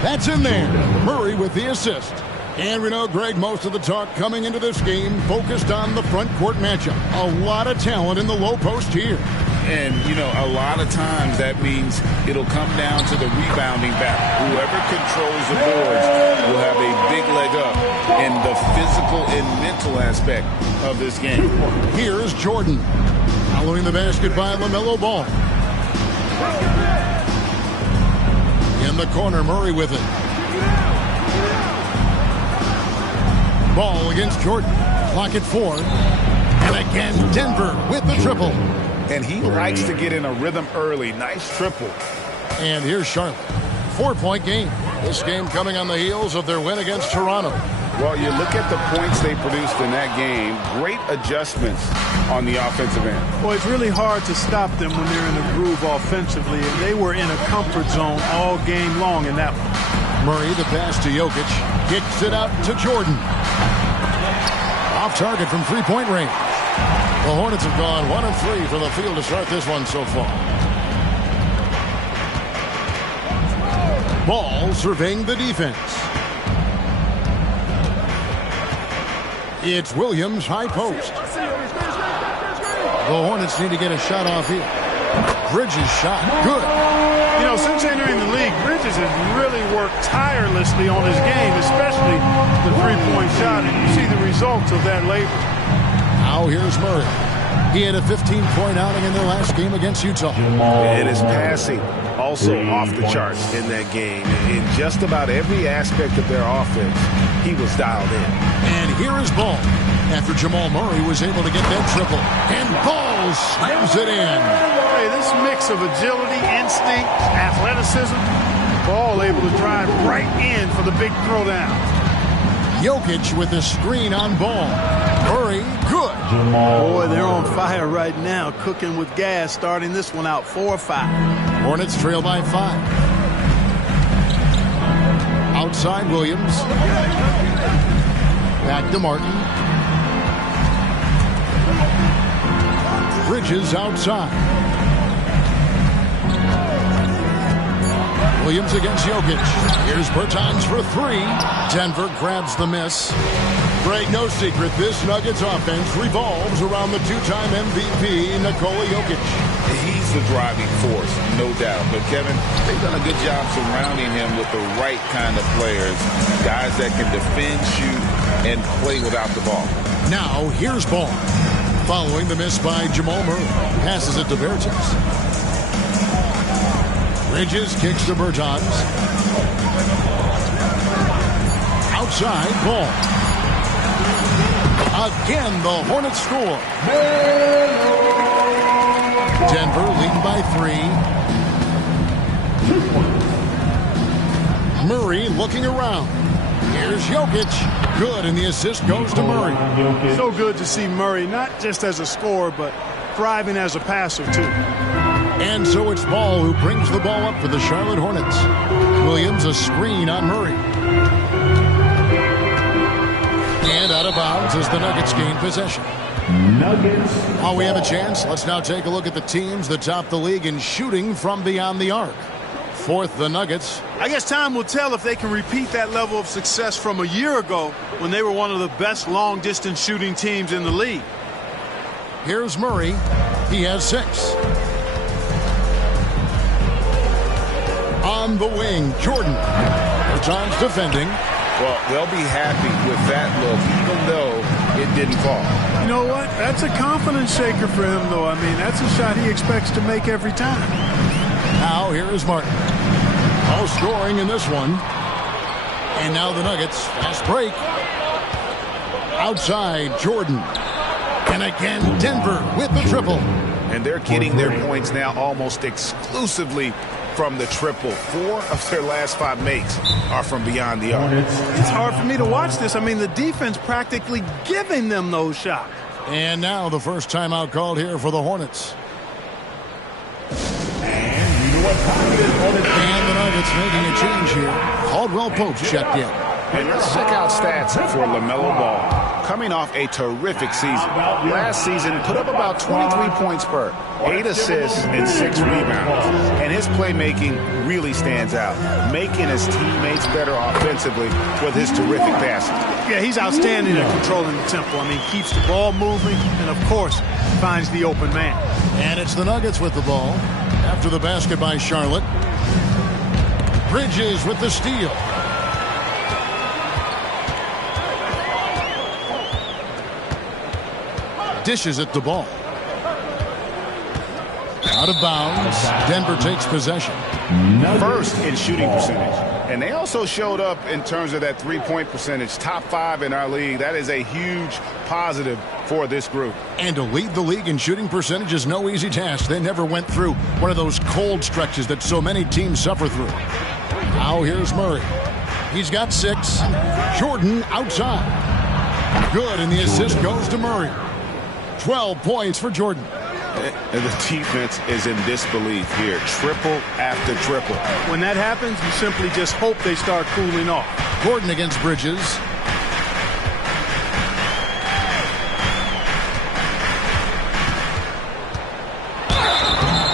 That's in there. Murray with the assist. And we know, Greg, most of the talk coming into this game focused on the front court matchup. A lot of talent in the low post here. And, you know, a lot of times that means it'll come down to the rebounding battle. Whoever controls the boards will have a big leg up in the physical and mental aspect of this game. Here's Jordan. Following the basket by LaMelo Ball. In the corner, Murray with it. Ball against Jordan. Clock at 4. And again, Denver with the triple. And he likes to get in a rhythm early. Nice triple. And here's Charlotte. 4-point game. This game coming on the heels of their win against Toronto. Well, you look at the points they produced in that game. Great adjustments on the offensive end. Well, it's really hard to stop them when they're in a groove offensively. And they were in a comfort zone all game long in that one. Murray, the pass to Jokic. Kicks it out to Jordan. Off target from 3-point range. The Hornets have gone 1 of 3 from the field to start this one so far. Ball surveying the defense. It's Williams, high post. The Hornets need to get a shot off here. Bridges shot, good. You know, since entering the league, Bridges has really worked tirelessly on his game, especially the three-point shot, and you see the results of that labor. Now here's Murray. He had a 15-point outing in their last game against Utah. And his passing also off the charts in that game. In just about every aspect of their offense, he was dialed in. And here is Ball. After Jamal Murray was able to get that triple. And Ball slams it in. Hey, this mix of agility, instinct, athleticism, Ball able to drive right in for the big throwdown. Jokic with the screen on Ball. Murray, good. Boy, they're on fire right now, cooking with gas, starting this one out 4-5. Hornets trail by 5. Outside Williams. Back to Martin. Bridges outside. Williams against Jokic. Here's Bertans for 3. Denver grabs the miss. Greg, no secret, this Nuggets offense revolves around the 2-time MVP, Nikola Jokic. He's the driving force, no doubt. But, Kevin, they've done a good job surrounding him with the right kind of players, guys that can defend, shoot, and play without the ball. Now, here's Ball. Following the miss by Jamal Murray. Passes it to Bertans. Bridges kicks to Bertans. Outside, Ball. Again, the Hornets score. Denver leading by 3. Murray looking around. Here's Jokic. Good, and the assist goes to Murray. So good to see Murray, not just as a scorer, but thriving as a passer, too. And so it's Ball who brings the ball up for the Charlotte Hornets. Williams a screen on Murray. And out of bounds as the Nuggets gain possession. Nuggets. While we have a chance, let's now take a look at the teams that top the league in shooting from beyond the arc. Fourth, the Nuggets. I guess time will tell if they can repeat that level of success from a year ago when they were one of the best long-distance shooting teams in the league. Here's Murray. He has 6. On the wing, Jordan. Bertans defending. Well, they'll be happy with that look, even though it didn't fall. You know what? That's a confidence shaker for him, though. I mean, that's a shot he expects to make every time. Now here is Martin. All scoring in this one. And now the Nuggets. Fast break. Outside, Jordan. And again, Denver with the triple. And they're getting their points now almost exclusively from the triple. 4 of their last 5 makes are from beyond the arc. It's hard for me to watch this. I mean, the defense practically giving them those shots. And now the first timeout called here for the Hornets. And the Nuggets making a change here. Caldwell Pope checked in. And let's check out stats for LaMelo Ball. Coming off a terrific season. Last season, put up about 23 points per, 8 assists, and 6 rebounds. And his playmaking really stands out, making his teammates better offensively with his terrific passing. Yeah, he's outstanding at controlling the tempo. I mean, keeps the ball moving and, of course, finds the open man. And it's the Nuggets with the ball. After the basket by Charlotte. Bridges with the steal. Dishes at the ball. Out of bounds. Denver takes possession. First in shooting percentage. And they also showed up in terms of that three-point percentage. Top 5 in our league. That is a huge positive for this group. And to lead the league in shooting percentage is no easy task. They never went through one of those cold stretches that so many teams suffer through. Now here's Murray. He's got 6. Jordan outside. Good, and the assist goes to Murray. 12 points for Jordan. And the defense is in disbelief here. Triple after triple. When that happens, you simply just hope they start cooling off. Gordon against Bridges.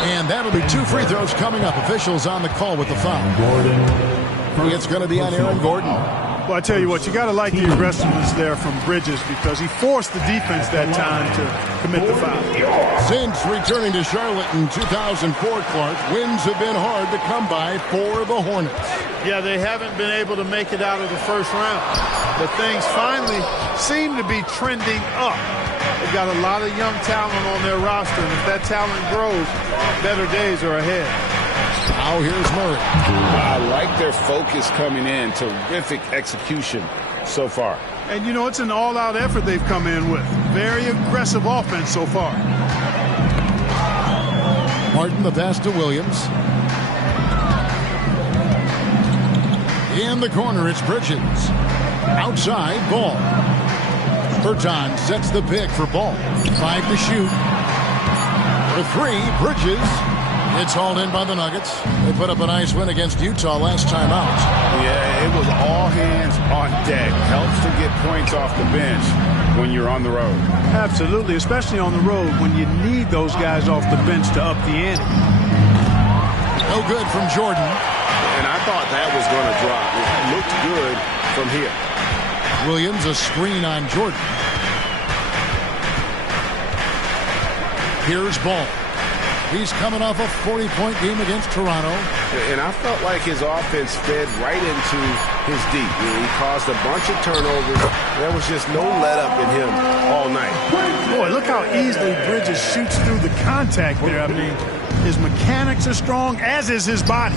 And that'll be 2 free throws coming up. Officials on the call with the foul. It's going to be on Aaron Gordon. Well, I tell you what, you got to like the aggressiveness there from Bridges because he forced the defense that time to commit the foul. Since returning to Charlotte in 2004, Clark, wins have been hard to come by for the Hornets. Yeah, they haven't been able to make it out of the first round, but things finally seem to be trending up. They've got a lot of young talent on their roster, and if that talent grows, better days are ahead. Now here's Murray. I like their focus coming in. Terrific execution so far. And, you know, it's an all-out effort they've come in with. Very aggressive offense so far. Martin, the pass to Williams. In the corner, it's Bridges. Outside, Ball. Bertans sets the pick for Ball. 5 to shoot. For 3, Bridges. It's hauled in by the Nuggets. They put up a nice win against Utah last time out. Yeah, it was all hands on deck. Helps to get points off the bench when you're on the road. Absolutely, especially on the road when you need those guys off the bench to up the ante. No good from Jordan. And I thought that was going to drop. It looked good from here. Williams, a screen on Jordan. Here's Ball. He's coming off a 40-point game against Toronto. And I felt like his offense fed right into his deep. He caused a bunch of turnovers. There was just no let-up in him all night. Boy, look how easily Bridges shoots through the contact there. I mean, his mechanics are strong, as is his body.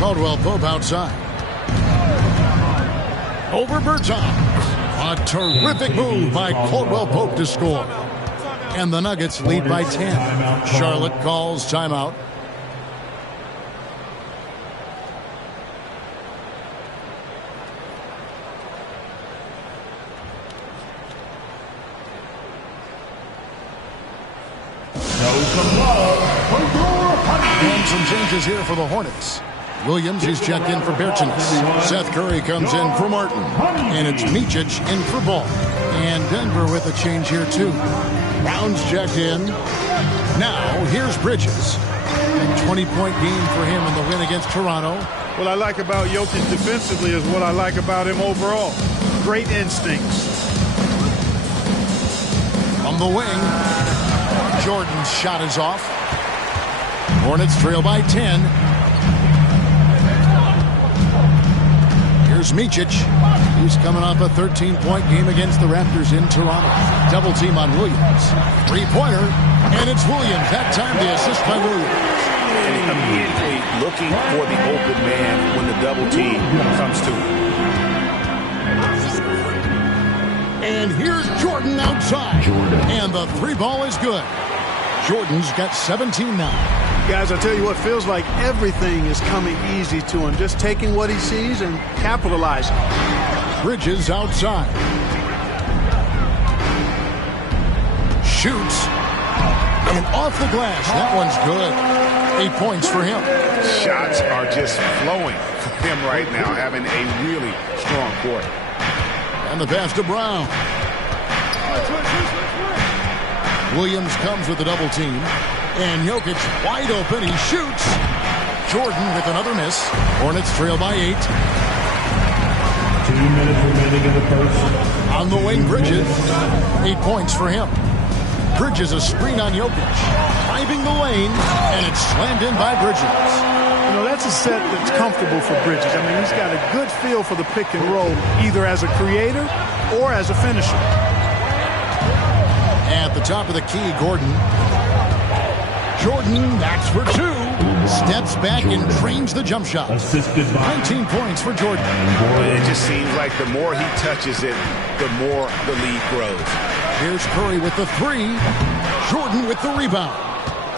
Caldwell Pope outside. Over Bertans. A terrific move by Caldwell Pope to score. And the Nuggets lead by 10. Charlotte calls timeout. And some changes here for the Hornets. Williams is checked in for Bertans. Seth Curry comes in for Martin. And it's Micic in for Ball. And Denver with a change here too. Brown's checked in. Now, here's Bridges. A 20-point game for him in the win against Toronto. What I like about Jokic defensively is what I like about him overall. Great instincts. From the wing, Jordan's shot is off. Hornets trail by 10. Here's Micic. He's coming off a 13-point game against the Raptors in Toronto. Double team on Williams. Three-pointer, and it's Williams. That time the assist by Williams. And immediately looking for the open man when the double team comes to him. And here's Jordan outside. And the three ball is good. Jordan's got 17 now. Guys, I tell you what, feels like everything is coming easy to him. Just taking what he sees and capitalizing. Bridges outside. Shoots. And off the glass. That one's good. 8 points for him. Shots are just flowing for him right now, having a really strong quarter. And the pass to Brown. Williams comes with the double team. And Jokic wide open. He shoots. Jordan with another miss. Hornets trail by 8. 2 minutes remaining in the first. On the wing, Bridges. 8 points for him. Bridges a screen on Jokic. Driving the lane. And it's slammed in by Bridges. You know, that's a set that's comfortable for Bridges. I mean, he's got a good feel for the pick and roll, either as a creator or as a finisher. At the top of the key, Gordon. Jordan, that's for 2. Steps back and trains the jump shot. 19 points for Jordan. It just seems like the more he touches it, the more the lead grows. Here's Curry with the 3. Jordan with the rebound.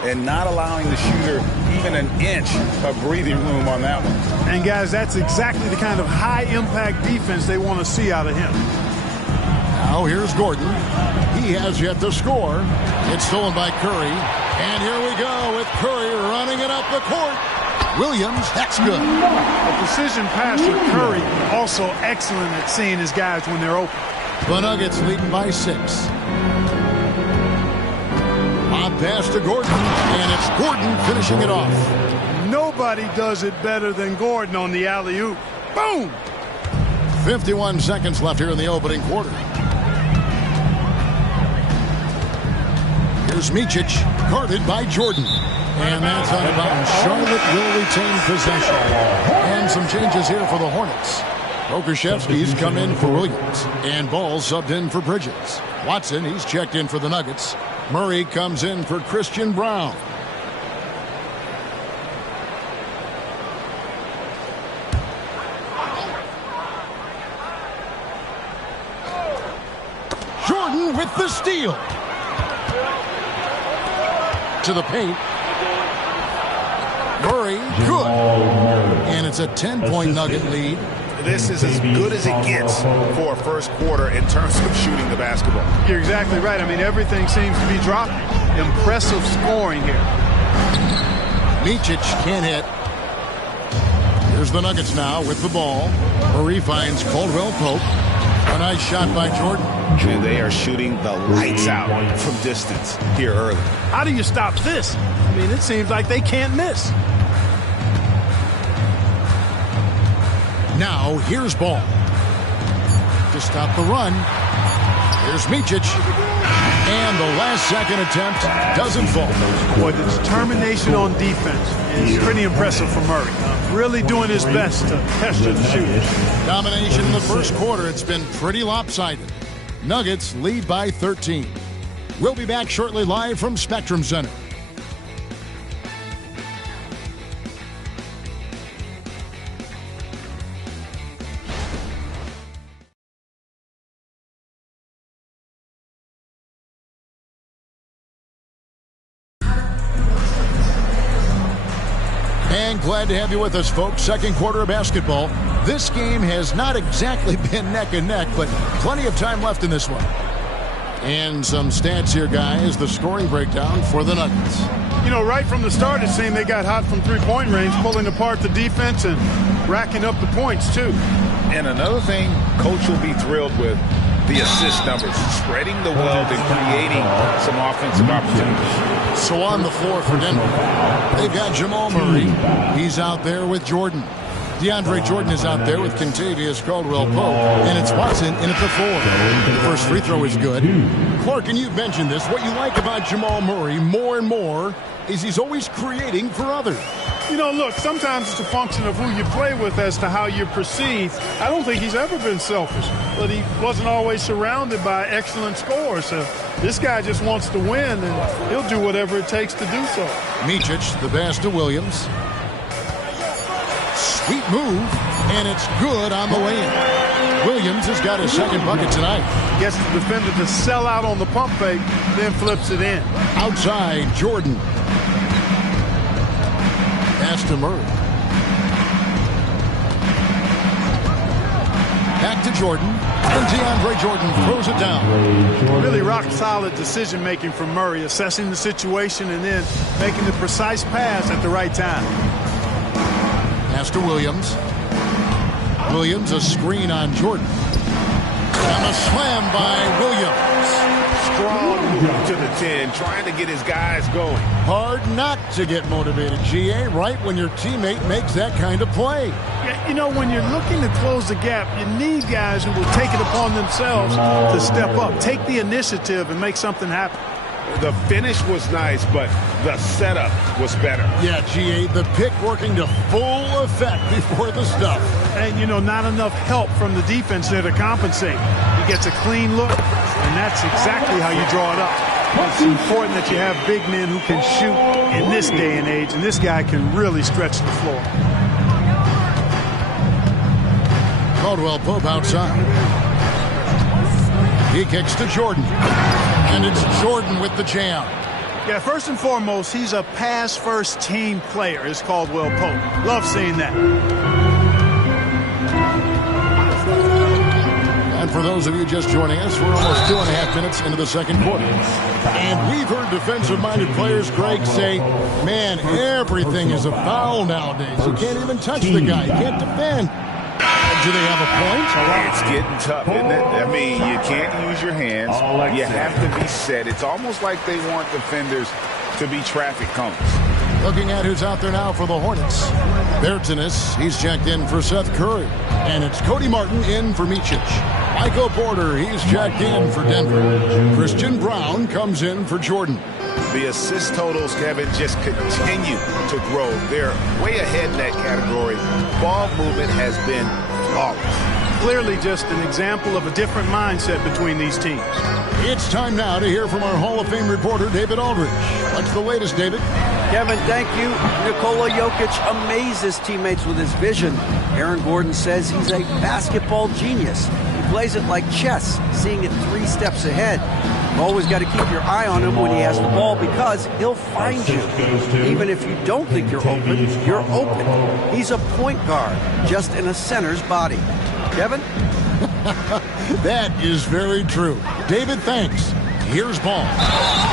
And not allowing the shooter even an inch of breathing room on that one. And guys, that's exactly the kind of high-impact defense they want to see out of him. Now here's Gordon. He has yet to score. It's stolen by Curry. And here we go with Curry running it up the court. Williams, that's good. A precision passer, Curry, also excellent at seeing his guys when they're open. The Nuggets leading by 6. Lob pass to Gordon, and it's Gordon finishing it off. Nobody does it better than Gordon on the alley-oop. Boom! 51 seconds left here in the opening quarter. Here's Micic, guarded by Jordan. And that's out of bounds. Charlotte will retain possession. And some changes here for the Hornets. Pokuševski's come in for Williams. And Ball subbed in for Bridges. Watson, he's checked in for the Nuggets. Murray comes in for Christian Brown. Jordan with the steal. To the paint. Murray, good. And it's a 10-point Nugget lead. This is as good as it gets for a first quarter in terms of shooting the basketball. You're exactly right. I mean, everything seems to be dropping. Impressive scoring here. Micic can't hit. Here's the Nuggets now with the ball. Murray finds Caldwell Pope. A nice shot by Jordan. And they are shooting the lights out from distance here early. How do you stop this? I mean, it seems like they can't miss. Now, here's Ball. To stop the run. Here's Micic. And the last second attempt doesn't fall. Boy, the determination on defense is pretty impressive for Murray. Really doing his best to pester the shooter. Domination in the first quarter. It's been pretty lopsided. Nuggets lead by 13. We'll be back shortly live from Spectrum Center. And glad to have you with us, folks. Second quarter of basketball. This game has not exactly been neck and neck, but plenty of time left in this one. And some stats here, guys. The scoring breakdown for the Nuggets. You know, right from the start, it seemed they got hot from three-point range, pulling apart the defense and racking up the points, too. And another thing Coach will be thrilled with, the assist numbers, spreading the wealth and creating some offensive opportunities. So on the floor for Denver, they've got Jamal Murray. He's out there with Jordan. DeAndre Jordan is out there with Kentavious Caldwell-Pope. And it's Watson in at the 4. The first free throw is good. Clark, and you've mentioned this. What you like about Jamal Murray more and more is he's always creating for others. You know, look, sometimes it's a function of who you play with as to how you're perceived. I don't think he's ever been selfish, but he wasn't always surrounded by excellent scores. So this guy just wants to win, and he'll do whatever it takes to do so. Micic, the pass to Williams. Sweet move, and it's good on the way in. Williams has got his second bucket tonight. Gets the defender to sell out on the pump fake, then flips it in. Outside, Jordan. Pass to Murray. Back to Jordan. And DeAndre Jordan throws it down. Really rock-solid decision-making from Murray, assessing the situation and then making the precise pass at the right time. Pass to Williams. Williams, a screen on Jordan. And a slam by Williams. Strong move to the 10, trying to get his guys going. Hard not to get motivated, GA, right when your teammate makes that kind of play. Yeah, you know, when you're looking to close the gap, you need guys who will take it upon themselves to step up, take the initiative, and make something happen. The finish was nice, but the setup was better. Yeah, GA, the pick working to full effect before the stuff. And, you know, not enough help from the defense there to compensate. He gets a clean look, and that's exactly how you draw it up. It's important that you have big men who can shoot in this day and age, and this guy can really stretch the floor. Caldwell Pope outside. He kicks to Jordan. And it's Jordan with the jam. Yeah, first and foremost, he's a pass-first team player, is Caldwell Pope. Love seeing that. And for those of you just joining us, we're almost 2.5 minutes into the second quarter. And we've heard defensive-minded players, Greg, say, man, everything is a foul nowadays. You can't even touch the guy. You can't defend. Do they have a point? It's getting tough, isn't it? I mean, you can't use your hands. You have to be set. It's almost like they want defenders to be traffic cones. Looking at who's out there now for the Hornets. Bertanis, he's checked in for Seth Curry. And it's Cody Martin in for Micic. Michael Porter, he's checked in for Denver. Christian Brown comes in for Jordan. The assist totals, Kevin, just continue to grow. They're way ahead in that category. Ball movement has been flawless. Clearly just an example of a different mindset between these teams. It's time now to hear from our Hall of Fame reporter, David Aldridge. What's the latest, David? Kevin, thank you. Nikola Jokic amazes teammates with his vision. Aaron Gordon says he's a basketball genius. He plays it like chess, seeing it 3 steps ahead. You've always got to keep your eye on him when he has the ball because he'll find you. Even if you don't think you're open. He's a point guard, just in a center's body. Kevin? That is very true. David, thanks. Here's ball.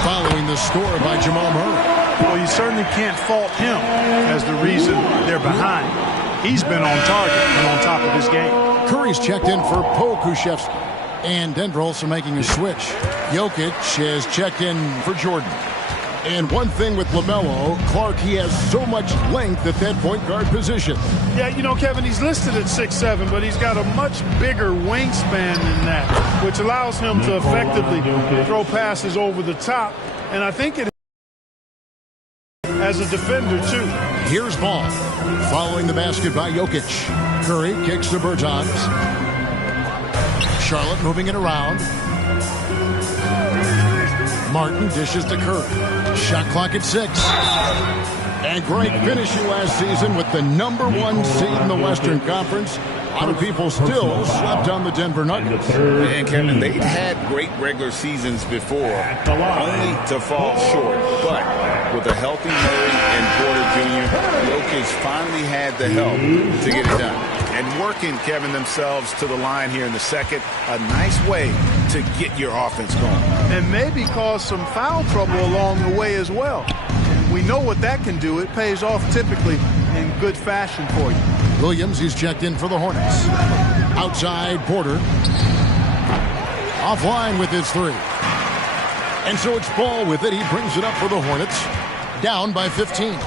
Following the score by Jamal Murray. Well, you certainly can't fault him as the reason they're behind. He's been on target and on top of his game. Curry's checked in for Pokuševski. And Denver also making a switch. Jokic has checked in for Jordan. And one thing with LaMelo, Clark, he has so much length at that point guard position. Yeah, you know, Kevin, he's listed at 6'7", but he's got a much bigger wingspan than that, which allows him to effectively throw passes over the top. And I think it as a defender, too. Here's ball. Following the basket by Jokic. Curry kicks to Bertans. Charlotte moving it around. Martin dishes to Curry. Shot clock at 6. And Greg finished last season with the #1 seed in the Western Conference. A lot of people still slept on the Denver Nuggets. And Kevin, they've had great regular seasons before, only to fall short. But with a healthy Murray and Porter Jr., Jokic finally had the help to get it done. And working, Kevin, themselves to the line here in the second, a nice way to get your offense going. And maybe cause some foul trouble along the way as well. We know what that can do. It pays off typically in good fashion for you. Williams, he's checked in for the Hornets. Outside, Porter. Offline with his 3. And so it's Ball with it. He brings it up for the Hornets. Down by 15.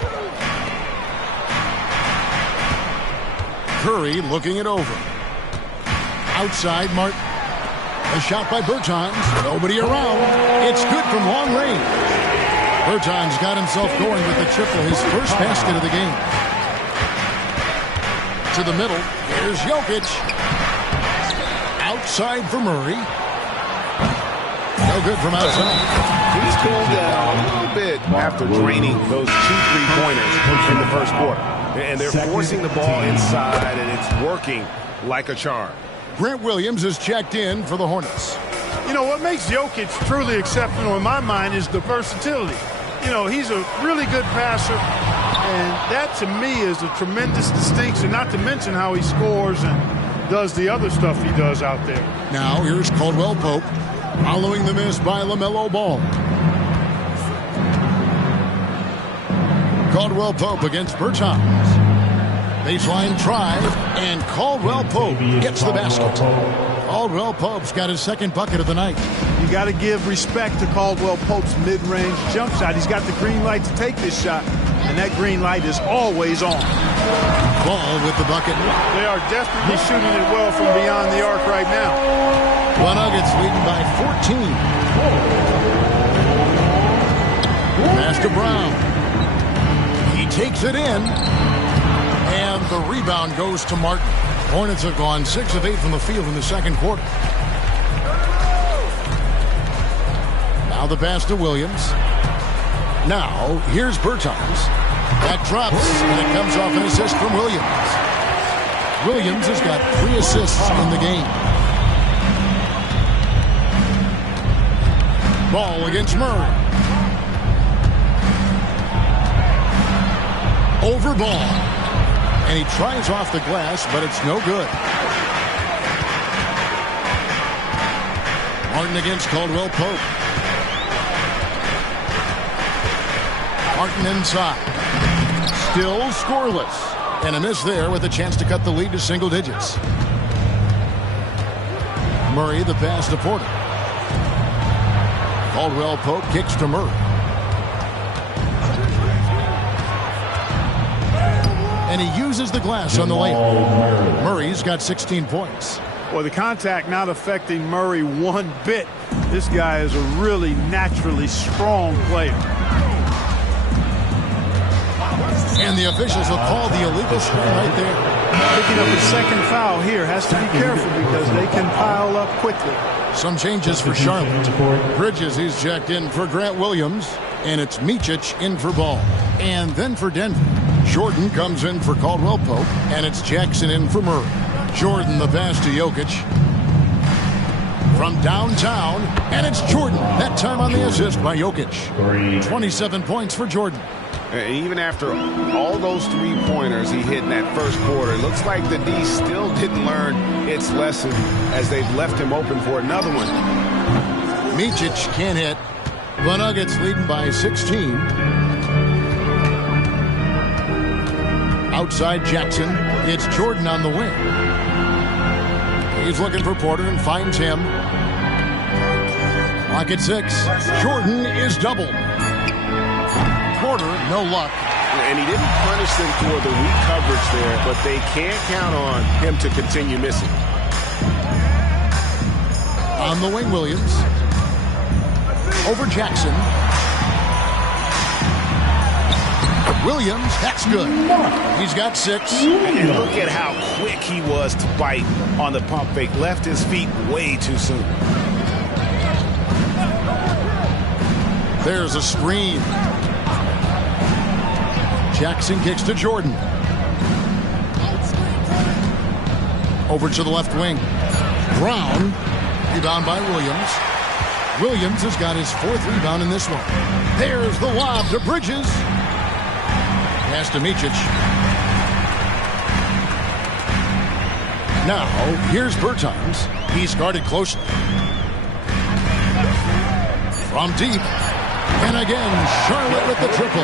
Curry looking it over. Outside, Martin. A shot by Bertans. Nobody around. It's good from long range. Berton's got himself going with the triple, his first basket of the game. To the middle, here's Jokic. Outside for Murray. No good from outside. He's cooled down a little bit after draining those 2 3-pointers in the first quarter. And they're forcing the ball inside, and it's working like a charm. Grant Williams is checked in for the Hornets. You know, what makes Jokic truly exceptional in my mind is the versatility. You know, he's a really good passer, and that to me is a tremendous distinction, not to mention how he scores and does the other stuff he does out there. Now here's Caldwell Pope following the miss by LaMelo Ball. Caldwell Pope against Bertans. Baseline drive, and Caldwell Pope gets the basket. Caldwell Pope's got his second bucket of the night. You got to give respect to Caldwell Pope's mid-range jump shot. He's got the green light to take this shot, and that green light is always on. Ball with the bucket. They are definitely shooting it well from beyond the arc right now. The Nuggets leading by 14. Pass to Brown. He takes it in, and the rebound goes to Martin. Hornets have gone 6 of 8 from the field in the second quarter. Now the pass to Williams. Now here's Bertans. That drops, and it comes off an assist from Williams. Williams has got 3 assists in the game. Ball against Murray. Over Ball. And he tries off the glass, but it's no good. Martin against Caldwell Pope. Martin inside. Still scoreless. And a miss there with a chance to cut the lead to single digits. Murray the pass to Porter. Caldwell Pope kicks to Murray. And he uses the glass on the layup. Murray's got 16 points. Well, the contact not affecting Murray one bit. This guy is a really naturally strong player. And the officials will call the illegal screen right there. Picking up his second foul here. Has to be careful because they can pile up quickly. Some changes for Charlotte. Bridges, he's checked in for Grant Williams. And it's Micic in for Ball. And then for Denver, Jordan comes in for Caldwell Pope. And it's Jackson in for Murray. Jordan the pass to Jokic. From downtown. And it's Jordan. That time on the assist by Jokic. 27 points for Jordan. Even after all those 3-pointers he hit in that first quarter, it looks like the D still didn't learn its lesson as they've left him open for another one. Micic can't hit. The Nuggets leading by 16. Outside Jackson. It's Jordan on the wing. He's looking for Porter and finds him. Clock at 6. Jordan is doubled. Porter, no luck. And he didn't punish them for the weak coverage there, but they can't count on him to continue missing. On the wing, Williams. Over Jackson. Williams, that's good. He's got 6. And look at how quick he was to bite on the pump fake. Left his feet way too soon. There's a screen. Jackson kicks to Jordan. Over to the left wing. Brown. Rebound by Williams. Williams has got his 4th rebound in this one. There's the lob to Bridges. Pass to Micic. Now, here's Bertans. He's guarded closely. From deep. And again, Charlotte with the triple.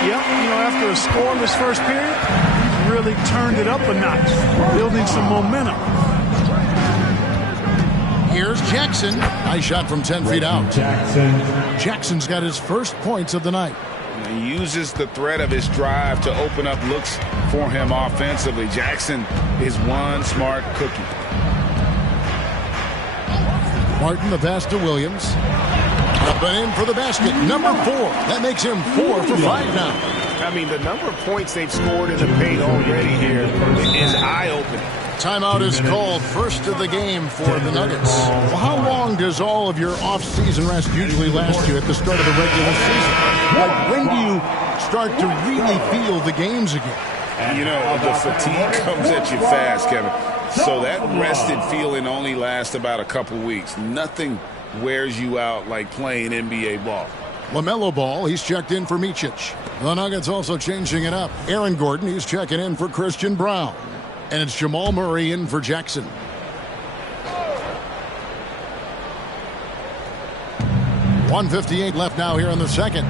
Yep, you know, after a scoreless first period, he's really turned it up a notch, building some momentum. Here's Jackson. Nice shot from 10 feet out. Jackson's got his first points of the night. He uses the threat of his drive to open up looks for him offensively. Jackson is one smart cookie. Martin the pass to Williams. Up and in for the basket. Number 4. That makes him 4 for 5 now. I mean, the number of points they've scored in the paint already here is eye-opening. Timeout is called, first of the game for the Nuggets. Well, how long does all of your off-season rest usually last you at the start of the regular season? Like, when do you start to really feel the games again? You know, the fatigue comes at you fast, Kevin. So that rested feeling only lasts about a couple weeks. Nothing wears you out like playing NBA ball. LaMelo Ball, he's checked in for Micic. The Nuggets also changing it up. Aaron Gordon, he's checking in for Christian Brown. And it's Jamal Murray in for Jackson. .158 left now here in the second.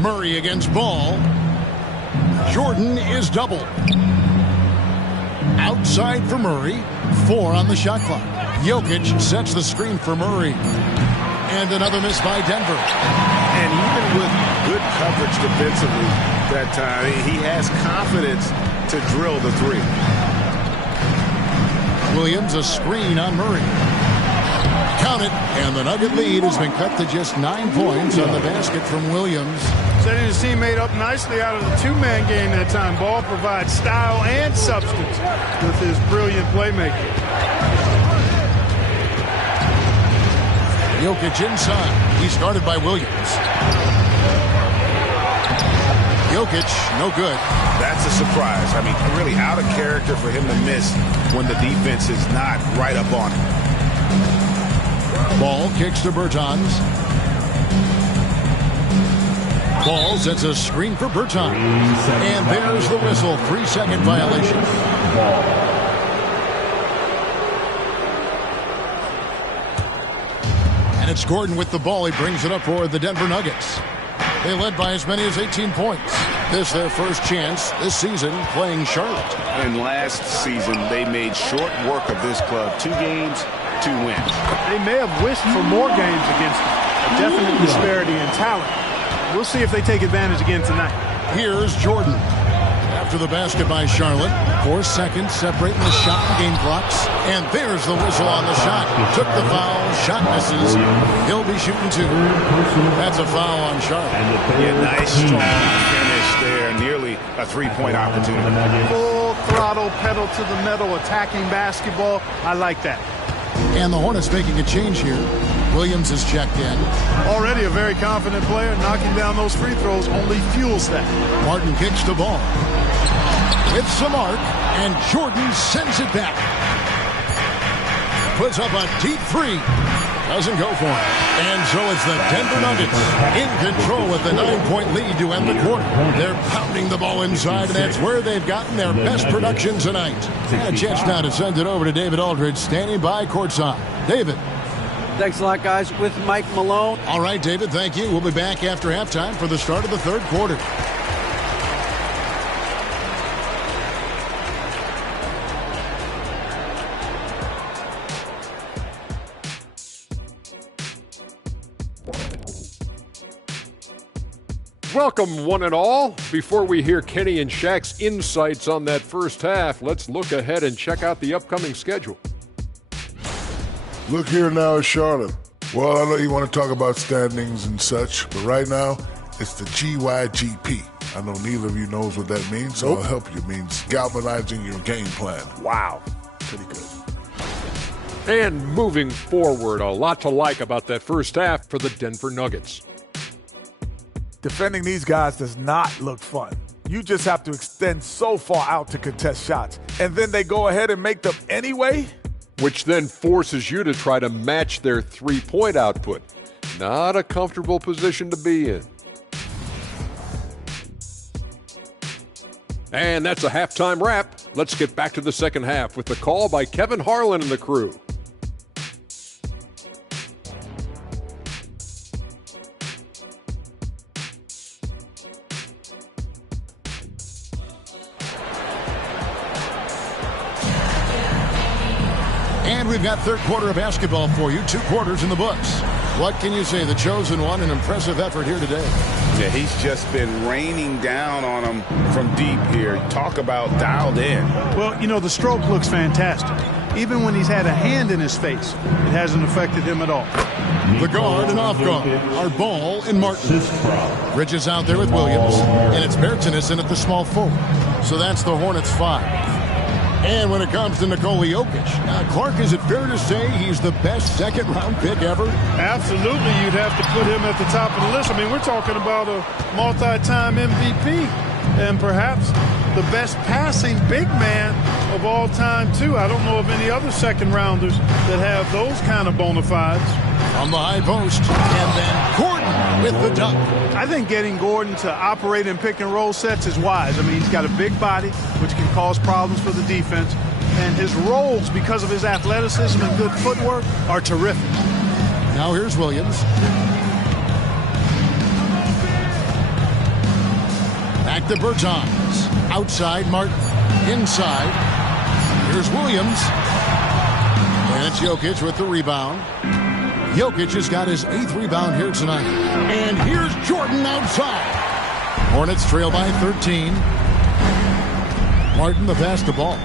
Murray against Ball. Jordan is doubled. Outside for Murray. 4 on the shot clock. Jokic sets the screen for Murray. And another miss by Denver. And even with good coverage defensively that time, he has confidence to drill the 3. Williams, a screen on Murray. Count it, and the Nugget lead has been cut to just 9 points on the basket from Williams. Setting his teammate up nicely out of the two-man game that time. Ball provides style and substance with his brilliant playmaking. Jokic inside. He's guarded by Williams. Jokic, no good. That's a surprise. I mean, really out of character for him to miss when the defense is not right up on him. Ball kicks to Bertans. Ball sets a screen for Bertans. And there's the whistle. 3-second violation. And it's Gordon with the ball. He brings it up for the Denver Nuggets. They led by as many as 18 points. This their first chance this season playing Charlotte. And last season, they made short work of this club. 2 games, 2 wins. They may have wished for more games against them. A definite disparity in talent. We'll see if they take advantage again tonight. Here's Jordan. After the basket by Charlotte. 4 seconds separating the shot and game clocks. And there's the whistle on the shot. Took the foul. Shot misses. He'll be shooting 2. That's a foul on Charlotte. Yeah, nice strong finish there. Nearly a 3-point opportunity. Full throttle, pedal to the metal, attacking basketball. I like that. And the Hornets making a change here. Williams is checked in. Already a very confident player. Knocking down those free throws only fuels that. Martin kicks the ball. With some arc, and Jordan sends it back. Puts up a deep 3. Doesn't go for it. And so it's the Denver Nuggets in control with the 9-point lead to end the quarter. They're pounding the ball inside, and that's where they've gotten their best production tonight. And a chance now to send it over to David Aldridge, standing by courtside. David. Thanks a lot, guys. With Mike Malone. All right, David, thank you. We'll be back after halftime for the start of the third quarter. Welcome, one and all. Before we hear Kenny and Shaq's insights on that first half, let's look ahead and check out the upcoming schedule. Look here now at Charlotte. Well, I know you want to talk about standings and such, but right now, it's the GYGP. I know neither of you knows what that means, so I'll help you. It means galvanizing your game plan. Wow. Pretty good. And moving forward, a lot to like about that first half for the Denver Nuggets. Defending these guys does not look fun. You just have to extend so far out to contest shots, and then they go ahead and make them anyway? Which then forces you to try to match their three-point output. Not a comfortable position to be in. And that's a halftime wrap. Let's get back to the second half with the call by Kevin Harlan and the crew. And we've got third quarter of basketball for you. 2 quarters in the books. What can you say? The chosen one, an impressive effort here today. Yeah, he's just been raining down on them from deep here. Talk about dialed in. Well, you know, the stroke looks fantastic. Even when he's had a hand in his face, it hasn't affected him at all. The guard and off guard are Ball and Martin. Bridges out there with Williams, and it's Bertanis in at the small forward. So that's the Hornets 5. And when it comes to Nikola Jokic, Clark, is it fair to say he's the best second-round pick ever? Absolutely, you'd have to put him at the top of the list. I mean, we're talking about a multi-time MVP and perhaps the best passing big man of all time, too. I don't know of any other second-rounders that have those kind of bona fides. On the high post, and then Gordon with the dunk. I think getting Gordon to operate in pick-and-roll sets is wise. I mean, he's got a big body, which can cause problems for the defense. And his rolls, because of his athleticism and good footwork, are terrific. Now here's Williams. Back to Bertans. Outside Martin. Inside. Here's Williams. And it's Jokic with the rebound. Jokic has got his 8th rebound here tonight. And here's Jordan outside. Hornets trail by 13. Martin the pass to Ball.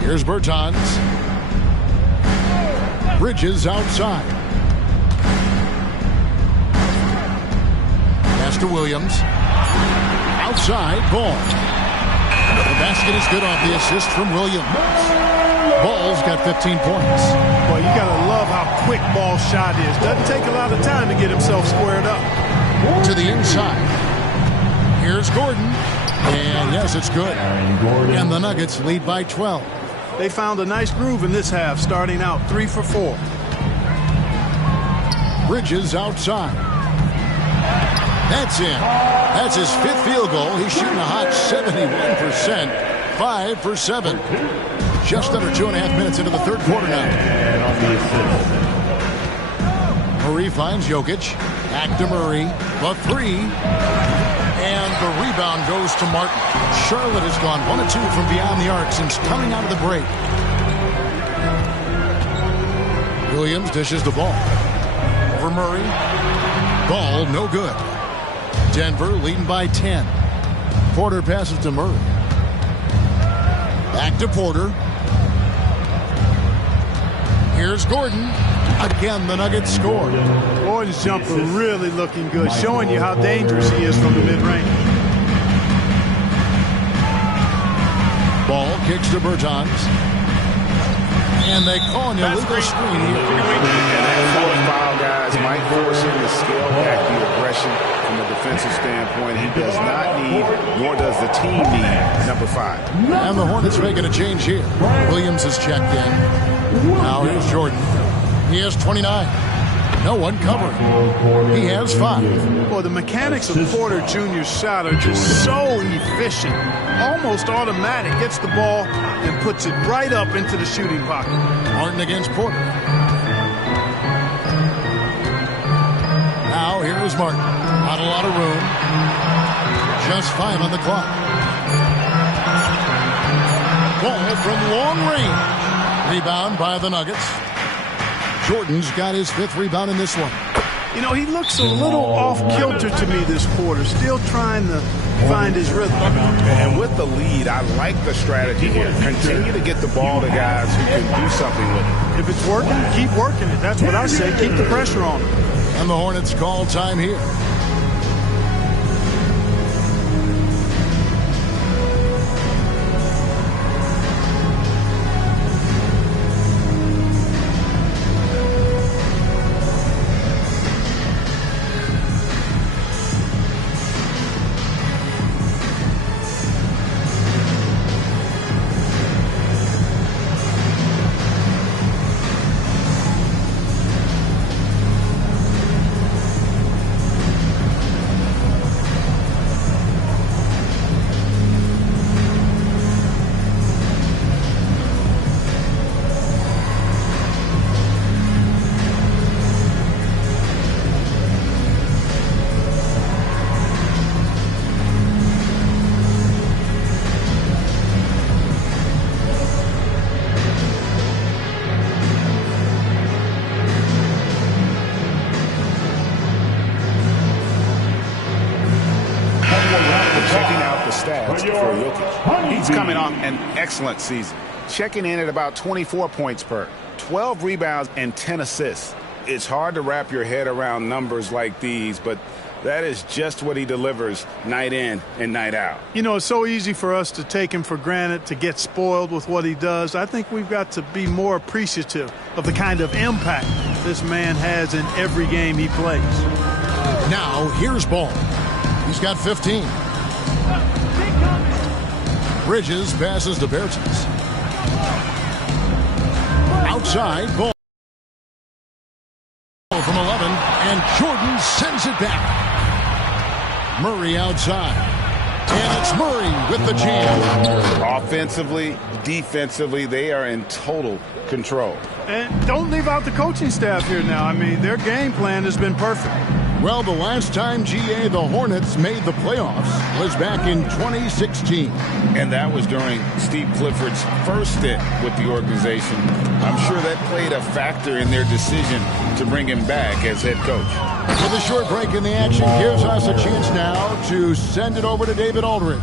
Here's Bertans. Bridges outside. Pass to Williams. Outside, Ball. The basket is good off the assist from Williams. Ball's got 15 points. Well, you got to love how quick Ball's shot is. Doesn't take a lot of time to get himself squared up. To the inside. Here's Gordon. And yes, it's good. And the Nuggets lead by 12. They found a nice groove in this half, starting out 3 for 4. Bridges outside. That's in. That's his 5th field goal. He's shooting a hot 71%. 5 for 7. Just under 2.5 minutes into the third quarter now. Murray finds Jokic. Back to Murray. The 3. And the rebound goes to Martin. Charlotte has gone 1 of 2 from beyond the arc since coming out of the break. Williams dishes the ball. Over Murray. Ball no good. Denver leading by 10. Porter passes to Murray. Back to Porter. Here's Gordon. Again, the Nuggets score. Gordon's jumper really looking good, showing you how dangerous he is from the mid-range. Ball kicks to Bertans. And they call an illegal screen here. And that fourth foul, guys, might force him to scale back the aggression from a defensive standpoint. He does not need, nor does the team need, number 5. And the Hornets making a change here. Williams has checked in. Now here's Jordan. He has 29. No one covering. He has 5. Well, the mechanics of Porter Jr.'s shot are just so efficient. Almost automatic. Gets the ball and puts it right up into the shooting pocket. Martin against Porter. Now here is Martin. Not a lot of room. Just 5 on the clock. Ball from long range. Rebound by the Nuggets. Jordan's got his 5th rebound in this one. You know, he looks a little off-kilter to me this quarter. Still trying to find his rhythm. And with the lead, I like the strategy here. Continue to get the ball to guys who can do something with it. If it's working, keep working it. That's what I say. Keep the pressure on him. And the Hornets call time here. stats for Jokic. He's coming off an excellent season, checking in at about 24 points per, 12 rebounds, and 10 assists. It's hard to wrap your head around numbers like these, but that is just what he delivers night in and night out. You know, it's so easy for us to take him for granted, to get spoiled with what he does. I think we've got to be more appreciative of the kind of impact this man has in every game he plays. Now, here's Ball. He's got 15. Bridges passes to Bertens. Outside, Ball from 11, and Jordan sends it back. Murray outside. And it's Murray with the jam. Offensively, defensively, they are in total control. And don't leave out the coaching staff here now. I mean, their game plan has been perfect. Well, the last time, GA, the Hornets made the playoffs was back in 2016. And that was during Steve Clifford's first stint with the organization. I'm sure that played a factor in their decision to bring him back as head coach. With a short break in the action gives us a chance now to send it over to David Aldridge.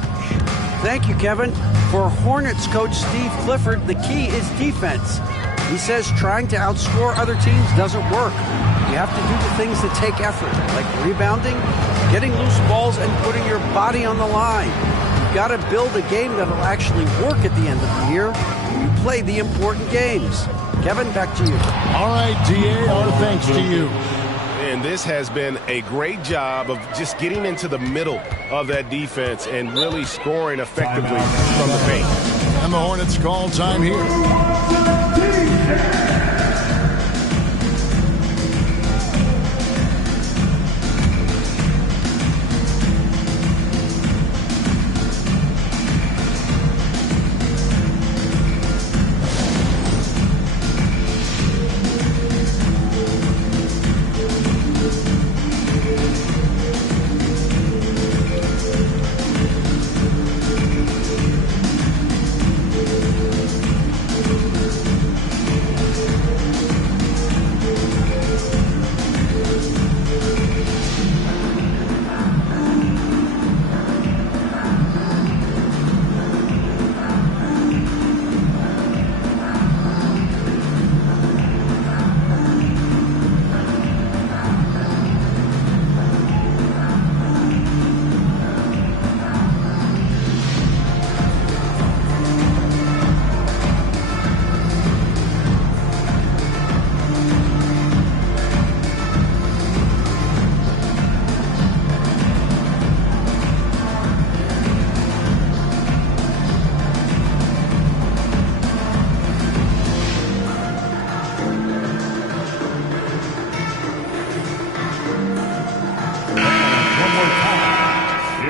Thank you, Kevin. For Hornets coach Steve Clifford, the key is defense. He says trying to outscore other teams doesn't work. You have to do the things that take effort, like rebounding, getting loose balls, and putting your body on the line. You've got to build a game that'll actually work at the end of the year when you play the important games. Kevin, back to you. All right, DA, our thanks to you. And this has been a great job of just getting into the middle of that defense and really scoring effectively from the paint. And the Hornets call time here.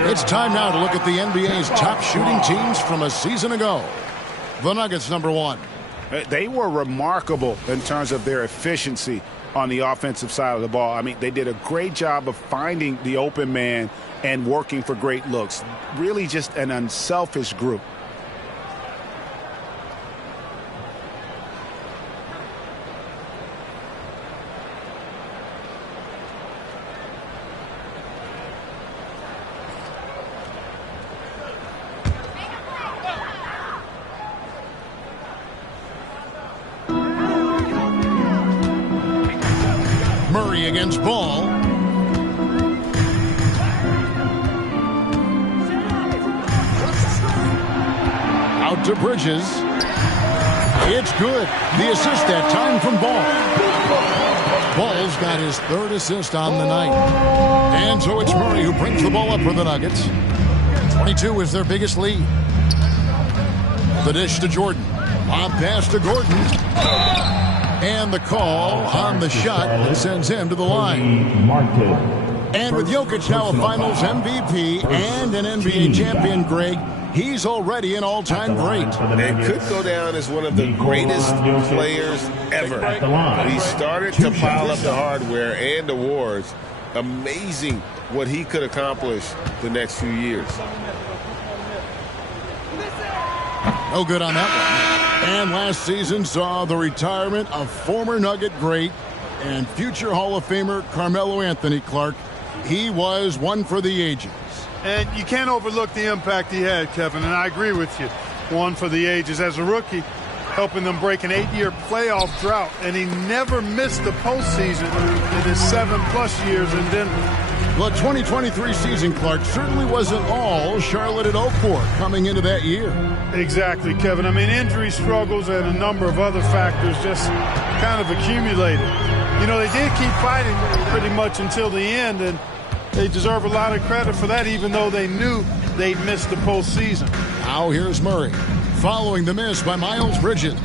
It's time now to look at the NBA's top shooting teams from a season ago. The Nuggets, number one. They were remarkable in terms of their efficiency on the offensive side of the ball. I mean, they did a great job of finding the open man and working for great looks. Really just an unselfish group. Murray against Ball. Out to Bridges. It's good. The assist that time from Ball. Ball's got his third assist on the night. And so it's Murray who brings the ball up for the Nuggets. 22 is their biggest lead. The dish to Jordan. Lob pass to Gordon. And the call on the shot that sends him to the line. And with Jokic now a Finals MVP and an NBA champion, Greg, he's already an all-time great. And could go down as one of the greatest players ever. He started to pile up the hardware and awards. Amazing what he could accomplish the next few years. No good on that one. And last season saw the retirement of former Nugget great and future Hall of Famer Carmelo Anthony Clark. He was one for the ages. And you can't overlook the impact he had, Kevin, and I agree with you. One for the ages. As a rookie, helping them break an 8-year playoff drought, and he never missed the postseason in his 7+ years in Denver. The 2023 season, Clark, certainly wasn't all Charlotte and Oakport coming into that year. Exactly, Kevin. I mean, injury struggles and a number of other factors just kind of accumulated. You know, they did keep fighting pretty much until the end, and they deserve a lot of credit for that, even though they knew they'd missed the postseason. Now here's Murray, following the miss by Miles Bridges.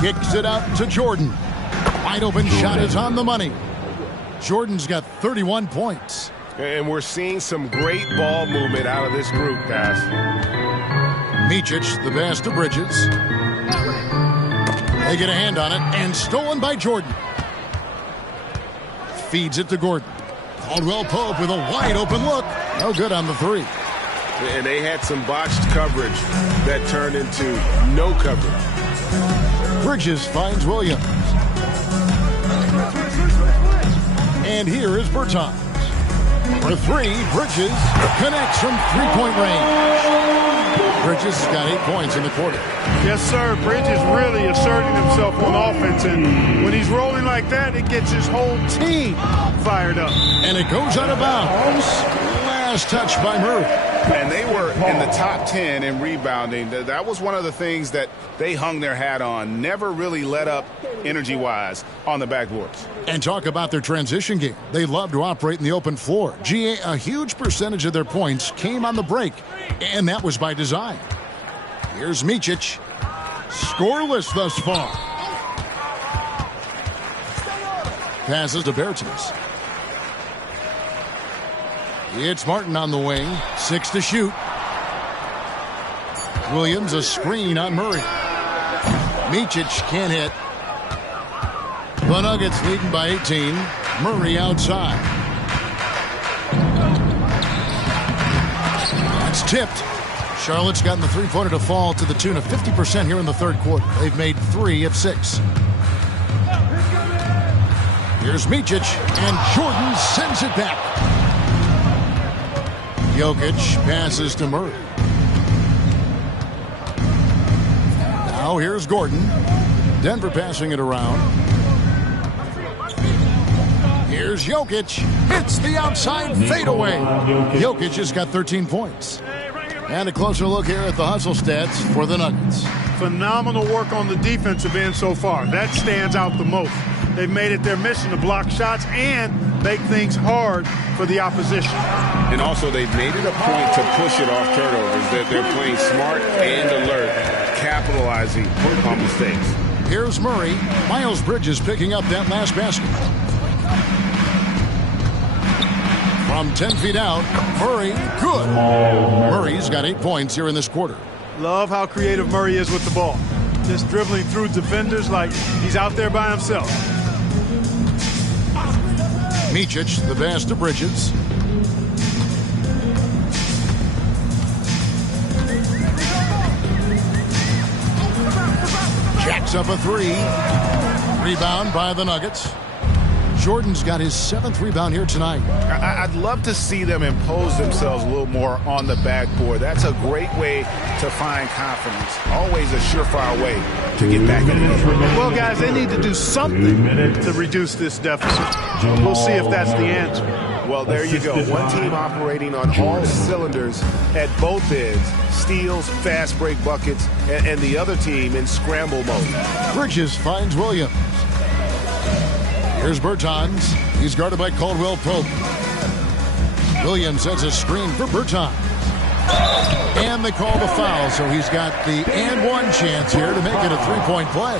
Kicks it out to Jordan. Wide open shot is on the money. Jordan's got 31 points. And we're seeing some great ball movement out of this group, guys. Micic, the pass to Bridges. They get a hand on it, and stolen by Jordan. Feeds it to Gordon. Caldwell Pope with a wide open look. No good on the three. And they had some botched coverage that turned into no coverage. Bridges finds Williams. And here is Bertans. For three, Bridges connects from three-point range. Bridges has got 8 points in the quarter. Yes, sir. Bridges really asserting himself on offense, and when he's rolling like that, it gets his whole team fired up. And it goes out of bounds. Last touch by Murray. And they were in the top 10 in rebounding. That was one of the things that they hung their hat on. Never really let up energy-wise on the backboards. And talk about their transition game. They love to operate in the open floor. A huge percentage of their points came on the break, and that was by design. Here's Micic. Scoreless thus far. Passes to Bertans. It's Martin on the wing. 6 to shoot. Williams a screen on Murray. Micic can't hit. The Nuggets leading by 18. Murray outside. That's tipped. Charlotte's gotten the three-pointer to fall to the tune of 50% here in the third quarter. They've made 3 of 6. Here's Micic, and Jordan sends it back. Jokic passes to Murray. Now here's Gordon. Denver passing it around. Here's Jokic. Hits the outside fadeaway. Jokic has got 13 points. And a closer look here at the hustle stats for the Nuggets. Phenomenal work on the defensive end so far. That stands out the most. They've made it their mission to block shots and make things hard for the opposition. And also, they've made it a point to push it off turnovers. They're playing smart and alert, capitalizing on mistakes. Here's Murray. Miles Bridges picking up that last basket. From 10 feet out, Murray, good. Murray's got 8 points here in this quarter. Love how creative Murray is with the ball. Just dribbling through defenders like he's out there by himself. Micic, the pass to Bridges. Jacks up a 3. Rebound by the Nuggets. Jordan's got his 7th rebound here tonight. I'd love to see them impose themselves a little more on the backboard. That's a great way to find confidence. Always a surefire way to get back in the game. Well, guys, they need to do something to reduce this deficit. We'll see if that's the answer. Well, there you go. One team operating on all cylinders at both ends. Steals, fast break buckets, and the other team in scramble mode. Bridges finds Williams. Here's Bertans. He's guarded by Caldwell Pope. Williams sets a screen for Bertans. And they call the foul, so he's got the and one chance here to make it a three-point play.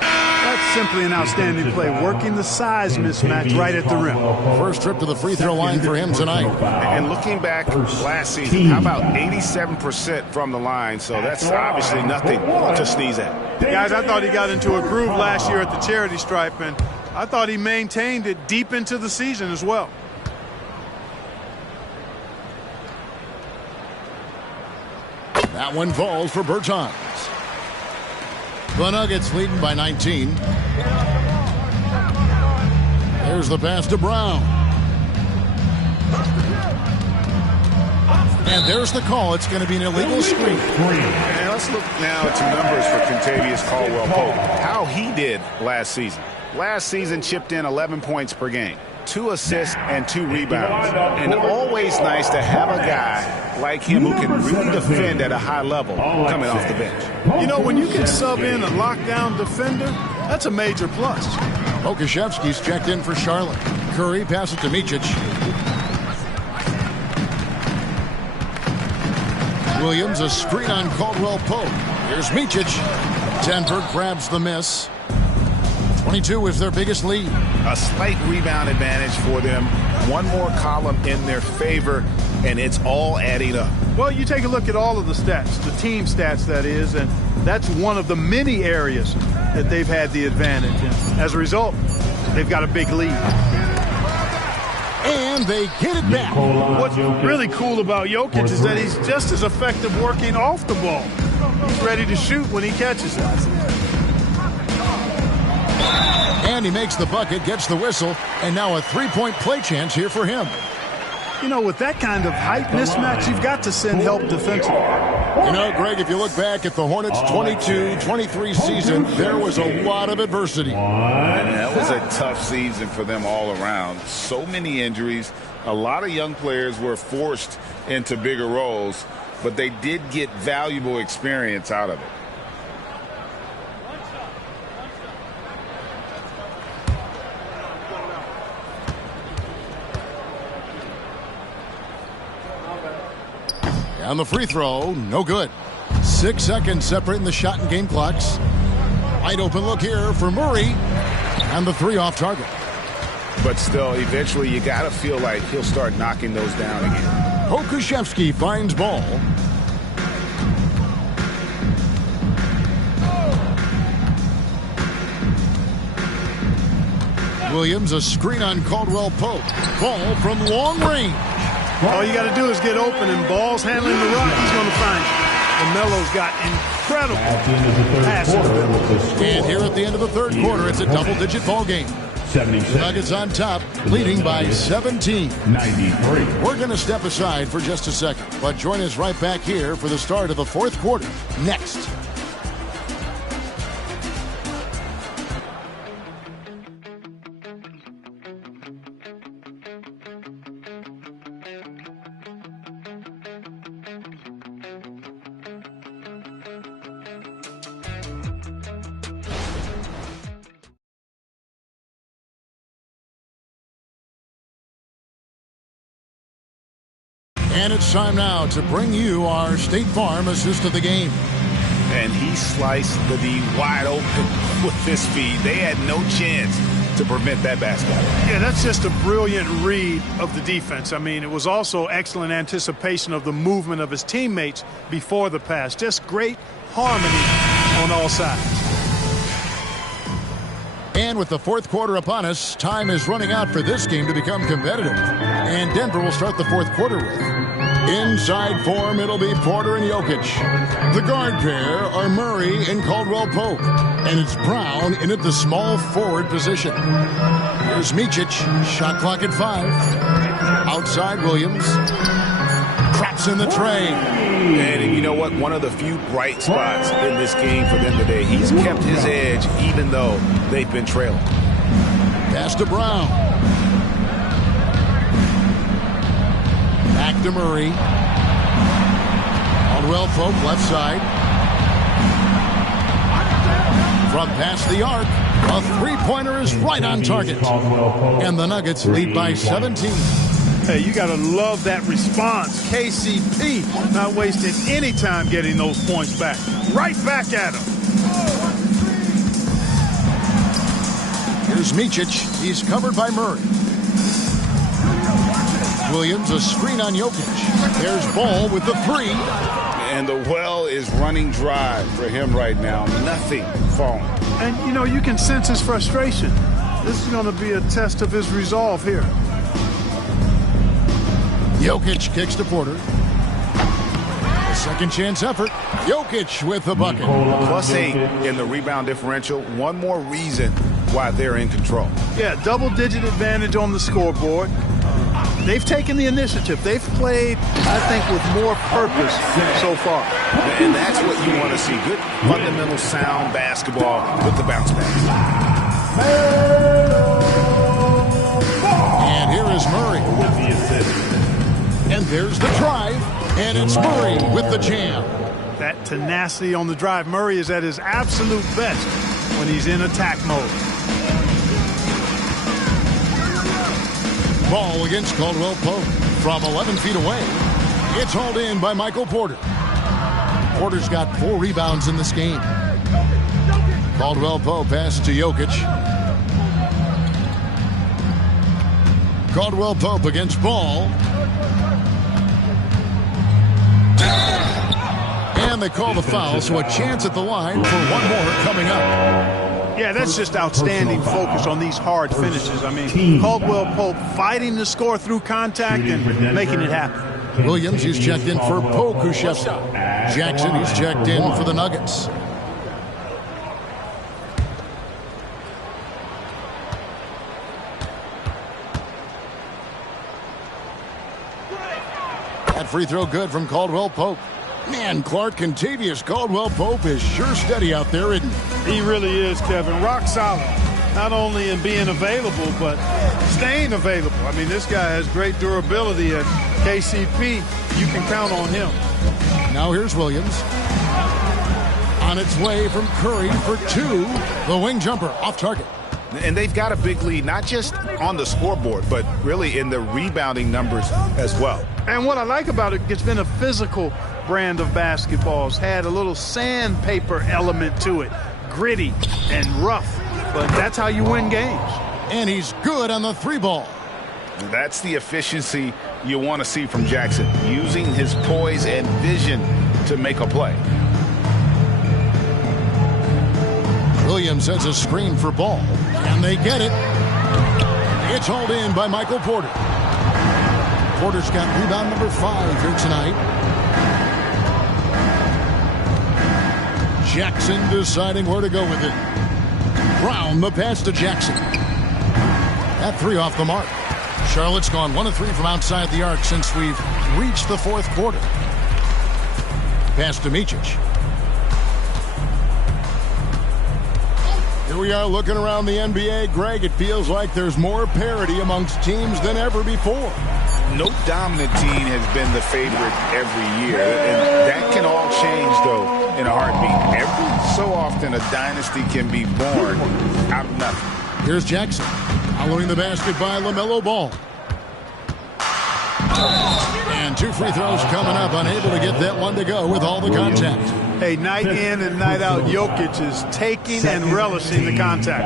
That's simply an outstanding play, working the size mismatch right at the rim. First trip to the free throw line for him tonight. And looking back last season, how about 87% from the line? So that's obviously nothing to sneeze at. Guys, I thought he got into a groove last year at the charity stripe, and I thought he maintained it deep into the season as well. That one falls for Bertans. The Nuggets leading by 19. There's the pass to Brown. And there's the call. It's going to be an illegal screen. And let's look now at some numbers for Kentavious Caldwell-Pope. How he did last season. Last season chipped in 11 points per game, 2 assists and 2 rebounds. And always nice to have a guy like him who can really defend at a high level coming off the bench. You know, when you can sub in a lockdown defender, that's a major plus. Okashevsky's checked in for Charlotte. Curry passes it to Micic. Williams, a screen on Caldwell-Pope. Here's Micic. Denver grabs the miss. 22 is their biggest lead. A slight rebound advantage for them. One more column in their favor, and it's all adding up. Well, you take a look at all of the stats, the team stats, that is, and that's one of the many areas that they've had the advantage. And as a result, they've got a big lead. And they get it back. What's really cool about Jokic is that he's just as effective working off the ball. He's ready to shoot when he catches it. And he makes the bucket, gets the whistle, and now a three-point play chance here for him. You know, with that kind of height mismatch, you've got to send help defensively. You know, Greg, if you look back at the Hornets' 22-23 season, there was a lot of adversity. And that was a tough season for them all around. So many injuries. A lot of young players were forced into bigger roles, but they did get valuable experience out of it. On the free throw, no good. 6 seconds separating the shot and game clocks. Wide open look here for Murray. And the 3 off target. But still, eventually you got to feel like he'll start knocking those down again. Okashevsky finds ball. Williams, a screen on Caldwell-Pope. Ball from long range. All you got to do is get open, and Ball's handling the rock. He's going to find it. And Melo's got incredible passing ability. And here at the end of the third quarter, it's a double-digit ball game. Nuggets on top, leading by 17. 93. We're going to step aside for just a second, but join us right back here for the start of the fourth quarter next. And it's time now to bring you our State Farm assist of the game. And he sliced the D wide open with this feed. They had no chance to prevent that basket. Yeah, that's just a brilliant read of the defense. I mean, it was also excellent anticipation of the movement of his teammates before the pass. Just great harmony on all sides. And with the fourth quarter upon us, time is running out for this game to become competitive. And Denver will start the fourth quarter with. Inside form, it'll be Porter and Jokic. The guard pair are Murray and Caldwell-Pope. And it's Brown in at the small forward position. Here's Micic, shot clock at 5. Outside Williams. Craps in the tray. And you know what? One of the few bright spots in this game for them today. He's kept his edge even though they've been trailing. Pass to Brown. Back to Murray. Caldwell-Pope left side. From past the arc, a three-pointer is right on target. And the Nuggets lead by 17. Hey, you got to love that response. KCP not wasting any time getting those points back. Right back at him. Here's Micic. He's covered by Murray. Williams, a screen on Jokic. There's Ball with the 3. And the well is running dry for him right now. Nothing falling. And, you know, you can sense his frustration. This is going to be a test of his resolve here. Jokic kicks to Porter. A second chance effort. Jokic with the bucket. +8 in the rebound differential. One more reason why they're in control. Yeah, double-digit advantage on the scoreboard. they've taken the initiative. They've played, I think, with more purpose so far. And that's what you want to see. Good, fundamental, sound basketball with the bounce back. And here is Murray. And there's the drive. And it's Murray with the jam. That tenacity on the drive. Murray is at his absolute best when he's in attack mode. Ball against Caldwell Pope from 11 feet away. It's hauled in by Michael Porter. Porter's got 4 rebounds in this game. Caldwell Pope passes to Jokic. Caldwell Pope against Ball. And they call the foul, so a chance at the line for one more coming up. Yeah, that's just outstanding focus on these hard finishes. I mean, Caldwell Pope fighting the score through contact and making it happen. Williams, he's checked in for Pokusevski. Jackson, he's checked in for the Nuggets. That free throw good from Caldwell Pope. Man, Clark Contavious Caldwell Pope is sure steady out there, isn't he? He really is, Kevin. Rock solid. Not only in being available, but staying available. I mean, this guy has great durability at KCP. You can count on him. Now here's Williams. On its way from Curry for 2. The wing jumper off target. And they've got a big lead, not just on the scoreboard, but really in the rebounding numbers as well. And what I like about it, it's been a physical brand of basketball. It's had a little sandpaper element to it. Gritty and rough. But that's how you win games. And he's good on the 3-ball. That's the efficiency you want to see from Jackson, using his poise and vision to make a play. Williams has a screen for Ball, and they get it. It's hauled in by Michael Porter. Porter's got rebound number 5 here tonight. Jackson deciding where to go with it. Brown, the pass to Jackson. That 3 off the mark. Charlotte's gone 1 of 3 from outside the arc since we've reached the 4th quarter. Pass to Micic. Here we are looking around the NBA. Greg, it feels like there's more parity amongst teams than ever before. No dominant team has been the favorite every year. And that can all change, though, in a heartbeat. Every so often, a dynasty can be born out of nothing. Here's Jackson. Following the basket by LaMelo Ball. And 2 free throws coming up. Unable to get that one to go with all the contact. Hey, night in and night out, Jokic is taking and relishing the contact.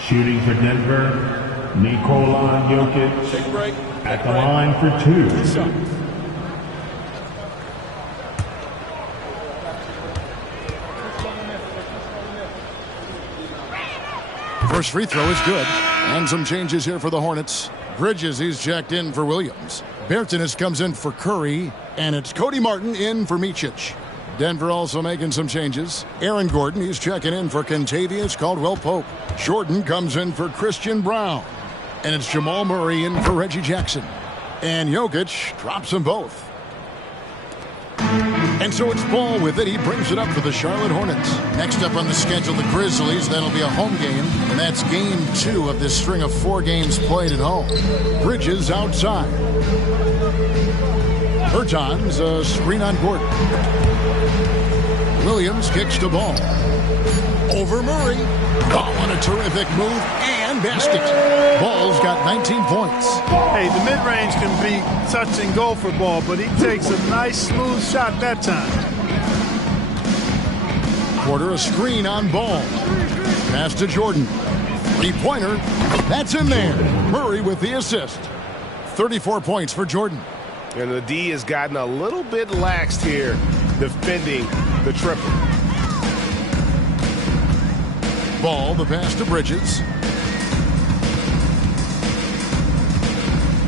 Shooting for Denver, Nikola Jokic at the line for 2. First free throw is good. And some changes here for the Hornets. Bridges, he's checked in for Williams. Bertanis comes in for Curry. And it's Cody Martin in for Micic. Denver also making some changes. Aaron Gordon, he's checking in for Contavious Caldwell Pope. Jordan comes in for Christian Brown. And it's Jamal Murray in for Reggie Jackson. And Jokic drops them both. And so it's Ball with it. He brings it up for the Charlotte Hornets. Next up on the schedule, the Grizzlies. That'll be a home game. And that's game 2 of this string of 4 games played at home. Bridges outside. Bertans, a screen on Gordon. Williams kicks the ball. Over Murray. Oh, what a terrific move. And basket. Ball's got 19 points. Hey, the mid-range can be touch and go for Ball, but he takes a nice, smooth shot that time. Porter, a screen on Ball. Pass to Jordan. 3-pointer. That's in there. Murray with the assist. 34 points for Jordan. And the D has gotten a little bit laxed here defending the triple. Ball, the pass to Bridges.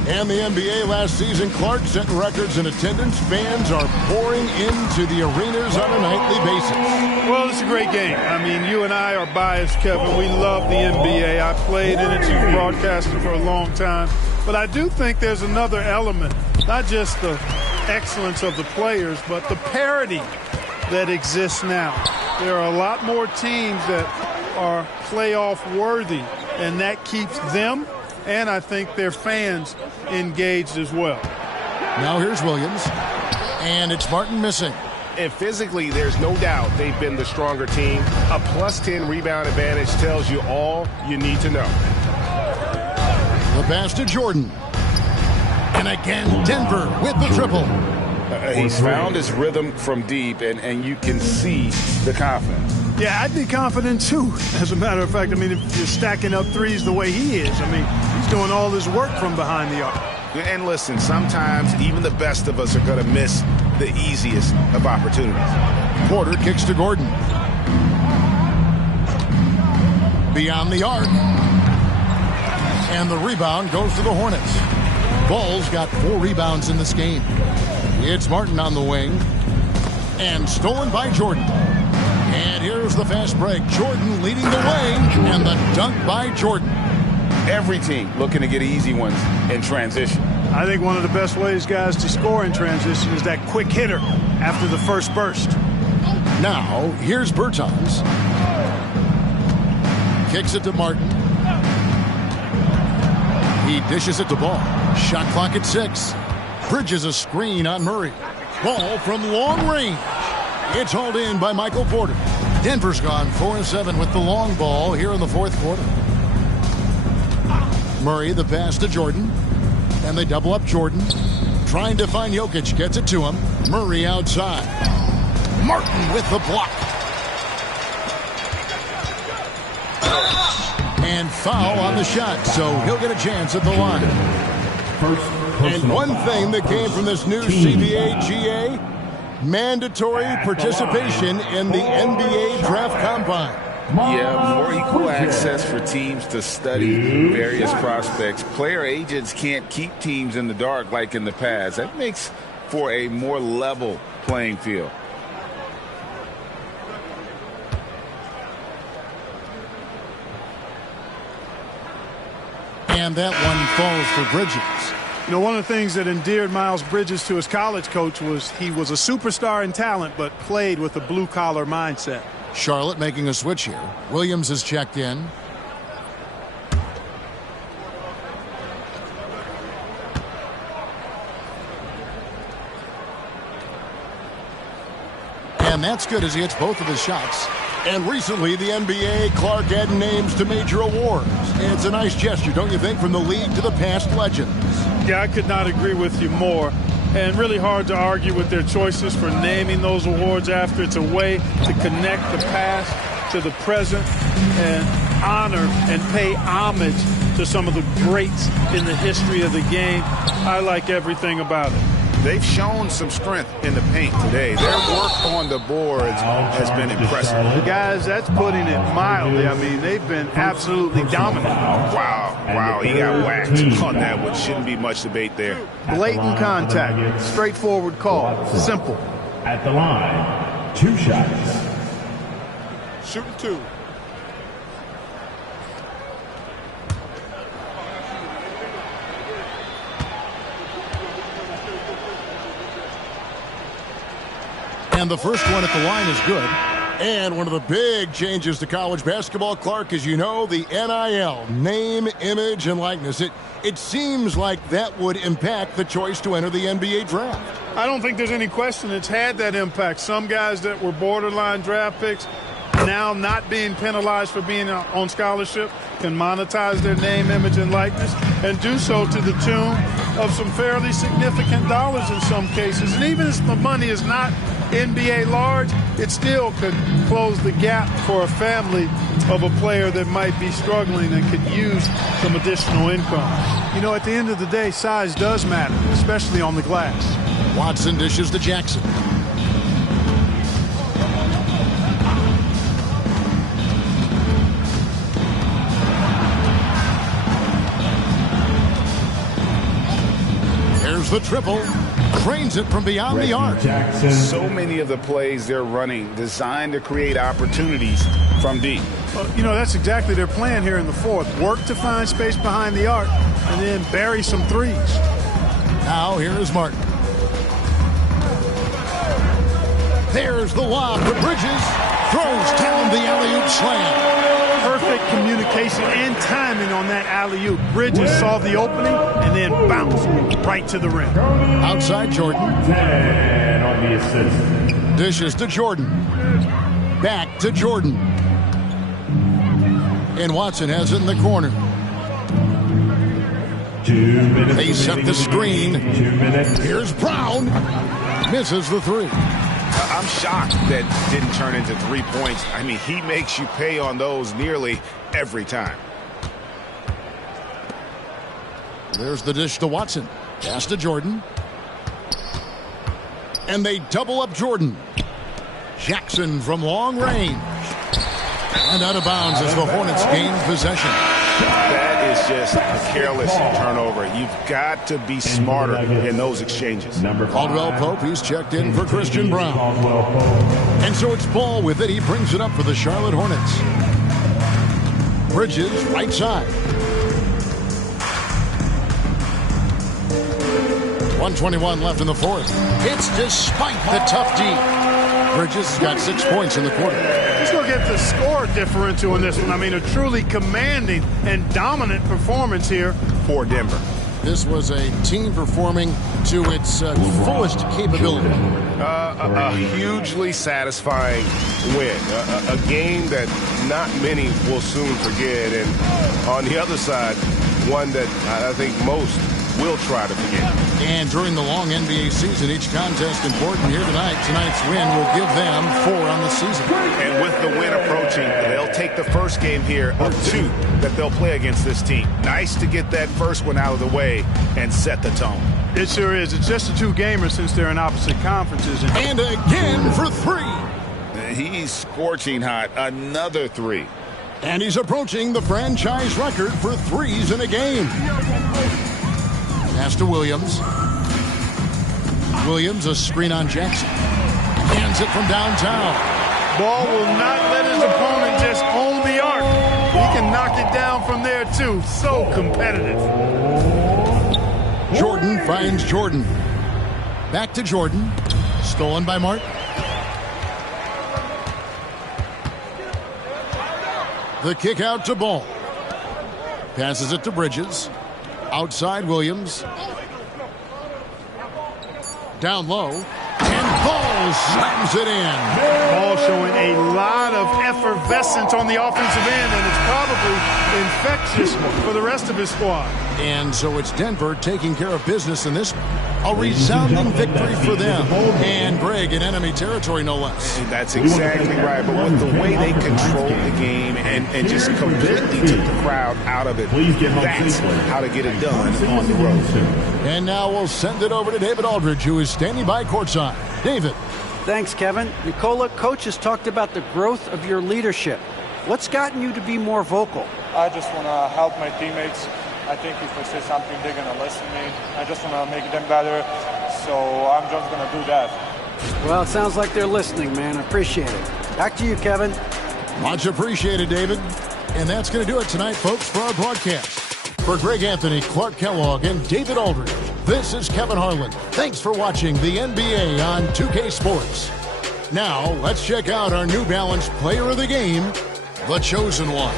And the NBA last season, Clark setting records in attendance. Fans are pouring into the arenas on a nightly basis. Well, it's a great game. I mean, you and I are biased, Kevin. We love the NBA. I played in it, you've broadcasted for a long time. But I do think there's another element, not just the excellence of the players, but the parity that exists now. There are a lot more teams that are playoff worthy, and that keeps them and I think their fans engaged as well. Now here's Williams, and it's Martin missing. And physically, there's no doubt they've been the stronger team. A +10 rebound advantage tells you all you need to know. The pass to Jordan. And again, Denver with the triple. He's found his rhythm from deep, and you can see the confidence. Yeah, I'd be confident, too. As a matter of fact, I mean, if you're stacking up threes the way he is, I mean, he's doing all this work from behind the arc. And listen, sometimes even the best of us are going to miss the easiest of opportunities. Porter kicks to Gordon. Beyond the arc. And the rebound goes to the Hornets. Ball's got 4 rebounds in this game. It's Martin on the wing. And stolen by Jordan. And here's the fast break. Jordan leading the way. And the dunk by Jordan. Every team looking to get easy ones in transition. I think one of the best ways, guys, to score in transition is that quick hitter after the first burst. Now, here's Bertans. Kicks it to Martin. He dishes it to Ball. Shot clock at 6. Bridges a screen on Murray. Ball from long range. It's hauled in by Michael Porter. Denver's gone 4-7 with the long ball here in the fourth quarter. Murray, the pass to Jordan. And they double up Jordan. Trying to find Jokic. Gets it to him. Murray outside. Martin with the block. And foul on the shot, so he'll get a chance at the line. And one thing that came from this new CBA GA, mandatory participation in the NBA Draft Combine. Yeah, more equal access for teams to study various prospects. Player agents can't keep teams in the dark like in the past. That makes for a more level playing field. And that one falls for Bridges. You know, one of the things that endeared Miles Bridges to his college coach was he was a superstar in talent, but played with a blue-collar mindset. Charlotte making a switch here. Williams is checked in. And that's good as he hits both of his shots. And recently, the NBA, Clark adding names to major awards. It's a nice gesture, don't you think, from the league to the past legends? Yeah, I could not agree with you more. And really hard to argue with their choices for naming those awards after. It's a way to connect the past to the present and honor and pay homage to some of the greats in the history of the game. I like everything about it. They've shown some strength in the paint today. Their work on the boards has been impressive. Guys, that's putting it mildly. I mean, they've been absolutely dominant. Wow, he got whacked on that one. Shouldn't be much debate there. Blatant contact, straightforward call, simple. At the line, 2 shots. Shooting 2. And the first one at the line is good. And one of the big changes to college basketball, Clark, as you know, the NIL, name, image, and likeness. It seems like that would impact the choice to enter the NBA draft. I don't think there's any question it's had that impact. Some guys that were borderline draft picks now not being penalized for being on scholarship can monetize their name, image, and likeness and do so to the tune of some fairly significant dollars in some cases. And even if the money is not NBA large, it still could close the gap for a family of a player that might be struggling and could use some additional income. You know, at the end of the day, size does matter, especially on the glass. Watson dishes to Jackson. There's the triple. Cranes it from beyond the arc. So many of the plays they're running designed to create opportunities from deep. That's exactly their plan here in the fourth. Work to find space behind the arc and then bury some threes. Now here is Martin. There's the lob for Bridges. Throws down the alley-oop slam. Perfect communication and timing on that alley-oop. Bridges saw the opening and then bounced right to the rim. Outside Jordan. 10 on the assist. Dishes to Jordan. Back to Jordan. And Watson has it in the corner. 2 minutes. They set the screen. 2 minutes. Here's Brown. Misses the three. I'm shocked that didn't turn into 3 points. I mean, he makes you pay on those nearly every time. There's the dish to Watson. Pass to Jordan. And they double up Jordan. Jackson from long range. And out of bounds as the Hornets gain possession. That is just a careless turnover. You've got to be smarter in those exchanges. Caldwell Pope, he's checked in for Christian Brown. And so it's Ball with it. He brings it up for the Charlotte Hornets. Bridges, right side. 1:21 left in the fourth. It's despite the tough D. Bridges has got 6 points in the quarter. Let's look at the score differential in this one. I mean, a truly commanding and dominant performance here for Denver. This was a team performing to its fullest capability. A hugely satisfying win. A game that not many will soon forget. And on the other side, one that I think most will try to forget. And during the long NBA season, each contest important here tonight. Tonight's win will give them 4 on the season. And with the win approaching, they'll take the first game here of 2 that they'll play against this team. Nice to get that first one out of the way and set the tone. It sure is. It's just a 2-gamer since they're in opposite conferences. And again for 3. He's scorching hot. Another 3. And he's approaching the franchise record for threes in a game. Pass to Williams. Williams, a screen on Jackson. Hands it from downtown. Ball will not let his opponent just own the arc. He can knock it down from there, too. So competitive. Jordan finds Jordan. Back to Jordan. Stolen by Martin. The kick out to Ball. Passes it to Bridges. Outside Williams. Down low. And Ball slams it in. Ball showing a lot of effervescence on the offensive end, and it's probably infectious for the rest of his squad. And so it's Denver taking care of business in this one. A resounding victory for them. And Greg in enemy territory, no less. That's exactly right. But with the way they controlled the game and just completely took the crowd out of it, that's how to get it done on the road. And now we'll send it over to David Aldridge, who is standing by courtside. David. Thanks, Kevin. Nicola, coach has talked about the growth of your leadership. What's gotten you to be more vocal? I just want to help my teammates. I think if I say something, they're going to listen to me. I just want to make them better, so I'm just going to do that. Well, it sounds like they're listening, man. I appreciate it. Back to you, Kevin. Much appreciated, David. And that's going to do it tonight, folks, for our broadcast. For Greg Anthony, Clark Kellogg, and David Aldridge, this is Kevin Harlan. Thanks for watching the NBA on 2K Sports. Now, let's check out our New Balance Player of the Game, the Chosen One.